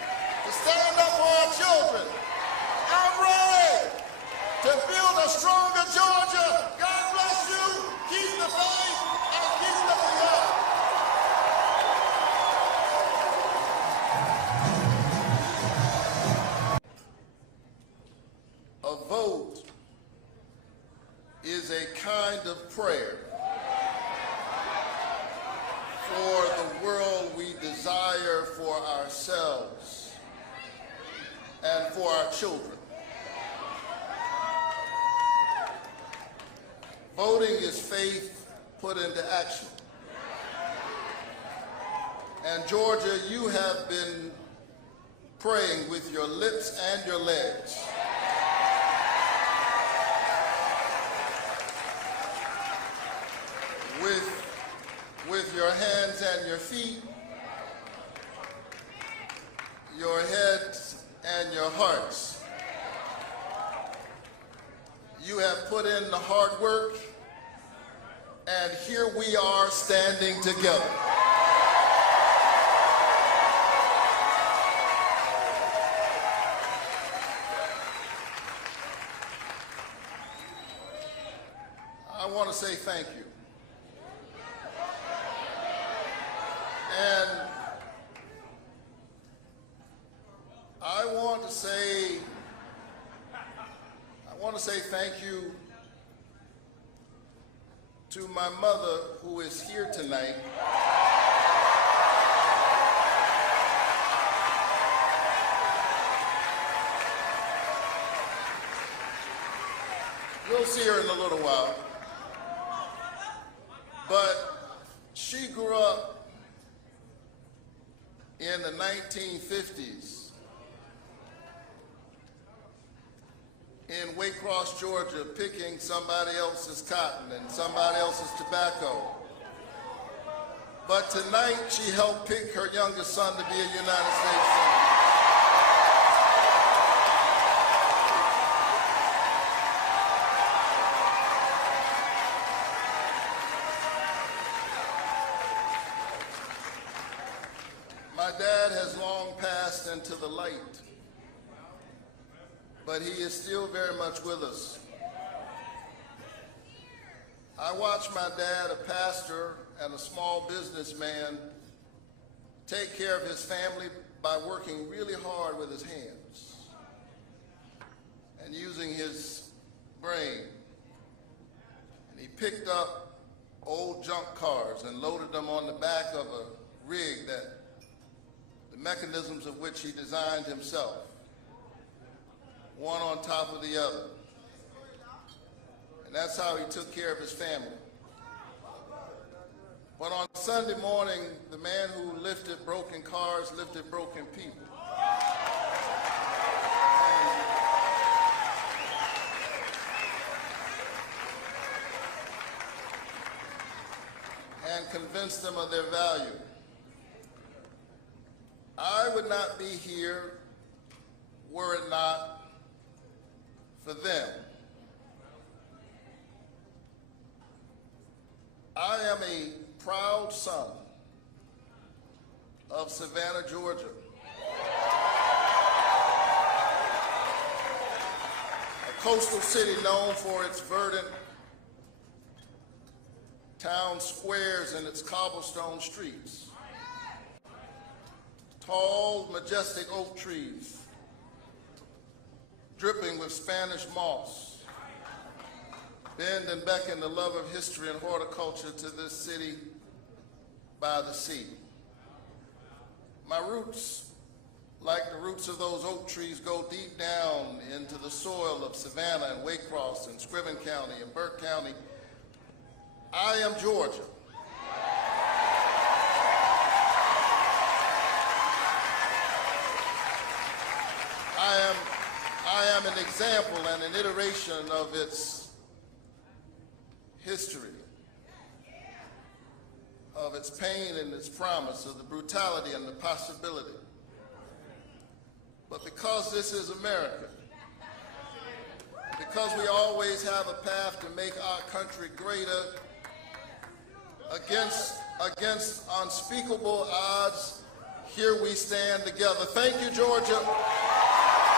children. I'm ready to build a stronger Georgia. God bless you. Keep the faith and keep looking up. A vote is a kind of prayer for the world we desire for ourselves and for our children. Voting is faith put into action. And Georgia, you have been praying with your lips and your legs. With your hands and your feet, your heads and your hearts. You have put in the hard work, and here we are standing together. I want to say thank you. And I want to say thank you to my mother, who is here tonight. You'll see her in a little while. But she grew up in the 1950s in Waycross, Georgia, picking somebody else's cotton and somebody else's tobacco. But tonight she helped pick her youngest son to be a United States Senator. My dad has long passed into the light, but he is still very much with us. I watched my dad, a pastor and a small businessman, take care of his family by working really hard with his hands and using his brain. And he picked up old junk cars and loaded them on the back of a rig that the mechanisms of which he designed himself, one on top of the other. And that's how he took care of his family. But on Sunday morning, the man who lifted broken cars lifted broken people. And convinced them of their value. I would not be here were it not for them. I am a proud son of Savannah, Georgia. A coastal city known for its verdant town squares and its cobblestone streets. Tall, majestic oak trees, dripping with Spanish moss, bend and beckon the love of history and horticulture to this city by the sea. My roots, like the roots of those oak trees, go deep down into the soil of Savannah and Waycross and Scriven County and Burke County. I am Georgia. I am an example and an iteration of its history, of its pain and its promise, of the brutality and the possibility. But because this is America, because we always have a path to make our country greater, against unspeakable odds, here we stand together. Thank you, Georgia.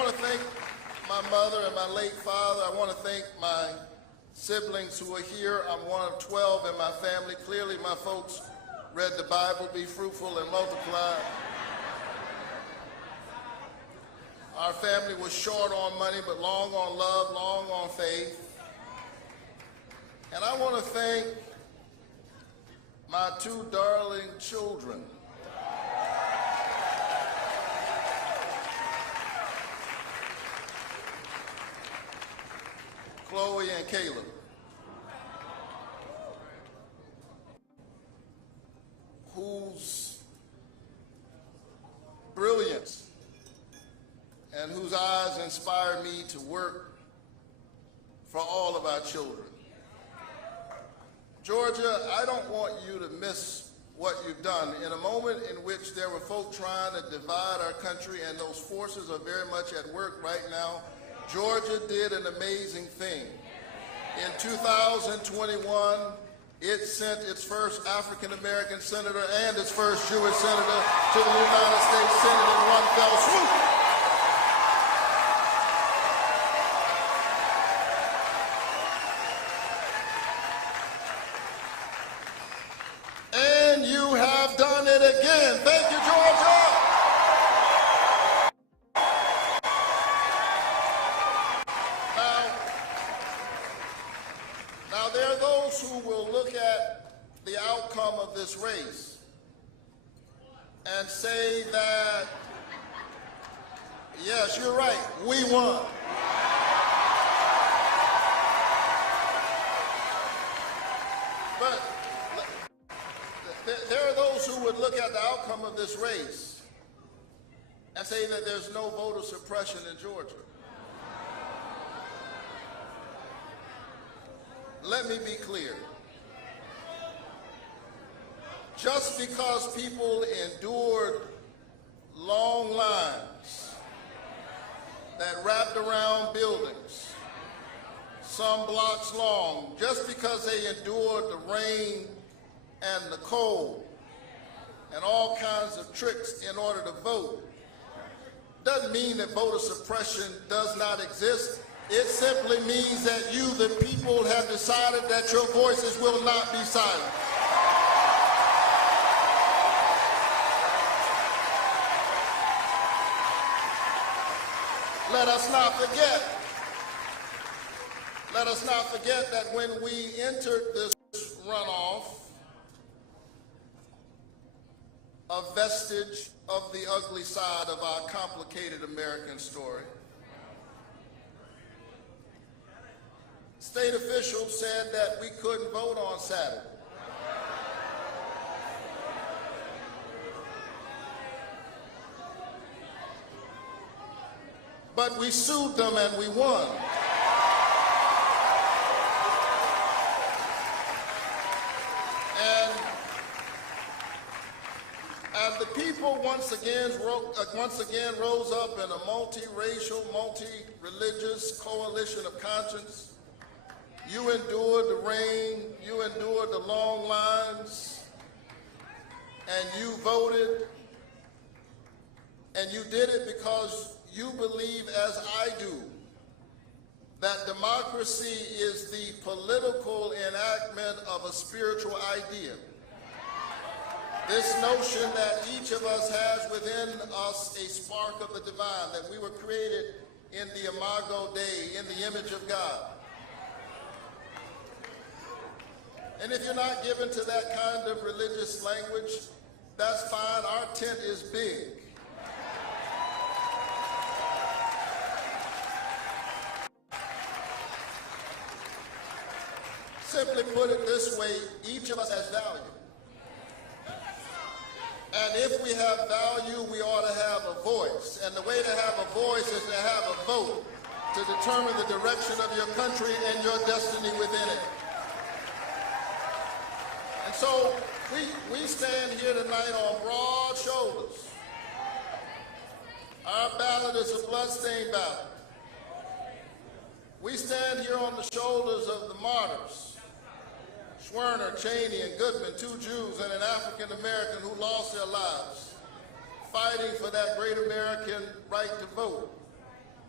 want to thank my mother and my late father. I want to thank my siblings who are here. I'm one of 12 in my family. Clearly, my folks read the Bible, be fruitful and multiply. Our family was short on money, but long on love, long on faith. And I want to thank my two darling children. Chloe and Caleb, whose brilliance and whose eyes inspire me to work for all of our children. Georgia, I don't want you to miss what you've done. In a moment in which there were folk trying to divide our country, and those forces are very much at work right now, Georgia did an amazing thing. In 2021, it sent its first African-American senator and its first Jewish senator to the United States Senate in one fell swoop. And you have done it again. Thank you, Georgia. Now, there are those who will look at the outcome of this race and say that, yes, you're right, we won. But there are those who would look at the outcome of this race and say that there's no voter suppression in Georgia. Let me be clear. Just because people endured long lines that wrapped around buildings, some blocks long, just because they endured the rain and the cold and all kinds of tricks in order to vote, doesn't mean that voter suppression does not exist. It simply means that you, the people, have decided that your voices will not be silent. Let us not forget that when we entered this runoff, a vestige of the ugly side of our complicated American story, state officials said that we couldn't vote on Saturday. But we sued them and we won. And the people once again rose up in a multiracial, multi-religious coalition of conscience. You endured the rain, you endured the long lines, and you voted, and you did it because you believe, as I do, that democracy is the political enactment of a spiritual idea. This notion that each of us has within us a spark of the divine, that we were created in the imago Dei, in the image of God. And if you're not given to that kind of religious language, that's fine. Our tent is big. Simply put it this way, each of us has value. And if we have value, we ought to have a voice. And the way to have a voice is to have a vote to determine the direction of your country and your destiny within it. And so we stand here tonight on broad shoulders. Our ballot is a bloodstained ballot. We stand here on the shoulders of the martyrs, Schwerner, Cheney, and Goodman, two Jews and an African American who lost their lives fighting for that great American right to vote.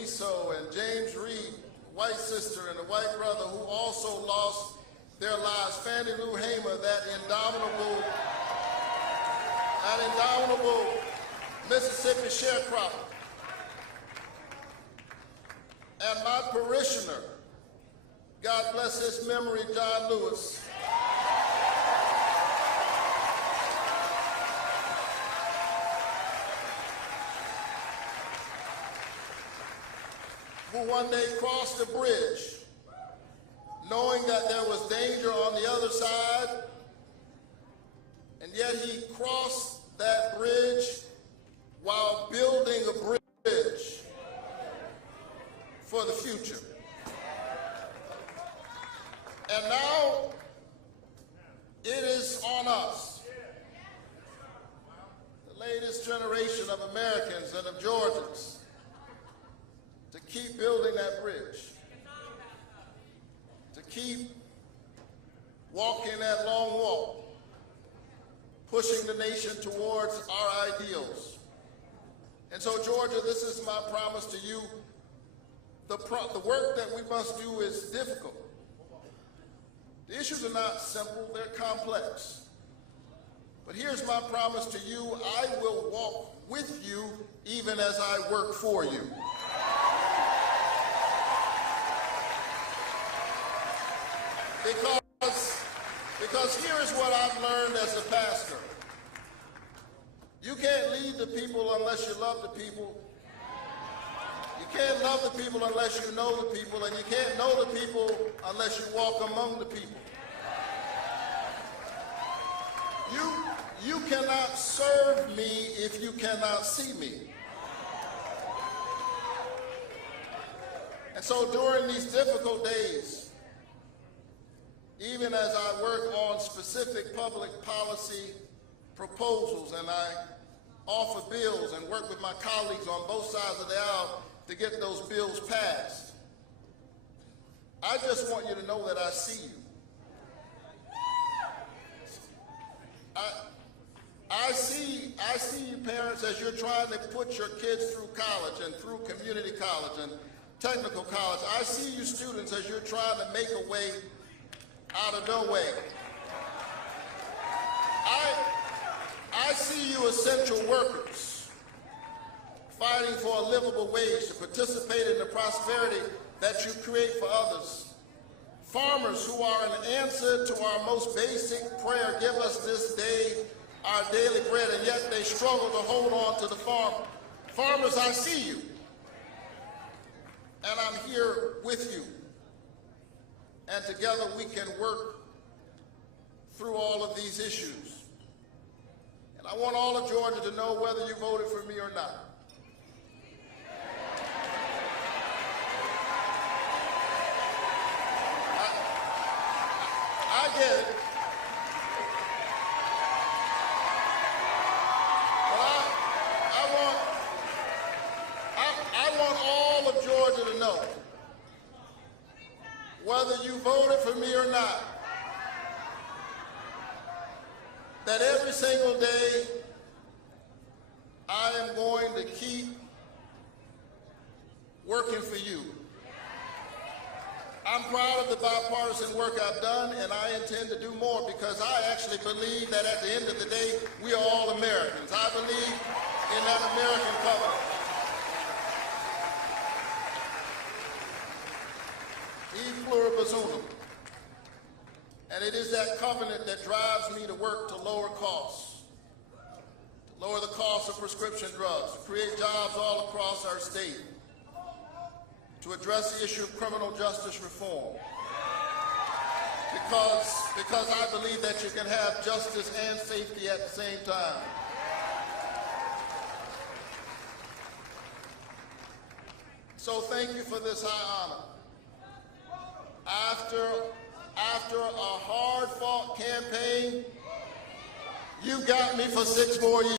Liso and James Reed, white sister and a white brother who also lost their lives. Fannie Lou Hamer, that indomitable Mississippi sharecropper. And my parishioner, God bless his memory, John Lewis. Who one day crossed the bridge, knowing that there was danger on the other side, and yet he crossed that bridge while building a bridge for the future. And now it is on us, the latest generation of Americans and of Georgians, to keep building that bridge, to keep walking that long walk, pushing the nation towards our ideals. And so, Georgia, this is my promise to you. The work that we must do is difficult. The issues are not simple, they're complex. But here's my promise to you: I will walk with you even as I work for you. Because here is what I've learned as a pastor. You can't lead the people unless you love the people. You can't love the people unless you know the people, and you can't know the people unless you walk among the people. You cannot serve me if you cannot see me. And so during these difficult days, even as I work on specific public policy proposals and I offer bills and work with my colleagues on both sides of the aisle to get those bills passed, I just want you to know that I see you. I see you parents as you're trying to put your kids through college and through community college and technical college. I see you students as you're trying to make a way out of no way. I see you essential workers fighting for a livable wage to participate in the prosperity that you create for others. Farmers who are an answer to our most basic prayer: give us this day our daily bread, and yet they struggle to hold on to the farm. Farmers, I see you, and I'm here with you. And together we can work through all of these issues. And I want all of Georgia to know whether you voted for me or not. I get it. But I want all of Georgia to know, whether you voted for me or not, that every single day I am going to keep working for you. I'm proud of the bipartisan work I've done, and I intend to do more, because I actually believe that at the end of the day, we are all Americans. I believe in that American covenant. E pluribus unum. And it is that covenant that drives me to work to lower costs, to lower the cost of prescription drugs, to create jobs all across our state, to address the issue of criminal justice reform. Because I believe that you can have justice and safety at the same time. So thank you for this high honor. After a hard-fought campaign, you got me for 6 more years.